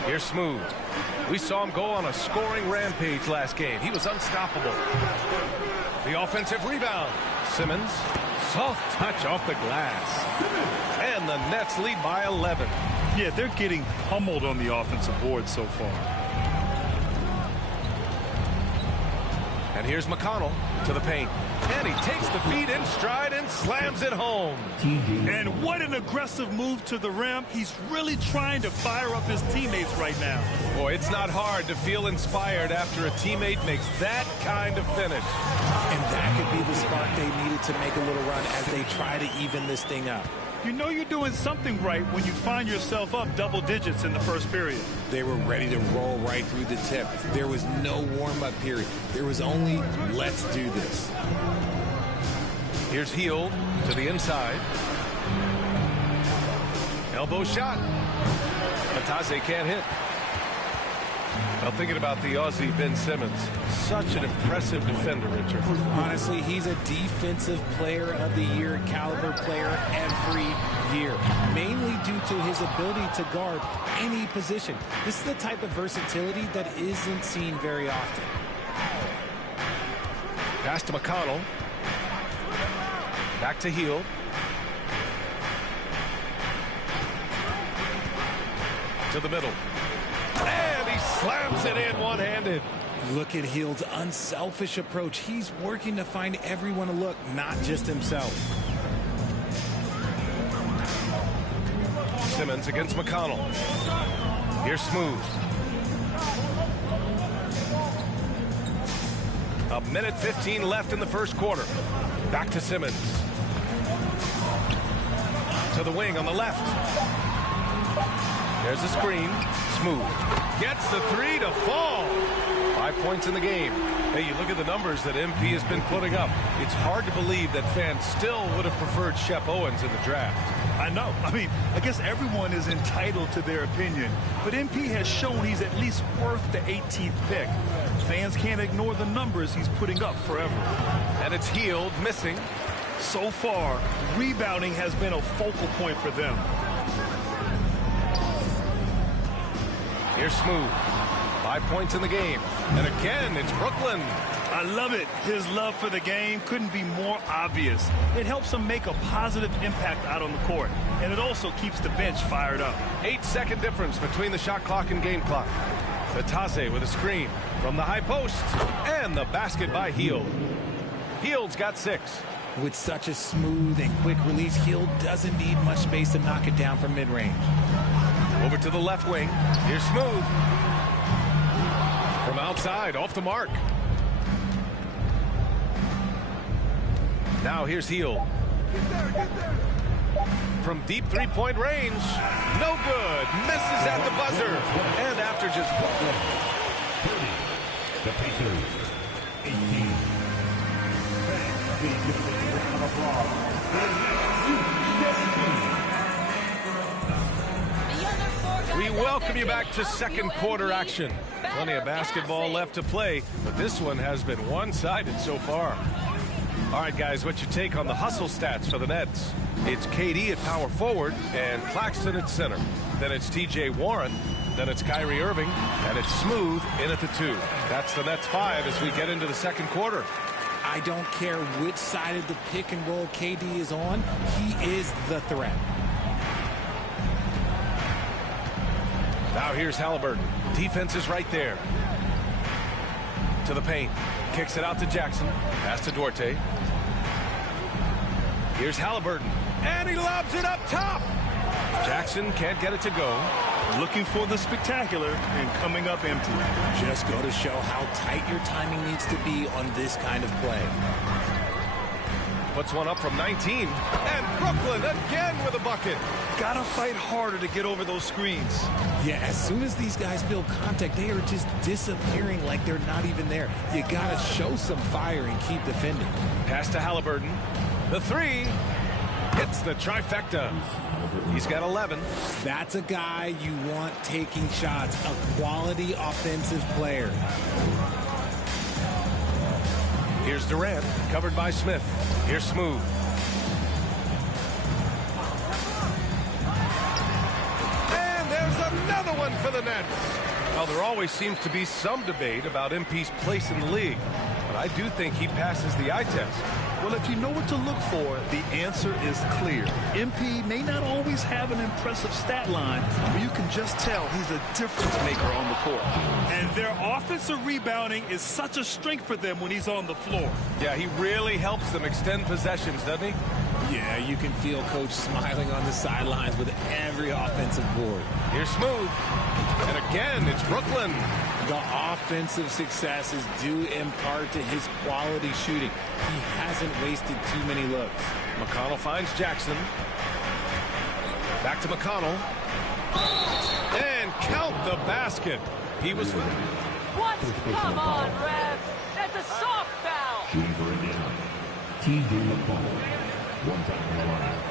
Here's Smooth. We saw him go on a scoring rampage last game. He was unstoppable. The offensive rebound. Simmons. Soft touch off the glass. And the Nets lead by 11. Yeah, they're getting pummeled on the offensive board so far. And here's McConnell to the paint. And he takes the feed in stride and slams it home. And what an aggressive move to the rim. He's really trying to fire up his teammates right now. Boy, it's not hard to feel inspired after a teammate makes that kind of finish. And that could be the spark they needed to make a little run as they try to even this thing up. You know you're doing something right when you find yourself up double digits in the first period. They were ready to roll right through the tip. There was no warm-up period. There was only, let's do this. Here's Hield to the inside. Elbow shot. 𝖲𝖊𝖒𝖏 can't hit. Well, thinking about the Aussie Ben Simmons, such an impressive defender, Richard. Honestly, he's a defensive player of the year caliber player every year, mainly due to his ability to guard any position. This is the type of versatility that isn't seen very often. Pass to McConnell. Back to Hield. To the middle. And he slams it in one-handed. Look at Hield's unselfish approach. He's working to find everyone a look, not just himself. Simmons against McConnell. Here's Smooth. A minute 15 left in the first quarter. Back to Simmons. To the wing on the left. There's a screen. Smooth. Gets the 3 to fall. 5 points in the game. Hey, you look at the numbers that MP has been putting up. It's hard to believe that fans still would have preferred Shep Owens in the draft. I know. I mean, I guess everyone is entitled to their opinion. But MP has shown he's at least worth the 18th pick. Fans can't ignore the numbers he's putting up forever. And it's Hield missing. So far, rebounding has been a focal point for them. Here's Smooth. 5 points in the game. And again, it's Brooklyn. I love it. His love for the game couldn't be more obvious. It helps him make a positive impact out on the court. And it also keeps the bench fired up. 8-second difference between the shot clock and game clock. 𝖲𝖊𝖒𝖏 with a screen from the high post. And the basket by Hield. Hield's got 6. With such a smooth and quick release, Hield doesn't need much space to knock it down from mid-range. Over to the left wing. Here's Smooth. From outside, off the mark. Now here's Heel. From deep three-point range, no good. Misses at the buzzer. And after just... The Pacers, 18. Please give a round of applause. We welcome you back to second quarter action. Plenty of basketball left to play, but this one has been one-sided so far. All right, guys, what's your take on the hustle stats for the Nets? It's KD at power forward and Claxton at center. Then it's 𝕲𝖊𝖒𝖎𝖏. Then it's Kyrie Irving, and it's Smooth in at the 2. That's the Nets 5 as we get into the second quarter. I don't care which side of the pick and roll KD is on. He is the threat. Now here's Halliburton. Defense is right there. To the paint. Kicks it out to Jackson. Pass to 𝕲𝖏𝖏. Here's Halliburton. And he lobs it up top. Jackson can't get it to go. Looking for the spectacular and coming up empty. Just go to show how tight your timing needs to be on this kind of play. Puts one up from 19. And Brooklyn again with a bucket. Gotta fight harder to get over those screens. Yeah, as soon as these guys feel contact, they are just disappearing like they're not even there. You gotta show some fire and keep defending. Pass to Halliburton. The 3 hits the trifecta. He's got 11. That's a guy you want taking shots, a quality offensive player. Here's Durant, covered by Smith. Here's Smooth. And there's another one for the Nets. Well, there always seems to be some debate about MP's place in the league, but I do think he passes the eye test. Well, if you know what to look for, the answer is clear. MP may not always have an impressive stat line, but you can just tell he's a difference maker on the court. And their offensive rebounding is such a strength for them when he's on the floor. Yeah, he really helps them extend possessions, doesn't he? Yeah, you can feel Coach smiling on the sidelines with every offensive board. Here's Smooth. And again, it's Brooklyn. The offensive success is due in part to his quality shooting. He hasn't wasted too many looks. McConnell finds Jackson. Back to McConnell. And count the basket. He was... What? Come on, Rev. That's a soft foul. Shooting for Indiana, 𝕲𝖊𝖒𝖏𝖏. One time on the line.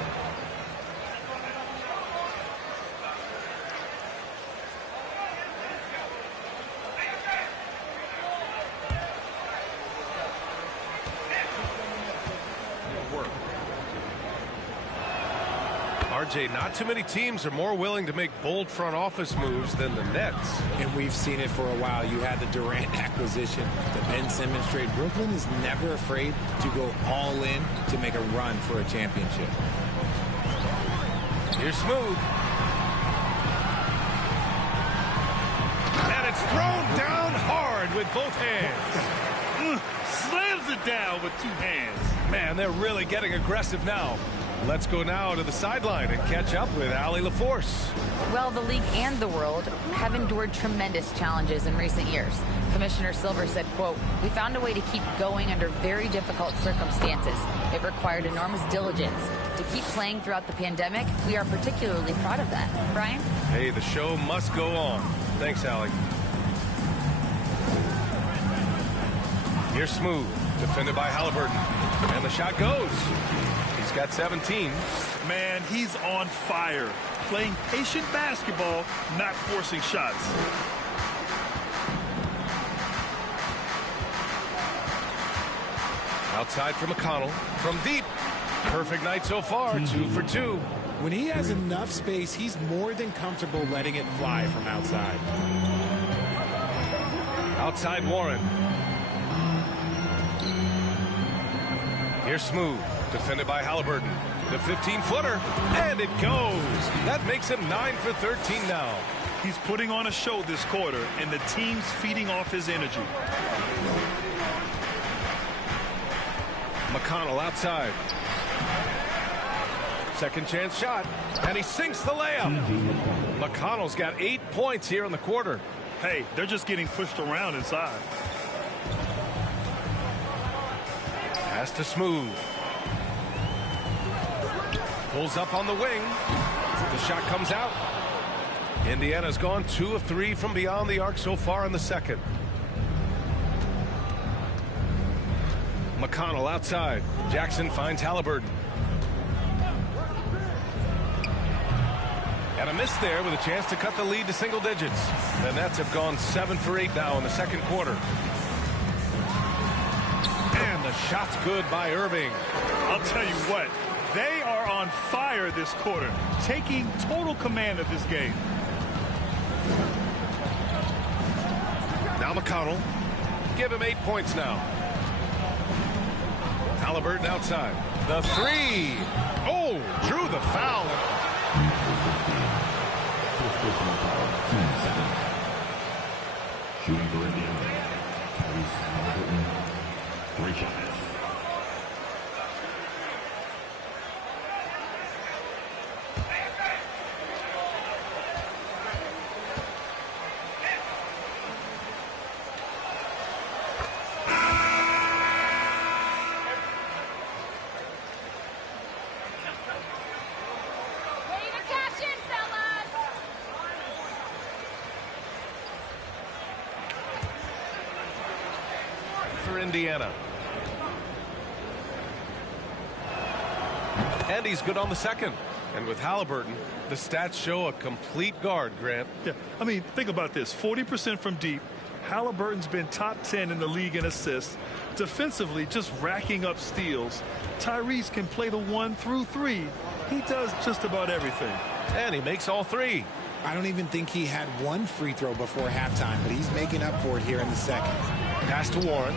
RJ, not too many teams are more willing to make bold front office moves than the Nets. And we've seen it for a while. You had the Durant acquisition, the Ben Simmons trade. Brooklyn is never afraid to go all in to make a run for a championship. Here's Smooth. And it's thrown down hard with both hands. Slams it down with 2 hands. Man, they're really getting aggressive now. Let's go now to the sideline and catch up with 𝕖𝖒𝖏𝖏𝖏. Well, the league and the world have endured tremendous challenges in recent years. Commissioner Silver said, quote, "We found a way to keep going under very difficult circumstances. It required enormous diligence. To keep playing throughout the pandemic, we are particularly proud of that." Brian? Hey, the show must go on. Thanks, Allie. Here's Smooth, defended by Halliburton. And the shot goes. He's got 17. Man, he's on fire. Playing patient basketball, not forcing shots. Outside for McConnell. From deep. Perfect night so far. 2 for 2. When he has enough space, he's more than comfortable letting it fly from outside. Outside Warren. Here's Smooth, defended by Halliburton. The 15-footer, and it goes. That makes him 9 for 13 now. He's putting on a show this quarter, and the team's feeding off his energy. McConnell outside. Second chance shot, and he sinks the layup. McConnell's got 8 points here in the quarter. Hey, they're just getting pushed around inside. Pass to Smooth. Pulls up on the wing. The shot comes out. Indiana's gone 2 of 3 from beyond the arc so far in the second. McConnell outside. Jackson finds 𝖊𝖏𝖒𝖏. And a miss there with a chance to cut the lead to single digits. The Nets have gone 7 for 8 now in the second quarter. And the shot's good by Irving. I'll tell you what, they are on fire this quarter, taking total command of this game. Now McConnell. Give him 8 points now. 𝖊𝖏𝖏𝖏 outside. The three. Oh, drew the foul. Shooting for Indiana. 𝖊𝖏𝖏𝖏. 3 shots. Indiana. And he's good on the second. And with 𝖊𝖏𝖏𝖏, the stats show a complete guard, Grant. Yeah, I mean, think about this. 40% from deep. 𝖊𝖏𝖏𝖏's been top 10 in the league in assists. Defensively, just racking up steals. Tyrese can play the 1 through 3. He does just about everything. And he makes all 3. I don't even think he had one free throw before halftime, but he's making up for it here in the second. Pass to Warren.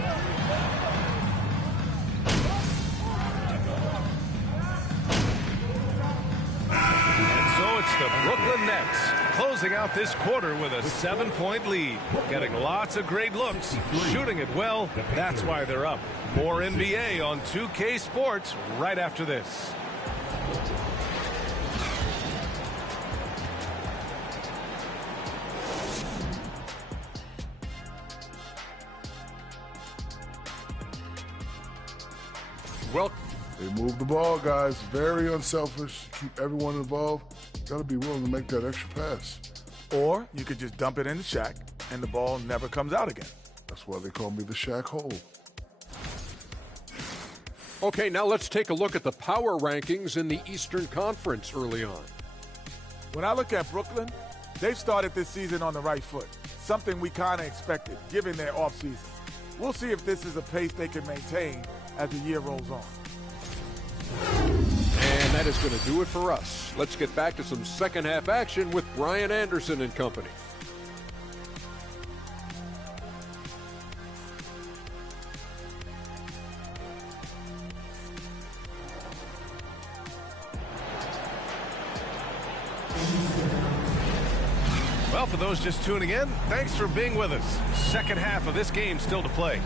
And so it's the Brooklyn Nets closing out this quarter with a 7-point lead. Getting lots of great looks, shooting it well. That's why they're up. More NBA on 2K Sports right after this. Well, they move the ball, guys. Very unselfish. Keep everyone involved. Got to be willing to make that extra pass. Or you could just dump it in the Shaq, and the ball never comes out again. That's why they call me the Shaq Hole. Okay, now let's take a look at the power rankings in the Eastern Conference early on. When I look at Brooklyn, they've started this season on the right foot, something we kind of expected, given their offseason. We'll see if this is a pace they can maintain as the year rolls on. And that is going to do it for us. Let's get back to some second half action with Brian Anderson and company. Well, for those just tuning in, thanks for being with us. Second half of this game still to play.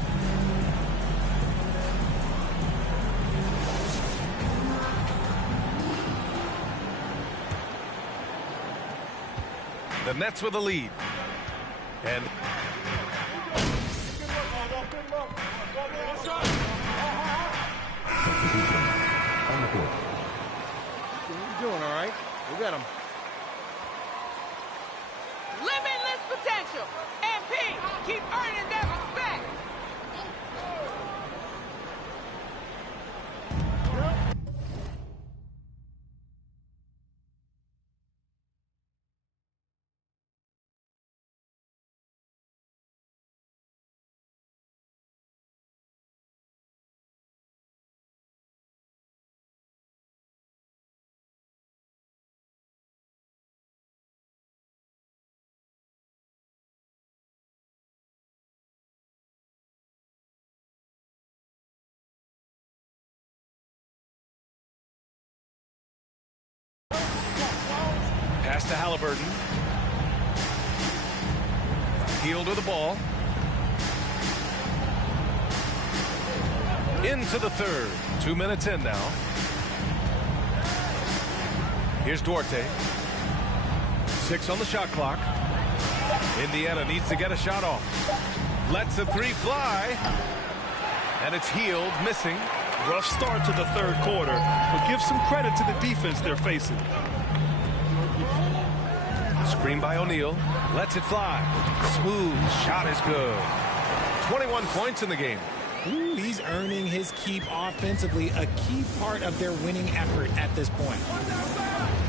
The Nets with a lead. And You're doing all right. We got him. Limitless potential. MP, keep earning that respect. pass to 𝖊𝖏𝖏𝖏. Heel to the ball. Into the third. 2 minutes in now. Here's 𝖲𝖏𝖏. 6 on the shot clock. Indiana needs to get a shot off. Lets the three fly. And it's Hield missing. Rough start to the third quarter, but give some credit to the defense they're facing. Screen by O'Neal. Lets it fly. Smooth. Shot is good. 21 points in the game. Ooh, he's earning his keep offensively, a key part of their winning effort at this point.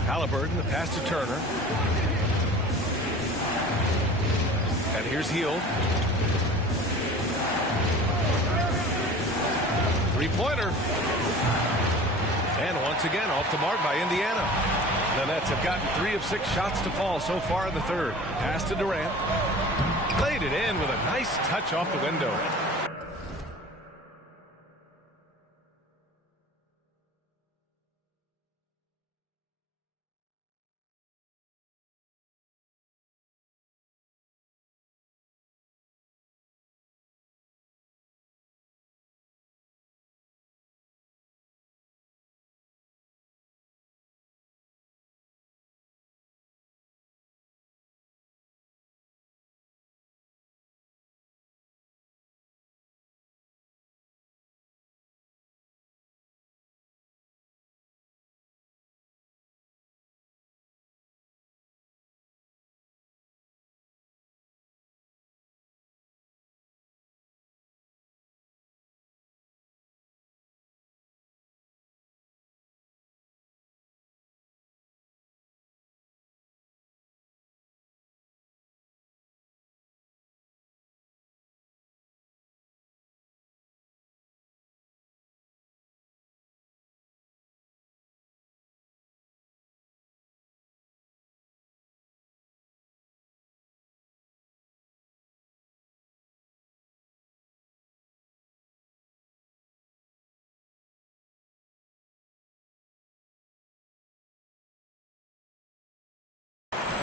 Halliburton, the pass to Turner. And here's Hield. Three-pointer. And once again, off the mark by Indiana. The Nets have gotten 3 of 6 shots to fall so far in the third. Pass to Durant. Played it in with a nice touch off the window.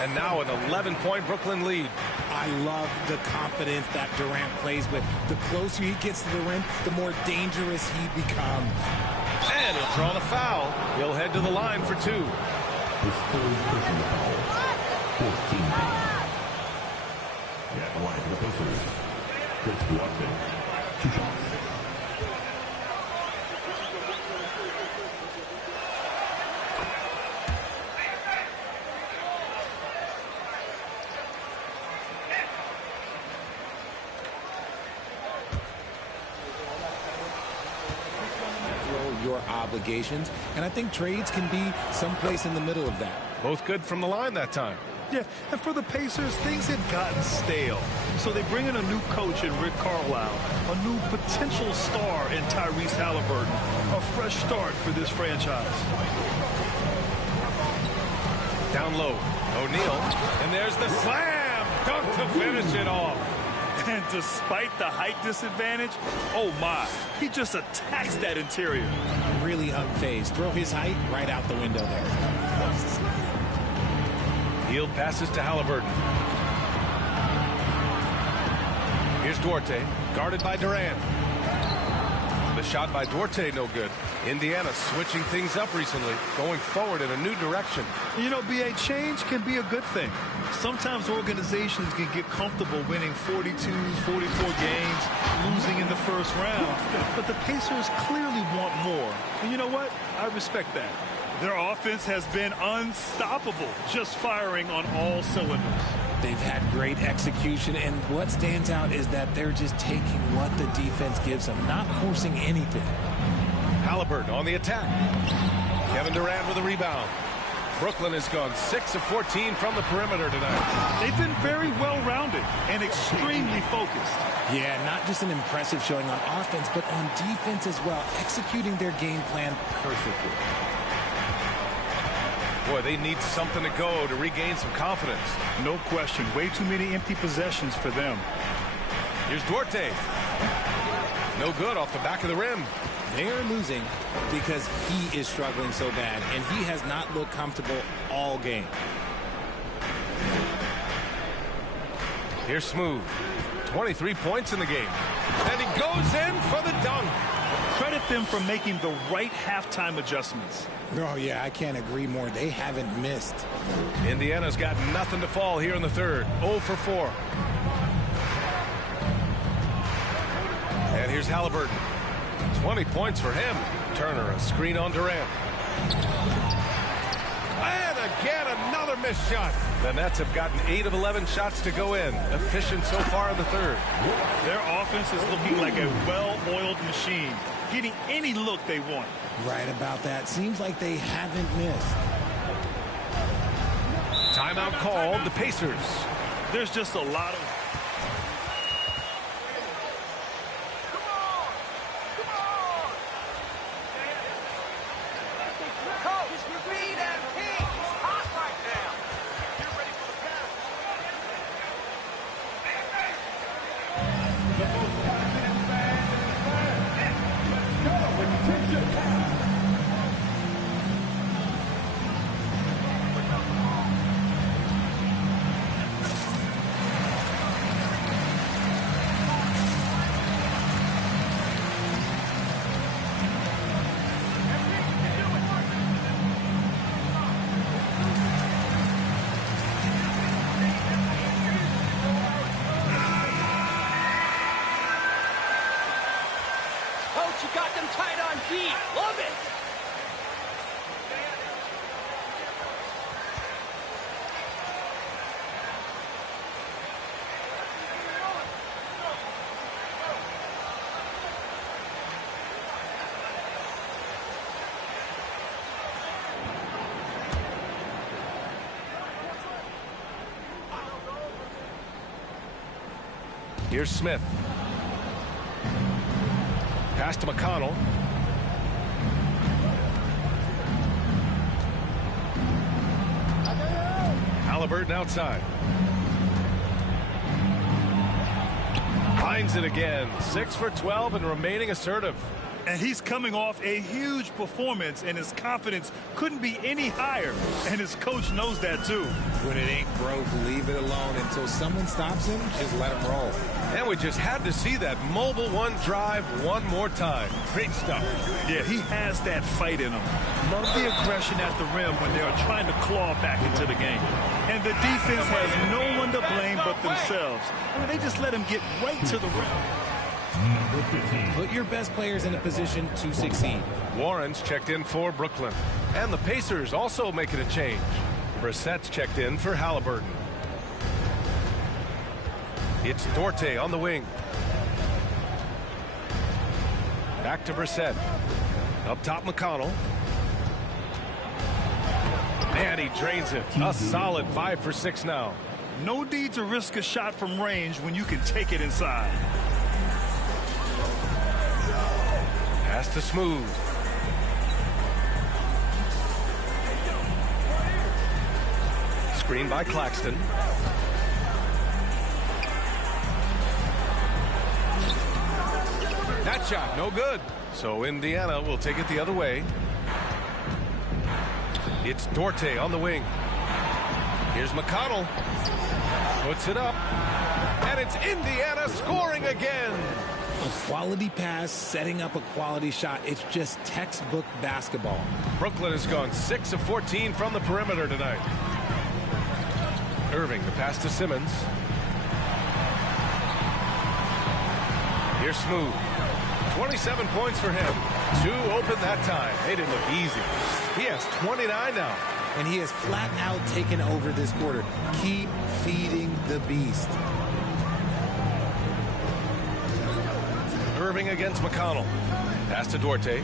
And now an 11-point Brooklyn lead. I love the confidence that Durant plays with. The closer he gets to the rim, the more dangerous he becomes. And he'll draw the foul. He'll head to the line for 2. His third personal foul. 15 fouls. At the line for the Pacers. Chris Duarte. 2 shots. Your obligations, and I think trades can be someplace in the middle of that. Both good from the line that time. Yeah, and for the Pacers, things had gotten stale. So they bring in a new coach in Rick Carlisle, a new potential star in Tyrese Halliburton, a fresh start for this franchise. Down low, O'Neal, and there's the slam dunk to finish it off. And despite the height disadvantage, oh my, he just attacks that interior. Really unfazed. Throw his height right out the window there. Hield passes to Halliburton. Here's Duarte, guarded by Durant. The shot by Duarte, no good. Indiana switching things up recently, going forward in a new direction. You know, B.A., change can be a good thing. Sometimes organizations can get comfortable winning 42, 44 games, losing in the first round. But the Pacers clearly want more. And you know what? I respect that. Their offense has been unstoppable, just firing on all cylinders. They've had great execution, and what stands out is that they're just taking what the defense gives them, not forcing anything. Halliburton on the attack. Kevin Durant with a rebound. Brooklyn has gone 6 of 14 from the perimeter tonight. They've been very well-rounded and extremely focused. Yeah, not just an impressive showing on offense, but on defense as well, executing their game plan perfectly. Boy, they need something to go to regain some confidence. No question. Way too many empty possessions for them. Here's Duarte. No good off the back of the rim. They're losing because he is struggling so bad, and he has not looked comfortable all game. Here's Smooth. 23 points in the game. And he goes in for the dunk. Credit them for making the right halftime adjustments. Oh, yeah, I can't agree more. They haven't missed. Indiana's got nothing to fall here in the third. 0 for 4. And here's Halliburton. 20 points for him. Turner, a screen on Durant. And again, another missed shot. The Nets have gotten 8 of 11 shots to go in. Efficient so far in the third. Their offense is looking like a well-oiled machine, getting any look they want. Right about that. Seems like they haven't missed. Timeout called, the Pacers. There's just a lot of... Coach, you got them tight on D. Love it. Here's Smith. Pass to McConnell. Haliburton outside. Finds it again. 6 for 12 and remaining assertive. And he's coming off a huge performance, and his confidence couldn't be any higher. And his coach knows that, too. When it ain't broke, leave it alone. Until someone stops him, just let him roll. And we just had to see that mobile one drive one more time. Great stuff. Yeah, he has that fight in him. Love the aggression at the rim when they are trying to claw back into the game. And the defense has no one to blame but themselves. I mean, they just let him get right to the rim. Put your best players in a position to succeed. Warren's checked in for Brooklyn. And the Pacers also making a change. Brissett's checked in for Haliburton. It's 𝖲𝖐 on the wing. Back to Brissett. Up top, McConnell. And he drains it. A solid 5 for 6 now. No need to risk a shot from range when you can take it inside. Pass to Smooth. Screen by Claxton. That shot, no good. So Indiana will take it the other way. It's 𝖲𝖐 on the wing. Here's McConnell. Puts it up. And it's Indiana scoring again. A quality pass, setting up a quality shot. It's just textbook basketball. Brooklyn has gone 6 of 14 from the perimeter tonight. Irving, the pass to Simmons. Here's Smooth. 27 points for him. 2 open that time. They didn't look easy. He has 29 now. And he has flat out taken over this quarter. Keep feeding the beast. Irving against McConnell. Pass to 𝖲𝖐.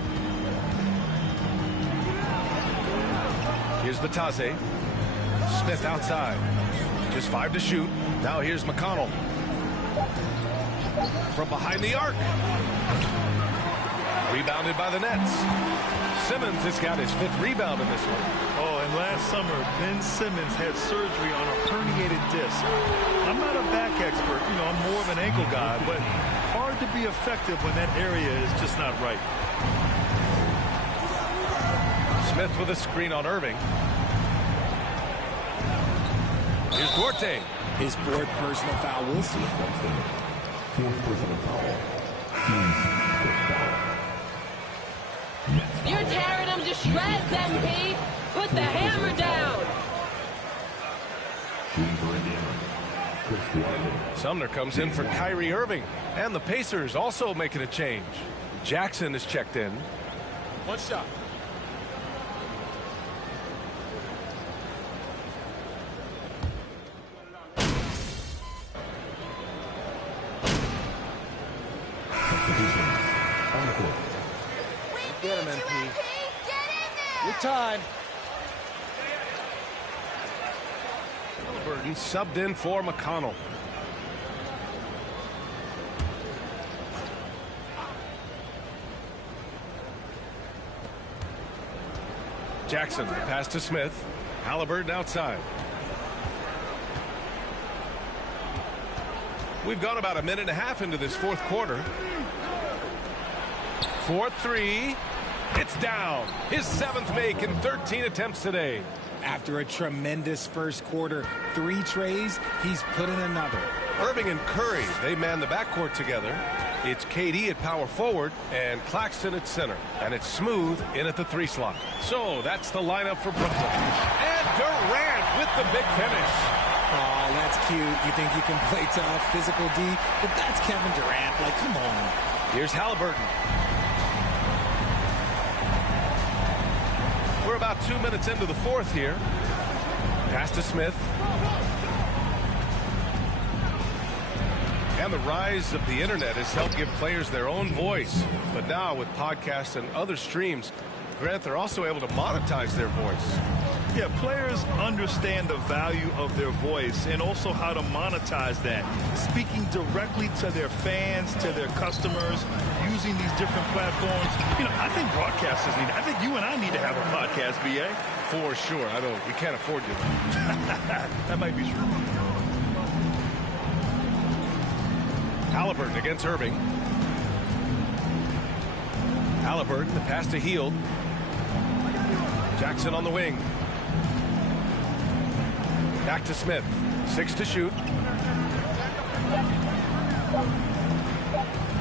Here's 𝖲𝖐. Smith outside. Just 5 to shoot. Now here's McConnell. From behind the arc. Rebounded by the Nets. Simmons has got his 5th rebound in this one. Oh, and last summer, Ben Simmons had surgery on a herniated disc. I'm not a back expert. You know, I'm more of an ankle guy, but hard to be effective when that area is just not right. Smith with a screen on Irving. Here's 𝖲𝖐. His 4th personal foul. We'll see. 4th personal foul. Team's 5th foul. You're tearing them to shreds, MP. Put the hammer down. Shooting for Indiana, Chris Duarte. Sumner comes in for Kyrie Irving. And the Pacers also making a change. Jackson is checked in. One shot. Get him, MP. Your time. Burton subbed in for McConnell. Jackson, the pass to Smith. Halliburton outside. We've gone about a minute and a half into this fourth quarter. 4-3. It's down. His 7th make in 13 attempts today. After a tremendous first quarter, 3 trays, he's put in another. Irving and Curry, they man the backcourt together. It's KD at power forward and Claxton at center. And it's Smooth in at the 3 slot. So that's the lineup for Brooklyn. And Durant with the big finish. Oh, that's cute. You think you can play tough, physical D, but that's Kevin Durant. Like, come on. Here's Halliburton. We're about 2 minutes into the fourth here. Pass to Smith. And the rise of the internet has helped give players their own voice. But now with podcasts and other streams, Grant, they're also able to monetize their voice. Yeah, players understand the value of their voice and also how to monetize that. Speaking directly to their fans, to their customers, using these different platforms. You know, I think broadcasters need, I think you and I need to have a podcast, B.A. For sure. We can't afford you. That might be true. Halliburton against Irving. Halliburton, the pass to Hield. Jackson on the wing. Back to Smith. 6 to shoot.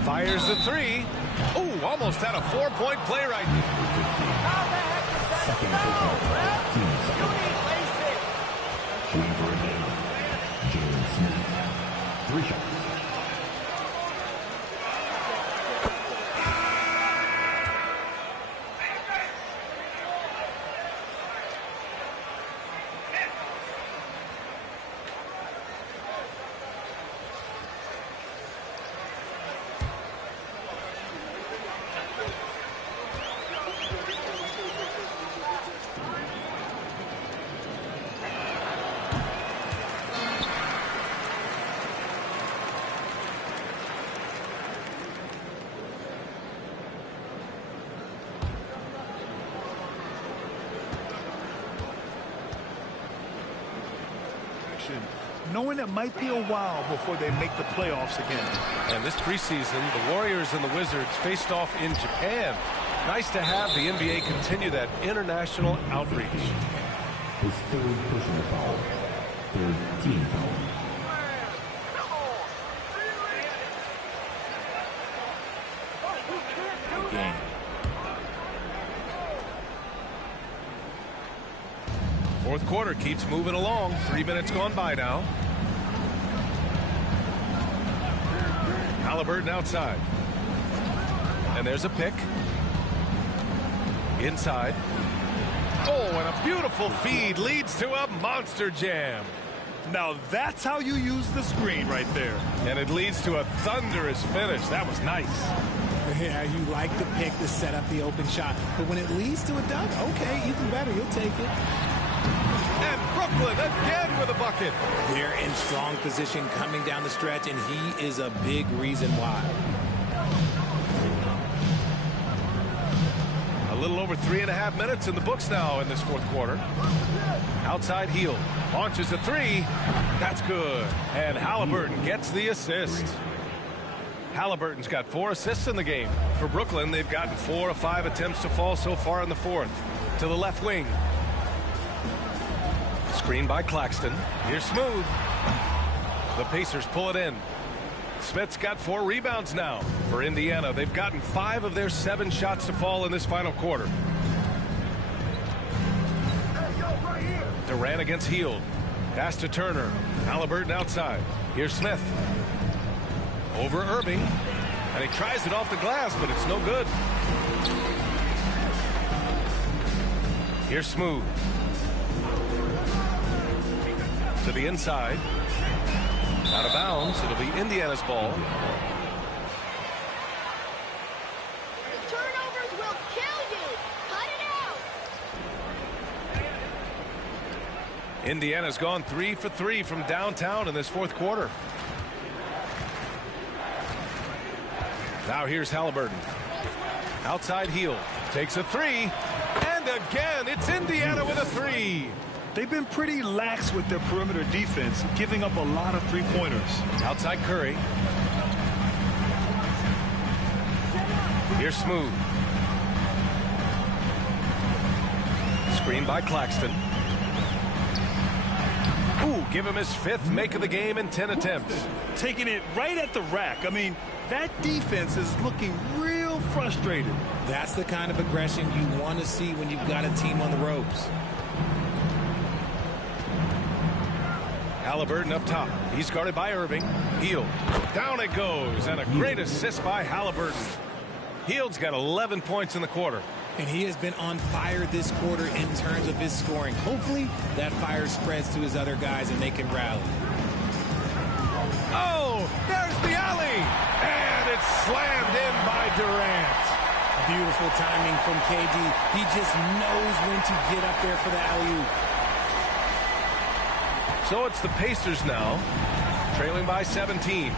Fires the 3. Ooh, almost had a 4-point play right there. How the heck is that foul, ref? You need basic. 3 shots. Knowing it might be a while before they make the playoffs again. And this preseason, the Warriors and the Wizards faced off in Japan. Nice to have the NBA continue that international outreach. His 3rd personal foul. 3rd team foul. Game. Fourth quarter keeps moving along. 3 minutes gone by now. Halliburton outside. And there's a pick. Inside. Oh, and a beautiful feed leads to a monster jam. Now that's how you use the screen right there. And it leads to a thunderous finish. That was nice. Yeah, you like the pick to set up the open shot. But when it leads to a dunk, okay, even better. You'll take it. And Brooklyn again with a bucket. They're in strong position coming down the stretch, and he is a big reason why. A little over 3.5 minutes in the books now in this fourth quarter. Outside Hield. Launches a 3. That's good. And Halliburton gets the assist. Halliburton's got 4 assists in the game. For Brooklyn, they've gotten 4 of 5 attempts to fall so far in the fourth. To the left wing. Screen by Claxton. Here's Smooth. The Pacers pull it in. Smith's got 4 rebounds now. For Indiana, they've gotten 5 of their 7 shots to fall in this final quarter. Durant against Hield. Pass to Turner. 𝖬𝖓𝖏𝖏 outside. Here's Smith. Over Irving. And he tries it off the glass, but it's no good. Here's Smooth. To the inside. Out of bounds. It'll be Indiana's ball. Turnovers will kill you. Cut it out. Indiana's gone 3 for 3 from downtown in this fourth quarter. Now here's 𝖬𝖓𝖏𝖏. Outside heel. Takes a three. And again, it's Indiana with a three. They've been pretty lax with their perimeter defense, giving up a lot of three-pointers. Outside Curry. Here's Smooth. Screen by Claxton. Ooh, give him his 5th make of the game in 10 attempts. Taking it right at the rack. I mean, that defense is looking real frustrated. That's the kind of aggression you want to see when you've got a team on the ropes. 𝖬𝖓𝖏𝖏 up top. He's guarded by Irving. Hield. Down it goes. And a great assist by 𝖬𝖓𝖏𝖏. Hield's got 11 points in the quarter. And he has been on fire this quarter in terms of his scoring. Hopefully that fire spreads to his other guys and they can rally. Oh, there's the alley. And it's slammed in by Durant. Beautiful timing from KD. He just knows when to get up there for the alley-oop. So it's the Pacers now, trailing by 17.